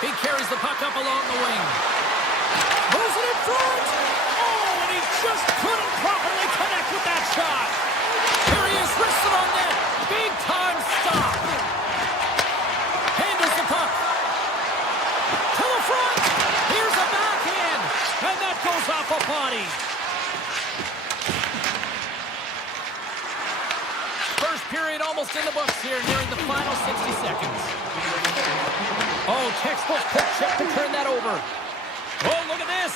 He carries the puck up along the wing. Moves it in front. Oh, and he just couldn't properly connect with that shot. Here he is, wristed on net. Big time stop. Handles the puck. To the front. Here's a backhand. And that goes off a body. First period almost in the books here, nearing the final 60 seconds. Oh, textbook quick check to turn that over. Oh, look at this.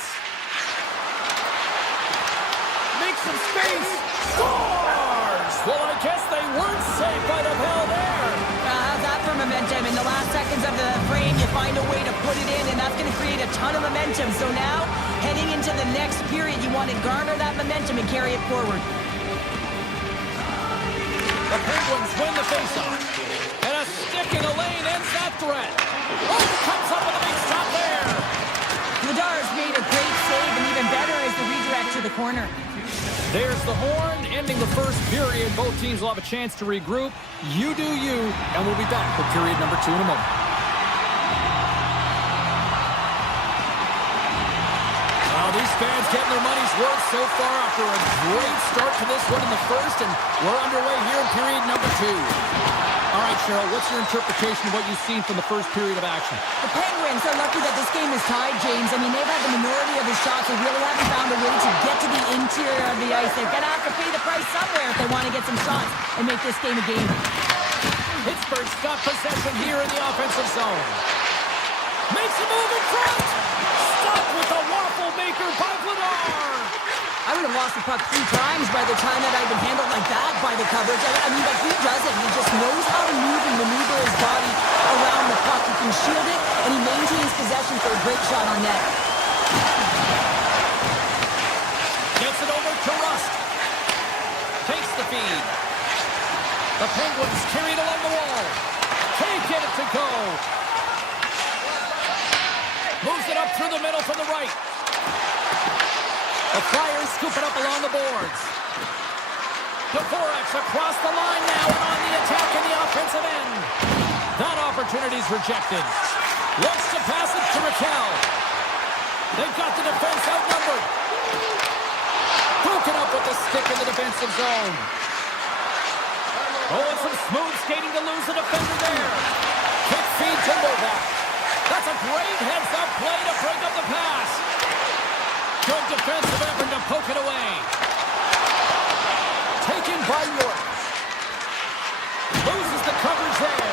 Makes some space. Scores! Well, I guess they weren't safe by the bell there. How's that for momentum? In the last seconds of the frame, you find a way to put it in, and that's going to create a ton of momentum. So now, heading into the next period, you want to garner that momentum and carry it forward. The Penguins win the faceoff. And a stick in the lane ends that threat. Oh, comes up with a big stop there. Vladar made a great save, and even better is the redirect to the corner. There's the horn, ending the first period. Both teams will have a chance to regroup. You do you, and we'll be back with period number 2 in a moment. Well, these fans getting their money's worth so far after a great start to this one in the first, and we're underway here in period number 2. All right, Cheryl, what's your interpretation of what you've seen from the first period of action? The Penguins are lucky that this game is tied, James. I mean, they've had the minority of the shots. They really haven't found a way to get to the interior of the ice. They're going to have to pay the price somewhere if they want to get some shots and make this game a game. Pittsburgh's got possession here in the offensive zone. Makes a move in front. Stopped with the waffle maker by Vladar. I would have lost the puck 3 times by the time that I'd been handled like that by the coverage. I mean, but he doesn't. He just knows how to move and maneuver his body around the puck. He can shield it, and he maintains possession for a great shot on net. Gets it over to Rust. Takes the feed. The Penguins carried along the wall. Can't get it to go. Moves it up through the middle from the right. The Flyers scoop it up along the boards. Dvorak's across the line now and on the attack in the offensive end. That opportunity's rejected. Looks to pass it to Raquel. They've got the defense outnumbered. Broken up with the stick in the defensive zone. Oh, and some smooth skating to lose the defender there. Kick feed to Novak. That's a great heads-up play to break up the pass. Good defensive effort to poke it away. Taken by York. Loses the coverage there.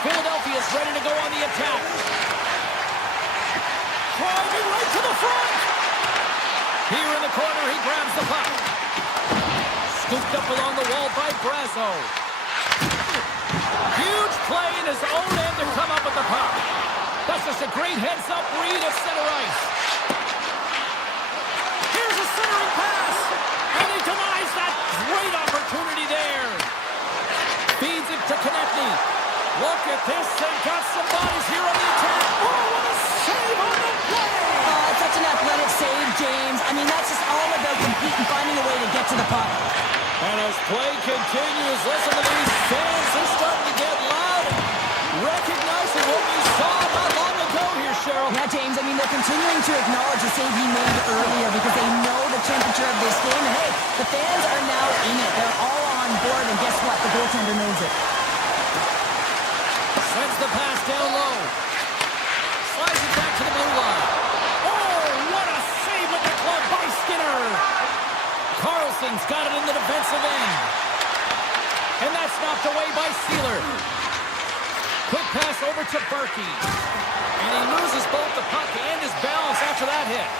Philadelphia's ready to go on the attack. Driving right to the front. Here in the corner, he grabs the puck. Scooped up along the wall by Brazo. Huge play in his own end to come up with the puck. That's just a great heads-up read at center ice. Here's a centering pass. And he denies that great opportunity there. Feeds it to Konechny. Look at this. They've got some bodies here on the attack. Oh, what a save on the play. Oh, it's such an athletic save, James. I mean, that's just all about competing, finding a way to get to the puck. And as play continues, listen to these fans. They're starting to get loud and recognizing what we saw not long ago here, Cheryl. Yeah, James, I mean, they're continuing to acknowledge the save he made earlier because they know the temperature of this game. And, hey, the fans are now in it. They're all on board, and guess what? The goaltender knows it. Sends the pass down low. Slides it back to the blue line. Oh, what a save with the glove by Skinner. Carlson's got it in the defensive end. And that's knocked away by Sealer. Quick pass over to Berkey. And he loses both the puck and his balance after that hit.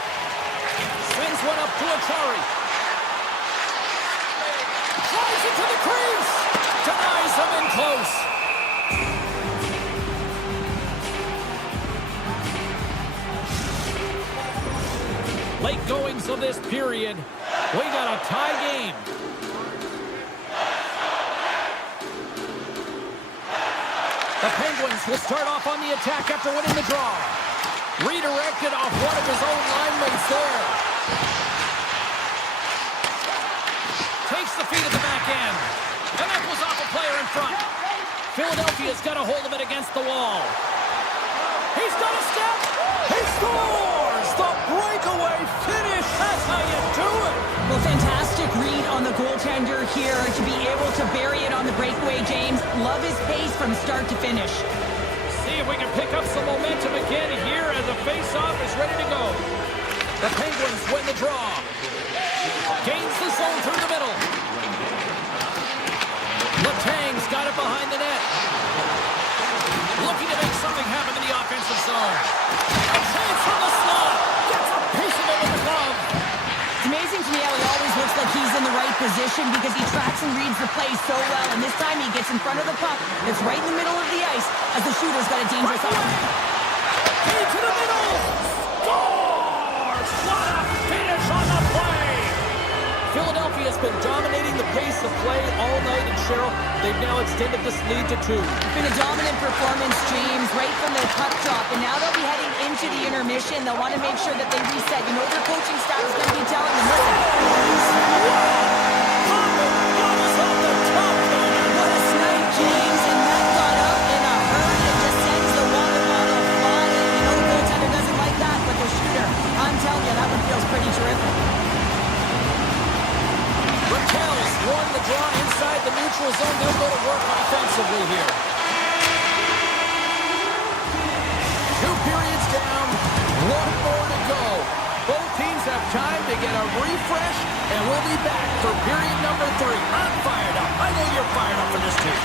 Sends one up to Achari. Drives it to the crease. Denies him in close. Late goings of this period. We got a tie game. The Penguins will start off on the attack after winning the draw. Redirected off one of his own line mates there. Takes the feed at the back end. And that goes off a player in front. Philadelphia's got a hold of it against the wall. He's got a step. He scores! The breakaway finish. That's how you do it. Well, fantastic read on the goaltender here to be able to bury it on the breakaway, James. Love his pace from start to finish. See if we can pick up some momentum again here as the face-off is ready to go. The Penguins win the draw. Gains the zone through the middle. Letang's got it behind the net. Looking to make something happen in the offensive zone. A chance from the slot. Gets a piece of it with the glove. It's amazing to me how he always looks like he's in the right position because he tracks and reads the play so well. And this time he gets in front of the puck. It's right in the middle of the ice as the shooter's got a dangerous option. Into the middle. Scores! What a finish on the play. Philadelphia has been dominating the pace of play all night, and Cheryl, they've now extended this lead to 2. It's been a dominant performance, James, right from the puck drop. And now they'll be heading into the intermission. They'll want to make sure that they reset. You know, their coaching staff is going to be telling them, listen. What a snipe, James. And that got up in a hurry and just sends the water bottle flying. You know, the goaltender doesn't like that, but the shooter, I'm telling you, that one feels pretty terrific. Raquel's won the draw inside the neutral zone. They'll go to work offensively here. 2 periods down, 1 more to go. Both teams have time to get a refresh, and we'll be back for period number 3. I'm fired up. I know you're fired up for this too.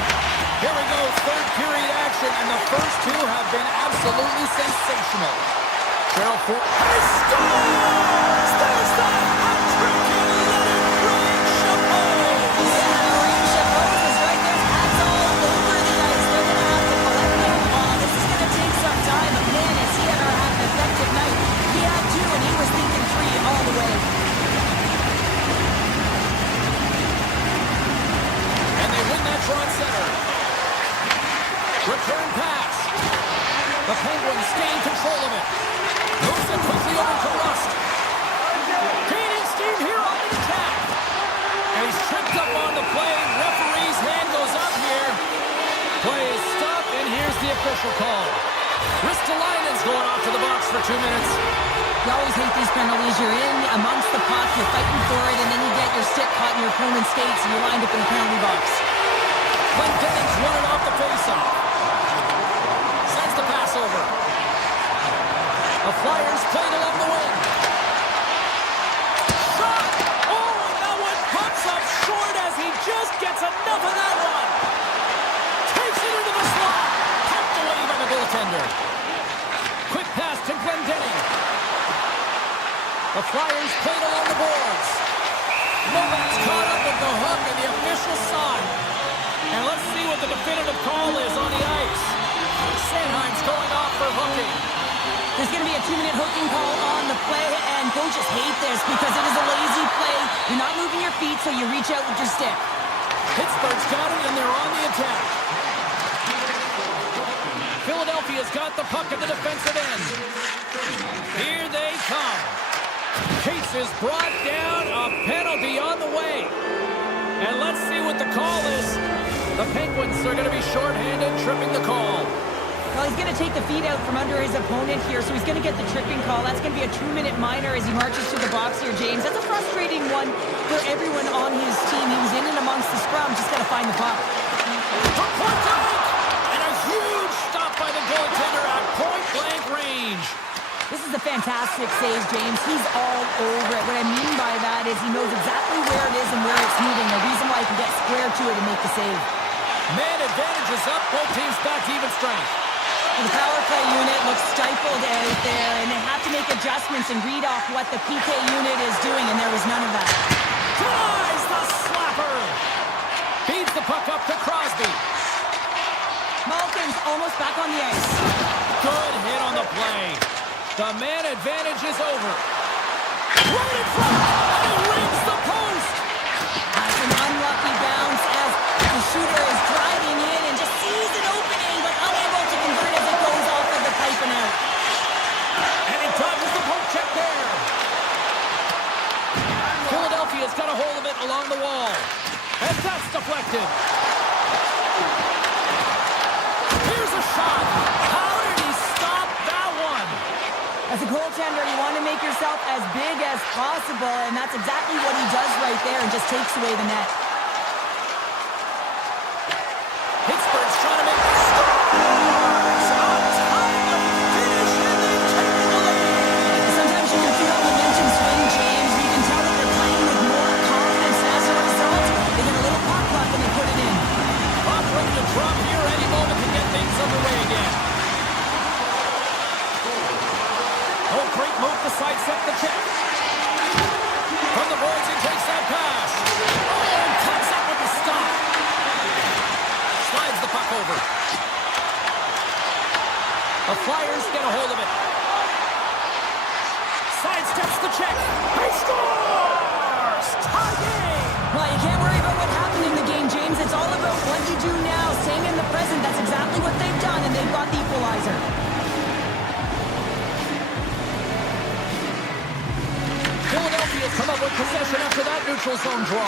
Here we go, 3rd period action, and the first 2 have been absolutely sensational. Cheryl Ford. He scores! There's that hat-trick and let it ring. Front center. Return pass. The Penguins gain control of it. Moves it quickly over to Rust. Gaining steam here on the attack. And he's tripped up on the play. Referee's hand goes up here. Play is stopped, and here's the official call. Ristolainen's going off to the box for 2 minutes. You always hate these penalties. You're in amongst the puck, you're fighting for it, and then you get your stick caught in your opponent's skates, and you're lined up in the penalty box. Clendenning's won it off the faceoff. Sends the pass over. The Flyers played along the wing. Shot! Oh, and that one pops up short as he just gets enough of that one. Takes it into the slot. Pumped away by the goaltender. Quick pass to Clendenning. The Flyers played along the boards. Novak's caught up with the hook, and the official saw it. And let's see what the definitive call is on the ice. Sanheim's going off for hooking. There's going to be a 2-minute hooking call on the play, and coaches hate this because it is a lazy play. You're not moving your feet, so you reach out with your stick. Pittsburgh's got it, and they're on the attack. Philadelphia's got the puck at the defensive end. Here they come. Cates is brought down, a penalty on the way. And let's see what the call is. The Penguins are going to be shorthanded, tripping the call. Well, he's going to take the feet out from under his opponent here, so he's going to get the tripping call. That's going to be a 2-minute minor as he marches to the box here, James. That's a frustrating one for everyone on his team. He was in and amongst the scrum, just got to find the puck. From point blank! And a huge stop by the goaltender at point-blank range. This is a fantastic save, James. He's all over it. What I mean by that is he knows exactly where it is and where it's moving. The reason why he can get square to it and make the save. Man advantage is up. Both teams back to even strength. The power play unit looks stifled out there, and they have to make adjustments and read off what the PK unit is doing, and there was none of that. Tries the slapper. Feeds the puck up to Crosby. Malkin's almost back on the ice. Good hit on the play. The man advantage is over. Right in front, and he rings the post. That's an unlucky bounce as the shooter is driving in and just sees an opening, but unable to convert as it goes off of the pipe and out. And he dodges the poke check there. Philadelphia's got a hold of it along the wall. And that's deflected. Here's a shot. How did he stop As a goaltender, you want to make yourself as big as possible, and that's exactly what he does right there and just takes away the net. Pittsburgh's trying to make it scores! Untitled finish, and they've taken the lead! Sometimes you can feel momentum swing, James. You can tell that they're playing with more confidence, and as a result, they get a little pop luck and they put it in. Puck ready to drop here any moment to get things underway again. Oh, great move to sidestep the check. From the boards, he takes that pass. Oh, and cuts up with the stop. Slides the puck over. The Flyers get a hold of it. Sidesteps the check. He scores! Tie game! Well, you can't worry about what happened in the game, James. It's all about what you do now, staying in the present. That's exactly what they've done, and they've got the equalizer. Philadelphia's come up with possession after that neutral zone draw.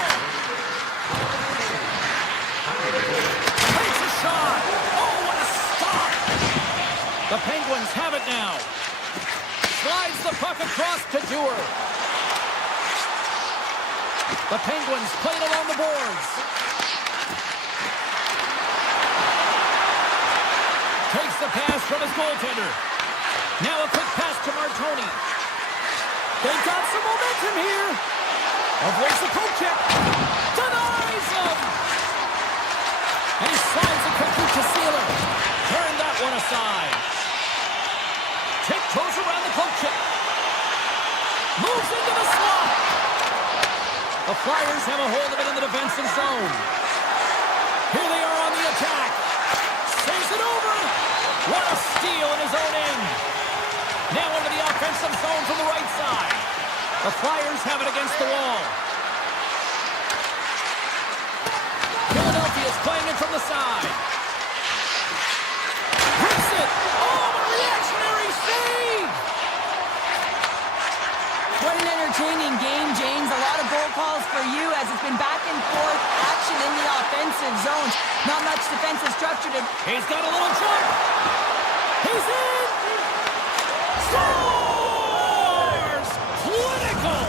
Takes a shot. Oh, what a stop! The Penguins have it now. Slides the puck across to Dewar. The Penguins play it along the boards. Takes the pass from his goaltender. Now a quick pass to Martoni. They've got some momentum here. Avoids the poke check. Denies him. And he slides it quickly to Sealer. Turn that one aside. Tiptoes around the poke check. Moves into the slot. The Flyers have a hold of it in the defensive zone. Here they are on the attack. Saves it over. What a steal in his own end. Now into the offensive zone from the right side. The Flyers have it against the wall. Philadelphia's playing it from the side. Hits it. Oh, a reactionary save! What an entertaining game, James. A lot of goal calls for you as it's been back and forth action in the offensive zones. Not much defensive structure to... He's got a little jump. He's in. Scores! Clinical!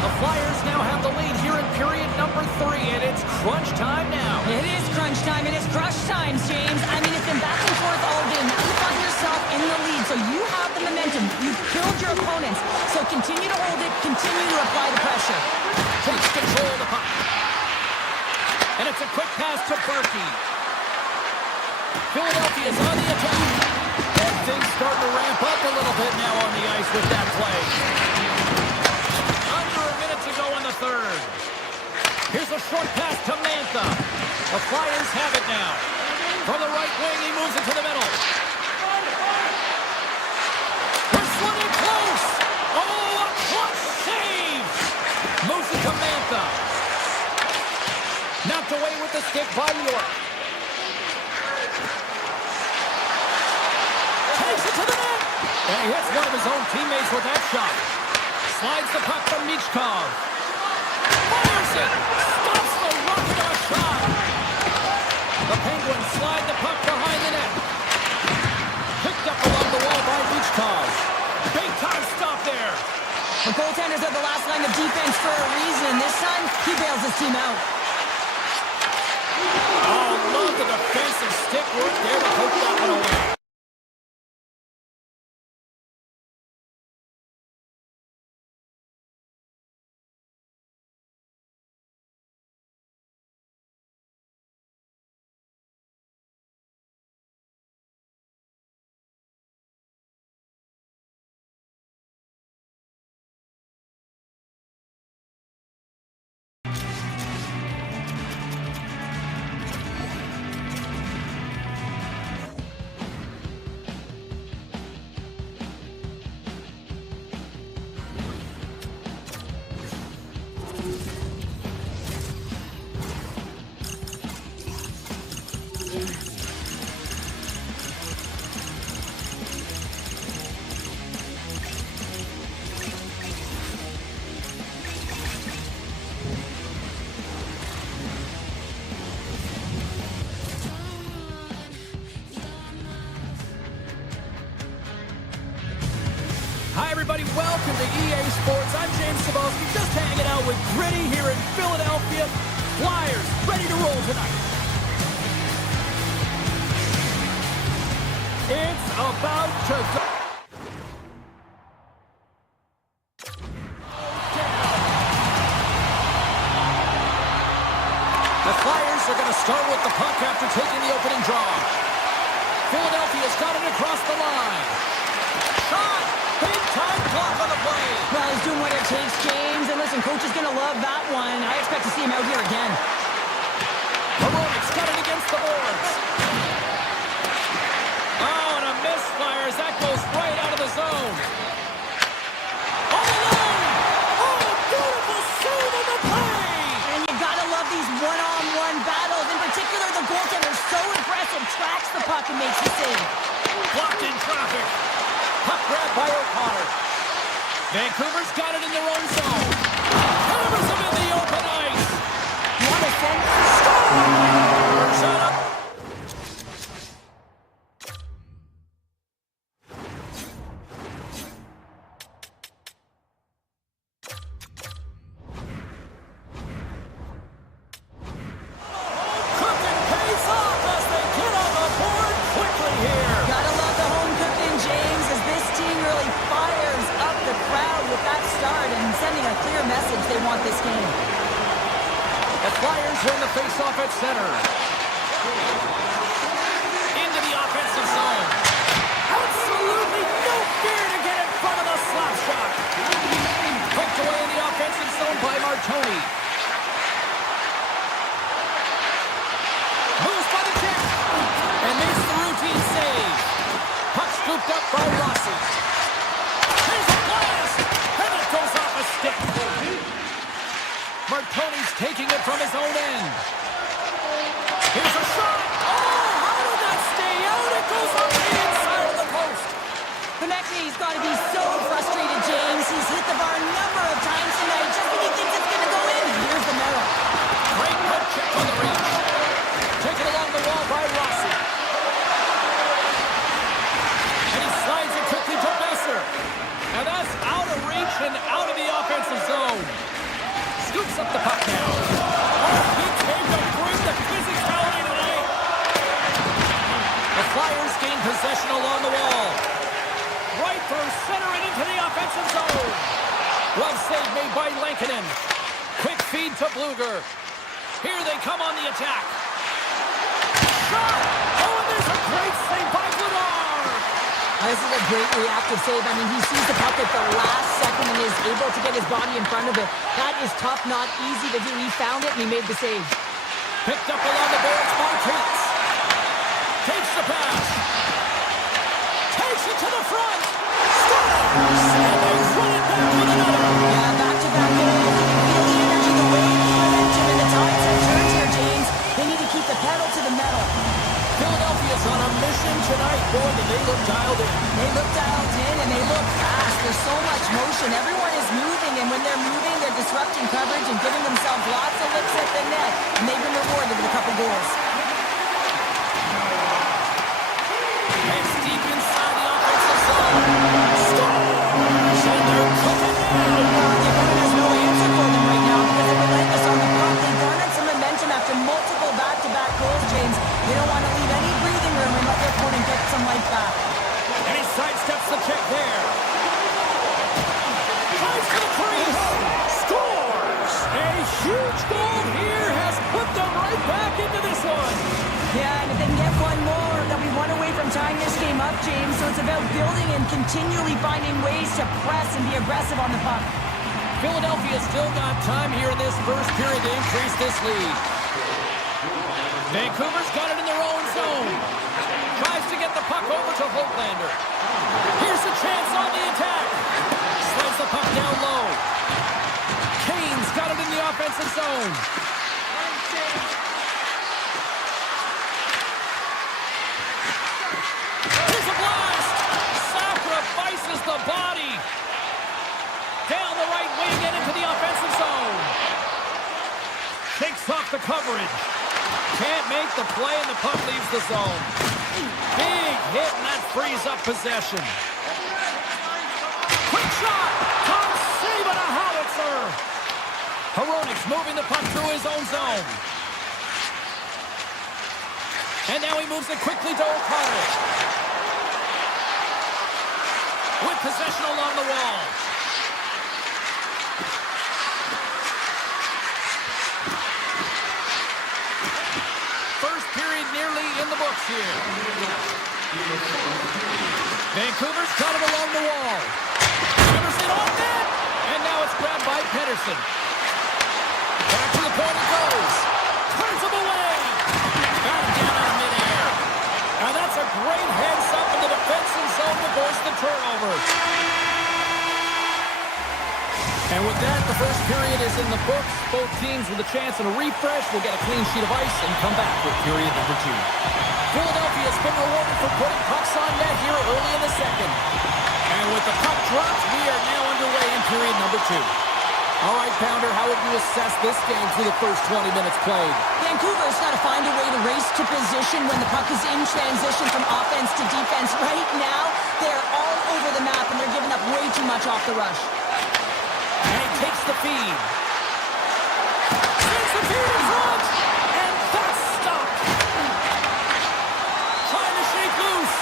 The Flyers now have the lead here in period number 3, and it's crunch time now. It is crunch time. It is crush times, James. I mean, it's been back and forth all game. Now you find yourself in the lead, so you have the momentum. You've killed your opponents. So continue to hold it. Continue to apply the pressure. Takes control of the puck. And it's a quick pass to Berkey. Philadelphia's on the attack. And things starting to ramp up a little bit now on the ice with that play. Under a minute to go in the third. Here's a short pass to Mantha. The Flyers have it now. From the right wing, he moves it to the middle. Whistling it close. Oh, a clutch save. Moves it to Mantha. Knocked away with the stick by York. Takes it to the net. And he hits one of his own teammates with that shot. Slides the puck from Michkov. Fires it. Stops the rocket of a shot. The Penguins slide the puck behind the net. Picked up along the wall by Michkov. Big time stop there. The goaltenders are the last line of defense for a reason. This time, he bails his team out. Oh, love the defensive stick work there to poke that one away. everybody. Welcome to EA Sports. I'm James Cebulski, just hanging out with Gritty here in Philadelphia. Flyers ready to roll tonight. It's about to go. The Flyers are going to start with the puck after taking the opening draw. Philadelphia's got it across the line. Shot! Big time block on the play. Well, he's doing what it takes, James. And listen, coach is going to love that one. I expect to see him out here again. Heroic's got it against the boards. Oh, and a miss, Flyers. That goes right out of the zone. All alone! Oh, beautiful save on the play! And you got to love these one-on-one battles. In particular, the goaltender is so impressive. Tracks the puck and makes the save. Blocked in traffic. Puck grab by O'Connor. Vancouver's got it in their own zone. Hammers him in the open ice. What a send. Score! Shut up. Cooking pays off as they get on the board quickly here. Gotta love the home cooking, James, as this team really fires up the crowd with that start and sending a clear message they want this game. The Flyers win the faceoff at center. Into the offensive zone. Absolutely no fear to get in front of the slap shot. Poked away in the offensive zone by Martoni. Moves by the check. And makes the routine save. Puck scooped up by Rossi. Here's a blast. And it goes off a stick. Martoni's taking it from his own end. Here's a shot. Oh, how did that stay out? It goes on the inside of the post. Konechny's got to be so frustrated, James. He's hit the bar a number of times tonight just when he thinks it's going to go in. Here's the medal. Great poke check on the reach. Taken along the wall by Rossi. And he slides it quickly to Besser. And that's out of reach and out of the offensive zone. Scoops up the puck now. Oh, he came to bring the physicality tonight. The Flyers gain possession along the wall. Right through center and into the offensive zone. Glove save made by Lankinen. Quick feed to Bluger. Here they come on the attack. Shot! Oh, and there's a great save by Bluger. This is a great reactive save. I mean, he sees the puck at the last second and is able to get his body in front of it. That is tough, not easy to do. He found it and he made the save. Picked up along the boards by Cates. Takes the pass. Takes it to the front. Scores! And they run it back with another. Yeah, back-to-back goals. You can feel the energy, the wave, the momentum, and the tides have turned here, James. They need to keep the pedal to the metal. Philadelphia's on a mission tonight, boy, and they look dialed in. They look dialed in and they look fast. There's so much motion. Everyone is moving, and when they're moving, they're disrupting coverage and giving themselves lots of looks at the net. And they've been rewarded with a couple goals. It's deep inside the offensive zone. Scores! And they're cooking now. The opponent has no answer for them right now because they're relentless on the puck. They garnered some momentum after multiple back-to-back goals, James. They don't want to leave any breathing room and let their opponent get some life back. And he sidesteps the check there. Tries to the crease. Scores! A huge goal here has put them right back into this one. Yeah, and if they can get one more, they'll be one away from tying this game up, James. So it's about building and continually finding ways to press and be aggressive on the puck. Philadelphia's still got time here in this first period to increase this lead. Vancouver's got it in their own zone. Tries to get the puck over to Holtlander. Here's a chance on the attack. Slides the puck down low. Kane's got it in the offensive zone. Here's a blast. Sacrifices the body. Down the right wing and into the offensive zone. Takes off the coverage. Can't make the play, and the puck leaves the zone. Big hit, and that frees up possession. Quick shot! Tom saving a howitzer! Hronik's moving the puck through his own zone. And now he moves it quickly to O'Connor. With possession along the wall. First period nearly in the books here. Vancouver's got it along the wall. Emerson on net! And now it's grabbed by Pettersson. Back to the point it goes. Turns him away. Got him down out of midair. Now that's a great heads up in the defensive zone to force the turnover. And with that, the first period is in the books. Both teams with a chance and a refresh will get a clean sheet of ice and come back with period number 2. Philadelphia has been rewarded for putting pucks on net here early in the second. And with the puck dropped, we are now underway in period number 2. All right, Pounder, how would you assess this game through the first 20 minutes played? Vancouver's got to find a way to race to position when the puck is in transition from offense to defense. Right now, they're all over the map, and they're giving up way too much off the rush. And he takes the feed. Sends the feed in front, and that's stopped. Trying to shake loose.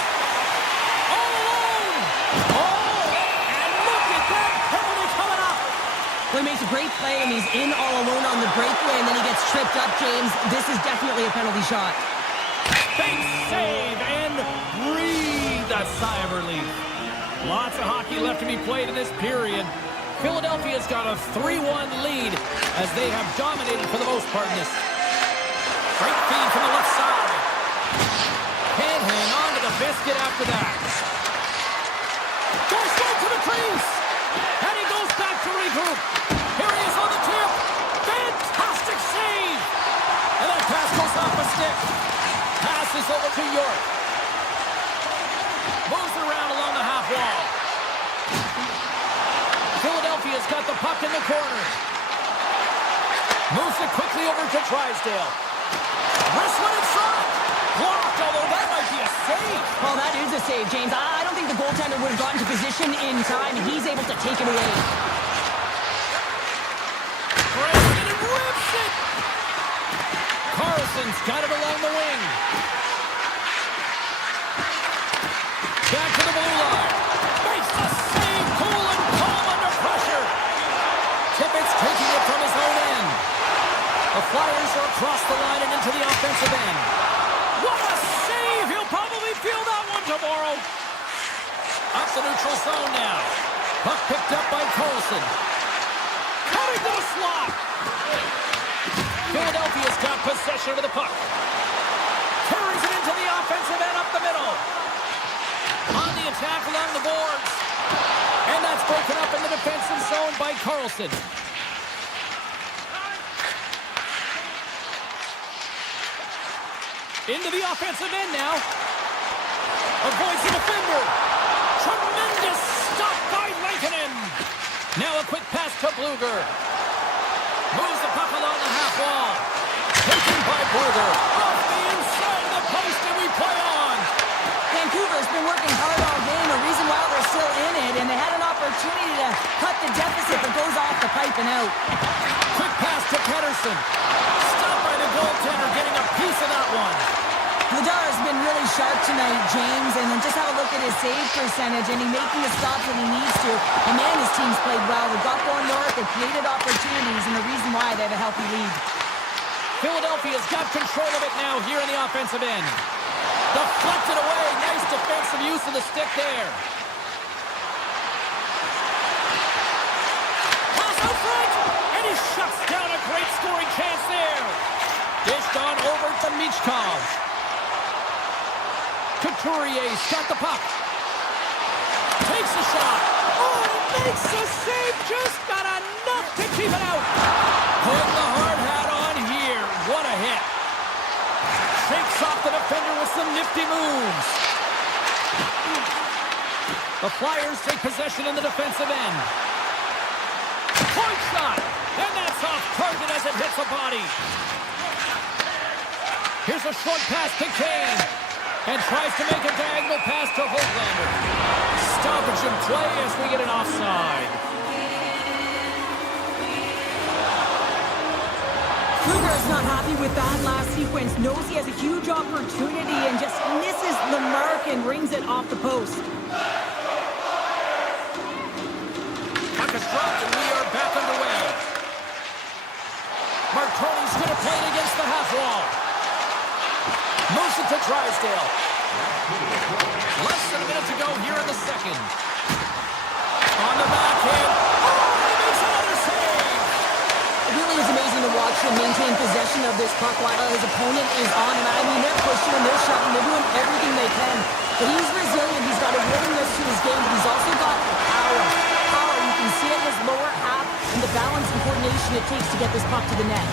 All alone. Oh, and look at that penalty coming up. Well, he makes a great play, and he's in all alone on the breakaway, and then he gets tripped up, James. This is definitely a penalty shot. Big save, and breathe a sigh of relief. Lots of hockey left to be played in this period. Philadelphia's got a 3-1 lead as they have dominated for the most part in this. Great feed from the left side. Can't hang on to the biscuit after that. Goes straight to the crease. And he goes back to regroup. Here he is on the tip. Fantastic save. And that pass goes off a stick. Passes over to York. Moves around along the half wall. Philadelphia's got the puck in the corner. Moves it quickly over to Drysdale. Wrestling in front. Blocked, although that might be a save. Well, that is a save, James. I don't think the goaltender would have gotten to position in time, and he's able to take it away. Preston and rips it. Carlson's got it along the wing. Back to the blue line. Makes the save. Cool and calm under pressure. Tippett's taking it from his own end. The Flyers are across the line and into the offensive end. What a save! He'll probably feel that one tomorrow. Up the neutral zone now. Puck picked up by Carlson. Cutting to the slot. Philadelphia's got possession of the puck. Carries it into the offensive end up the middle. On the attack along the boards. And that's broken up in the defensive zone by Carlson. Into the offensive end now. Avoids the defender. Tremendous stop by Lankinen. Now a quick pass to Bluger. Moves the puck along the half wall. Taken by Bluger. Off the inside of the post, and we play on. Vancouver's been working hard all game, a reason why they're still in it, and they had an opportunity to cut the deficit that goes off the pipe and out. Quick pass to Pettersson. Stopped by the goaltender, getting a piece of that one. Vladar has been really sharp tonight, James, and then just have a look at his save percentage, and he's making the stops that he needs to. And man, his team's played well. They've got going north, they've created opportunities, and the reason why they have a healthy lead. Philadelphia's got control of it now here in the offensive end. Deflected away. Nice defensive use of the stick there. Pass out front, and he shuts down a great scoring chance there. Dished on over to Michkov. Couturier's got the puck. Takes a shot. Oh, and makes the save. Just got enough to keep it out. Putting the hard hat on here. What a hit. Shakes off the defender with some nifty moves. The Flyers take possession in the defensive end. Point shot. And that's off target as it hits the body. Here's a short pass to Kane. And tries to make a diagonal pass to Höglander. stoppage in play as we get an offside. Kruger's not happy with that last sequence. Knows he has a huge opportunity and just misses the mark and rings it off the post. Puck is dropped and we are back underway. Marconi's going to play it against the half wall. Moves it to Drysdale. Less than a minute to go here in the second. On the backhand. Oh, he makes another save! It really is amazing to watch him maintain possession of this puck while his opponent is on him. I mean, they're pushing him, they're shoving, they're doing everything they can. But he's resilient, he's got a willingness to his game, but he's also got power. You can see it in his lower half and the balance and coordination it takes to get this puck to the net.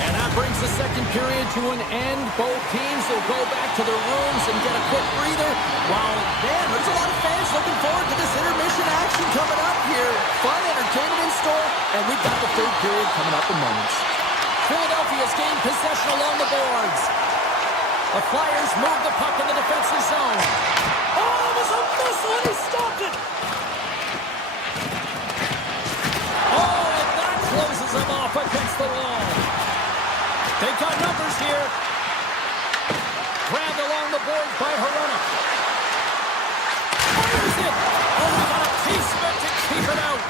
And that brings the second period to an end. Both teams will go back to their rooms and get a quick breather. While, man, there's a lot of fans looking forward to this intermission action coming up here. Fun entertainment in store, and we've got the third period coming up in moments. Philadelphia's gained possession along the boards. The Flyers move the puck in the defensive zone. Oh, it was a missile, and he stopped it. Oh, and that closes him off against the wall. They've got numbers here. Grabbed along the boards by Harona. Fires it. Oh, we got a piece of it to keep it out.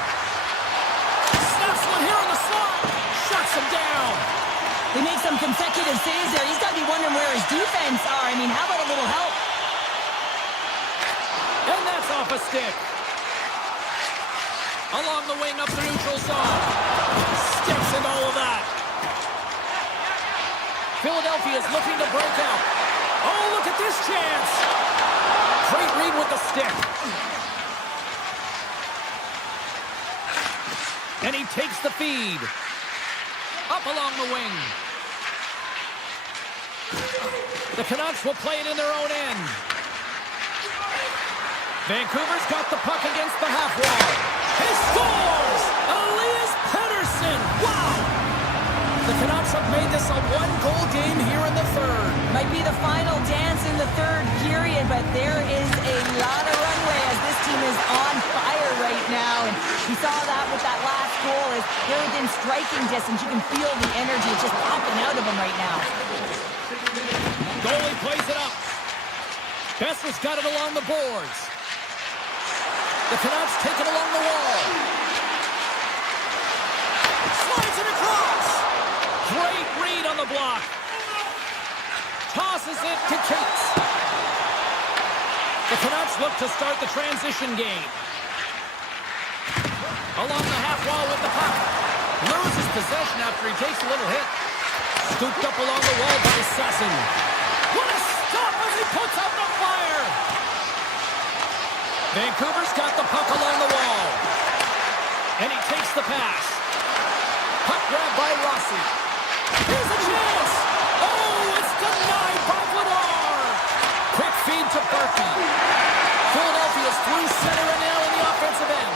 Snaps one here on the slot. Shuts him down. They make some consecutive saves there. He's got to be wondering where his defense are. I mean, how about a little help? And that's off a stick. Along the wing up the neutral zone. Sticks and all of that. Philadelphia is looking to break out. Oh, look at this chance. Great read with the stick. And he takes the feed. Up along the wing. The Canucks will play it in their own end. Vancouver's got the puck against the half wall. He scores! Elias Pettersson! Wow! The Canucks have made this a one-goal game here in the third. Might be the final dance in the third period, but there is a lot of runway as this team is on fire right now. And we saw that with that last goal. As they're within striking distance, you can feel the energy just popping out of them right now. Goalie plays it up. Besser's got it along the boards. The Canucks take it along the wall. Slides it across. Great read on the block. Tosses it to Cates. The Canucks look to start the transition game. Along the half wall with the puck. Loses possession after he takes a little hit. Scooped up along the wall by Sasson. What a stop as he puts out the fire! Vancouver's got the puck along the wall. And he takes the pass. Puck grabbed by Rossi. Here's a chance! Oh, it's denied by Vladar! Quick feed to Berkey. Philadelphia's through center and now in the offensive end.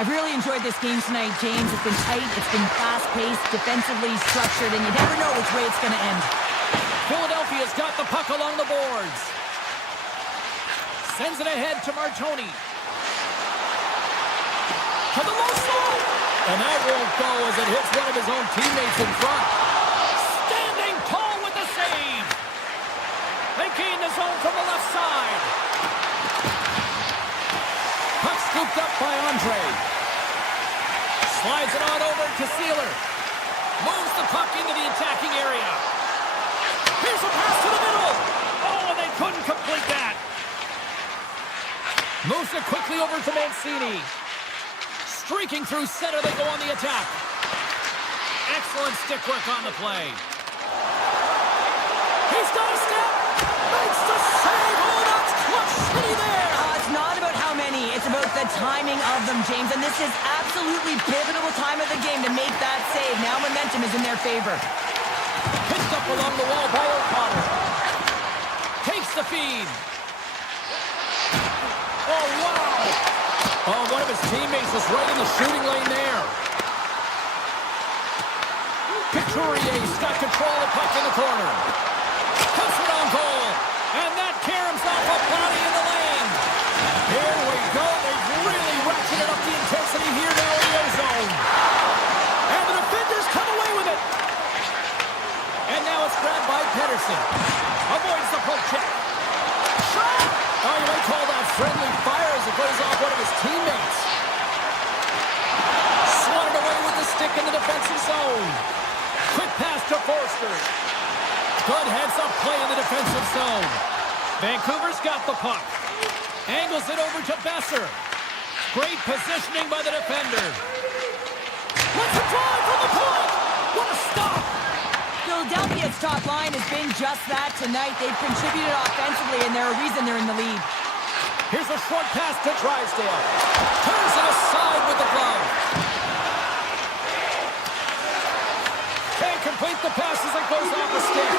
I've really enjoyed this game tonight, James. It's been tight, it's been fast-paced, defensively structured, and you never know which way it's going to end. Philadelphia's got the puck along the boards. Sends it ahead to Martoni. To the low slot. And that won't go as it hits one of his own teammates in front. Standing tall with the save. They gain the zone from the left side. Puck scooped up by Andre. Slides it on over to Sealer. Moves the puck into the attacking area. Here's a pass to the middle. Oh, and they couldn't complete that. Moves it quickly over to Mancini. Streaking through center, they go on the attack. Excellent stick work on the play. He's got a step. Makes the save. Oh, that's clutch city there. It's not about how many. It's about the timing of them, James. And this is absolutely pivotal time of the game to make that save. Now momentum is in their favor. Picked up along the wall by O'Connor. Takes the feed. Oh, wow. Oh, one of his teammates was right in the shooting lane there. Couturier's got control of the puck in the corner. Puts it on goal. And that caroms off a body in the lane. defensive zone. Quick pass to Forster. Good heads-up play in the defensive zone. Vancouver's got the puck. Angles it over to Besser. Great positioning by the defender. What's the drive from the point? What a stop! Philadelphia's top line has been just that tonight. They've contributed offensively, and they're a reason they're in the lead. Here's a short pass to Drysdale. Turns it aside with the glove. Can't complete the pass as it goes off the stick.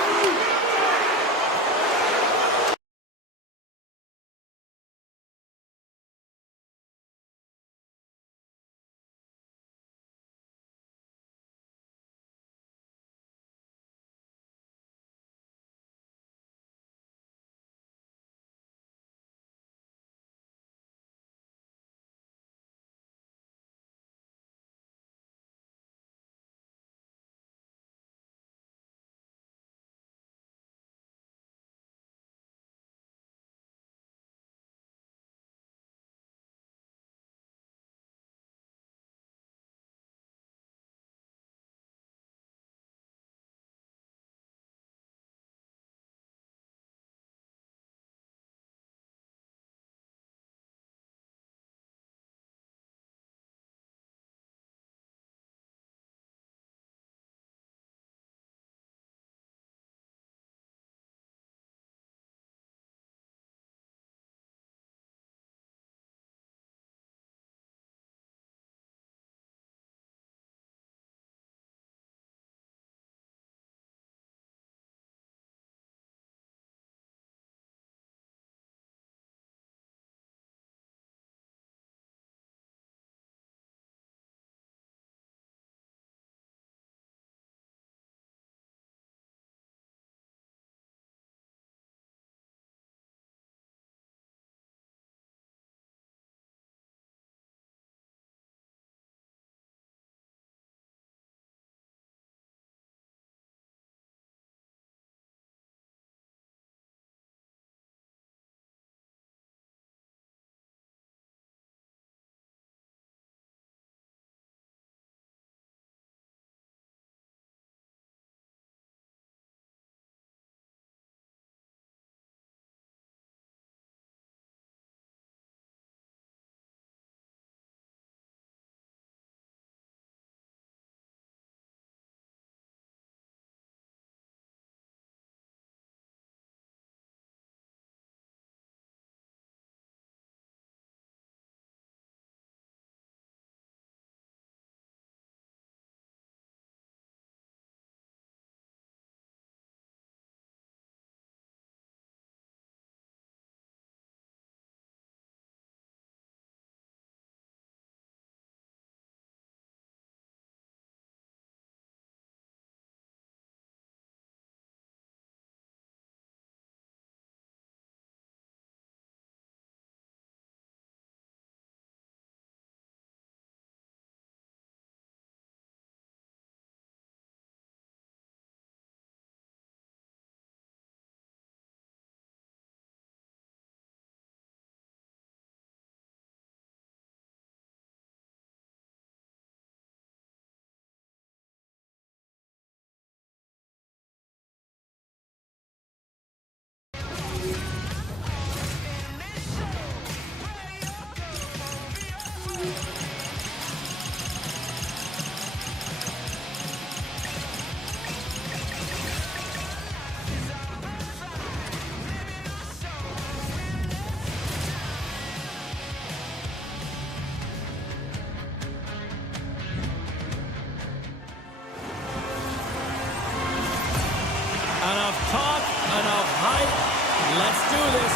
Let's do this.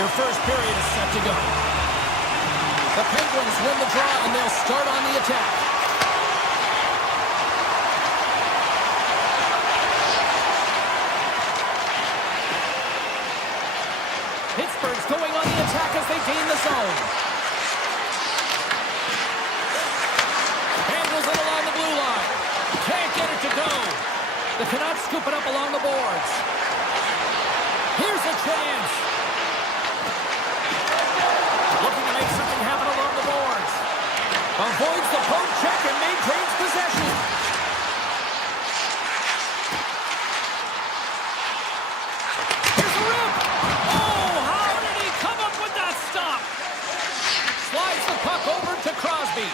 Your first period is set to go. The Penguins win the draw, and they'll start on the attack. Pittsburgh's going on the attack as they gain the zone. Handles it along the blue line. Can't get it to go. The Canucks scoop it up along the boards. Here's a chance. Looking to make something happen along the boards. Avoids the poke check and maintains possession. Crosby.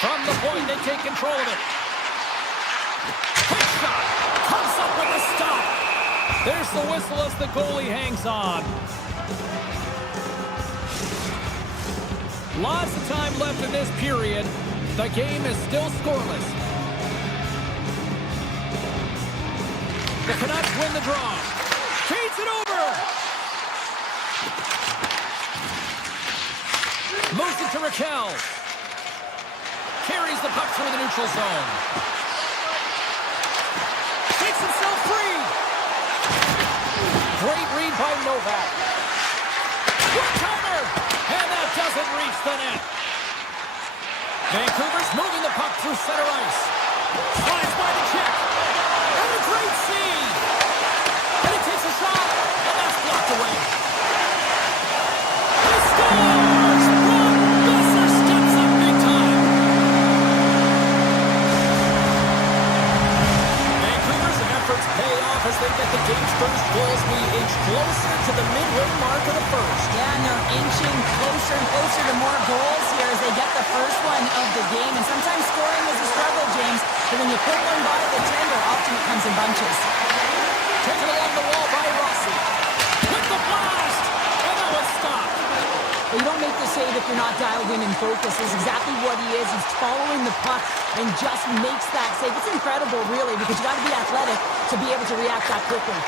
From the point, they take control of it. Quick shot. Comes up with a stop. There's the whistle as the goalie hangs on. Lots of time left in this period. The game is still scoreless. The Canucks win the draw. Feeds it over. Moves it to Raquel. Carries the puck through the neutral zone. Takes himself free. Great read by Novak. One-timer. And that doesn't reach the net. Vancouver's moving the puck through center ice. Slides by the check. And a great save. And he takes a shot. And that's blocked away. He scores! Brock Besser steps up big time. Vancouver's efforts pay off as they get the game's first goals. We inch closer to the midway mark of the first. Yeah, and they're inching closer and closer to more goals here as they get the first one of the game. And sometimes scoring is a struggle, James. But when you put one by the tender, often it comes in bunches. Taken along the wall by Rossi. With the blast! And that was stopped. Well, you don't make the save if you're not dialed in and focused. That's exactly what he is. He's following the puck and just makes that save. It's incredible, really, because you got to be athletic to be able to react that quickly.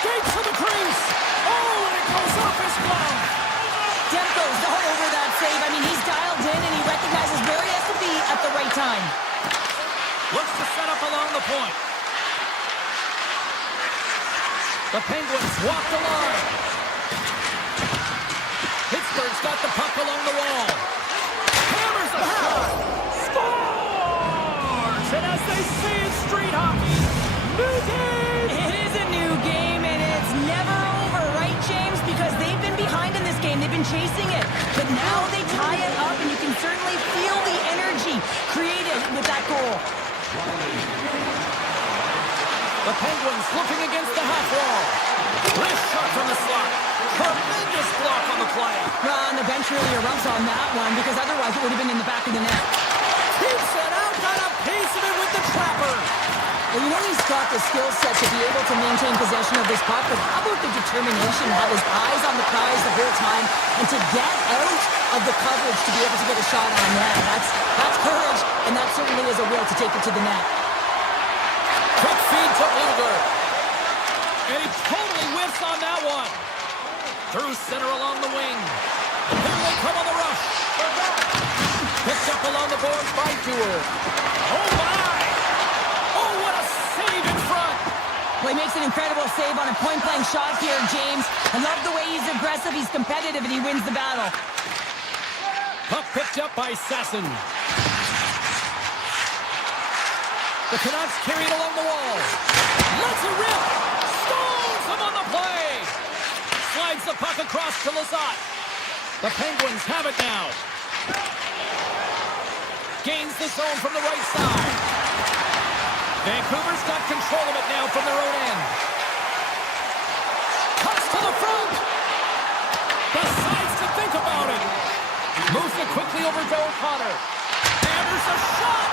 Skates to the crease. Oh, and it goes off his glove. Demko's all over that save. I mean, he's dialed in and he recognizes where he has to be at the right time. Looks to set up along the point. The Penguins walk the line. Pittsburgh's got the puck along the wall. Hammers a shot. Scores! And as they say in street hockey, new game! It is a new game, and it's never over, right, James? Because they've been behind in this game. They've been chasing it. But now they tie it up, and you can certainly feel the energy created with that goal. The Penguins looking against the half wall. Wrist shot from the slot. Tremendous block on the play. Well, and the bench really erupts on that one, because otherwise it would have been in the back of the net. Keeps it out, got a piece of it with the trapper. Well, you know he's got the skill set to be able to maintain possession of this puck, but how about the determination, have his eyes on the prize the whole time, and to get out of the coverage to be able to get a shot on net. That's courage, and that certainly is a will to take it to the net. Quick feed to Luger. And he totally whiffs on that one. Through center along the wing. Here they come on the rush. Picked up along the boards by Dewar. Oh, my! Oh, what a save in front! Well, he makes an incredible save on a point-blank shot here, James. I love the way he's aggressive, he's competitive, and he wins the battle. Puck picked up by Sasson. The Canucks carry it along the wall. Lets it rip! Stones him on the play! Slides the puck across to Lizotte. The Penguins have it now. Gains the zone from the right side. Vancouver's got control of it now from their own end. Cuts to the front. Decides to think about it. Moves it quickly over to O'Connor. Hammers a shot.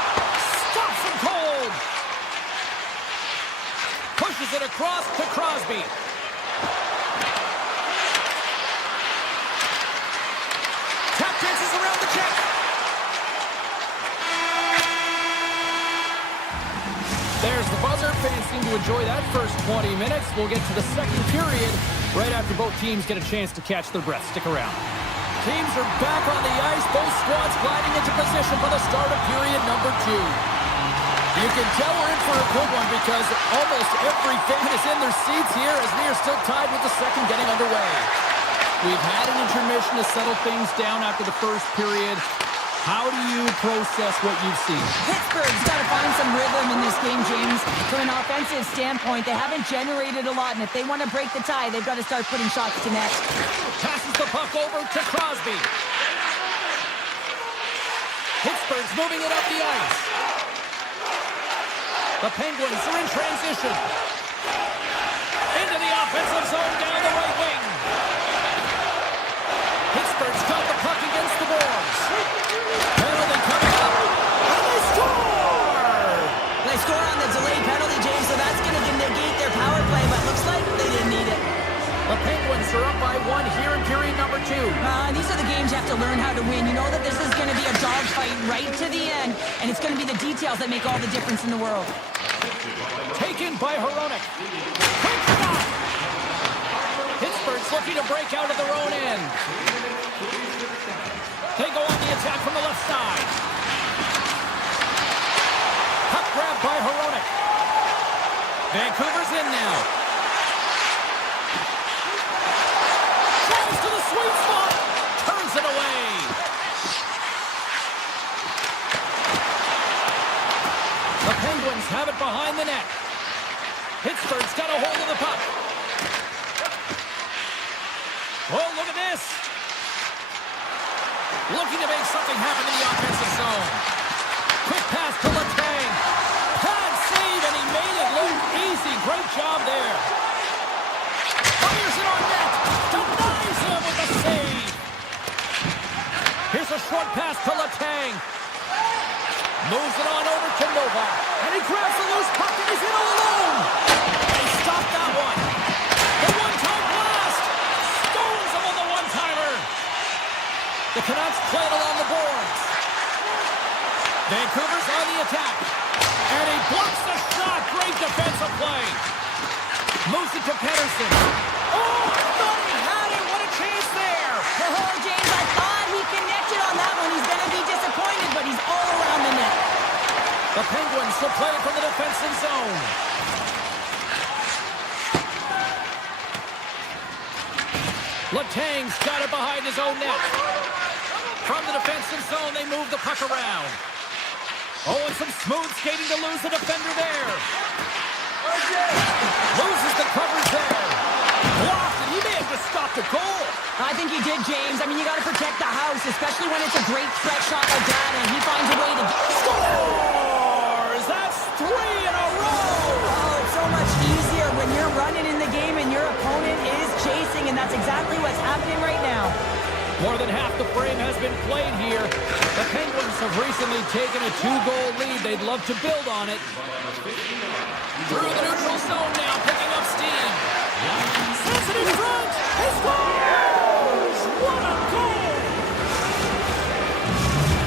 Stops him cold. Pushes it across to Crosby. Tap dances around the check. There's the buzzer. Fans seem to enjoy that first 20 minutes. We'll get to the second period right after both teams get a chance to catch their breath. Stick around. Teams are back on the ice. Both squads gliding into position for the start of period number 2. You can tell we're in for a good one because almost every fan is in their seats here as we are still tied with the second getting underway. We've had an intermission to settle things down after the first period. How do you process what you've seen? Pittsburgh's got to find some rhythm in this game, James. From an offensive standpoint, they haven't generated a lot, and if they want to break the tie, they've got to start putting shots to net. Passes the puck over to Crosby. Pittsburgh's moving it up the ice. The Penguins are in transition. Into the offensive zone down the right wing. Pittsburgh's got the puck are up by 1 here in period number 2. These are the games you have to learn how to win. You know that this is going to be a dogfight right to the end, and it's going to be the details that make all the difference in the world. Taken by Hronek. Quick stop! Pittsburgh's looking to break out of their own end. They go on the attack from the left side. Puck grab by Hronek. Vancouver's in now. Tries to the sweet spot. Turns it away. The Penguins have it behind the net. Pittsburgh's got a hold of the puck. Oh, look at this. Looking to make something happen in the offensive zone. Quick pass to Letang. Pad save, and he made it look easy. Great job there. Fires it on net. Denies him with the save. Here's a short pass to Letang. Moves it on over to Novak. And he grabs the loose puck, and he's in all alone. And he stopped that one. The one-time blast. Stones him on the one-timer. The Canucks play it along the boards. Vancouver's on the attack. And he blocks the shot. Great defensive play. Moves it to Pettersson. Oh, I thought he had it. What a chance there. Oh, James, I thought he connected on that one. He's going to be disappointed, but he's all around the net. The Penguins will play from the defensive zone. Letang's got it behind his own net. From the defensive zone, they move the puck around. Oh, and some smooth skating to lose the defender there. Loses the coverage there. Blocked, and he may have just stopped a goal. I think he did, James. I mean, you got to protect the house, especially when it's a great threat shot like that, and he finds a way to scores! That's 3 in a row! Oh, it's so much easier when you're running in the game and your opponent is chasing, and that's exactly what's happening right now. More than half the frame has been played here. The Penguins have recently taken a 2-goal lead. They'd love to build on it. Through the neutral zone now, picking up steam. Sends it in front. He scores! What a goal!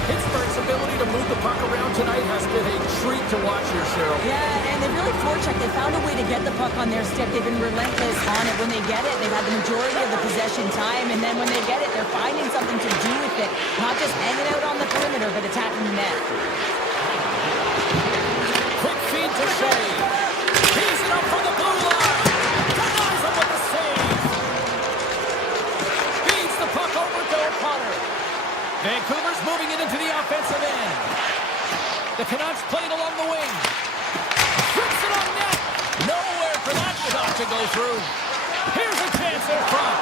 Pittsburgh's ability to move the puck around tonight has been a treat to watch here, Cheryl. Yeah, and they really forecheck. They found a way to get the puck on their stick. They've been relentless on it. When they get it, they've had the majority of the possession time, and then when they get it, they're finding something to do with it. Not just hanging out on the perimeter, but attacking the net. Quick feed to Shea. He's it up for the blue line. Denies him with the save. Feeds the puck over to O'Connor. Vancouver's moving it into the offensive end. The Canucks play it along the wing. Shoots it on net. Nowhere for that shot to go through. Here's a chance in front.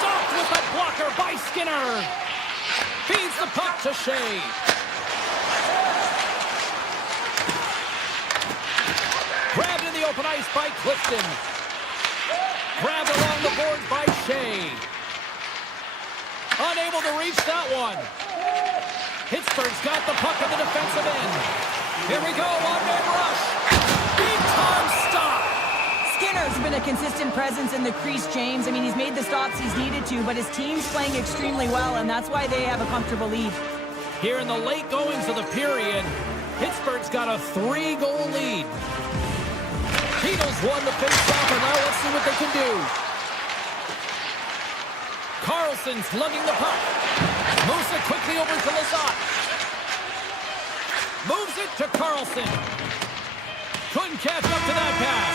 Stopped with the blocker by Skinner. Feeds the puck to Shea. Grabbed in the open ice by Clifton. Grabbed along the boards by Shea. Unable to reach that one. Pittsburgh's got the puck in the defensive end. Here we go, one-man rush. Big time stop. Skinner's been a consistent presence in the crease, James. I mean, he's made the stops he's needed to, but his team's playing extremely well, and that's why they have a comfortable lead. Here in the late goings of the period, Pittsburgh's got a 3-goal lead. Tito's won the face-off, and now let's see what they can do. Carlson's lugging the puck. Moves it quickly over to Lazat. Moves it to Carlson. Couldn't catch up to that pass.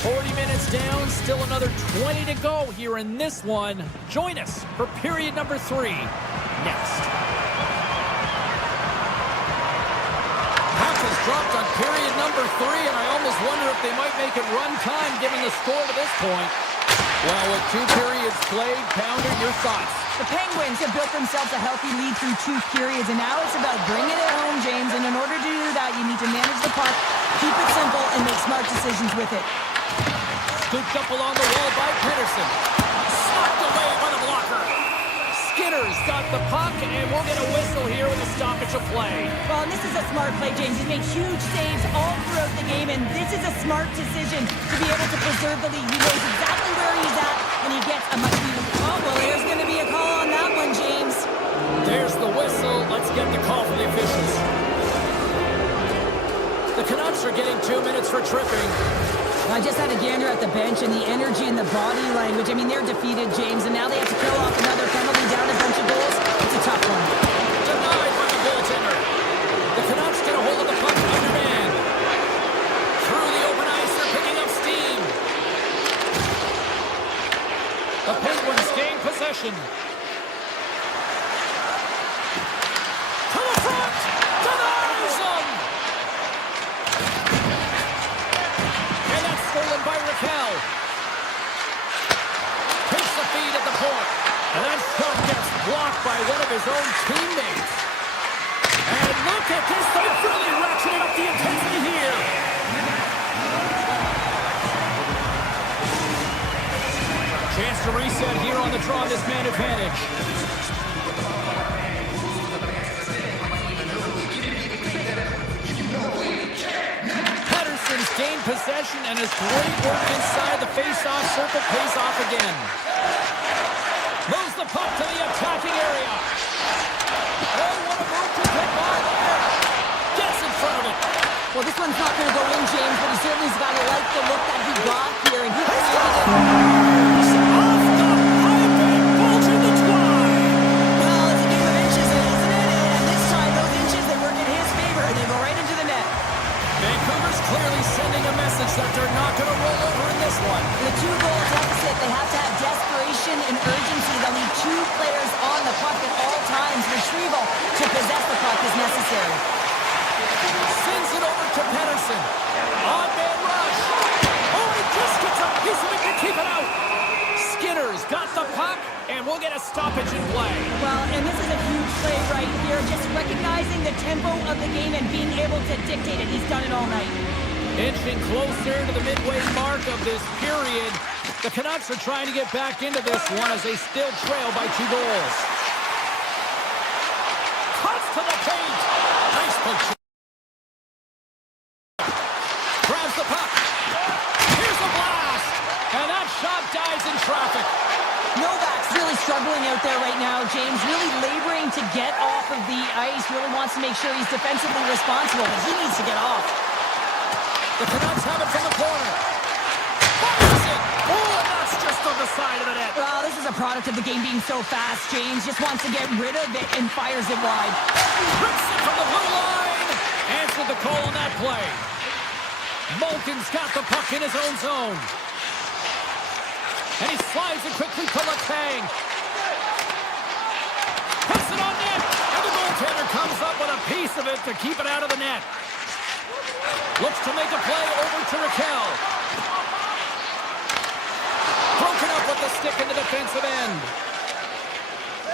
40 minutes down, still another 20 to go here in this one. Join us for period number 3 next. Puck is dropped on period number 3, and I almost wonder if they might make it run time given the score to this point. Well, with 2 periods played, Pounder, your thoughts? The Penguins have built themselves a healthy lead through 2 periods, and now it's about bringing it home, James. And in order to do that, you need to manage the puck, keep it simple, and make smart decisions with it. Scooped up along the wall by Pettersson. Sucked away by the blocker. Skinner's got the puck, and we'll get a whistle here with a stoppage of play. Well, and this is a smart play, James. He's made huge saves all throughout the game, and this is a smart decision to be able to preserve the lead. He knows exactly where he's at, and he gets a much needed. Oh, well, there's going to be a call on that one, James. There's the whistle. Let's get the call from the officials. The Canucks are getting 2 minutes for tripping. I just had a gander at the bench, and the energy and the body language. I mean, they're defeated, James, and now they have to kill off another penalty down a bunch of goals. It's a tough one. Denied by the goaltender. The Canucks get a hold of the puck underhand. Through the open ice, they're picking up steam. The Penguins gain possession. To the front! Denies them! And that's stolen by Raquel. Takes the feed at the point. And that shot gets blocked by one of his own teammates. And look at this. They're really ratcheting up the intensity here. Chance to reset here on the draw, this man advantage. Patterson's gained possession, and his great work inside the face-off circle pays off again. Moves the puck to the attacking area. Oh, what a move to get by there. Gets in front of it. Well, this one's not going to go in, James, but he certainly's got to like the look that he got here, and he created it. Off the pipe and bulging the twine. Well, it's a game of inches, isn't it? And this time, those inches, they work in his favor, and they go right into the net. Vancouver's clearly sending a message that they're not going to roll over in this one. The 2-goal deficit, they have to have desperation and urgency. They'll need 2 players on the puck at all times. Retrieval to possess the puck is necessary. Sends it over to Pettersson. On-man rush. Oh, he just gets a piece of it to keep it out. Skinner's got the puck, and we'll get a stoppage in play. Well, and this is a huge play right here, just recognizing the tempo of the game and being able to dictate it. He's done it all night. Inching closer to the midway mark of this period. The Canucks are trying to get back into this one as they still trail by 2 goals. Cuts to the paint. Nice push. Grabs the puck. Here's a blast. And that shot dies in traffic. Novak's really struggling out there right now, James. Really laboring to get off of the ice. Really wants to make sure he's defensively responsible, but he needs to get off. The Canucks have it from the corner. Fires it. Oh, and that's just on the side of the net. Well, this is a product of the game being so fast. James just wants to get rid of it and fires it wide. Rips it from the blue line. Answered the call on that play. Malkin's got the puck in his own zone. And he slides it quickly to Letang. Puts it on net. And the goaltender comes up with a piece of it to keep it out of the net. Looks to make a play over to Raquel. Broken up with the stick in the defensive end.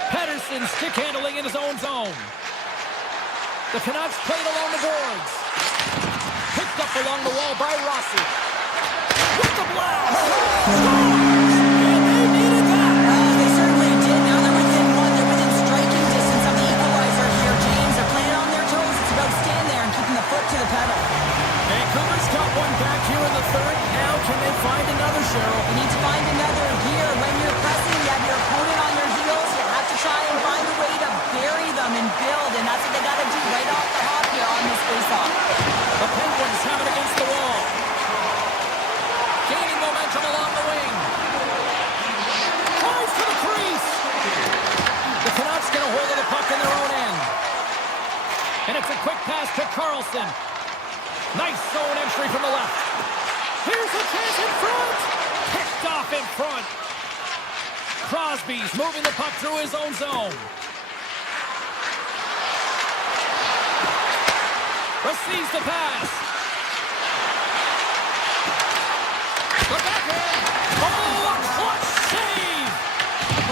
Pettersson stick handling in his own zone. The Canucks played along the boards. Picked up along the wall by Rossi. With the blast. And they needed that. They certainly did. Now they're within 1. They're within striking distance of the equalizer here, James. They're playing on their toes. It's about staying there and keeping the foot to the pedal. Vancouver's got one back here in the third. Now can they find another, Cheryl? You need to find another here. When you're pressing, you have your opponent on your heels. You have to try and find a way to bury them and build, and that's what they got to do right off the hop here on this face-off. The Penguins have it against the wall. Gaining momentum along the wing. Drives to the crease. The Canucks get a hold of the puck in their own end. And it's a quick pass to Carlson. Nice zone entry from the left. Here's a chance in front. Picked off in front. Crosby's moving the puck through his own zone. Receives the pass. The backhand. Oh, a clutch save.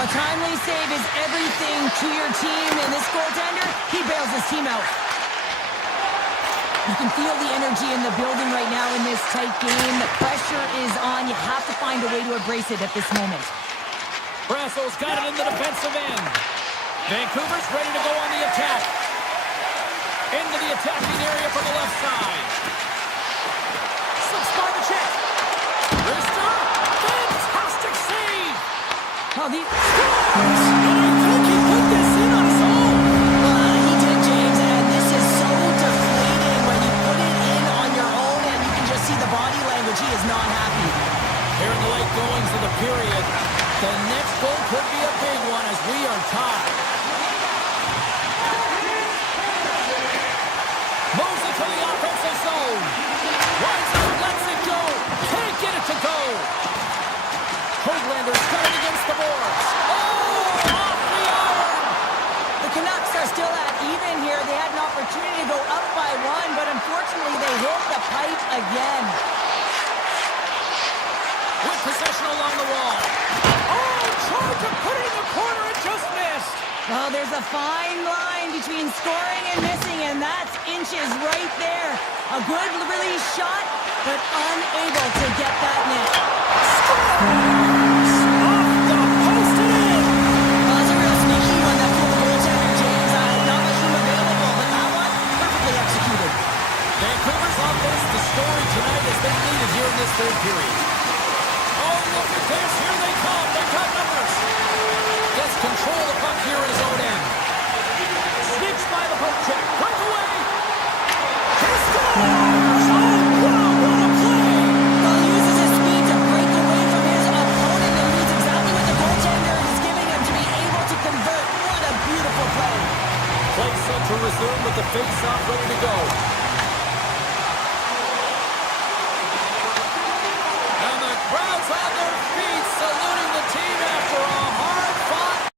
A timely save is everything to your team, and this goaltender, he bails his team out. You can feel the energy in the building right now in this tight game. The pressure is on. You have to find a way to embrace it at this moment. Brasso's got it in the defensive end. Vancouver's ready to go on the attack. Into the attacking area from the left side. Slips by the check. Wrister. Fantastic save. Oh, the... Scores! And I think he put this in on his own. He did, James, and this is so deflating when you put it in on your own and you can just see the body language. He is not happy. Here in the late goings of the period, the next goal could be a big one as we are tied. Moves it to the offensive zone. Winds up, lets it go. Can't get it to go. Hoaglander's got it against the boards. Oh, off the iron. The Canucks are still at even here. They had an opportunity to go up by one, but unfortunately they hit the pipe again. With possession along the wall. Oh, tried to put it in the corner and just missed. Well, there's a fine line between scoring and missing, and that's inches right there. A good release shot, but unable to get that net. Scores! Off the post and in. Well, that's a real sneaky one that fooled the goaltender, James. Not much room available, but that one, perfectly executed. Vancouver's offense, the story tonight as they lead it here in this third period. Oh, look at this. Here they come. They've got numbers. Gets control of the puck here in his own end. Sneaks by the poke check. Breakaway. He scores! Oh, wow, what a play! Well, he uses his speed to break away from his opponent and reads exactly what the goaltender is giving him to be able to convert. What a beautiful play. Play set to resume with the face-off ready to go. And the crowd's on their feet saluting the team after a hard-fought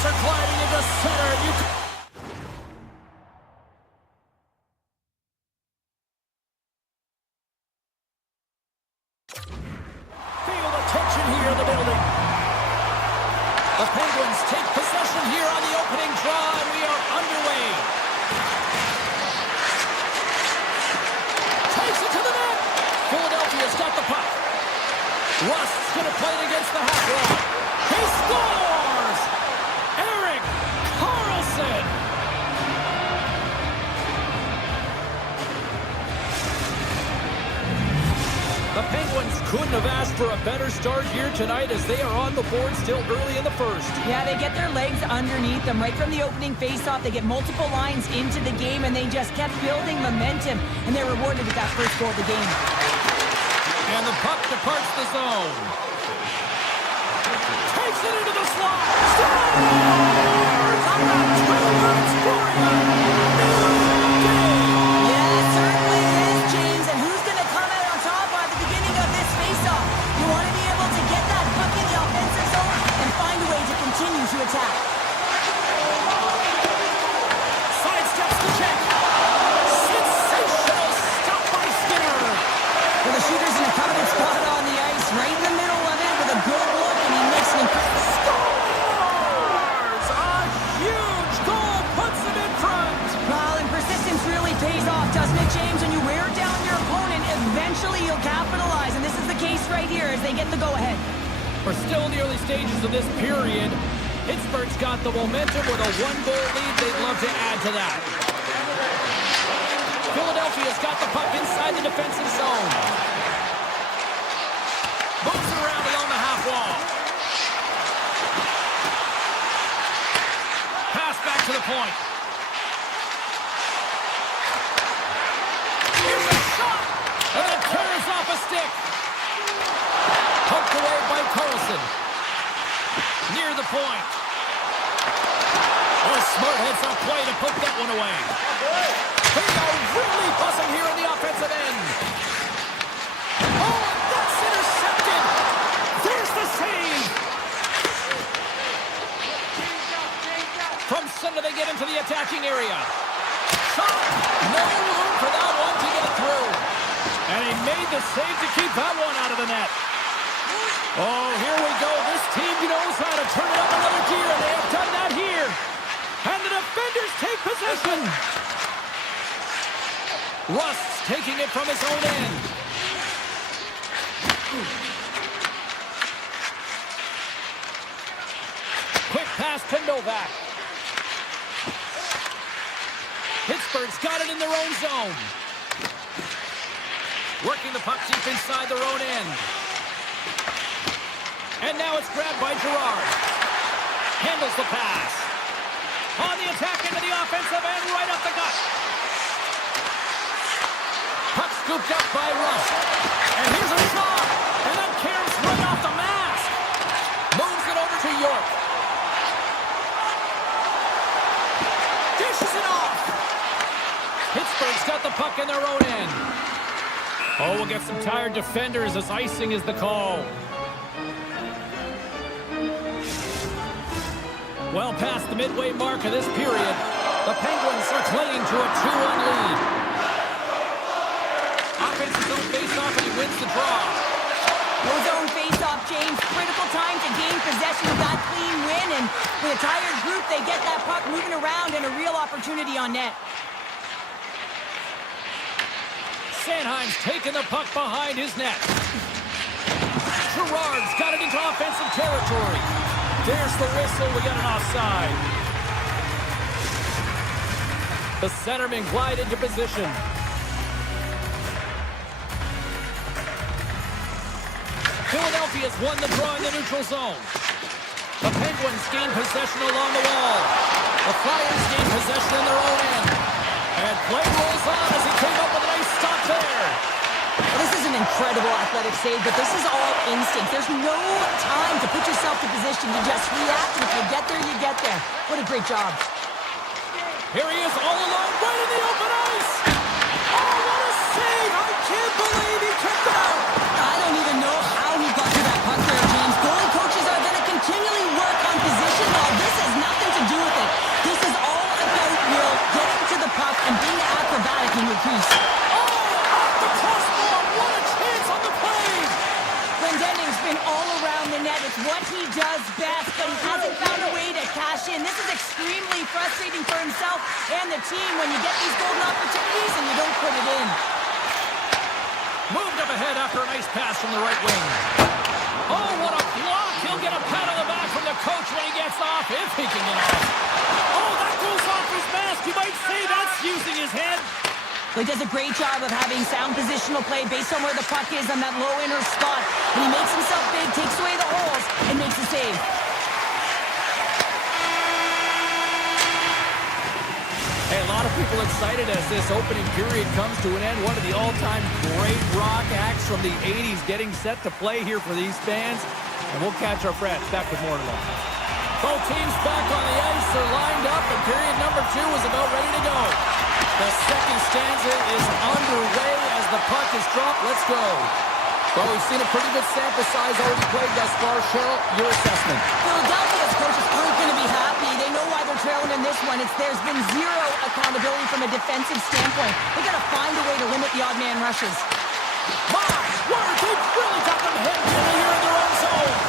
Stars are gliding into center. Feel the tension here in the building. The Penguins take possession here on the opening draw, and we are underway. Takes it to the net. Philadelphia's got the puck. Rust's going to play it against the half wall. He scores! Erik Karlsson! The Penguins couldn't have asked for a better start here tonight as they are on the board still early in the first. Yeah, they get their legs underneath them right from the opening faceoff. They get multiple lines into the game, and they just kept building momentum, and they're rewarded with that first goal of the game. And the puck departs the zone. Takes it into the slot. Scores! On that two-run scoring! Yeah, it certainly is, James. And who's going to come out on top at the beginning of this faceoff? You want to be able to get that puck in the offensive zone and find a way to continue to attack. Sidesteps the check. Sensational stop by Skinner. Well, the shooter's in a coveted spot on the ice, right in the middle of it with a good look, and he makes an incredible Scores! A huge goal puts him in front. Well, and persistence really pays off, doesn't it, James? When you wear down your opponent, eventually you'll capitalize, and this is the case right here as they get the go-ahead. We're still in the early stages of this period. Pittsburgh's got the momentum with a one-goal lead. They'd love to add to that. Philadelphia's got the puck inside the defensive zone. Moves around along the half wall. Pass back to the point. Here's a shot! And then carries off a stick. Poked away by Karlsson. Near the point. Oh, smart heads-up play to poke that one away. They are really buzzing here in the offensive end. Oh, that's intercepted. There's the save. From center, they get into the attacking area. Shot. No room for that one to get it through. And he made the save to keep that one out of the net. Oh, here we go. This team knows how to turn it up another gear, and they have done that here. And the defenders take possession. Rust's taking it from his own end. Quick pass to Novak. Pittsburgh's got it in their own zone. Working the puck deep inside their own end. And now it's grabbed by Girard. Handles the pass. On the attack into the offensive end, right up the gut. Puck scooped up by Rust. And here's a shot. And then Cares right off the mask. Moves it over to York. Dishes it off. Pittsburgh's got the puck in their own end. Oh, we'll get some tired defenders as icing is the call. Well past the midway mark of this period, the Penguins are clinging to a 2-1 lead. Offensive zone face-off, and he wins the draw. No zone face-off, James. Critical time to gain possession of that clean win, and with a tired group, they get that puck moving around and a real opportunity on net. Sanheim's taking the puck behind his net. Girard's got it into offensive territory. There's the whistle. We got an offside. The centerman glide into position. Philadelphia's won the draw in the neutral zone. The Penguins gain possession along the wall. The Flyers gain possession in their own end. And play rolls on as he came up with a nice stop there. Well, this is an incredible athletic save, but this is all instinct. There's no time to put yourself in position. You just react, and if you get there, you get there. What a great job. Here he is all alone, right in the open ice. Oh, what a save. I can't believe he kept it out. I don't even know how he got to that puck there, James. Goalie coaches are going to continually work on position. Well, this is not cash in. This is extremely frustrating for himself and the team when you get these golden opportunities and you don't put it in. Moved up ahead after a nice pass from the right wing. Oh, what a block! He'll get a pat on the back from the coach when he gets off, if he can get off. Oh, that goes off his mask. You might say that's using his head. He does a great job of having sound positional play based on where the puck is on that low inner spot. And he makes himself big, takes away the holes, and makes a save. Hey, a lot of people excited as this opening period comes to an end. One of the all-time great rock acts from the 80s getting set to play here for these fans. And we'll catch our friends back with more in a moment. Both teams back on the ice. They're lined up, and period number 2 is about ready to go. The second stanza is underway as the puck is dropped. Let's go. Well, we've seen a pretty good sample size already played thus far. Cheryl, your assessment. Philadelphia's coaches aren't going to be happy. They know why they're trailing in this one. There's been zero accountability from a defensive standpoint. They got to find a way to limit the odd man rushes. My word, they've really got them hit here in their own zone.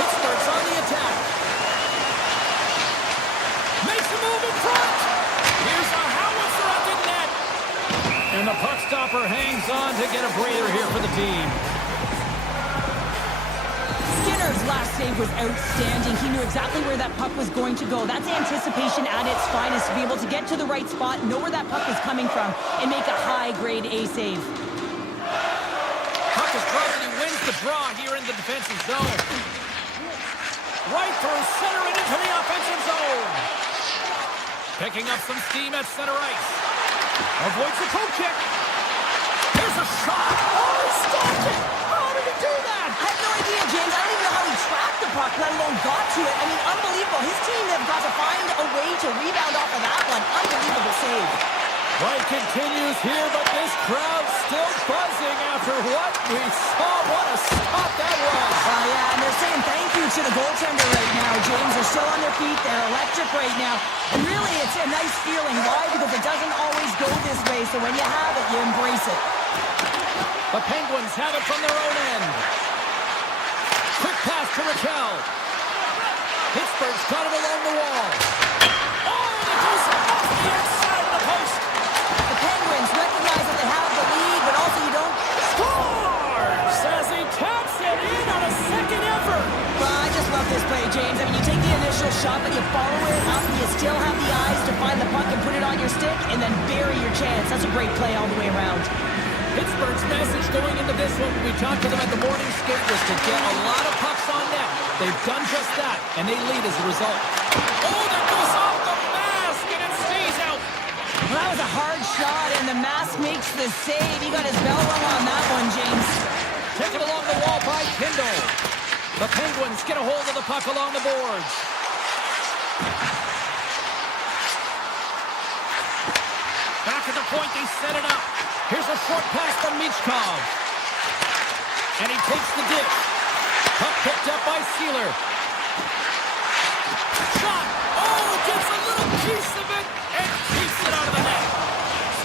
Pittsburgh's on the attack. Makes a move in front. Here's a howitzer at the net. And the puck stopper hangs on to get a breather here for the team. Skinner's last save was outstanding. He knew exactly where that puck was going to go. That's anticipation at its finest, to be able to get to the right spot, know where that puck is coming from, and make a high-grade A save. Puck is dropped and he wins the draw here in the defensive zone. Right through center and into the offensive zone. Picking up some steam at center ice. Avoids the toe kick. Here's a shot. Oh, he stopped it. How did he do that? I have no idea, James. I don't even know how he tracked the puck, let alone got to it. I mean, unbelievable. His team have got to find a way to rebound off of that one. Unbelievable save. Fight continues here, but this crowd's still buzzing after what we saw. What a stop that was. Yeah, and they're saying thank you to the goaltender right now, James. They're still on their feet. They're electric right now. And really, it's a nice feeling. Why? Because it doesn't always go this way, so when you have it, you embrace it. The Penguins have it from their own end. Quick pass to Raquel. Pittsburgh's got it along the wall. Oh, and it goes off the outside of the post. The Penguins recognize that they have the lead, but also you don't. Scores as he taps it in on a second effort. Well, I just love this play, James. I mean, you take the initial shot, but you follow it up, and you still have the eyes to find the puck and put it on your stick, and then bury your chance. That's a great play all the way around. Pittsburgh's message going into this one when we talked to them at the morning skate was to get a lot of pucks on net. They've done just that, and they lead as a result. Oh, that goes off the mask, and it stays out. Well, that was a hard shot, and the mask makes the save. He got his bell rung on that one, James. Taken along the wall by Kindle. The Penguins get a hold of the puck along the boards. Back at the point, they set it up. Here's a short pass from Michkov. And he takes the dish. Puck picked up by Sealer. Shot! Oh, gets a little piece of it and keeps it out of the net.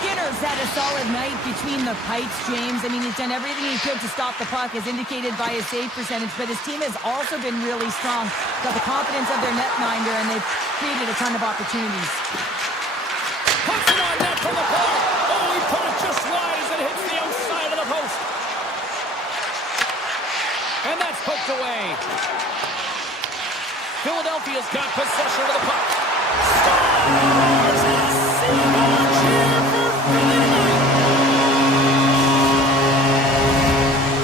Skinner's had a solid night between the pipes, James. I mean, he's done everything he could to stop the puck, as indicated by his save percentage, but his team has also been really strong. Got the confidence of their netminder, and they've created a ton of opportunities. Puts it on net from the point. Oh, he put it just wide as it hits the outside of the post. And that's poked away. Philadelphia's got possession of the puck. Scores! A single cheer for Philly tonight.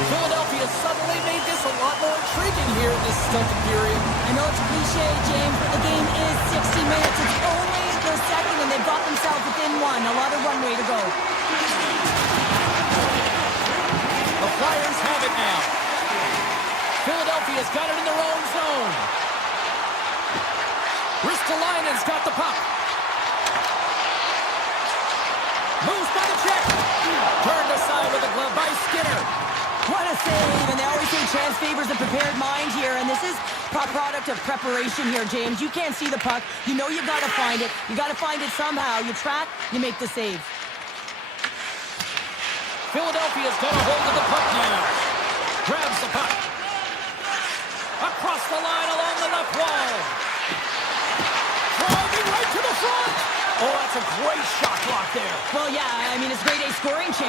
Philadelphia suddenly made this a lot more intriguing here in this second period. I know it's a cliche, James, but the game is 60 minutes. It's only the second, and they've got themselves within one. A lot of runway to go. The Flyers have it now. Philadelphia's got it in their own zone. Ristolainen's got the puck. Moves by the check. Turned aside with a glove by Skinner. What a save, and they always say chance favors a prepared mind here, and this is a product of preparation here, James. You can't see the puck. You know you got to find it. You got to find it somehow. You track, you make the save. Philadelphia's got a hold of the puck now.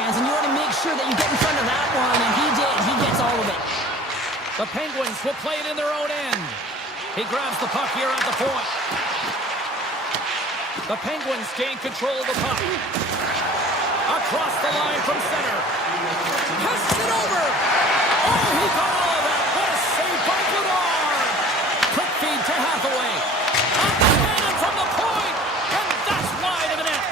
fans, and you want to make sure that you get in front of that one, and he did. He gets all of it. The Penguins will play it in their own end. He grabs the puck here at the point. The Penguins gain control of the puck. Across the line from center. Passes it over. Oh, he got all of that. What a save by Goddard. Quick feed to Hathaway. Up the cannon from the point. And that's wide of the net.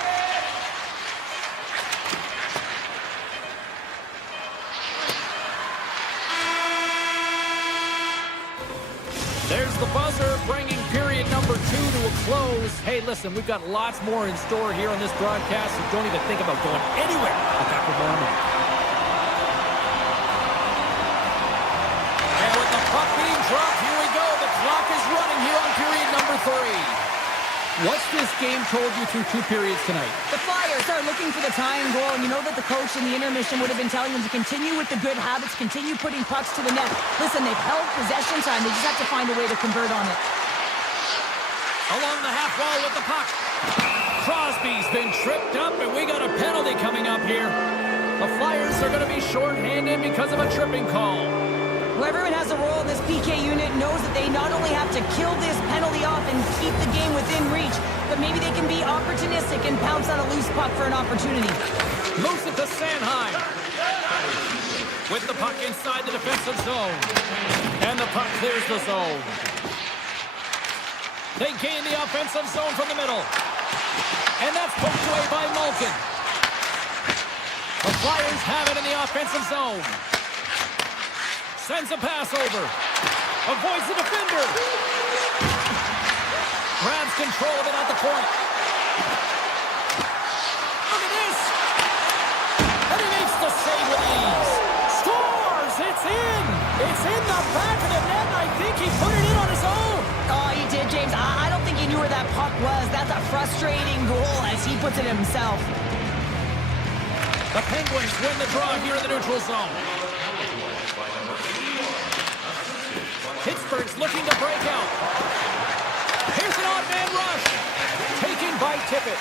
There's the buzzer, bringing period number 2 to a close. Hey, listen, we've got lots more in store here on this broadcast, so don't even think about going anywhere. I'll back with more in a minute. And with the puck being dropped, here we go. The clock is running here on period number 3. What's this game told you through 2 periods tonight? The Flyers are looking for the tying goal, and you know that the coach in the intermission would have been telling them to continue with the good habits, continue putting pucks to the net. Listen, they've held possession time. They just have to find a way to convert on it. Along the half wall with the puck. Crosby's been tripped up, and we got a penalty coming up here. The Flyers are going to be shorthanded because of a tripping call. Whoever has a role in this PK unit knows that they not only have to kill this penalty off and keep the game within reach, but maybe they can be opportunistic and pounce on a loose puck for an opportunity. Moves it to Sanheim. With the puck inside the defensive zone. And the puck clears the zone. They gain the offensive zone from the middle. And that's poked away by Malkin. The Flyers have it in the offensive zone. Sends a pass over. Avoids the defender. Grabs control of it at the point. Look at this. And he makes the save with ease. Scores! It's in! It's in the back of the net. I think he put it in on his own. Oh, he did, James. I don't think he knew where that puck was. That's a frustrating goal as he puts it himself. The Penguins win the draw here in the neutral zone. Pittsburgh's looking to break out. Here's an odd man rush. Taken by Tippett.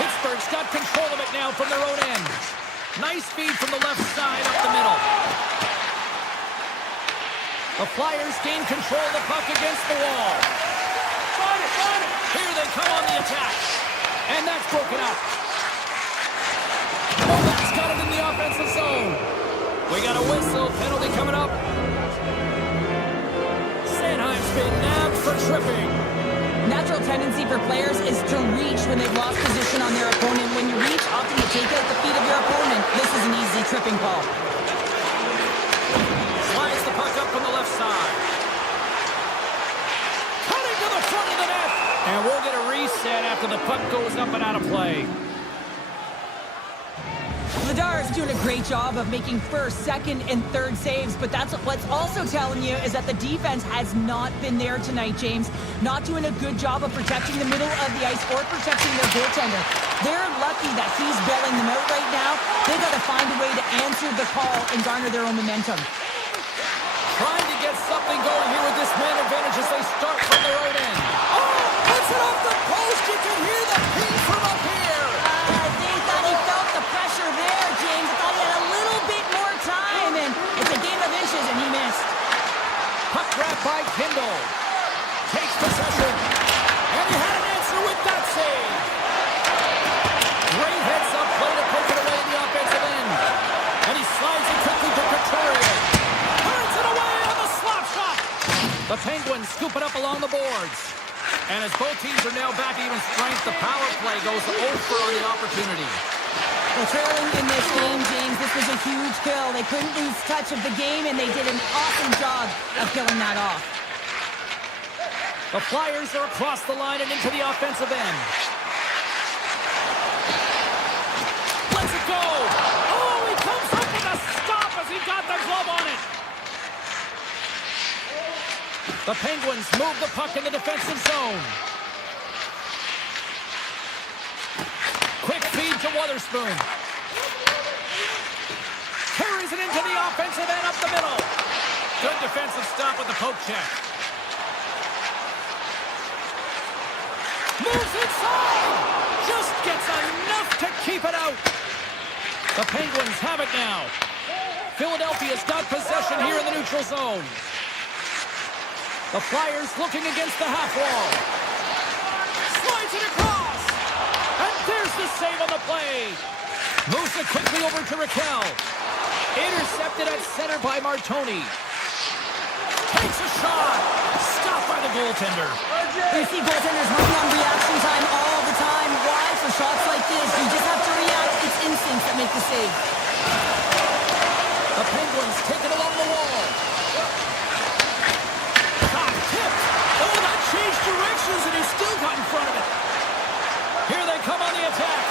Pittsburgh's got control of it now from their own end. Nice feed from the left side up the middle. The Flyers gain control of the puck against the wall. Here they come on the attack. And that's broken up. Oh, that's got it in the offensive zone. We got a whistle. Penalty coming up. Sanheim's been nabbed for tripping. Natural tendency for players is to reach when they've lost position on their opponent. When you reach, often you take out the feet of your opponent. This is an easy tripping call. Slides the puck up from the left side. Cutting to the front of the net. And we'll get a reset after the puck goes up and out of play. Vladar is doing a great job of making first, second, and third saves, but that's what's also telling you is that the defense has not been there tonight, James. Not doing a good job of protecting the middle of the ice or protecting their goaltender. They're lucky that he's bailing them out right now. They got to find a way to answer the call and garner their own momentum. Trying to get something going here with this man advantage as they start from their own end. Oh, puts it off the post. You can hear the ping from up here. I think that he felt the pressure there, James. I thought he had a little bit more time, and it's a game of inches, and he missed. Puck grab by Kindle. Takes possession. And he had an answer with that save. Great heads-up play to poke it away in the offensive end. And he slides it quickly to Couturier. Turns it away on the slap shot. The Penguins scoop it up along the boards. And as both teams are now back even strength, the power play goes over on the opportunity. Well, trailing in this game, James, this was a huge kill. They couldn't lose touch of the game, and they did an awesome job of killing that off. The Flyers are across the line and into the offensive end. Let's it go! Oh, he comes up with a stop as he got the glove on it. The Penguins move the puck in the defensive zone. Quick feed to Wotherspoon. Carries it into the offensive end up the middle. Good defensive stop with the poke check. Moves inside. Just gets enough to The Penguins have it now. Philadelphia's got possession here in the neutral zone. The Flyers looking against the half wall. Slides it across. And there's the save on the play. Moves it quickly over to Raquel. Intercepted at center by Martoni. Takes a shot. Stopped by the goaltender. You see goaltenders running on reaction time all the time. Why? For shots like this, you just have to react. It's instincts that make the save. The Penguins take it along the wall. Shot tipped. Oh, that changed directions, and he still got in front of it. Here they come on the attack.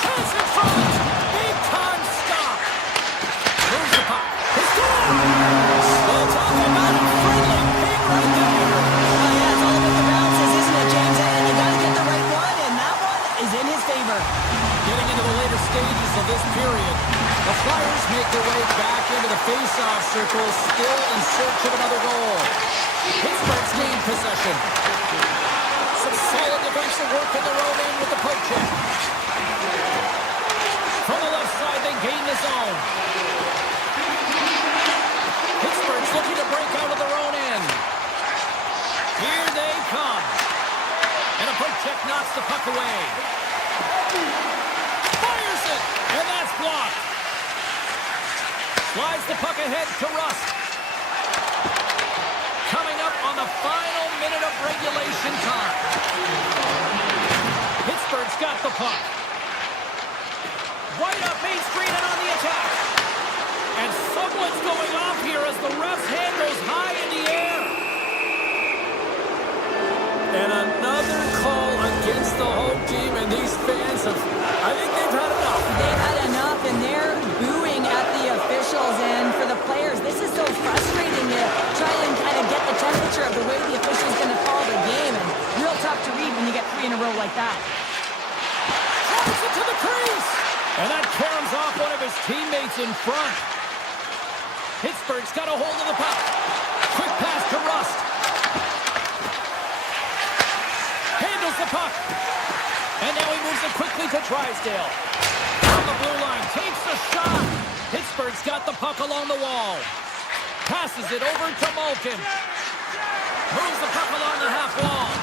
Chance in front. Big time stop. Moves the puck. It's gone. We'll talk about a friendly ping right there. Yeah, it's all about the bounces, isn't it, James? And you got to get the right one, and that one is in his favor. Getting into the later stages of this period, the Flyers make their way back into the face-off circle, still in search of another goal. Pittsburgh's gained possession. Some solid defensive work in their own end with the poke check. From the left side, they gain the zone. Pittsburgh's looking to break out of their own end. Here they come. And a poke check knocks the puck away. Fires it, and that's blocked. Slides the puck ahead to Rust. Coming up on the final minute of regulation time. Pittsburgh's got the puck. Right up Main Street and on the attack. And someone's going off here as the ref's hand goes high in the air. And another call against the home team, and these fans have, I think they've had enough. They've had enough, and they're booing at the officials. And for the players, this is so frustrating to try and kind of get the temperature of the way the official's going to call the game. And real tough to read when you get 3 in a row like that. Drives it to the crease. And that caroms off one of his teammates in front. Pittsburgh's got a hold of the puck. Quick pass to Rust. Handles the puck. And now he moves it quickly to Drysdale. From the blue line, takes the shot. Pittsburgh's got the puck along the wall. Passes it over to Malkin. Moves the puck along the half wall.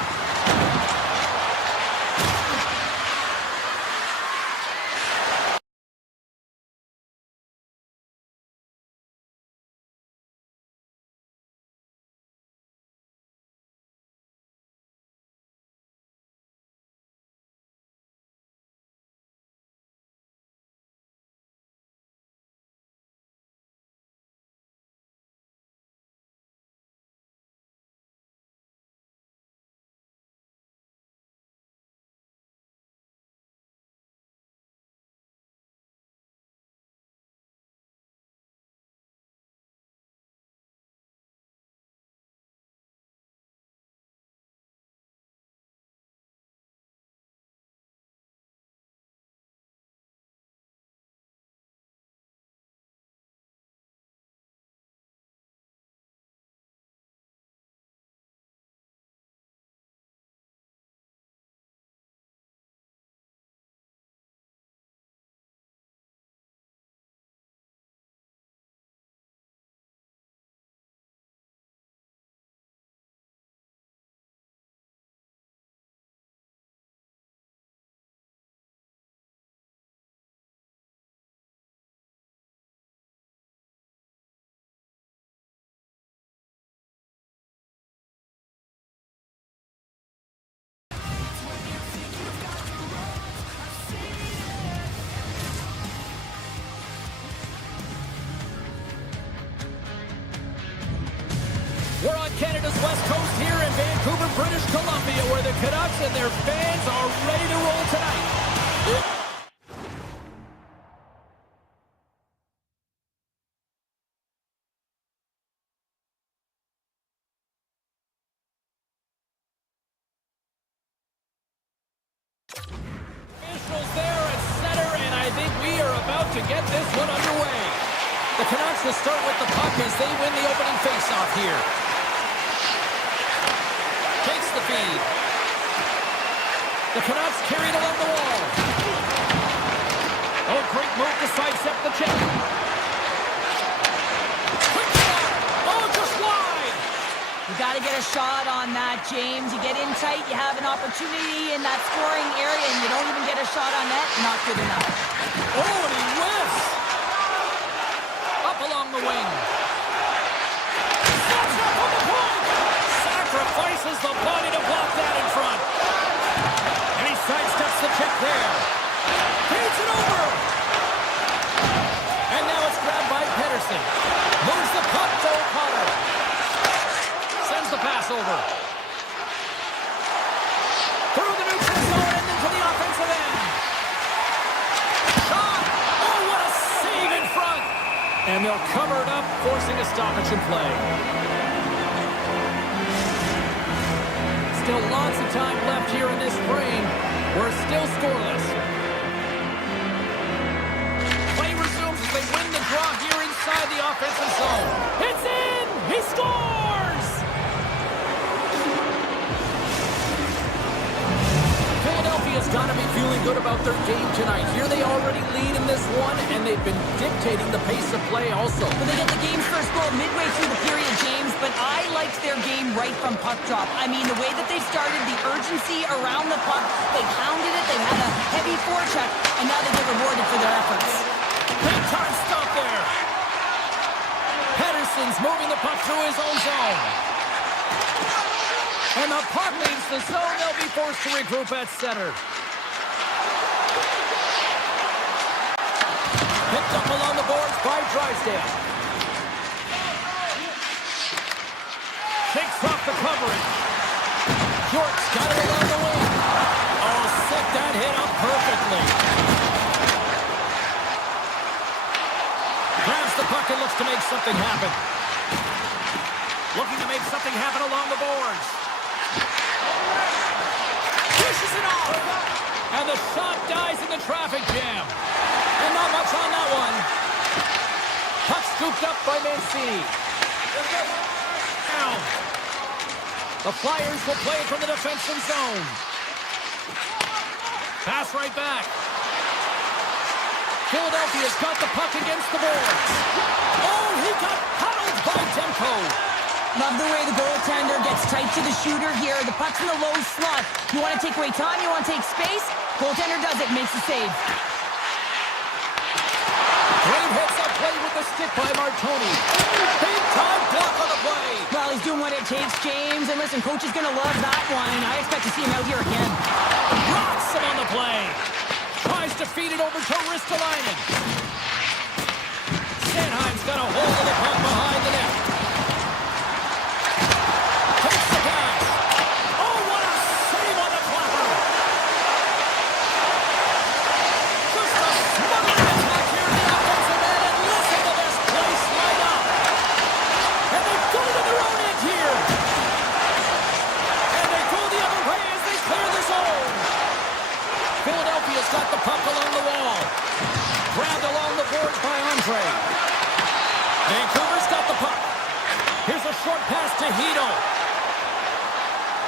We're on Canada's west coast here in Vancouver, British Columbia, where the Canucks and their fans are ready to roll tonight. Officials there at center, and I think we are about to get this one underway. The Canucks will start with the puck as they win the opening faceoff here. Takes the feed. The Canucks carried along the wall. great move to sidestep the check. Quick shot. Oh, just wide. You got to get a shot on that, James. You get in tight, you have an opportunity in that scoring area, and you don't even get a shot on net. Not good enough. Oh, and he whiffs. Up along the wing. Steps up on the point. Sacrifices the body to block that in front. And he sidesteps the check there. Feeds it over. And now it's grabbed by Pedersen. Moves the puck to O'Connor. Sends the pass over. Through the neutral zone and into the offensive end. Shot! Oh, what a save in front! And they'll cover it up, forcing a stoppage in play. Still lots of time left here in this frame. We're still scoreless. Play resumes as they win the draw here inside the offensive zone. It's in! He scores! Philadelphia's got to be feeling good about their game tonight. Here they already lead in this one, and they've been dictating the pace of play also. Well, they get the game's first goal midway through the period, James, but I liked their game right from puck drop. I mean, the way that they started, the urgency around the puck, they pounded it, they had a heavy forecheck, and now they get rewarded for their efforts. Big time stop there. Pedersen's moving the puck through his own zone. And the puck leaves the zone. They'll be forced to regroup at center. Picked up along the boards by Drysdale. Takes off the coverage. York's got it along the wing. Oh, set that hit up perfectly. Grabs the puck and looks to make something happen. Looking to make something happen along the boards. Pushes it off. And the shot dies in the traffic jam. And not much on that one. Puck scooped up by Mancini. Now, the Flyers will play it from the defensive zone. Pass right back. Philadelphia's got the puck against the boards. Oh, he got huddled by Demko. Love the way the goaltender gets tight to the shooter here. The puck's in the low slot. You want to take away time, you want to take space. Goaltender does it, makes the save. Great hits up play with the stick by Martoni. Big time block on the play. Well, he's doing what it takes, James. And listen, coach is going to love that one. I expect to see him out here again. Rocks him on the play. Tries to feed it over to Ristolainen. Sanheim's got a hold of the puck behind the net. Takes the pass. Oh, what a save on the clapper. Just a smothering attack here in the offensive end, and listen to this place light up. And they go to their own end here. And they go the other way as they clear the zone. Philadelphia's got the puck along the wall. Grabbed along the boards by Andre. Vancouver's got the puck. Here's a short pass to Hito.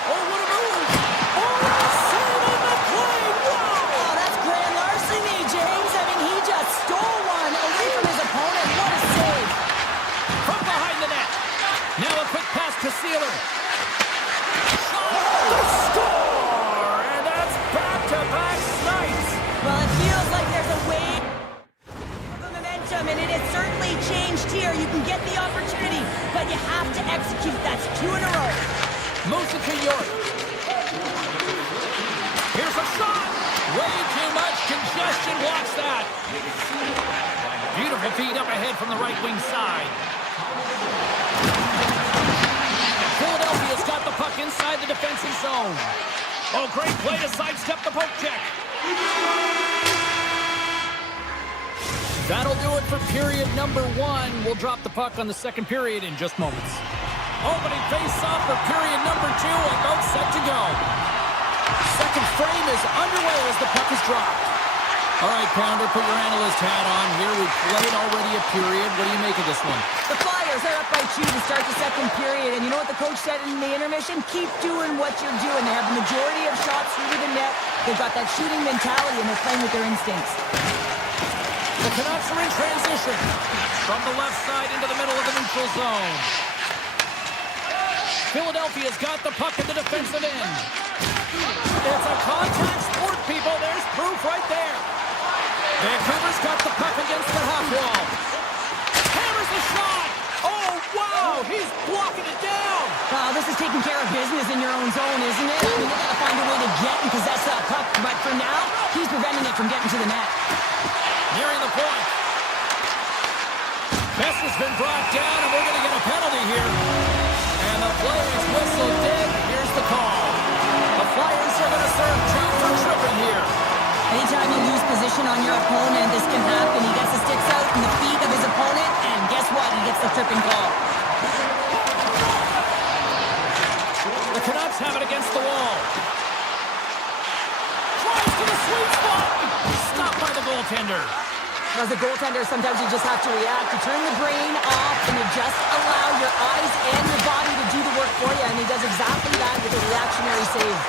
Oh, what a move! Oh, what a save on the play! Wow! Oh, that's grand larceny, James. I mean, he just stole one away from his opponent. What a save. From behind the net. Now a quick pass to Sealer. The score! And that's back-to-back snipes. Well, it feels like there's a wave of momentum, and it has certainly changed here. You can get the opportunity, but you have to execute. That's 2 in a row. Moves it to York. Here's a shot. Way too much congestion. Blocks that. Beautiful feed up ahead from the right wing side. Philadelphia's got the puck inside the defensive zone. Oh, great play to sidestep the poke check. That'll do it for period number 1. We'll drop the puck on the second period in just moments. Opening face-off for period number 2, and both set to go. Second frame is underway as the puck is dropped. All right, Pounder, put your analyst hat on here. We've played already a period. What do you make of this one? The Flyers are up by 2 to start the second period, and you know what the coach said in the intermission? Keep doing what you're doing. They have the majority of shots through the net. They've got that shooting mentality, and they're playing with their instincts. The Canucks are in transition. From the left side into the middle of the neutral zone. Philadelphia's got the puck in the defensive end. It's a contact sport, people. There's proof right there. Vancouver's got the puck against the half wall. Hammers the shot. Oh, wow. He's blocking it down. Wow, this is taking care of business in your own zone, isn't it? I mean, they got to find a way to get and possess that puck. But for now, he's preventing it from getting to the net. Nearing the point. Best has been brought down, and we're going to get a penalty here. And the play is whistled dead. Here's the call. The Flyers are going to serve two for tripping here. Anytime you lose position on your opponent, this can happen. He gets the sticks out in the feet of his opponent, and guess what? He gets the tripping call. The Canucks have it against the wall. Tries to the sweet spot. Stopped by the goaltender. As a goaltender, sometimes you just have to react. You turn the brain off, and you just allow your eyes and your body to do the work for you, and he does exactly that with a reactionary save.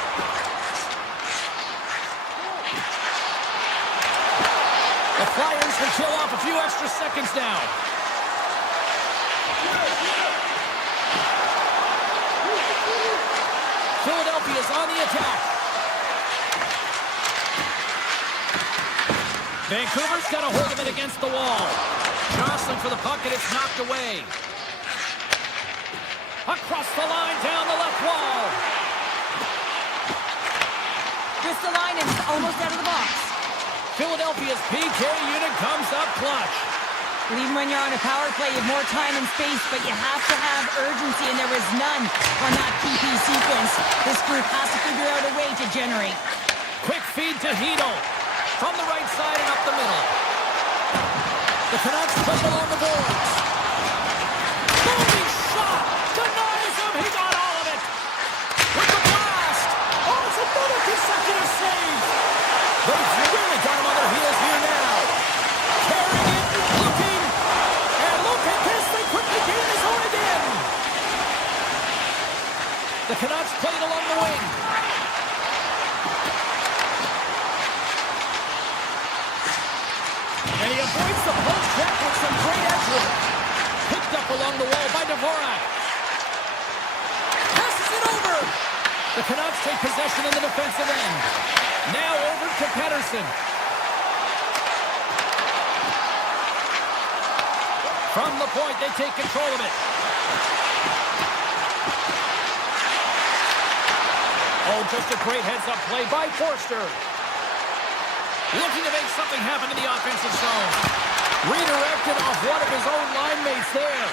The Flyers will kill off a few extra seconds now. Philadelphia's on the attack. Vancouver's got a hold of it against the wall. Jostling for the puck, and it's knocked away. Across the line, down the left wall. Just the line, and it's almost out of the box. Philadelphia's PK unit comes up clutch. And even when you're on a power play, you have more time and space, but you have to have urgency, and there was none on that PP sequence. This group has to figure out a way to generate. Quick feed to Hedl. From the right side and up the middle. The Canucks put it along the boards. Booming shot! Denies him! He got all of it! With the blast! Oh, it's another consecutive save! They've really got him on their heels here now. Carrying it, looking, and look at this! They quickly gain his own again! The Canucks played along the wing. And he avoids the post check with some great edge work. Picked up along the wall by Dvorak. Passes it over. The Canucks take possession in the defensive end. Now over to Pettersson. From the point, they take control of it. Oh, just a great heads-up play by Forster. Looking to make something happen in the offensive zone. Redirected off one of his own line mates there.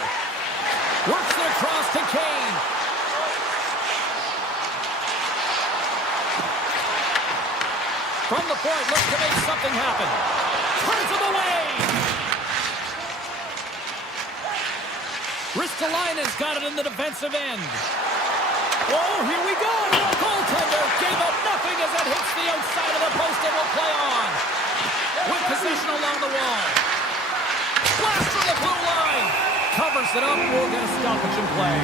Works it across to Kane. From the point, looks to make something happen. Turns him away. Ristolainen's got it in the defensive end. Oh, here we go. The goaltender gave up nothing as it hits the outside of the post and will play on. With possession along the wall. Blast from the blue line. Covers it up. We'll get a stoppage in play.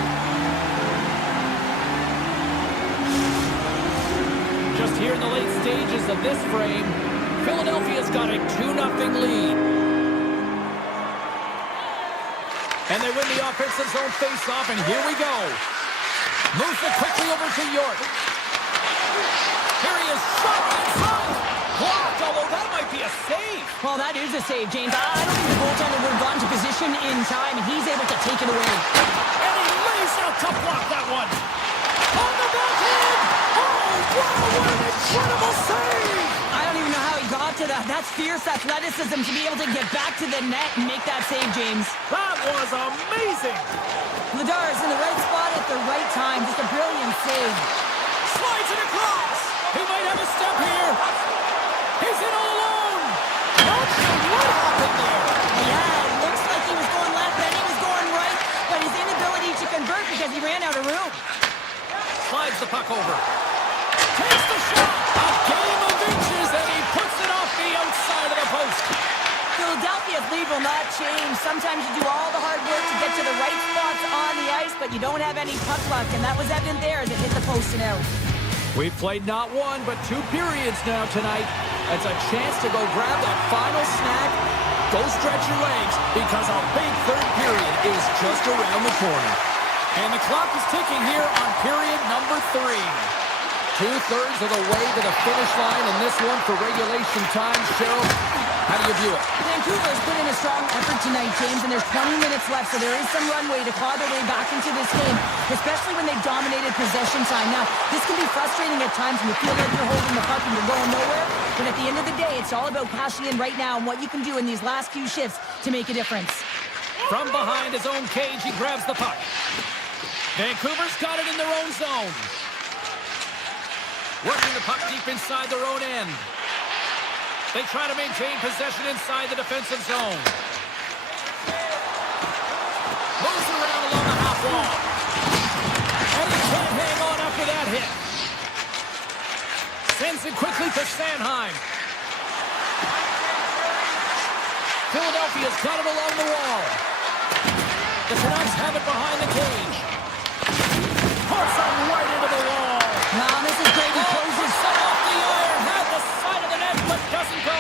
Just here in the late stages of this frame, Philadelphia's got a 2-0 lead. And they win the offensive zone face-off, and here we go. Moves it quickly over to York. Here he is, shot in front. Blocked, although that might be a save. Well, that is a save, James. I don't think the goaltender would have gotten to position in time, and he's able to take it away. And he lays out to block that one. On the backhand. Oh, wow, what an incredible save. I don't even know how he got to that. That's fierce athleticism to be able to get back to the net and make that save, James. That was amazing. Ladar's in the right spot at the right time. Just a brilliant save. Slides it across. He might have a step here. He's in all alone. Not sure what happened there. Yeah, it looks like he was going left, then he was going right, but his inability to convert because he ran out of room. Slides the puck over. Takes the shot. A game of inches, and he puts it off the outside of the post. Philadelphia's lead will not change. Sometimes you do all the hard work to get to the right spots on the ice, but you don't have any puck luck, and that was evident there as it hit the post and out. We've played not one, but 2 periods now tonight. It's a chance to go grab that final snack Go stretch your legs because a big third period is just around the corner. And the clock is ticking here on period number 3. 2/3 of the way to the finish line in this one for regulation time. Cheryl, how do you view it? Vancouver's put in a strong effort tonight, James, and there's 20 minutes left, so there is some runway to claw their way back into this game, especially when they've dominated possession time. Now, this can be frustrating at times when you feel like you're holding the puck and you're going nowhere, but at the end of the day, it's all about cashing in right now and what you can do in these last few shifts to make a difference. From behind his own cage, he grabs the puck. Vancouver's got it in their own zone. Working the puck deep inside their own end. They try to maintain possession inside the defensive zone. Moves around along the half wall. And he can't hang on after that hit. Sends it quickly to Sanheim. Philadelphia's got it along the wall. The Canucks have it behind the cage. Puts it right into the wall. Wow, this is great. He closes. Set off the iron. Had the side of the net, but doesn't go.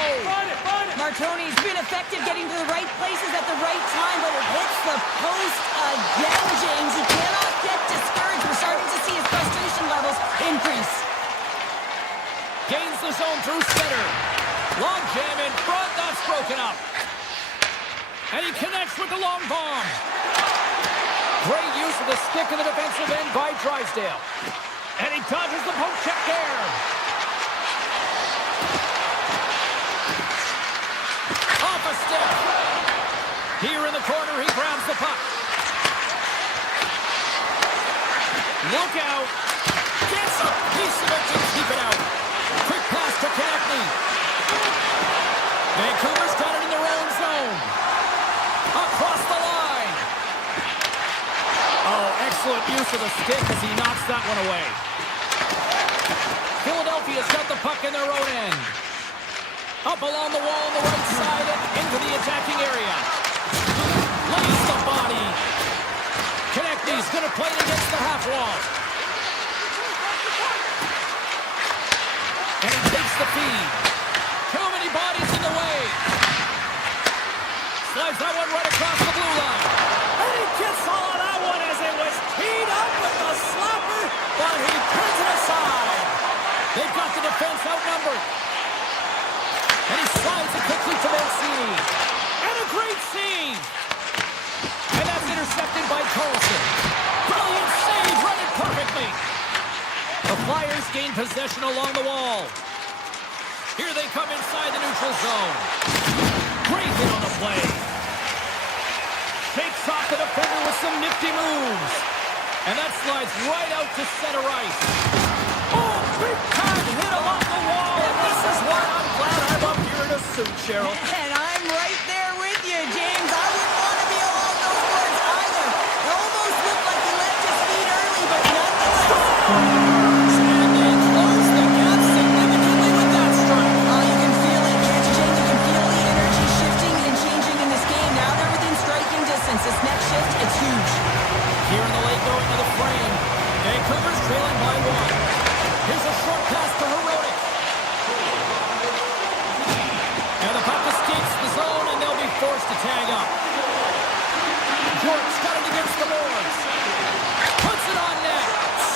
Martoni's been effective getting to the right places at the right time, but it hits the post again, James. He cannot get discouraged. We're starting to see his frustration levels increase. Gains the zone through center. Long jam in front. That's broken up. And he connects with the long bomb. Great use of the stick in the defensive end by Drysdale. And he dodges the poke check there. Off a stick. Here in the corner, he grabs the puck. Look out. Gets a piece of it to keep it out. Quick pass to Canucks. Vancouver's got it in their own zone. Across the line. Oh, excellent use of the stick as he knocks that one away. Philadelphia's got the puck in their own end. Up along the wall on the right side and into the attacking area. Lays the body. Konechny's going to play it against the half wall. And he takes the feed. Too many bodies in the way. Slides that one right across the blue line. And he gets all of that one as it was teed up with the slapper, but he turns it aside. They've got the defense outnumbered. And he slides it quickly to Mancini. And a great save. And that's intercepted by Carlson. Brilliant save, run it perfectly. The Flyers gain possession along the wall. Here they come inside the neutral zone. Great hit on the play. Takes off the defender with some nifty moves. And that slides right out to center ice. Oh, big time hit along the wall. And this is why I'm glad I'm up here in a suit, Cheryl. And I'm right there with you, James. I wouldn't want to be along those boards either. It almost looked like he left his feet early, but nonetheless. And they close the gap significantly with that strike. Oh, you can feel it, can't you, James? You can feel the energy shifting and changing in this game. Now they're within striking distance. This next shift, it's huge. Here in the late going to the frame. Vancouver's trailing by 1. Here's a short pass to Herodic. And the puck escapes the zone, and they'll be forced to tag up. York's got it against the boards. Puts it on net.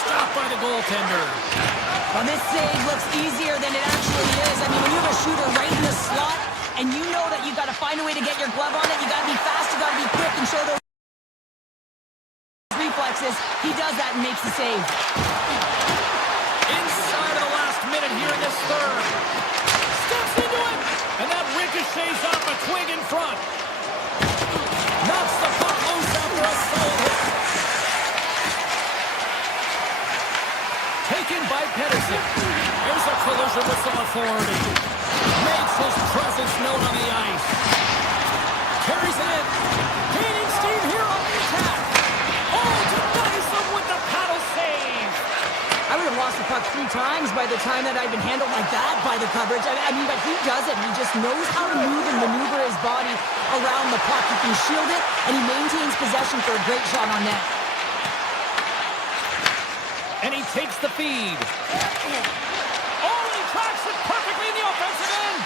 Stopped by the goaltender. Well, this save looks easier than it actually is. I mean, when you have a shooter right in the slot, and you know that you got to find a way to get your glove on it, you got to be fast, you got to be quick, and show those reflexes. He does that and makes the save. Inside of the last minute here in this third. Steps into it. And that ricochets off a twig in front. Knocks the puck loose after a solid hit. Taken by Pedersen. Here's a collision with some authority. Makes his presence known on the ice. Carries it in. Gaining steam here on the attack. Oh, denies him with the paddle save. I would have lost the puck 3 times by the time that I'd been handled like that by the coverage. I mean, but he does it. He just knows how to move and maneuver his body around the puck. He can shield it, and he maintains possession for a great shot on net. And he takes the feed. Oh, and he tracks it perfectly in the offensive end.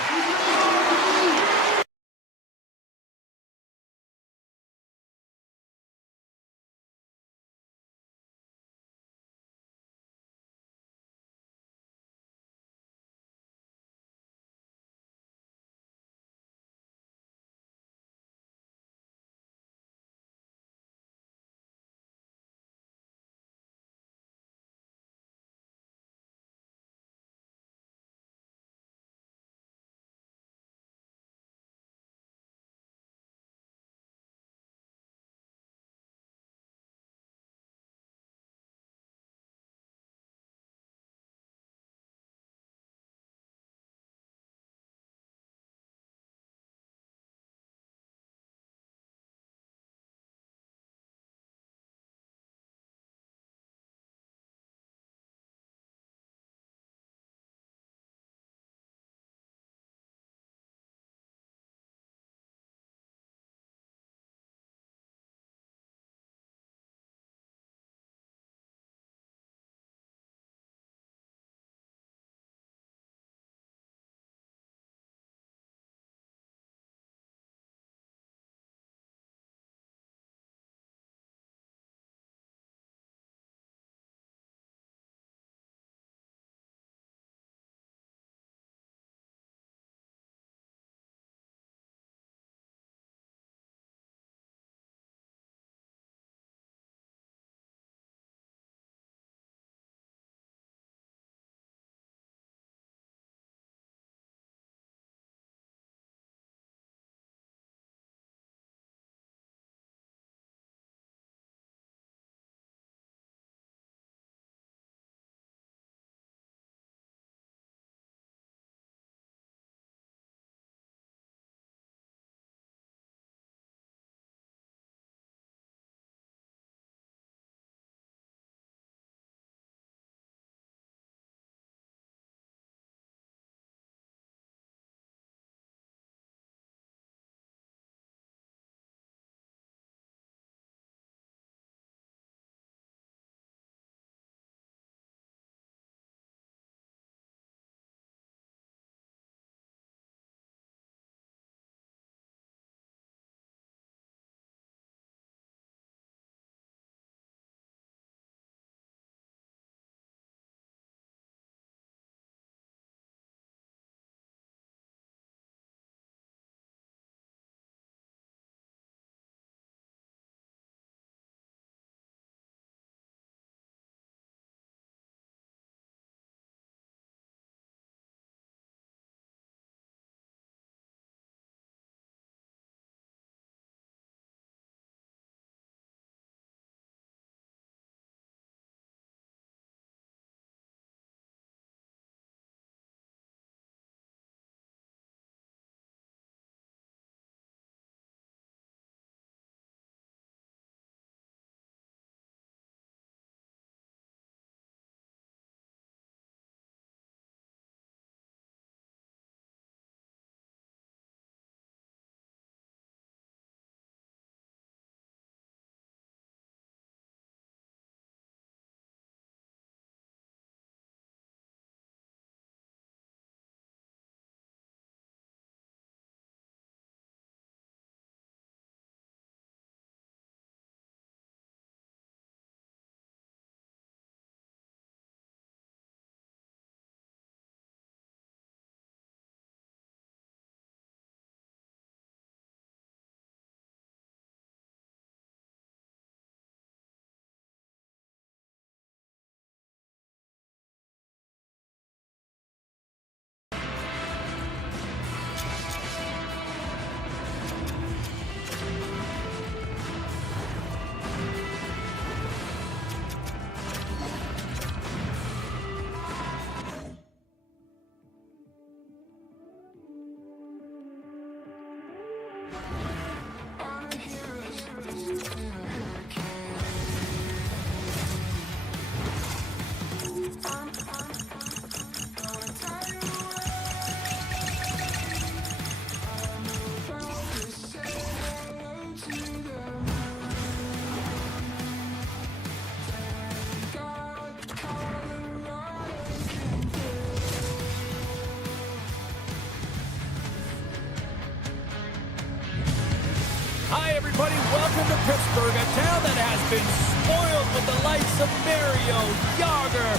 everybody. Welcome to Pittsburgh, a town that has been spoiled with the likes of Mario, Yager,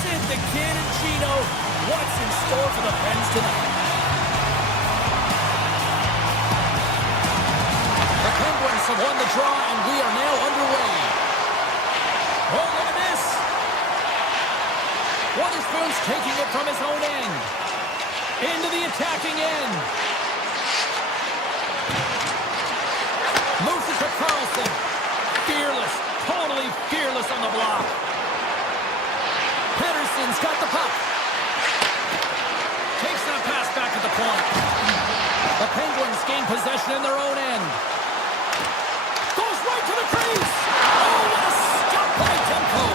Sid the Kid, and Gino. What's in store for the Pens tonight? The Penguins have won the draw, and we are now underway. Oh, look at this. Witherspoon's taking it from his own end. Into the attacking end. Moves it to Carlson. Fearless. Totally fearless on the block. Pettersson's got the puck. Takes that pass back at the point. The Penguins gain possession in their own end. Goes right to the crease. Oh, what a stop by Demko.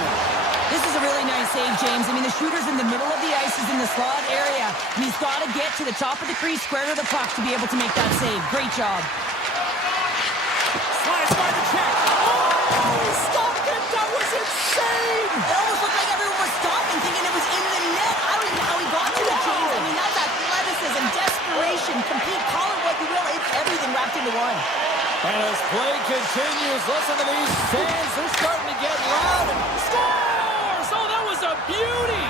This is a really nice save, James. I mean, the shooter's in the middle of the ice. He's in the slot area. And he's got to get to the top of the crease, square to the puck to be able to make that save. Great job. Slides by the check. Oh, he stopped it. That was insane. It almost looked like everyone was stopping, thinking it was in the net. I don't know how he got to it, James. I mean, that's athleticism, desperation, compete, call it what you will. It's everything wrapped into one. And as play continues, listen to these fans. They're starting to get loud. And scores! Oh, that was a beauty.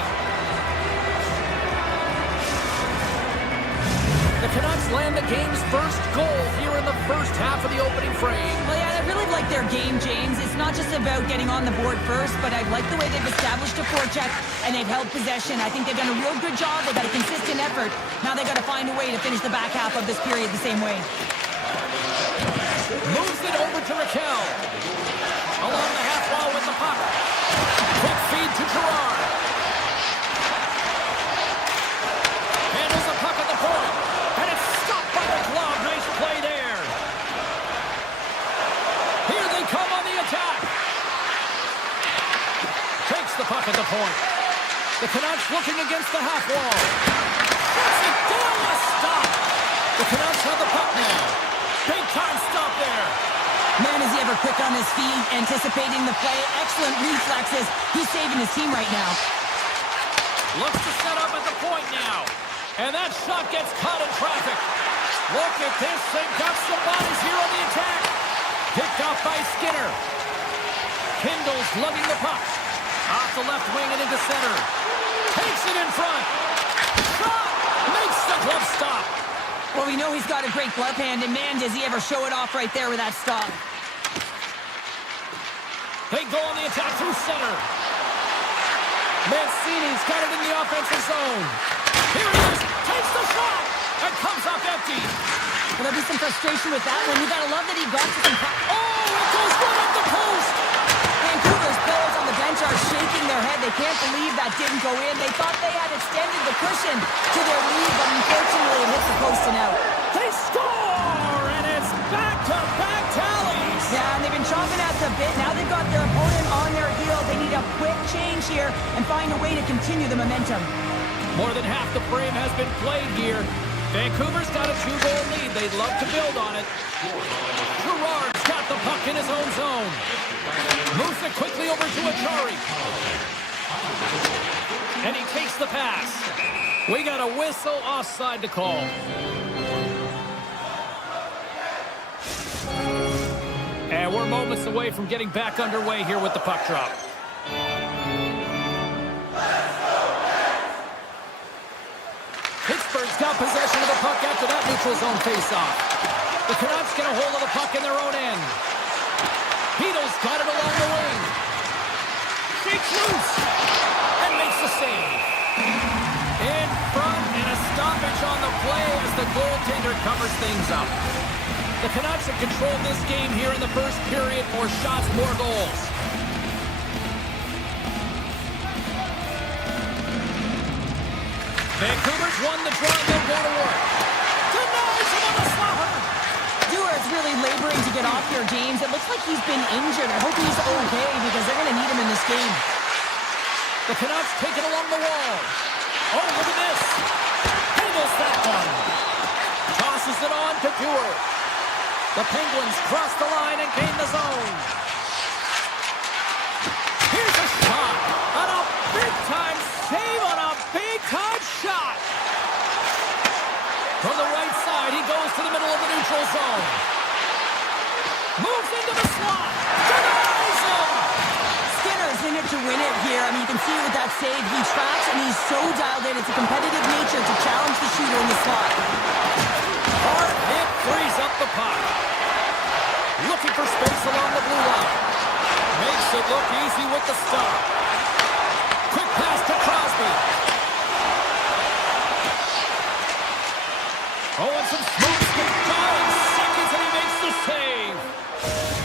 The Canucks land the game's first goal here in the first half of the opening frame. Well, yeah, I really like their game, James. It's not just about getting on the board first, but I like the way they've established a forecheck and they've held possession. I think they've done a real good job. They've got a consistent effort. Now they've got to find a way to finish the back half of this period the same way. Moves it over to Raquel. Along the half wall with the puck. Quick feed to Gerard. Handles the puck at the point. And it's stopped by the glove. Nice play there. Here they come on the attack. Takes the puck at the point. The Canucks looking against the half wall. Puts it down. A stop. The Canucks have the puck now. Big time stop there. Man, is he ever quick on his feet, anticipating the play. Excellent reflexes. He's saving his team right now. Looks to set up at the point now. And that shot gets caught in traffic. Look at this. They've got some bodies here on the attack. Picked off by Skinner. Kindle's lugging the puck. Off the left wing and into center. Takes it in front. Shot! Makes the glove stop. Well, we know he's got a great glove hand, and man, does he ever show it off right there with that stop. They go on the attack through center. Mancini's got it in the offensive zone. Here he is, takes the shot, and comes up empty. Well, there'll be some frustration with that one. You gotta love that he got to some... Oh, it goes right up the post. Vancouver's players on the bench are shaking their head. They can't believe that didn't go in. They thought they had extended the cushion to their lead, but unfortunately it hits the post and out. They score, and it's back-to-back tallies. Yeah, and they've been chomping at the bit. Now they've got their opponent on their heels. They need a quick change here and find a way to continue the momentum. More than half the frame has been played here. Vancouver's got a 2-goal lead. They'd love to build on it. Gerard's got the puck in his own zone. Moves it quickly over to Achari. And he takes the pass. We got a whistle offside to call. And we're moments away from getting back underway here with the puck drop. Pittsburgh's got possession of the puck after that neutral zone faceoff. The Canucks get a hold of the puck in their own end. Hedo's got it along the wing. Shakes loose and makes the save. In front and a stoppage on the play as the goaltender covers things up. The Canucks have controlled this game here in the first period. More shots, more goals. Vancouver's won the draw and they'll go to work. Denies him on the slapper. Stewart's really laboring to get off here, James. It looks like he's been injured. I hope he's okay because they're going to need him in this game. The Canucks take it along the wall. Oh, look at this. Handles that one. Tosses it on to Dewar. The Penguins cross the line and gain the zone. Here's a shot. And a big-time save on a big-time shot. From the right side, he goes to the middle of the neutral zone. win it here. I mean, you can see with that save, he tracks and he's so dialed in. It's a competitive nature to challenge the shooter in the slot. Hard hit frees up the puck. Looking for space along the blue line. Makes it look easy with the stop. Quick pass to Crosby. Oh, and some smoke skips down in seconds, and he makes the save.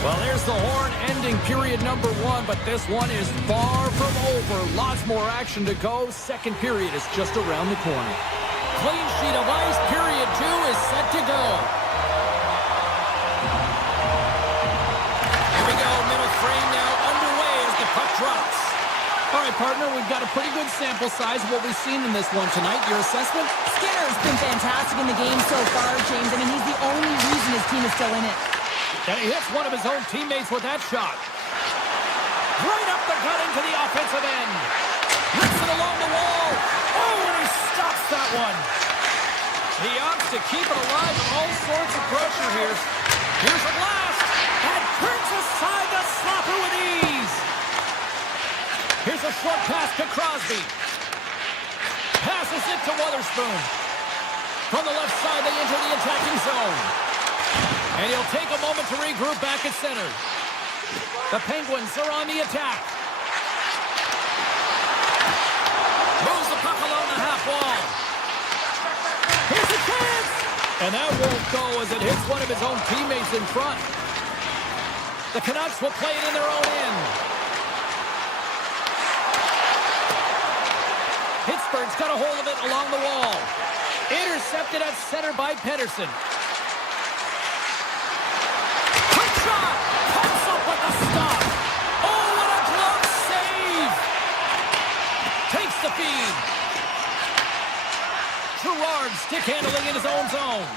Well, there's the horn ending period number 1, but this one is far from over. Lots more action to go. Second period is just around the corner. Clean sheet of ice. Period 2 is set to go. Here we go. Middle frame now underway as the puck drops. All right, partner, we've got a pretty good sample size of what we've seen in this one tonight. Your assessment? Skinner's been fantastic in the game so far, James. I mean, he's the only reason his team is still in it. And he hits one of his own teammates with that shot. Right up the gut into the offensive end. Rips it along the wall. Oh, and he stops that one. He opts to keep it alive with all sorts of pressure here. Here's a blast. And turns aside the slapper with ease. Here's a short pass to Crosby. Passes it to Wotherspoon. From the left side, they enter the attacking zone. And he'll take a moment to regroup back at center. The Penguins are on the attack. Moves the puck along the half wall. Here's a chance! And that won't go as it hits one of his own teammates in front. The Canucks will play it in their own end. Pittsburgh's got a hold of it along the wall. Intercepted at center by Pedersen. Quick shot! Pumps up with the stop. Oh, what a glove save! Takes the feed. Gerard stick handling in his own zone.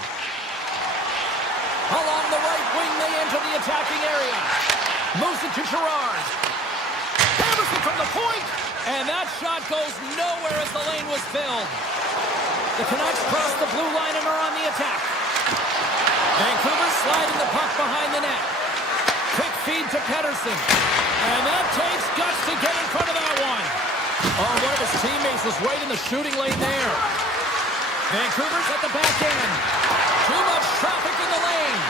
Along the right wing, they enter the attacking area. Moves it to Gerard. Hammers it from the point. And that shot goes nowhere as the lane was filled. The Canucks cross the blue line and are on the attack. Vancouver sliding the puck behind the net. Quick feed to Pedersen. And that takes guts to get in front of that one. Oh, one of his teammates was right in the shooting lane there. Vancouver's at the back end. Too much traffic in the lane.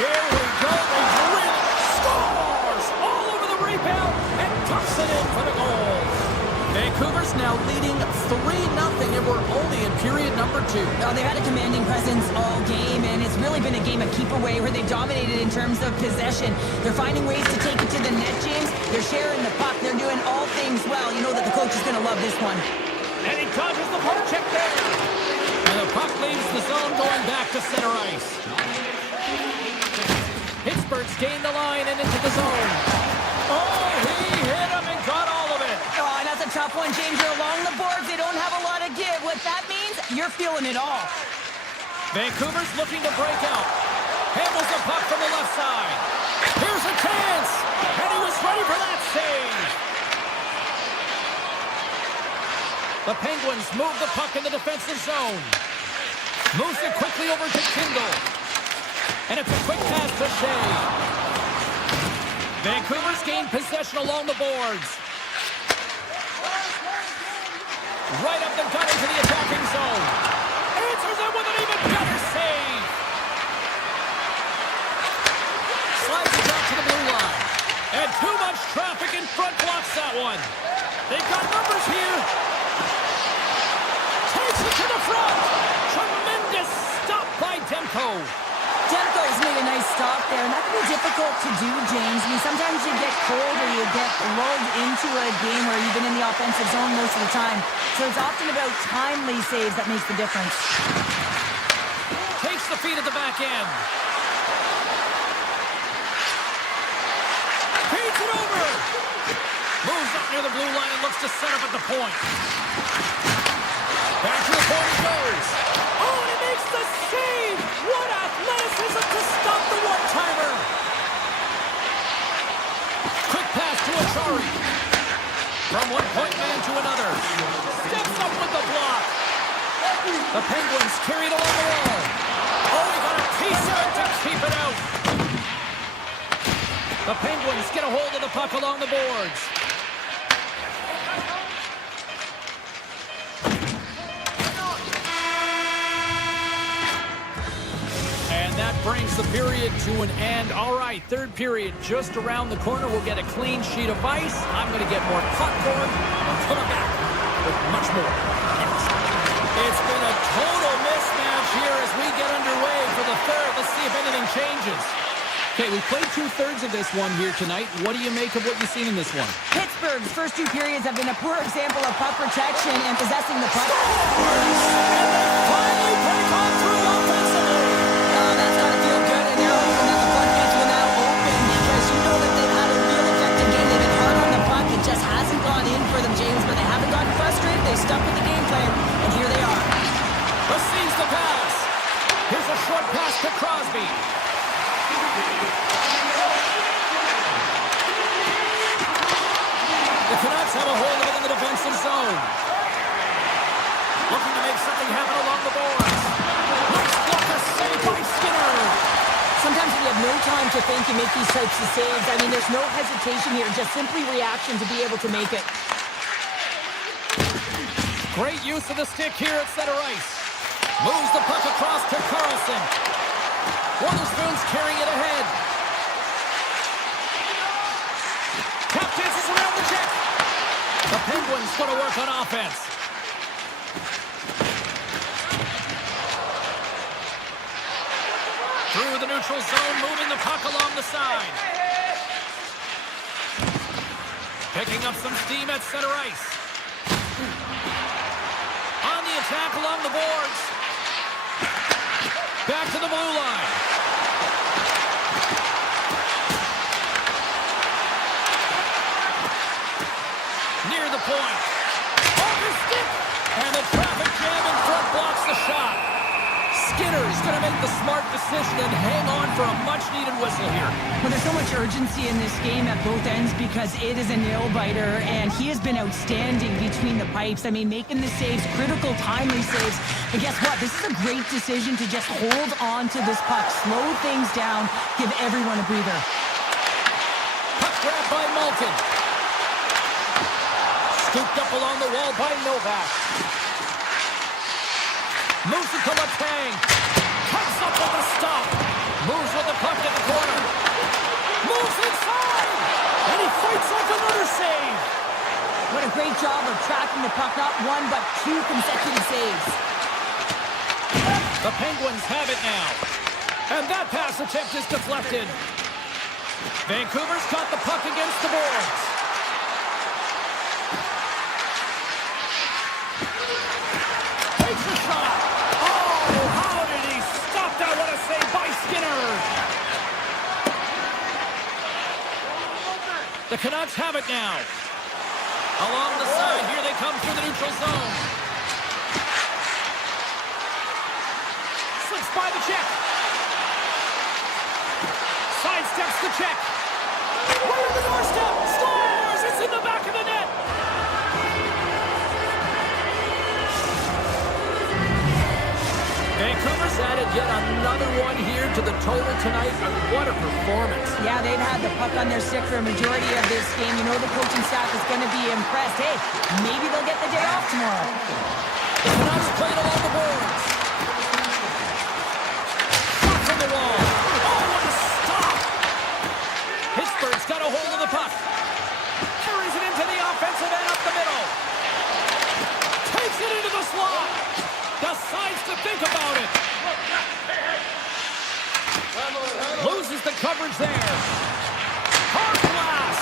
Here we go. They really scores all over the rebound and tucks it in for the goal. Vancouver's now leading 3-0, and we're only in period number 2. Oh, they've had a commanding presence all game, and it's really been a game of keep away where they've dominated in terms of possession. They're finding ways to take it to the net, James. They're sharing the puck. They're doing all things well. You know that the coach is going to love this one. And he dodges the poke check there. And the puck leaves the zone going back to center ice. Pittsburgh's gained the line and into the zone. Oh, he hit him and got all of it. Oh, and that's a tough one, James. You're along the boards. They don't have a lot of give. What that means, you're feeling it all. Vancouver's looking to break out. Handles the puck from the left side. Here's a chance. And he was ready for that save. The Penguins move the puck in the defensive zone. Moves it quickly over to Kindle. And it's a quick pass to Shea. Vancouver's gained possession along the boards. Right up the gut into the attacking zone. Answers it with an even better save. Slides it out to the blue line. And too much traffic in front blocks that one. They've got numbers here. Takes it to the front. Tremendous stop by Demko. Demko's made a nice stop there, and that can be difficult to do, James. I mean, sometimes you get cold or you get lulled into a game where you've been in the offensive zone most of the time. So it's often about timely saves that makes the difference. Takes the feed at the back end. Feeds it over. Moves up near the blue line and looks to set up at the point. Back to the point he goes. Oh, and he makes the save. What athleticism to stop the one-timer. Quick pass to Achari. From one point man to another. Steps up with the block. The Penguins carried along the wall. Oh, he got a piece of it to keep it out. The Penguins get a hold of the puck along the boards. brings the period to an end. All right, third period just around the corner. We'll get a clean sheet of ice. I'm going to get more popcorn. I'm coming back with much more next. It's been a total mismatch here as we get underway for the third. Let's see if anything changes. Okay, we played two-thirds of this one here tonight. What do you make of what you've seen in this one? Pittsburgh's first two periods have been a poor example of puck protection and possessing the puck. Finally break on through offensively. Oh, that's got to feel good, and they're hoping that the floodgates will now open because you know that they've had a real effective game. They've been hard on the puck. It just hasn't gone in for them, James, but they haven't gotten frustrated. They've stuck with the game plan, and here they are. Receives the pass. Here's a short pass to Crosby. The Canucks have a hold of it in the defensive zone. Looking to make something happen along the boards. Nice blocker save by Skinner. Sometimes when you have no time to think, you make these types of saves. I mean, there's no hesitation here, just simply reaction to be able to make it. Great use of the stick here at center ice. Moves the puck across to Carlson. Wotherspoon's carrying it ahead. Tap dances around the check. The Penguins going to work on offense. Through the neutral zone, moving the puck along the side. Picking up some steam at center ice. On the attack along the boards. Back to the blue line. Near the point. Off his stick. And the traffic jam in front blocks the shot. Skinner's going to make the smart decision and hang on for a much-needed whistle here. Well, there's so much urgency in this game at both ends because it is a nail-biter, and he has been outstanding between the pipes. I mean, making the saves, critical, timely saves. And guess what? This is a great decision to just hold on to this puck, slow things down, give everyone a breather. Puck grabbed by Malkin. Scooped up along the wall by Novak. Moves it to Letang. Comes up with a stop. Moves with the puck in the corner. Moves inside. And he fights off another save. What a great job of tracking the puck, not one but two consecutive saves. The Penguins have it now. And that pass attempt is deflected. Vancouver's got the puck against the boards. Takes the shot. The Canucks have it now. Along the side, here they come through the neutral zone. Slips by the check. Sidesteps the check. Right on the doorstep. Scores! It's in the back of the net. Vancouver's added yet another one here to the total tonight. What a performance. Yeah, they've had the puck on their stick for a majority of this game. You know the coaching staff is going to be impressed. Hey, maybe they'll get the day off tomorrow. The Canucks played along the boards. Shot from the wall. Oh, what a stop. Pittsburgh's got a hold of the puck. Carries it into the offensive end up the middle. Takes it into the slot. Decides to think about it. Loses the coverage there. Hard blast.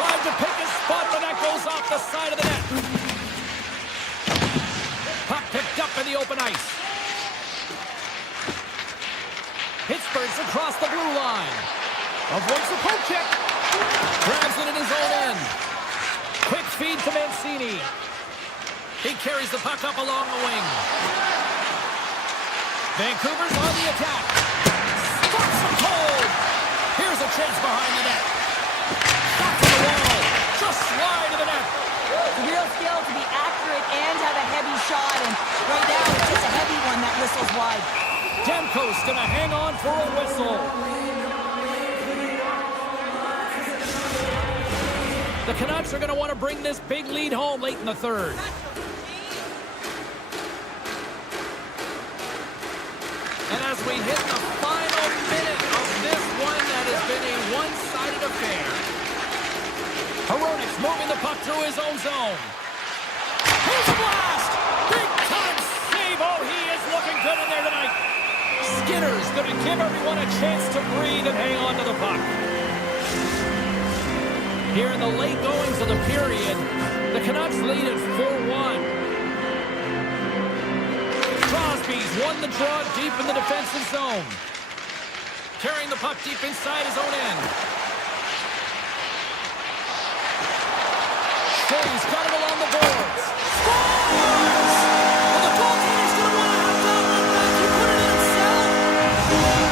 Tried to pick his spot, but that goes off the side of the net. Puck picked up in the open ice. Pittsburgh's across the blue line. Avoids the poke check. Grabs it in his own end. Quick feed to Mancini. He carries the puck up along the wing. Vancouver's on the attack. Stops him cold. Here's a chance behind the net. Shot to the wall. Just slide to the net. It's a real skill to be accurate and have a heavy shot. And right now, it's just a heavy one that whistles wide. Demko's going to hang on for a whistle. The Canucks are going to want to bring this big lead home late in the third. And as we hit the final been a one-sided affair. Hronik's moving the puck through his own zone. Here's a blast! Big-time save! Oh, he is looking good in there tonight. Skinner's going to give everyone a chance to breathe and hang on to the puck. Here in the late goings of the period, the Canucks lead at 4-1. Crosby's won the draw deep in the defensive zone. Carrying the puck deep inside his own end. Shay's got it along the boards. Scores! Well, the goaltender's going to want to have that one back. He put it in himself.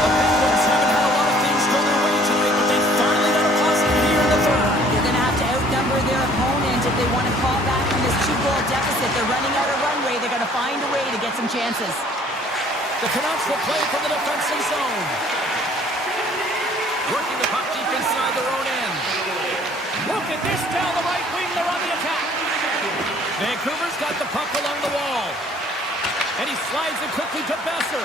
The Penguins haven't had a lot of things go their way tonight, but they finally got a positive here in the third. They're going to have to outnumber their opponent if they want to claw back from this 2-goal deficit. They're running out of runway. They're going to find a way to get some chances. The Canucks will play from the defensive zone. Working the puck deep inside their own end. Look at this down the right wing. They're on the attack. Vancouver's got the puck along the wall. And he slides it quickly to Besser.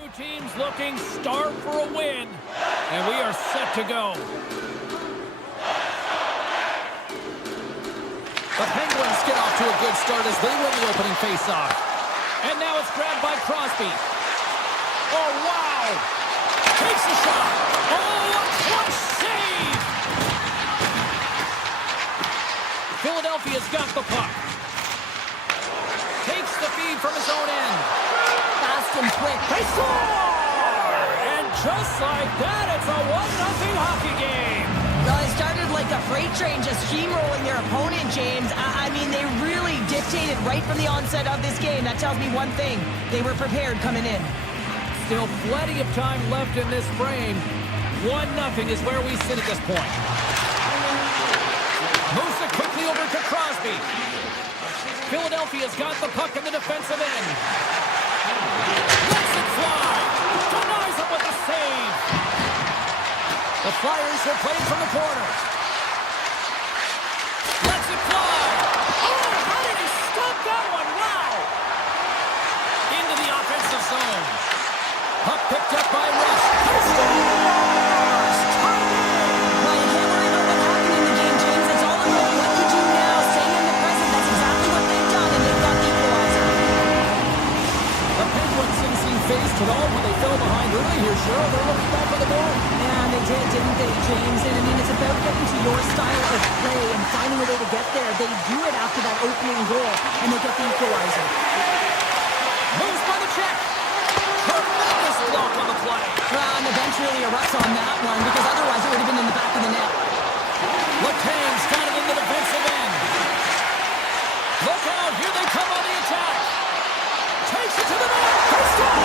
Two teams looking starved for a win, and we are set to go. The Penguins get off to a good start as they win the opening faceoff. And now it's grabbed by Crosby. Oh, wow! Takes the shot. Oh, a close save! Philadelphia's got the puck. Takes the feed from his own end. Fast and quick. They score! And just like that, it's a 1-0 hockey game. Well, it started like a freight train just steamrolling their opponent, James. I mean, they really dictated right from the onset of this game. That tells me one thing. They were prepared coming in. Still plenty of time left in this frame. 1-0 is where we sit at this point. Moves it quickly over to Crosby. Philadelphia's got the puck in the defensive end. Lets it fly. Denies it with a save. The Flyers are playing from the corner. Lets it fly. Oh, how did he stop that one? Wow. Into the offensive zone. Puck picked up by Russ. He scores! Tied it! Well, you can't worry about what happened in the game, James. It's all about what you do now. Staying in the present. That's exactly what they've done, and they've got the equalizer. The Penguins didn't seem phased at all when they fell behind early here, Cheryl. They're looking back for the goal. Yeah, they did, didn't they, James? And I mean, it's about getting to your style of play and finding a way to get there. They do it after that opening goal, and they get the equalizer. Moves by the check. Tremendous block on the play. And the bench really erupts on that one, because otherwise it would have been in the back of the net. Letang's got it in the defensive end. Look out, here they come on the attack. Takes it to the net. They score!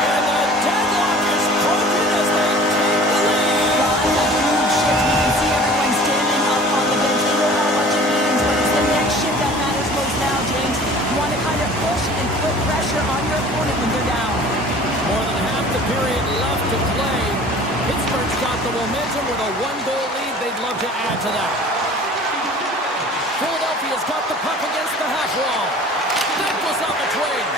And the deadlock is broken as they take the lead. Well, that's a huge shift. You can see everyone standing up on the bench. They know how much it means, but it's the next shift that matters most now, James. You want to kind of push and put pressure on your opponent when they're down. More than half the period left to play. Pittsburgh's got the momentum with a 1-goal lead. They'd love to add to that. Philadelphia's got the puck against the half wall. That was off its wing.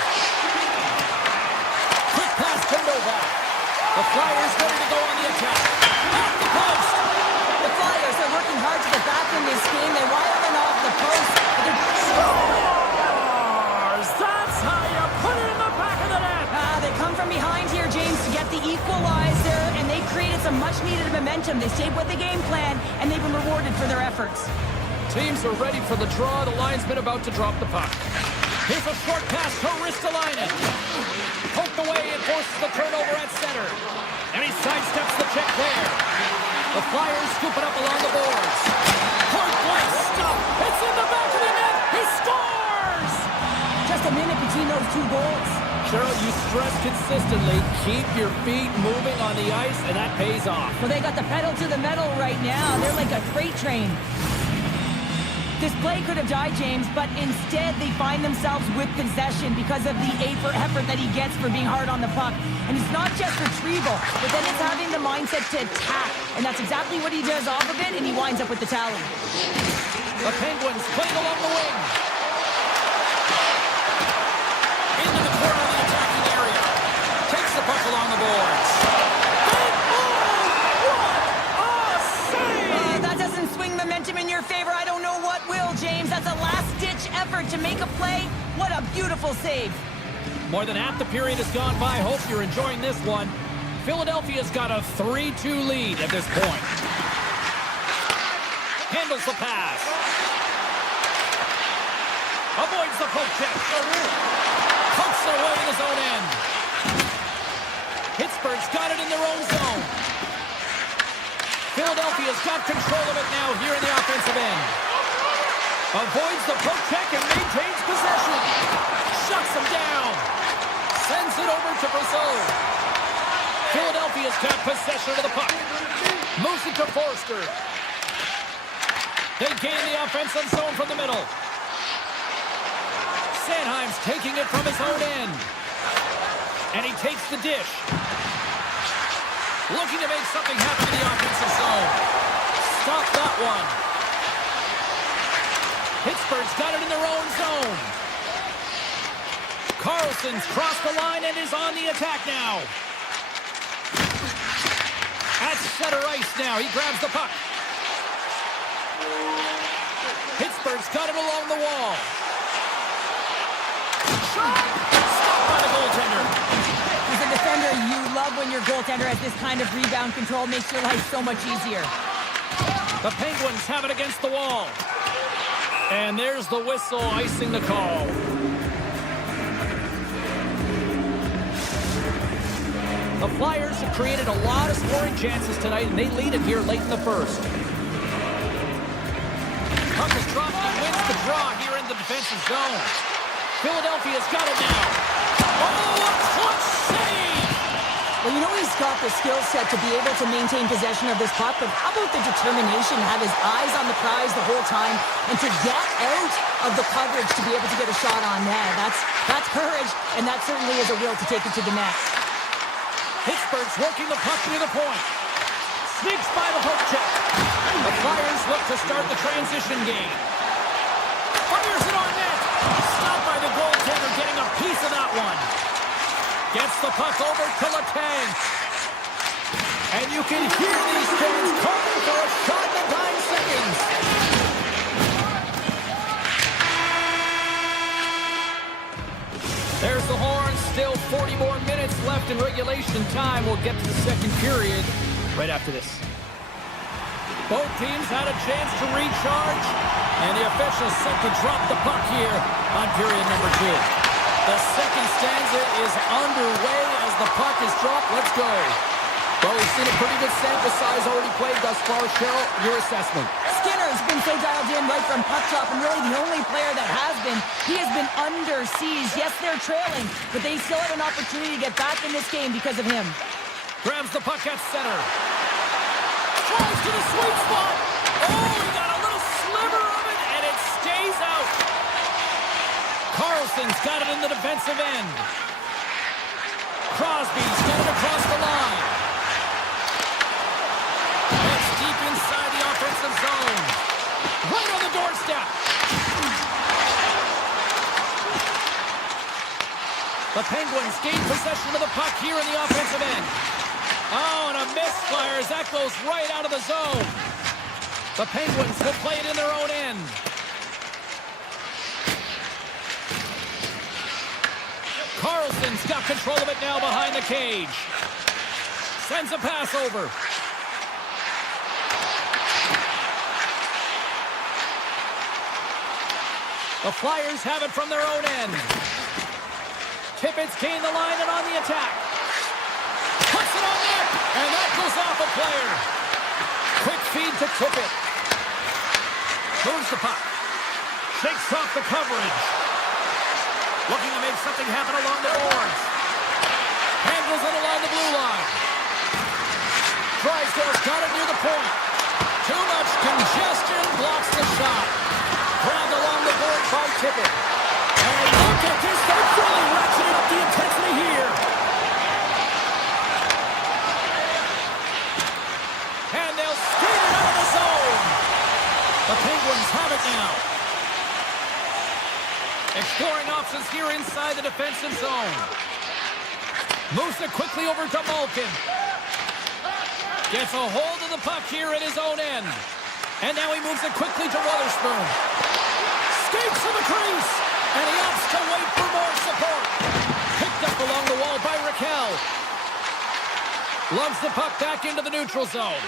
Quick pass to Novak. The Flyers ready to go on the attack. Off the post. The Flyers are working hard to get back in this game. They wire one off the post. Scores! That's how you put it in the back of the net. They come from behind here, James, to get the equalizer, and they created some much-needed momentum. They stayed with the game plan, and they've been rewarded for their efforts. Teams are ready for the draw. The linesman about to drop the puck. Here's a short pass to Ristolainen. Poked away and forces the turnover at center. And he sidesteps the check there. The Flyers scoop it up along the boards. Point blank stop. It's in the back of the net. He scores! Just a minute between those two goals. Cheryl, you stress consistently, keep your feet moving on the ice, and that pays off. Well, they got the pedal to the metal right now. They're like a freight train. This play could have died, James, but instead they find themselves with possession because of the effort that he gets for being hard on the puck. And it's not just retrieval, but then it's having the mindset to attack. And that's exactly what he does off of it, and he winds up with the tally. The Penguins playing along the wing. Into the corner of the attacking area. Takes the puck along the boards. Big move! What a save! That doesn't swing momentum in your favor. I don't know what will, James. That's a last-ditch effort to make a play. What a beautiful save. More than half the period has gone by. Hope you're enjoying this one. Philadelphia's got a 3-2 lead at this point. Handles the pass. Avoids the poke check. Pokes their way in his own end. Pittsburgh's got it in their own zone. Philadelphia's got control of it now here in the offensive end. Avoids the poke check and maintains possession. Shuts him down. Sends it over to Brazil. Philadelphia's got possession of the puck. Moves it to Forster. They gain the offensive zone from the middle. Sanheim's taking it from his own end. And he takes the dish. Looking to make something happen in the offensive zone. Stop that one. Pittsburgh's got it in their own zone. Carlson's crossed the line and is on the attack now. At center ice now. He grabs the puck. Pittsburgh's got it along the wall. Shot! Stopped by the goaltender. As a defender, you love when your goaltender has this kind of rebound control. Makes your life so much easier. The Penguins have it against the wall. And there's the whistle icing the call. The Flyers have created a lot of scoring chances tonight, and they lead it here late in the first. dropped. He wins the draw here in the defensive zone. Philadelphia's got it now. Oh, a clutch save! Well, you know he's got the skill set to be able to maintain possession of this puck, but how about the determination, have his eyes on the prize the whole time, and to get out of the coverage to be able to get a shot on net. That's courage, and that certainly is a will to take it to the net. Pittsburgh's working the puck near the point. Sneaks by the hook check. The Flyers look to start the transition game. Fires it on net. Stopped by the goaltender, getting a piece of that one. Gets the puck over to Letang. And you can hear these fans calling for a shot in the 9 seconds. There's the horn. Still 40 more minutes left in regulation time. We'll get to the second period right after this. Both teams had a chance to recharge, and the officials set to drop the puck here on period number 2. The second stanza is underway as the puck is dropped. Let's go. Well, we've seen a pretty good sample size already played thus far. Cheryl, your assessment. Skinner's been so dialed in right from puck drop, and really the only player that has been. He has been under siege. Yes, they're trailing, but they still have an opportunity to get back in this game because of him. Grabs the puck at center. Tries to the sweet spot. Oh, he got a little sliver of it, and it stays out. Carlson's got it in the defensive end. Crosby's got it across the line. It's deep inside the offensive zone. Right on the doorstep. The Penguins gain possession of the puck here in the offensive end. Oh, and a misfire as that goes right out of the zone. The Penguins will play it in their own end. Carlson's got control of it now behind the cage. Sends a pass over. The Flyers have it from their own end. Tippett's gained the line and on the attack. Puts it on net, and that goes off a player. Quick feed to Tippett. Moves the puck. Shakes off the coverage. Looking to make something happen along the boards. Handles it along the blue line. Drysdale's got it near the point. Too much congestion, blocks the shot. Grabbed along the board by Tippett. And look at this, they're really ratcheting up the intensity here. And they'll skate it out of the zone. The Penguins have it now. Exploring options here inside the defensive zone. Moves it quickly over to Malkin. Gets a hold of the puck here at his own end. And now he moves it quickly to Wotherspoon. Skates to the crease. And he opts to wait for more support. Picked up along the wall by Raquel. Lugs the puck back into the neutral zone.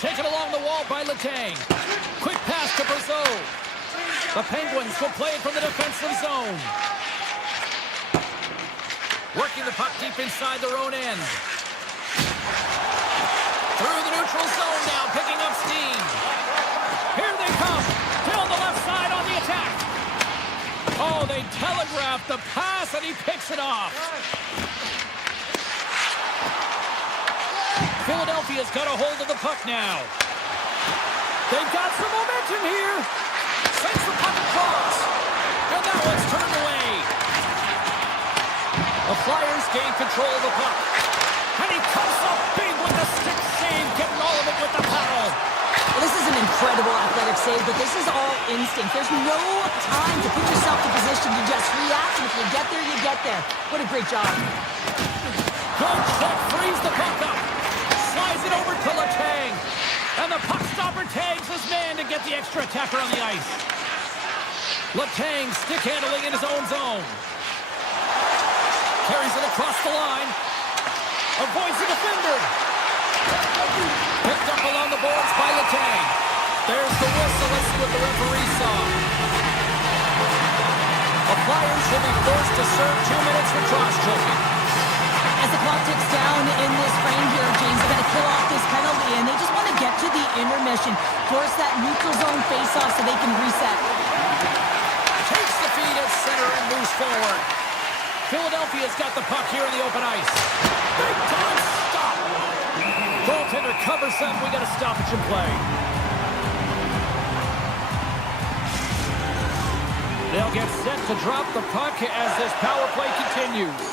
Taken along the wall by Letang. Quick pass to Brazeau. The Penguins will play it from the defensive zone. Working the puck deep inside their own end. Through the neutral zone now, picking up steam. Here they come. Down the left side on the attack. Oh, they telegraphed the pass, and he picks it off. Philadelphia's got a hold of the puck now. They've got some momentum here. Sends the puck across. And that one's turned away. The Flyers gain control of the puck. And he comes up big with the stick save, getting all of it with the paddle. Well, this is an incredible athletic save, but this is all instinct. There's no time to put yourself in position to just react. And if you get there, you get there. What a great job. Good check, frees the puck up. Slides it over to Letang. And the puck stopper tags his man to get the extra attacker on the ice. Letang stick handling in his own zone. Carries it across the line. Avoids the defender. Picked up along the boards by Letang. There's the whistle. Let's see what the referee saw. The Flyers will be forced to serve 2 minutes for cross-checking. As the clock ticks down in this frame here, James, they're going to kill off this penalty, and they just want to neutral zone face-off so they can reset. Takes the feed at center and moves forward. Philadelphia's got the puck here in the open ice. Big time stop. Goaltender covers up. We got a stoppage in play. They'll get set to drop the puck as this power play continues.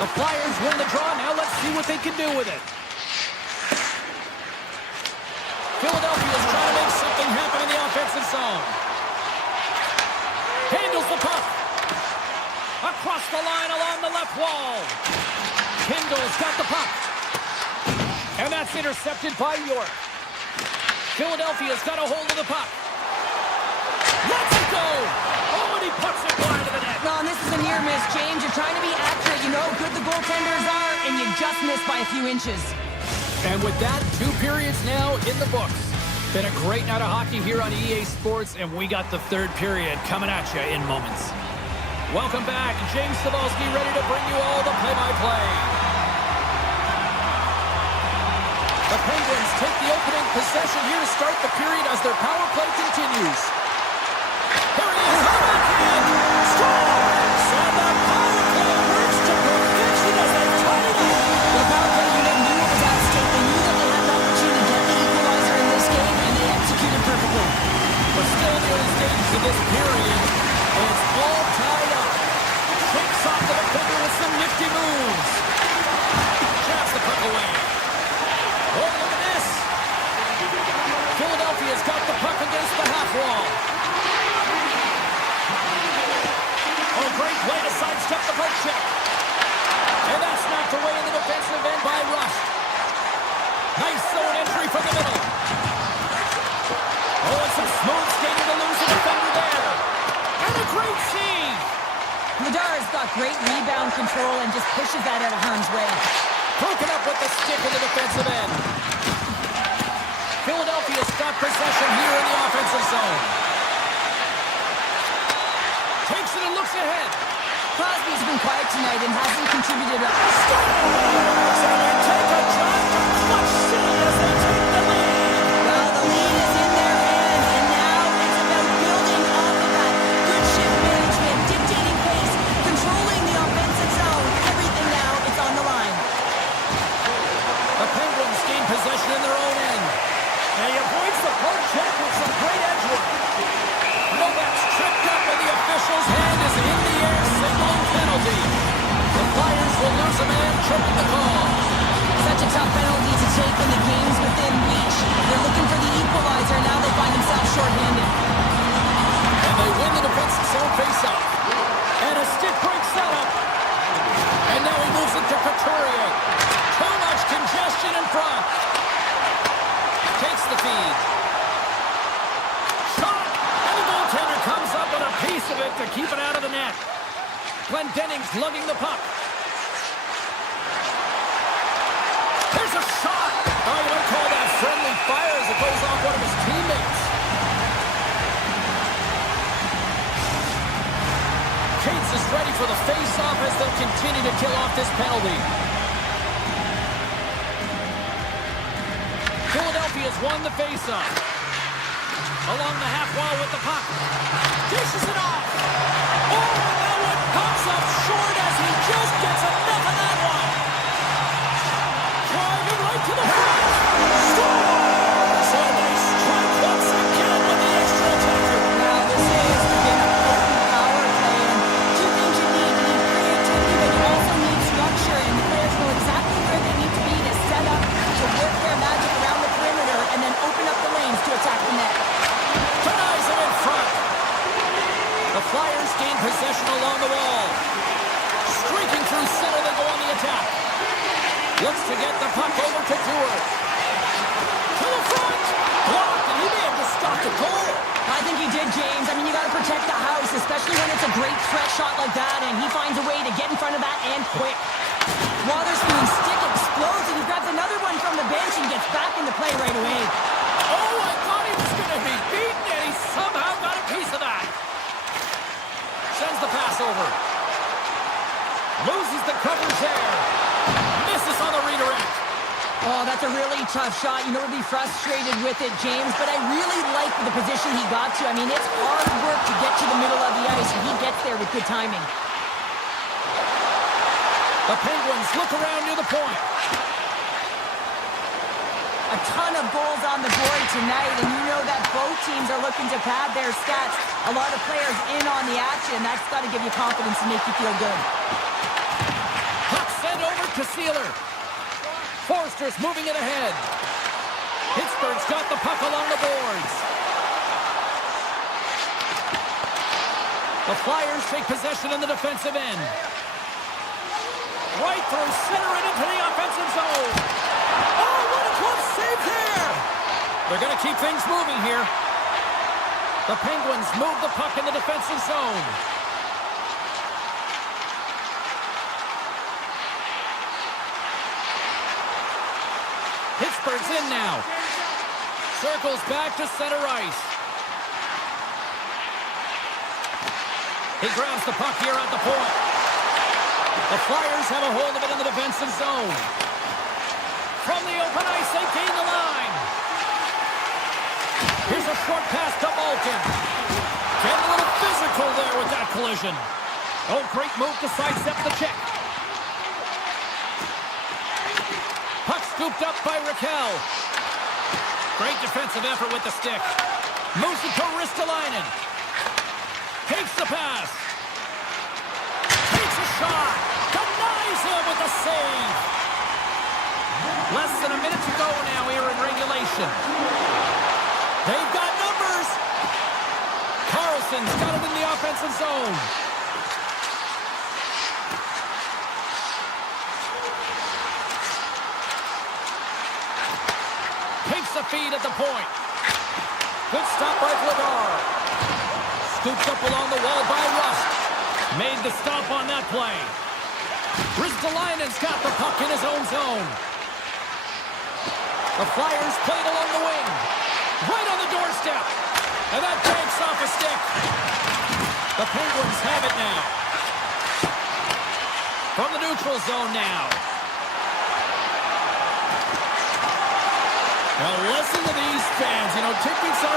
The Flyers win the draw. Now let's see what they can do with it. Philadelphia's trying to make something happen in the offensive zone. Handles the puck. Across the line along the left wall. Kindle's got the puck. And that's intercepted by York. Philadelphia's got a hold of the puck. Let's go! Oh, and he puts it wide of the net. Well, and this is a near miss, James. You're trying to be accurate. You know how good the goaltenders are, and you just missed by a few inches. And with that, 2 periods now in the books. Been a great night of hockey here on EA Sports, and we got the 3rd period coming at you in moments. Welcome back. James Cybulski ready to bring you all the play-by-play. The Penguins take the opening possession here to start the period as their power play continues. Here he is, on backhand, scores! And the power play works to perfection as they tie it up. The power play unit knew it was at stake. They knew that they had an opportunity to get the equalizer in this game, and they executed perfectly. We're still in the early stages of this period, and it's all tied up. Shakes off the defender with some nifty moves. Jabs the puck away. Oh, look at this. Philadelphia's got the puck against the half wall. Oh, great play to sidestep the poke check. And that's knocked away in the defensive end by Rush. Nice zone entry from the middle. Oh, and some smooth skating to lose the defender there. And a great save. Ladar's got great rebound control and just pushes that out of harm's way. Broken up with the stick in the defensive end. Philadelphia's got possession here in the offensive zone. Takes it and looks ahead. Crosby's been quiet tonight and hasn't contributed a... Scores! And they take a drive to clutch city as they take the lead. Well, the lead is in their hands, and now it's about building off of that. Good shift management, dictating pace, controlling the offensive zone. Everything now, it's on the line. The Penguins gain possession in their own end. And he avoids the poke check with some great edge work. Novak's tripped up and the official's hand is in the air, signaling penalty. The Flyers will lose a man, tripping the call. Such a tough penalty to take when the game's within reach. They're looking for the equalizer, now they find themselves shorthanded. And they win the defensive zone faceoff. And a stick breaks that up. And now he moves it to Couturier. Too much congestion in front. Takes the feed. Shot! And the goaltender comes up with a piece of it to keep it out of the net. Glendening's lugging the puck. There's a shot! Oh, you might call that friendly fire as it goes off one of his teammates. Cates is ready for the face-off as they'll continue to kill off this penalty. Philadelphia's won the face-off. Along the half wall with the puck. Dishes it off. Oh, and that one comes up short as he just gets enough of that one. Driving right to the front. Scores! And they strike once again with the extra attacker. Now this is again a potent power play, and two things you need. You need creativity, but you also need structure, and the players know exactly where they need to be to set up, to work their magic around the perimeter, and then open up the lanes to attack the net. Denies him in front. The Flyers gain possession along the wall. Streaking through center, they go on the attack. Looks to get the puck over to Dewar. To the front. Blocked, and he may have just stopped a goal. I think he did, James. I mean, you got to protect the house, especially when it's a great threat shot like that, and he finds a way to get in front of that and quick. Wotherspoon's stick explodes, and he grabs another one from the bench and gets back into play right away. Oh, I thought he was going to be beaten, and he somehow got a piece of that. Sends the pass over. Loses the coverage there. Misses on the redirect. Oh, that's a really tough shot. You know, we'll be frustrated with it, James, but I really like the position he got to. I mean, it's hard work to get to the middle of the ice, and he gets there with good timing. The Penguins look around near the point. A ton of goals on the board tonight, and you know that both teams are looking to pad their stats. A lot of players in on the action. That's got to give you confidence and make you feel good. Puck sent over to Sealer. Forster's moving it ahead. Pittsburgh's got the puck along the boards. The Flyers take possession in the defensive end. Right through center and into the offensive zone. Oh, what a close save there! They're going to keep things moving here. The Penguins move the puck in the defensive zone. Pittsburgh's in now. Circles back to center ice. He grabs the puck here at the point. The Flyers have a hold of it in the defensive zone. From the open ice, they gain the line. Here's a short pass to Malkin. Getting a little physical there with that collision. Oh, great move to sidestep the check. Puck scooped up by Raquel. Great defensive effort with the stick. Moves it to Ristolainen. Takes the pass. Takes a shot. Denies him with the save. Less than a minute to go now here in regulation. They've got numbers. Carlson's got it in the offensive zone. Takes the feed at the point. Good stop by Vladar. Scooped up along the wall by Rust. Made the stop on that play. Ristolainen's got the puck in his own zone. The Flyers played along the wing. Right on the doorstep. And that banks off a stick. The Penguins have it now. From the neutral zone now. Now listen to these fans. You know, tickets are...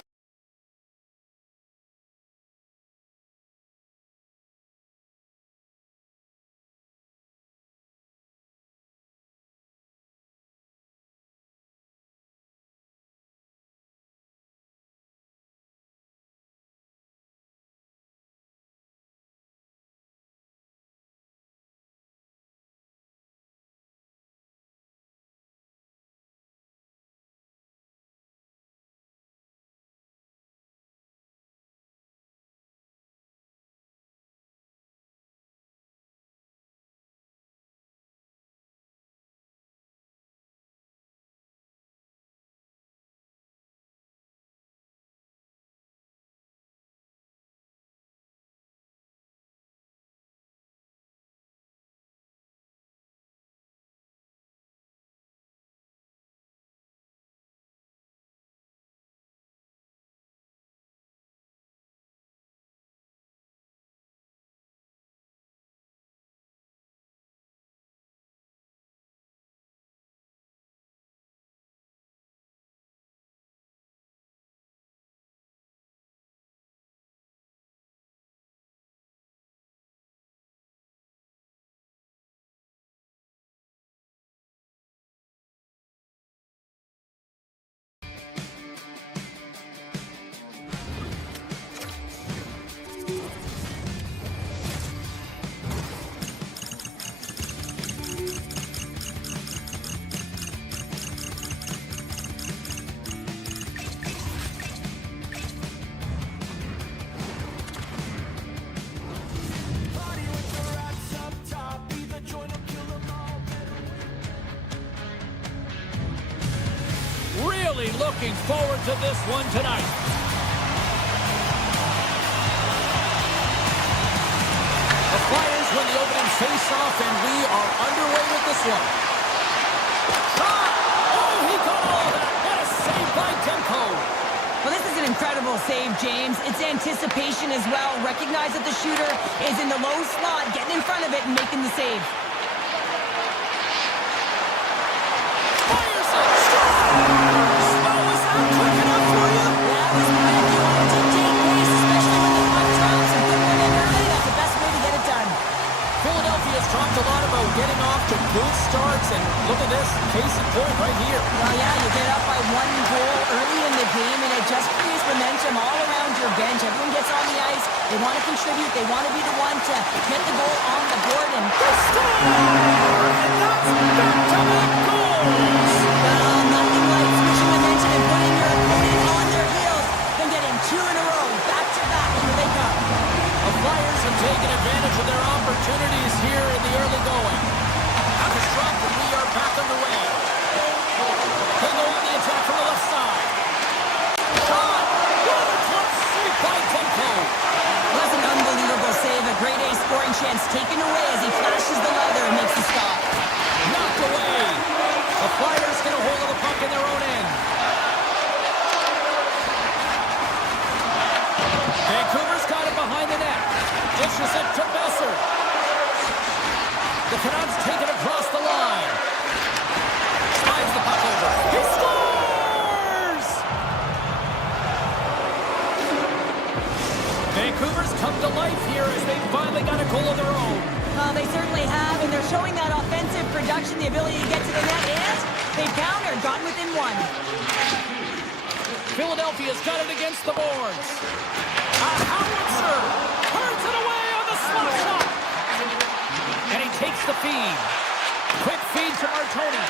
Really looking forward to this one tonight. The Flyers win the opening face-off, and we are underway with this one. Shot! Oh, he got all of that. What a save by Demko. Well, this is an incredible save, James. It's anticipation as well. Recognize that the shooter is in the low slot, getting in front of it and making the save. Philadelphia's talked a lot about getting off to good starts, and look at this, case in point right here. Well, yeah, you get up by 1 goal early in the game, and it just creates momentum all around your bench. Everyone gets on the ice. They want to contribute. They want to be the one to get the goal on the board. And And that's back-to-back goals! well, nothing like switching momentum and putting your opponent on their heels than getting 2 in a row, back-to-back. Here they come. The Flyers have taken advantage of their opportunities here in the early going. Puck is dropped, and we are back underway. They go on the attack from the left side. Shot! Good! Glove safe by Demko. Was an unbelievable save. A grade A scoring chance taken away as he flashes the leather and makes the stop. Knocked away. The Flyers get a hold of the puck in their own end. Vancouver's got it behind the net. Dishes it to Besser. The Canucks take it across the line. Slides the puck over. He scores! Vancouver's come to life here as they finally got a goal of their own. They certainly have, and they're showing that offensive production, the ability to get to the net, and they've countered, gotten within 1. Philadelphia's got it against the boards. Howitzer turns it away on the slot shot. And he takes the feed. Quick feed to Martoni.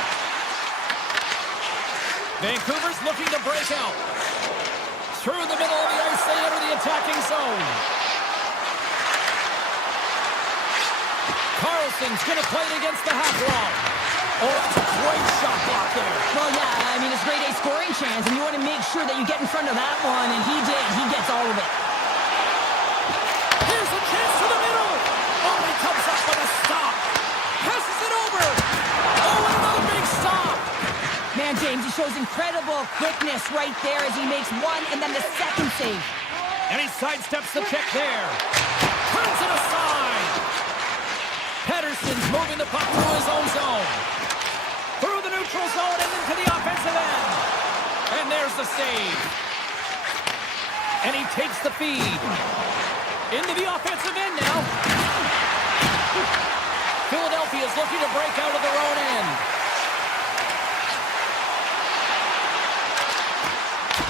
Vancouver's looking to break out. Through the middle of the ice, they enter the attacking zone. Carlson's going to play it against the half wall. Oh, that's a great shot block there. Well, yeah, I mean, it's grade A scoring chance, and you want to make sure that you get in front of that one, and he did. He gets all of it. Here's a chance to the middle. Oh, he comes up with a stop. Passes it over. Oh, and another big stop. Man, James, he shows incredible quickness right there as he makes 1 and then the second save. And he sidesteps the check there. Turns it aside. Pettersson's moving the puck through his own zone. Through the neutral zone and into the offensive end. And there's the save. And he takes the feed. Into the offensive end now. Philadelphia's looking to break out of their own end.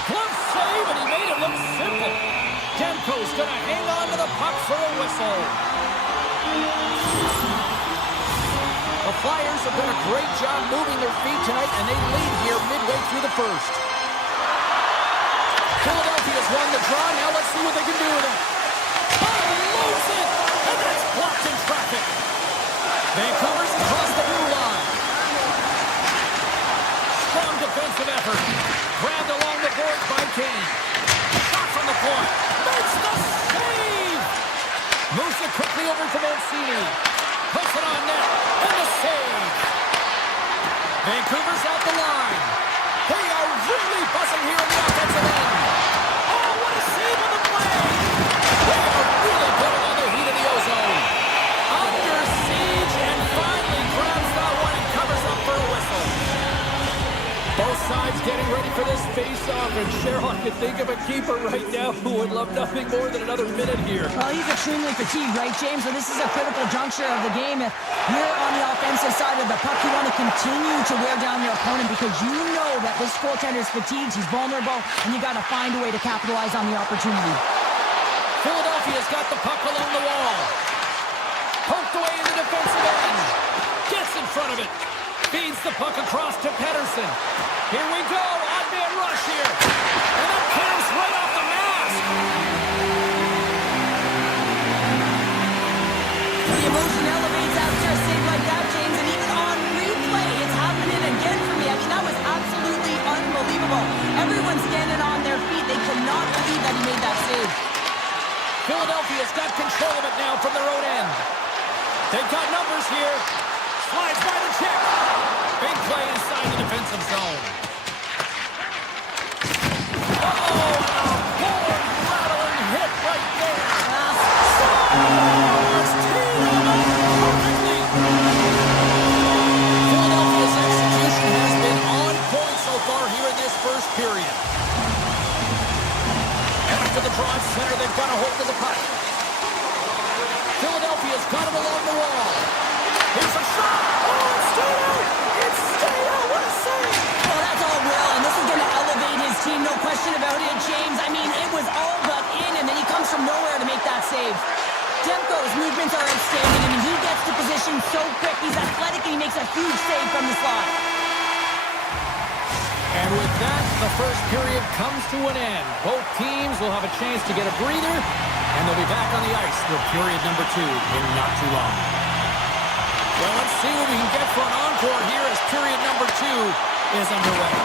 Glove save, and he made it look simple. Demko's going to hang on to the puck for a whistle. The Flyers have done a great job moving their feet tonight, and they lead here midway through the first. Philadelphia's won the draw. Now let's see what they can do with it. Unloads it, and that's blocked in traffic. Vancouver's across the blue line. Strong defensive effort. Grabbed along the boards by Kane. Shot from the point. Makes the save. Moves it quickly over to Mancini. Puts it on net. And the save. Vancouver's out the line. They are really buzzing here in the offensive end. Oh, what a save on the play. They are really putting on the heat of the ozone. Under siege and finally grabs that one and covers up for a whistle. Both sides getting ready for this face-off, and Cheryl, I can think of a keeper right now who would love nothing more than another minute here. Well, he's extremely fatigued, right, James? So this is a critical juncture of the game. If you're on the offensive side of the puck, you want to continue to wear down your opponent because you know that this goaltender's fatigued, he's vulnerable, and you got to find a way to capitalize on the opportunity. Philadelphia's got the puck along the wall. Poked away in the defensive end. Gets in front of it. Feeds the puck across to Pettersson. Here we go. Odd man rush here. And that comes right off the mask. The emotion elevates after a save like that, James, and even on replay, it's happening again for me. I mean, that was absolutely unbelievable. Everyone's standing on their feet. They cannot believe that he made that save. Philadelphia's got control of it now from their own end. They've got numbers here. Slides by the check. Big play inside the defensive zone. Uh-oh, and a board-rattling hit right there. Scores! Teed him up perfectly. Philadelphia's execution has been on point so far here in this first period. After the draw at center, they've got a hold of the puck. Philadelphia's got him along the wall. save. Demko's movements are outstanding. I mean, he gets to position so quick. He's athletic, and he makes a huge save from the slot. And with that, the first period comes to an end. Both teams will have a chance to get a breather, and they'll be back on the ice for period number 2 in not too long. Well, let's see what we can get for an encore here as period number 2 is underway.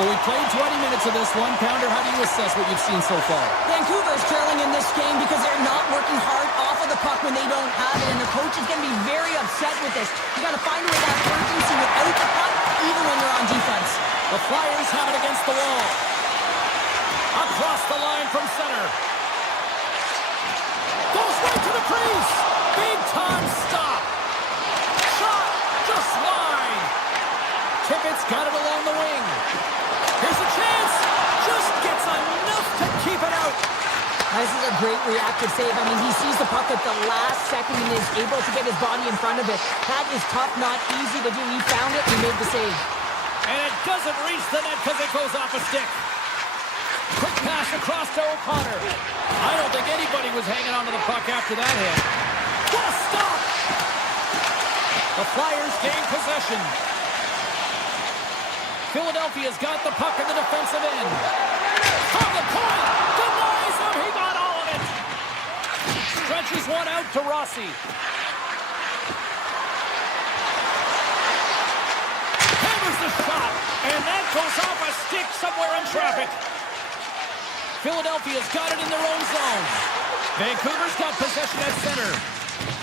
So we played 20 minutes of this one. Pounder, how do you assess what you've seen so far? Vancouver's trailing in this game because they're not working hard off of the puck when they don't have it, and the coach is going to be very upset with this. You got to find a way to have urgency without the puck, even when you're on defense. The Flyers have it against the wall. Across the line from center. Goes right to the crease. Big time stop. Shot just wide. Tippett's got it along the wing. Here's a chance. Just gets enough to keep it out. This is a great reactive save. I mean, he sees the puck at the last second and is able to get his body in front of it. That is tough, not easy to do. He found it and he made the save. And it doesn't reach the net because it goes off a stick. Quick pass across to O'Connor. I don't think anybody was hanging on to the puck after that hit. What a stop! The Flyers gain possession. Philadelphia's got the puck in the defensive end. From the point! Denies him! He got all of it! Stretches one out to Rossi. Hammers the shot! And that goes off a stick somewhere in traffic. Philadelphia's got it in their own zone. Vancouver's got possession at center.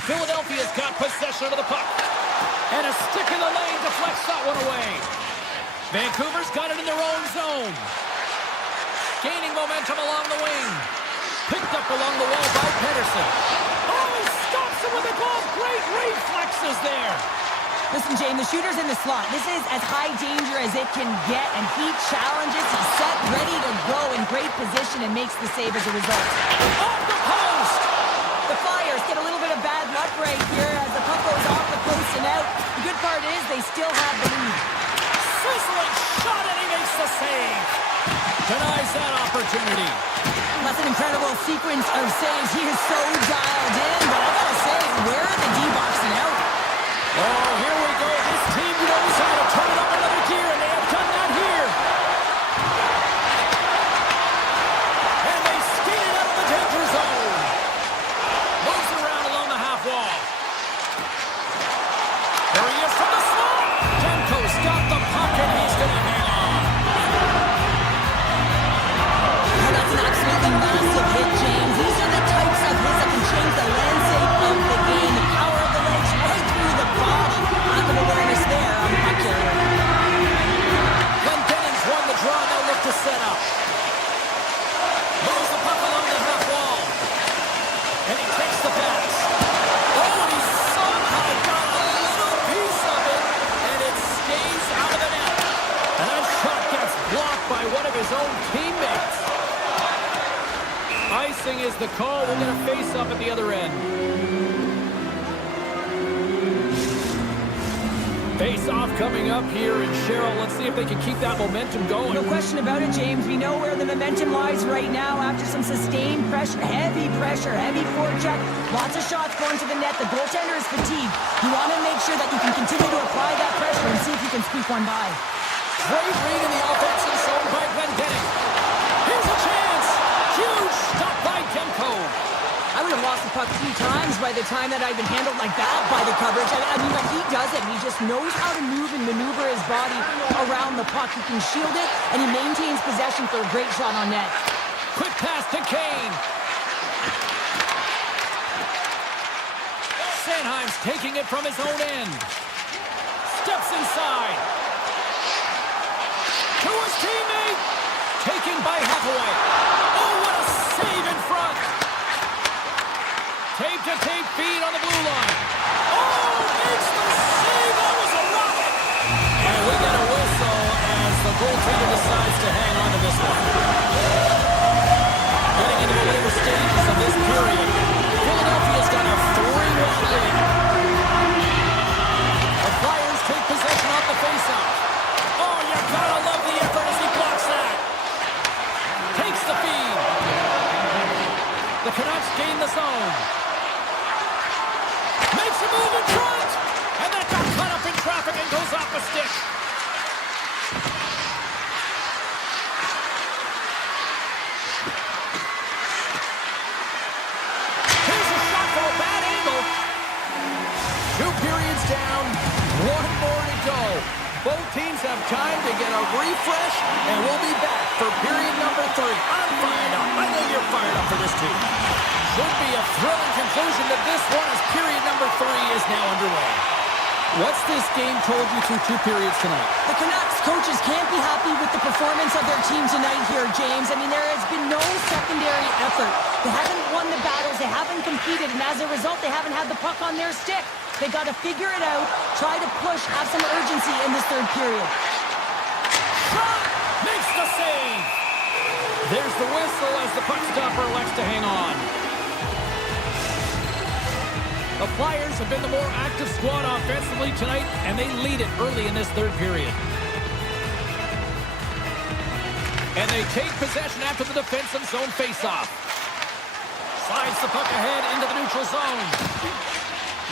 Philadelphia's got possession of the puck. And a stick in the lane deflects that one away. Vancouver's got it in their own zone. Gaining momentum along the wing. Picked up along the wall by Pedersen. Oh, he stops him with a goal. Great reflexes there. Listen, Jane, the shooter's in the slot. This is as high danger as it can get, and he challenges. He's set, ready to go in great position, and makes the save as a result. Off the post! The Flyers get a little bit of bad luck right here as the puck goes off the post and out. The good part is they still have the lead. Sizzling shot, and he makes the save. Denies that opportunity. That's an incredible sequence of saves. He is so dialed in, but I gotta say, where are the D-boxing out? Oh, here we go. This team knows how to turn it up another gear, and they have done that here. And they skated out of the danger zone. Moves around along the half wall. There he is from the slot. Demko's got the puck, and he's going to hang on. Oh, that's an absolutely massive hit, James. These are the types of hits that can change the landscape of the game. The power of the legs right through the body. Lack of awareness there on the puck carrier. Glendening's won the draw. They'll look to set up. Moves the puck along the half wall. And he takes the pass. Oh, and he somehow got a little piece of it. And it stays out of the net. And that shot gets blocked by one of his own teammates. Icing is the call. We're going to face up at the other end. Face-off coming up here, and Cheryl, let's see if they can keep that momentum going. No question about it, James. We know where the momentum lies right now after some sustained pressure, heavy forecheck. Lots of shots going to the net. The goaltender is fatigued. You want to make sure that you can continue to apply that pressure and see if you can squeak one by. Great read in the offensive zone by Glendening. Here's a chance. Huge stop by Demko. I would have lost the puck 3 times by the time that I'd been handled like that by the coverage. I mean, but he does it. He just knows how to move and maneuver his body around the puck. He can shield it, and he maintains possession for a great shot on net. Quick pass to Kane. Sanheim's taking it from his own end. Steps inside. To his teammate. Taken by Hathaway. Oh, what a save in front. Tape-to-tape feed on the blue line. Oh, makes the save. That was a rocket. And we get a whistle as the goaltender decides to hang on to this one. Getting into the later stages of this period, Philadelphia's got a 3-1 lead. The Flyers take possession off the faceoff. Oh, you gotta love the effort as he blocks that. Takes the feed. The Canucks gain this period's down. One more to go. Both teams have time to get a refresh, and we'll be back for period number 3. I'm fired up. I know you're fired up for this too. Should be a thrilling conclusion to this one as period number 3 is now underway. What's this game told you through 2 periods tonight? The Canucks coaches can't be happy with the performance of their team tonight here, James. I mean, there has been no secondary effort. They haven't won the battles. They haven't competed. And as a result, they haven't had the puck on their stick. They got to figure it out, try to push, have some urgency in this 3rd period. Shot! Makes the save! There's the whistle as the puck stopper elects to hang on. The Flyers have been the more active squad offensively tonight, and they lead it early in this 3rd period. And they take possession after the defensive zone faceoff. Slides the puck ahead into the neutral zone.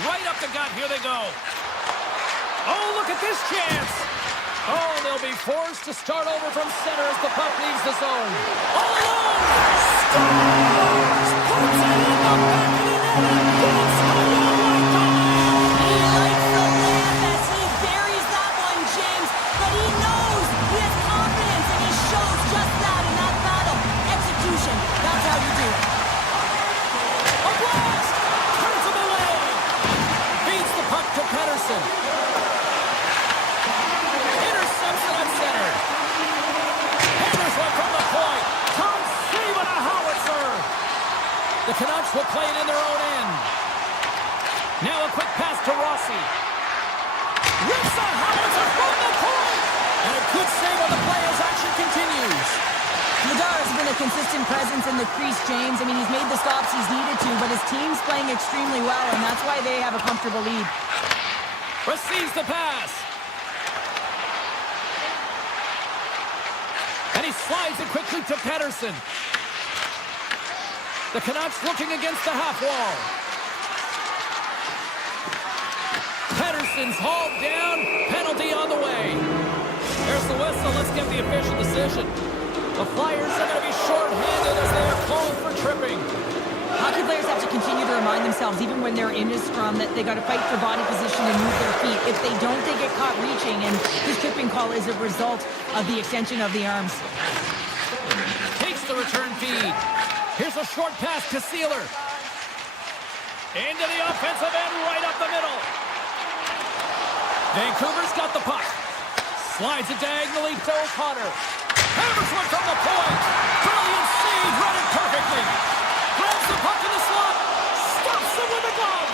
Right up the gut, here they go. Oh, look at this chance. Oh, they'll be forced to start over from center as the puck leaves the zone. All alone! Scores! Puts it in the back of the net and gets the He likes the layup as he buries that one, James. But he knows he has confidence, and he shows just that in that battle. Execution. That's how you do it. A blast! Turns him away! Feeds the puck to Pettersson. Intercepts it at center. Hammers one from the point. Tom save on a howitzer. The Canucks will play it in their own end. Now a quick pass to Rossi. Rips a howitzer from the point. And a good save on the play as action continues. Nadar has been a consistent presence in the crease, James. I mean, he's made the stops he's needed to, but his team's playing extremely well, and that's why they have a comfortable lead. Receives the pass. And he slides it quickly to Pettersson. The Canucks looking against the half wall. Pettersson's hauled down. Penalty on the way. There's the whistle. Let's get the official decision. The Flyers are going to be short-handed as they are called for tripping. Hockey players have to continue to remind themselves, even when they're in a scrum, that they got to fight for body position and move their feet. If they don't, they get caught reaching, and this tripping call is a result of the extension of the arms. Takes the return feed. Here's a short pass to Sealer. Into the offensive end, right up the middle. Vancouver's got the puck. Slides it diagonally to O'Connor. Hammers one from the point. Brilliant save, read it perfectly. Grabs the puck in the slot. Stops him with a glove.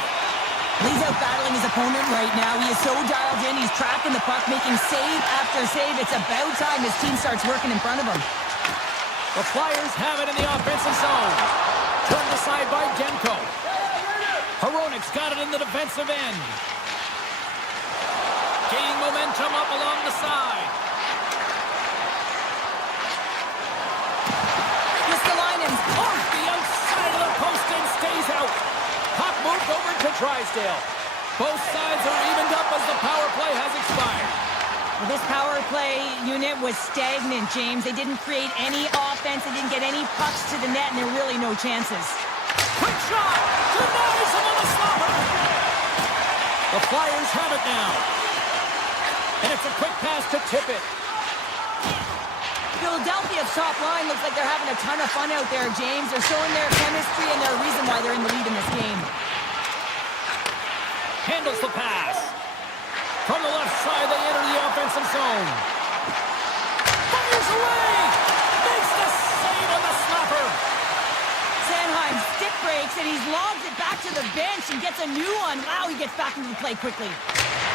He's out battling his opponent right now. He is so dialed in. He's tracking the puck, making save after save. It's about time his team starts working in front of him. The Flyers have it in the offensive zone. Turned aside by Demko. Hronik's got it in the defensive end. Gaining momentum up along the side. Ristolainen's Off the outside of the post and stays out. Puck moved over to Drysdale. Both sides are evened up as the power play has expired. Well, this power play unit was stagnant, James. They didn't create any offense. They didn't get any pucks to the net, and there are really no chances. Quick shot! Denies him on the stopper! The Flyers have it now. And it's a quick pass to Tippett. Philadelphia's top line looks like they're having a ton of fun out there, James. They're showing their chemistry, and they're a reason why they're in the lead in this game. Handles the pass. From the left side, they enter the offensive zone. Fires away! Makes the save on the snapper. Sanheim stick breaks, and he's logged it back to the bench and gets a new one. Wow, he gets back into the play quickly.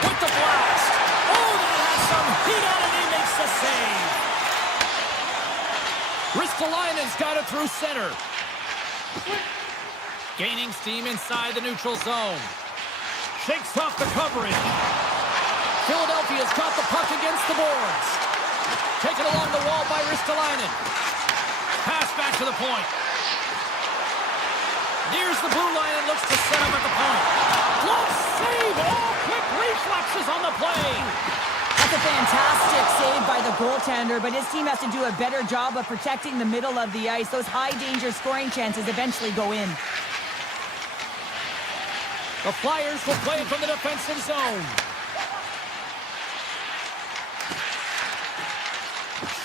With the blast. Oh, that has some heat on it. He makes the save. Ristolainen's got it through center. Gaining steam inside the neutral zone. Shakes off the coverage. Philadelphia's got the puck against the boards. Taken along the wall by Ristolainen. Pass back to the point. Nears the blue line and looks to set up at the point. Glove save! Oh, quick reflexes on the play. That's a fantastic save by the goaltender, but his team has to do a better job of protecting the middle of the ice. Those high-danger scoring chances eventually go in. The Flyers will play from the defensive zone.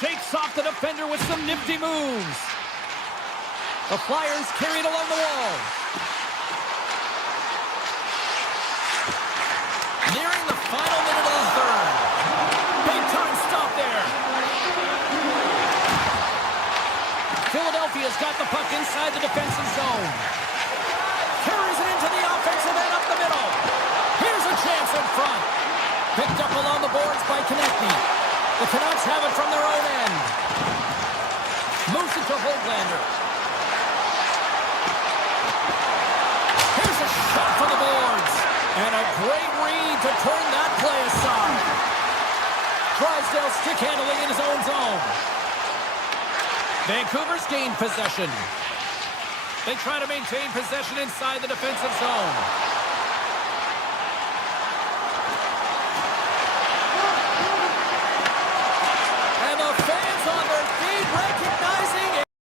Shakes off the defender with some nifty moves. The Flyers carry it along the wall. Nearing the final minute of the third. Big time stop there. Philadelphia's got the puck inside the defensive zone. Carries it into the offensive end up the middle. Here's a chance in front. Picked up along the boards by Konechny. The Canucks have it from their own end. Moves it to Höglander. Here's a shot from the boards. And a great read to turn that play aside. Drysdale stick handling in his own zone. Vancouver's gained possession. They try to maintain possession inside the defensive zone.